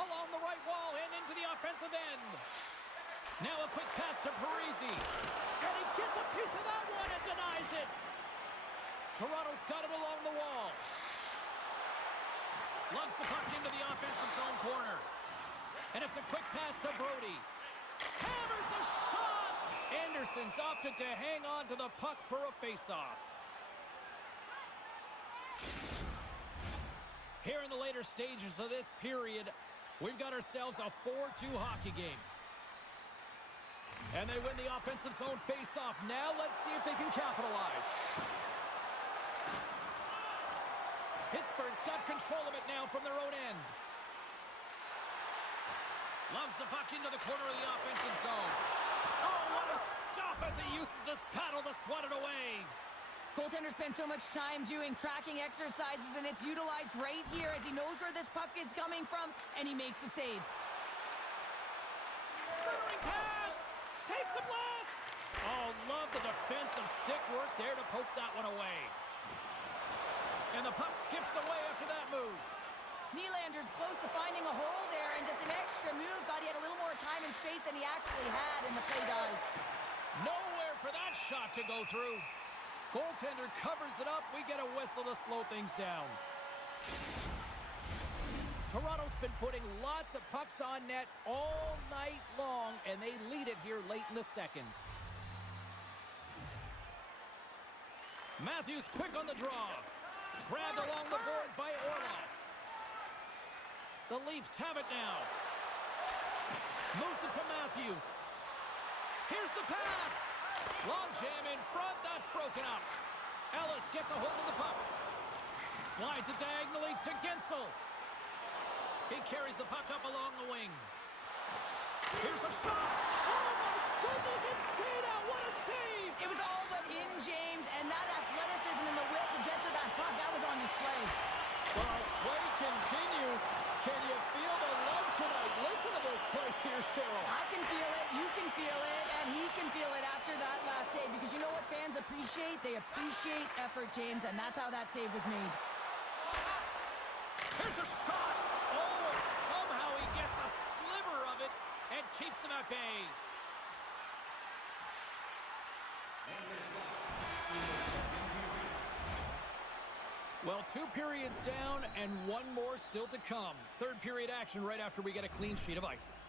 Along the right wall and into the offensive end. Now a quick pass to Parisi. And he gets a piece of that one and denies it. Toronto's got it along the wall. Lugs the puck into the offensive zone corner. And it's a quick pass to Brody. Hammers a shot! Anderson's opted to hang on to the puck for a faceoff. Here in the later stages of this period, we've got ourselves a 4-2 hockey game. And they win the offensive zone faceoff. Now let's see if they can capitalize. Pittsburgh's got control of it now from their own end. Loves the puck into the corner of the offensive zone. Oh, what a stop as he uses his paddle to swat it away. Goaltender spends so much time doing tracking exercises, and it's utilized right here as he knows where this puck is coming from, and he makes the save. Centering pass! Takes a blast! Oh, love the defensive stick work there to poke that one away. And the puck skips away after that move. Nylander's close to finding a hole there and does an extra move. Thought he had a little more time and space than he actually had, and the play dies. Nowhere for that shot to go through. Goaltender covers it up. We get a whistle to slow things down. Toronto's been putting lots of pucks on net all night long, and they lead it here late in the second. Matthews quick on the draw. Grabbed along the boards by Orlov. The Leafs have it now. Moves it to Matthews. Here's the pass. Long jam in front. That's broken up. Ellis gets a hold of the puck. Slides it diagonally to Gensel. He carries the puck up along the wing. Here's a shot. Oh, my goodness. It stayed out. What a save. It was all but in, James, and that athleticism and the will to get to that puck, that was on display. Well, as play continues, can you feel the love tonight? Listen to this place here, Cheryl. I can feel it, you can feel it, and he can feel it after that last save, because you know what fans appreciate? They appreciate effort, James, and that's how that save was made. Here's a shot. Oh, and somehow he gets a sliver of it and keeps them at bay. Well, 2 periods down and 1 more still to come. Third period action right after we get a clean sheet of ice.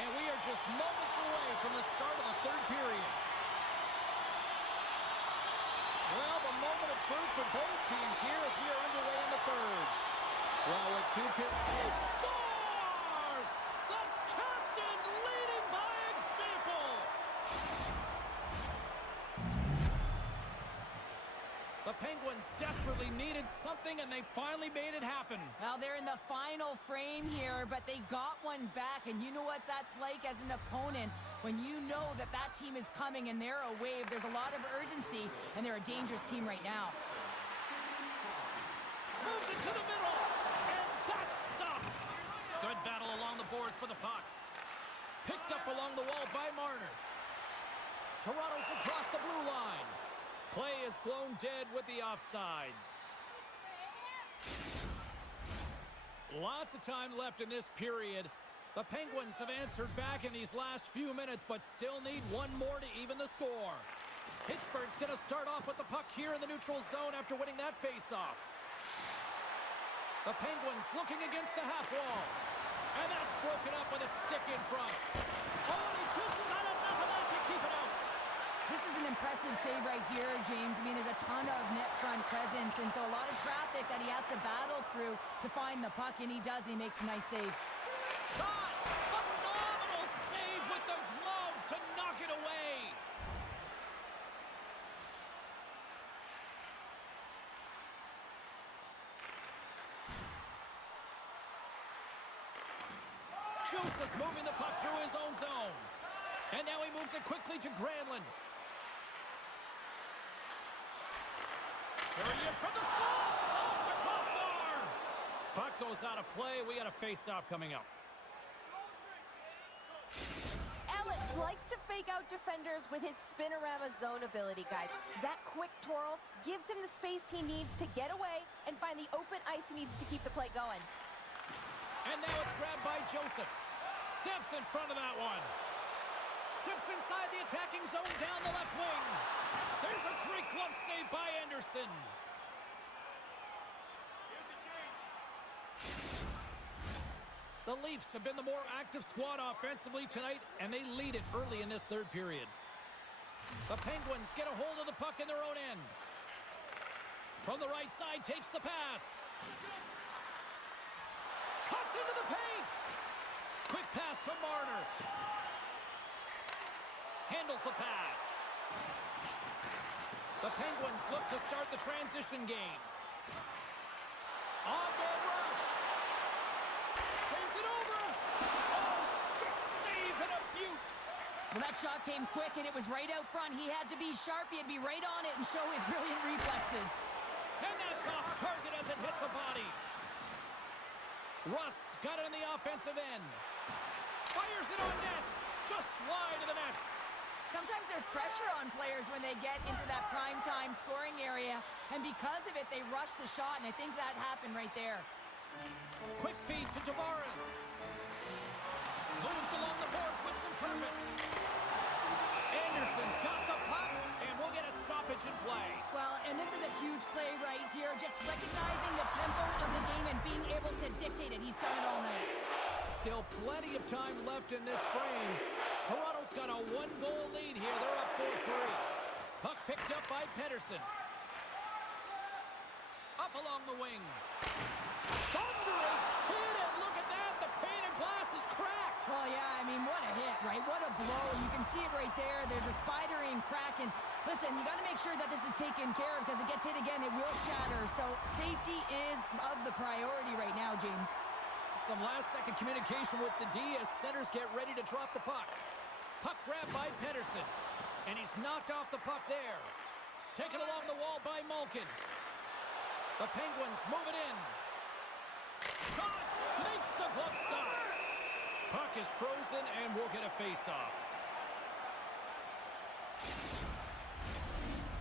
And we are just moments away from the start of the third period. Well, the moment of truth for both teams here as we are underway in the third. Well, with 2 periods... He scores! The captain leading by example! The Penguins desperately needed something, and they finally made it happen. Well, they're in the final frame here, but they got one back, and you know what that's like as an opponent when you know that that team is coming and they're a wave. There's a lot of urgency, and they're a dangerous team right now. Moves it to the middle, and that's stopped. Good battle along the boards for the puck. Picked up along the wall by Marner. Toronto's across the blue line. Play is blown dead with the offside. Lots of time left in this period. The Penguins have answered back in these last few minutes, but still need one more to even the score. Pittsburgh's going to start off with the puck here in the neutral zone after winning that faceoff. The Penguins looking against the half wall. And that's broken up with a stick in front. Oh, and he just got enough of that to keep it out. This is an impressive save right here, James. I mean, there's a ton of net front presence, and so a lot of traffic that he has to battle through to find the puck, and he does, and he makes a nice save. Shot! Phenomenal save with the glove to knock it away. Joseph's moving the puck through his own zone. And now he moves it quickly to Granlund. There he is from the slot! Off the crossbar! Puck goes out of play. We got a face-off coming up. Ellis likes to fake out defenders with his spinorama zone ability, guys. That quick twirl gives him the space he needs to get away and find the open ice he needs to keep the play going. And now it's grabbed by Joseph. Steps in front of that one. Steps inside the attacking zone down the left wing. There's a great glove save by Anderson. The Leafs have been the more active squad offensively tonight, and they lead it early in this third period. The Penguins get a hold of the puck in their own end. From the right side, takes the pass. Cuts into the paint. Quick pass to Marner. Handles the pass. The Penguins look to start the transition game. On-man rush. Sends it over. Oh, stick save and a beaut. Well, that shot came quick, and it was right out front. He had to be sharp. He had to be right on it and show his brilliant reflexes. And that's off target as it hits a body. Rust's got it in the offensive end. Fires it on net. Just wide of the net. Sometimes there's pressure on players when they get into that prime-time scoring area, and because of it, they rush the shot, and I think that happened right there. Quick feed to Tavares. Moves along the boards with some purpose. Anderson's got the puck, and we'll get a stoppage in play. Well, and this is a huge play right here, just recognizing the tempo of the game and being able to dictate it. He's done it all night. Still plenty of time left in this frame. Toronto's got a one-goal lead here. They're up 4-3. Puck picked up by Pedersen. Up along the wing. Thunderous hit, and look at that. The pane of glass is cracked. Well, yeah, I mean, what a hit, right? What a blow. You can see it right there. There's a spidering crack. And listen, you got to make sure that this is taken care of because it gets hit again, it will shatter. So safety is of the priority right now, James. Some last-second communication with the D as centers get ready to drop the puck. Puck grabbed by Pedersen. And he's knocked off the puck there. Taken along the wall by Malkin. The Penguins move it in. Shot! Makes the glove stop. Puck is frozen, and we'll get a face-off.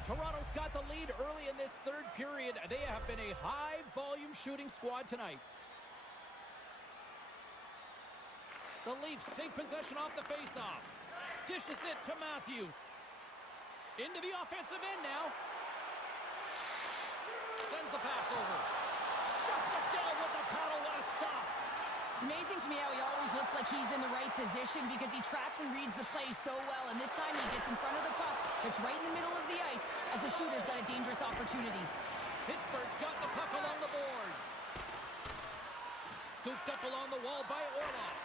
Toronto's got the lead early in this third period. They have been a high-volume shooting squad tonight. The Leafs take possession off the face-off. Dishes it to Matthews. Into the offensive end now. Sends the pass over. Shuts it down with the paddle. What a stop. It's amazing to me how he always looks like he's in the right position because he tracks and reads the play so well. And this time he gets in front of the puck. It's right in the middle of the ice as the shooter's got a dangerous opportunity. Pittsburgh's got the puck along the boards. Scooped up along the wall by Orlov.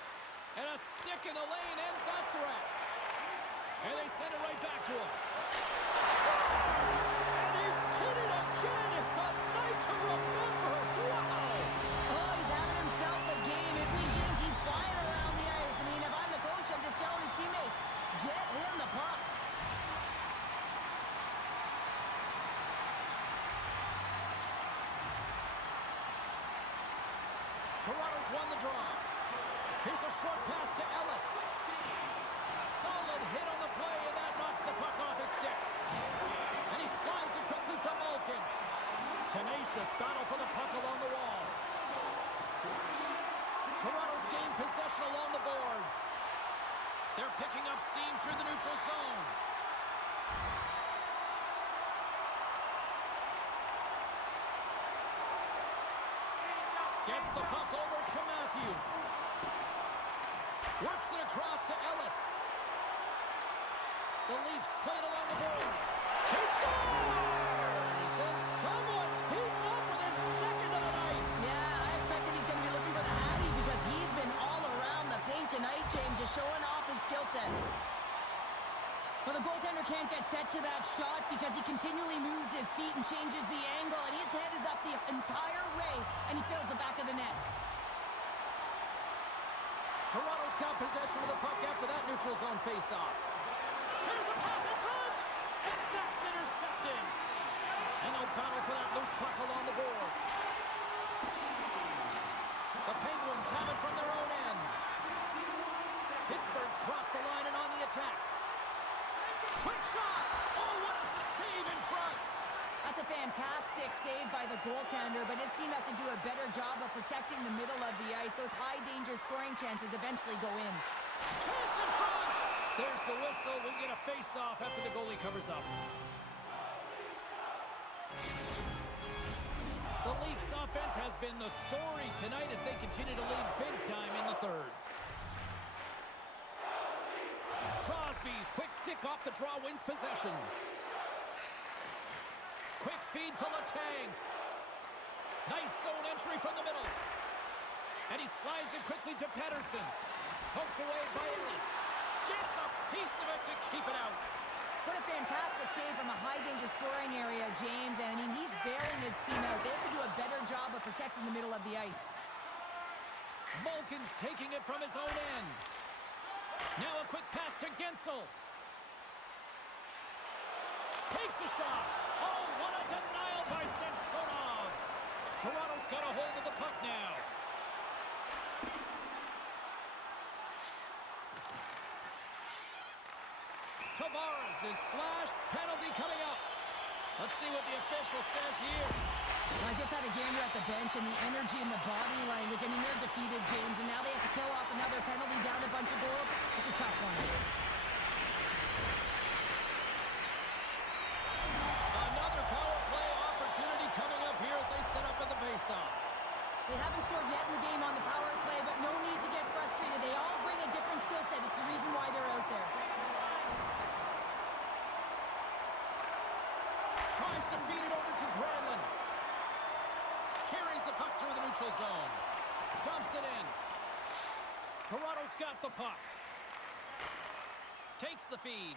And a stick in the lane ends that threat. And they send it right back to him. Scores! And he did it again! Toronto's won the draw. Here's a short pass to Ellis. Solid hit on the play, and that knocks the puck off his stick. And he slides it quickly to Malkin. Tenacious battle for the puck along the wall. Toronto's gained possession along the boards. They're picking up steam through the neutral zone. Gets the puck over to Matthews. Works it across to Ellis. The Leafs playing along the boards. He scores! And someone's heating up with his second of the night. Yeah, I expect that he's going to be looking for the Hattie because he's been all around the paint tonight, James, just showing off his skill set. Well, the goaltender can't get set to that shot because he continually moves his feet and changes the angle, and his head is up the entire way, and he fills the back of the net. Toronto's got possession of the puck after that neutral zone face-off. Here's a pass in front, and that's intercepted. And they'll battle for that loose puck along the boards. The Penguins have it from their own end. Pittsburgh's crossed the line and on the attack. Quick shot! Oh, what a save in front! That's a fantastic save by the goaltender, but his team has to do a better job of protecting the middle of the ice. Those high-danger scoring chances eventually go in. Chance in front! There's the whistle. We'll get a face-off after the goalie covers up. The Leafs offense has been the story tonight as they continue to lead big time in the third. Crosby's quick stick off the draw wins possession. Quick feed to Letang. Nice zone entry from the middle. And he slides it quickly to Pettersson. Poked away by Ellis. Gets a piece of it to keep it out. What a fantastic save from a high-danger scoring area, James. And, I mean, he's bailing his team out. They have to do a better job of protecting the middle of the ice. Malkin's taking it from his own end. Now a quick pass to Gensel. Takes a shot. Oh, what a denial by Samsonov. Toronto's got a hold of the puck now. Tavares is slashed. Penalty coming up. Let's see what the official says here. I just had a gander at the bench, and the energy and the body language. I mean, they're defeated, James, and now they have to kill off another penalty down a bunch of goals. It's a tough one. Another power play opportunity coming up here as they set up at the faceoff. They haven't scored yet in the game on the power play, but no need to get frustrated. They all bring a different skill set. It's the reason why they're out there. Tries to feed it over to Granlund. Carries the puck through the neutral zone. Dumps it in. Toronto's got the puck. Takes the feed.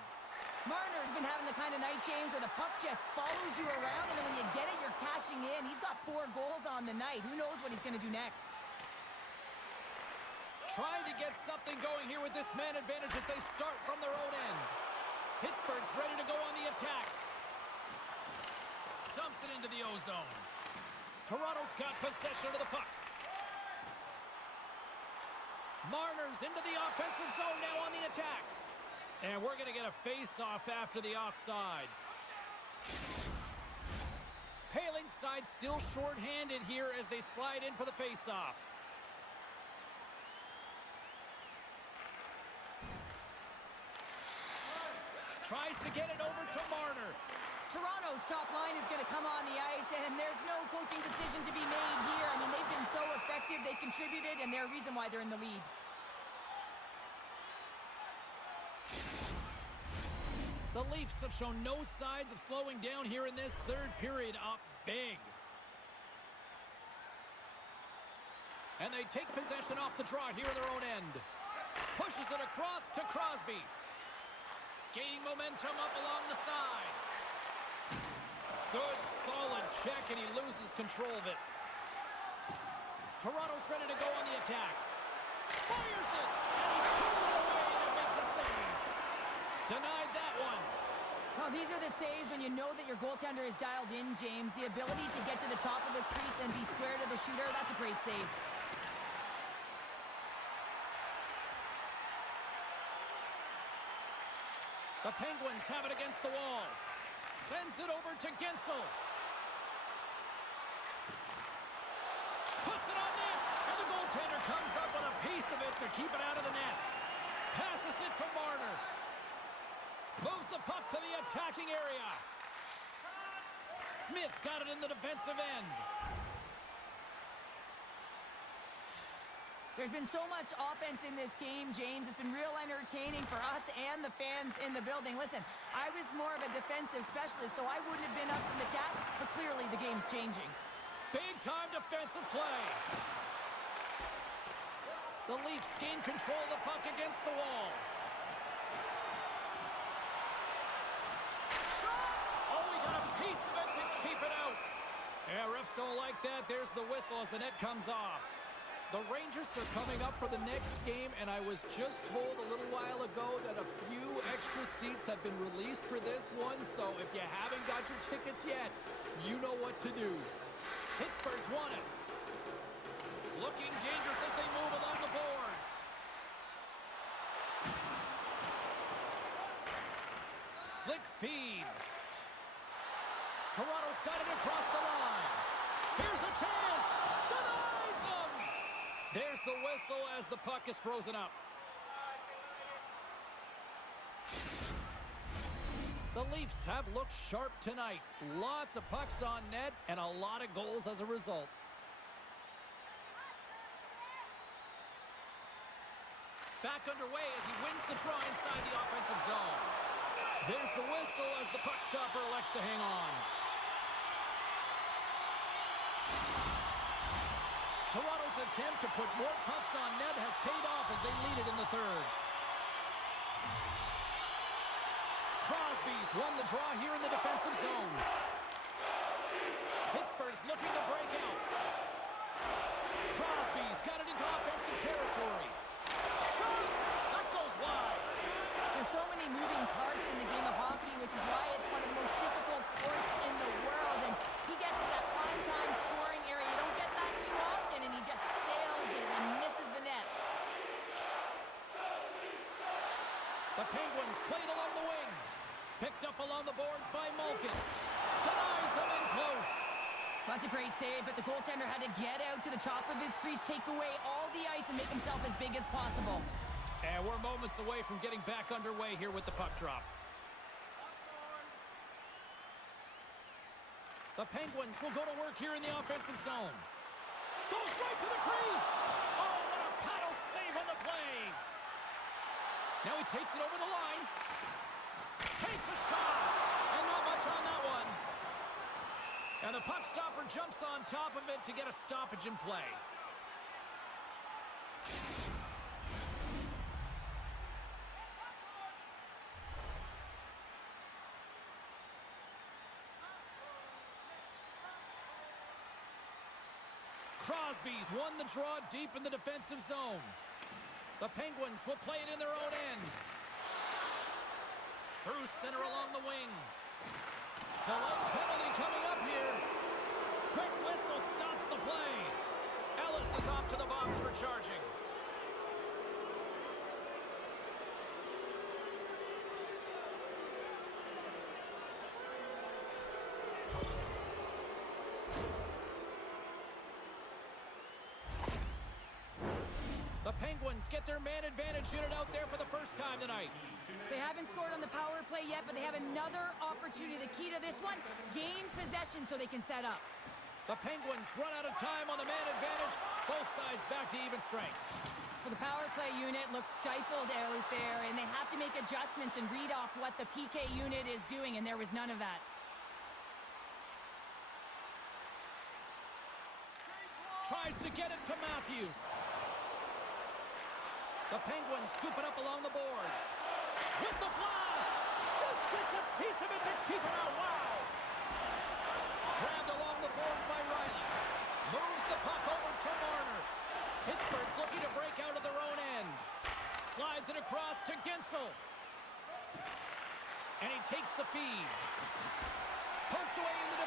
Marner's been having the kind of night, James, where the puck just follows you around, and then when you get it, you're cashing in. He's got 4 goals on the night. Who knows what he's going to do next? Trying to get something going here with this man advantage as they start from their own end. Pittsburgh's ready to go on the attack. Dumps it into the O-zone. Toronto's got possession of the puck. Marner's into the offensive zone now on the attack. And we're going to get a face-off after the offside. Paling's side still short-handed here as they slide in for the face-off. Tries to get it over to Marner. Toronto's top line is going to come on the ice, and there's no coaching decision to be made here. I mean, they've been so effective, they contributed, and they're a reason why they're in the lead. The Leafs have shown no signs of slowing down here in this third period, up big. And they take possession off the draw here in their own end. Pushes it across to Crosby. Gaining momentum up along the side. Good, solid check, and he loses control of it. Toronto's ready to go on the attack. Fires it, and he puts it away to make the save. Denied that one. Well, these are the saves when you know that your goaltender is dialed in, James. The ability to get to the top of the crease and be square to the shooter, that's a great save. The Penguins have it against the wall. Sends it over to Gensel. Puts it on net. And the goaltender comes up with a piece of it to keep it out of the net. Passes it to Marner. Moves the puck to the attacking area. Smith's got it in the defensive end. There's been so much offense in this game, James. It's been real entertaining for us and the fans in the building. Listen, I was more of a defensive specialist, so I wouldn't have been up from the tap, but clearly the game's changing. Big-time defensive play. The Leafs gain control of the puck against the wall. Shot! Oh, he got a piece of it to keep it out. Yeah, refs don't like that. There's the whistle as the net comes off. The Rangers are coming up for the next game, and I was just told a little while ago that a few extra seats have been released for this one, so if you haven't got your tickets yet, you know what to do. Pittsburgh's won it. Looking dangerous as they move along the boards. Slick feed. Toronto's got it across the line. Here's a chance. Denies him. There's the whistle as the puck is frozen up. The Leafs have looked sharp tonight. Lots of pucks on net and a lot of goals as a result. Back underway as he wins the draw inside the offensive zone. There's the whistle as the puck stopper elects to hang on. Toronto's attempt to put more pucks on net has paid off as they lead it in the third. Crosby's won the draw here in the defensive zone. Pittsburgh's looking to break out. Crosby's got it into offensive territory. Shot! That goes wide. There's so many moving parts in the game of hockey, which is why it's one of the most difficult sports in the world. And he gets to that prime-time scoring area. You don't get that too often, and he just sails it and misses the net. The Penguins played along the wing. Picked up along the boards by Malkin. Denies him in close. That's a great save, but the goaltender had to get out to the top of his crease, take away all the ice, and make himself as big as possible. And we're moments away from getting back underway here with the puck drop. The Penguins will go to work here in the offensive zone. Goes right to the crease. Oh, what a paddle save on the play. Now he takes it over the line. Takes a shot. And not much on that one. And the puck stopper jumps on top of it to get a stoppage in play. Crosby's won the draw deep in the defensive zone. The Penguins will play it in their own end. Through center along the wing. Delay penalty coming up here. Quick whistle stops the play. Ellis is off to the box for charging. The Penguins get their man advantage unit out there for the first time tonight. They haven't scored on the power play yet, but they have another opportunity. The key to this one, gain possession so they can set up. The Penguins run out of time on the man advantage. Both sides back to even strength. Well, the power play unit looks stifled out there, and they have to make adjustments and read off what the PK unit is doing, and there was none of that. Tries to get it to Matthews. The Penguins scoop it up along the boards. With the blast! Just gets a piece of it to keep it out. Wow! Grabbed along the boards by Riley. Moves the puck over to Marner. Pittsburgh's looking to break out of their own end. Slides it across to Gensel. And he takes the feed. Poked away in the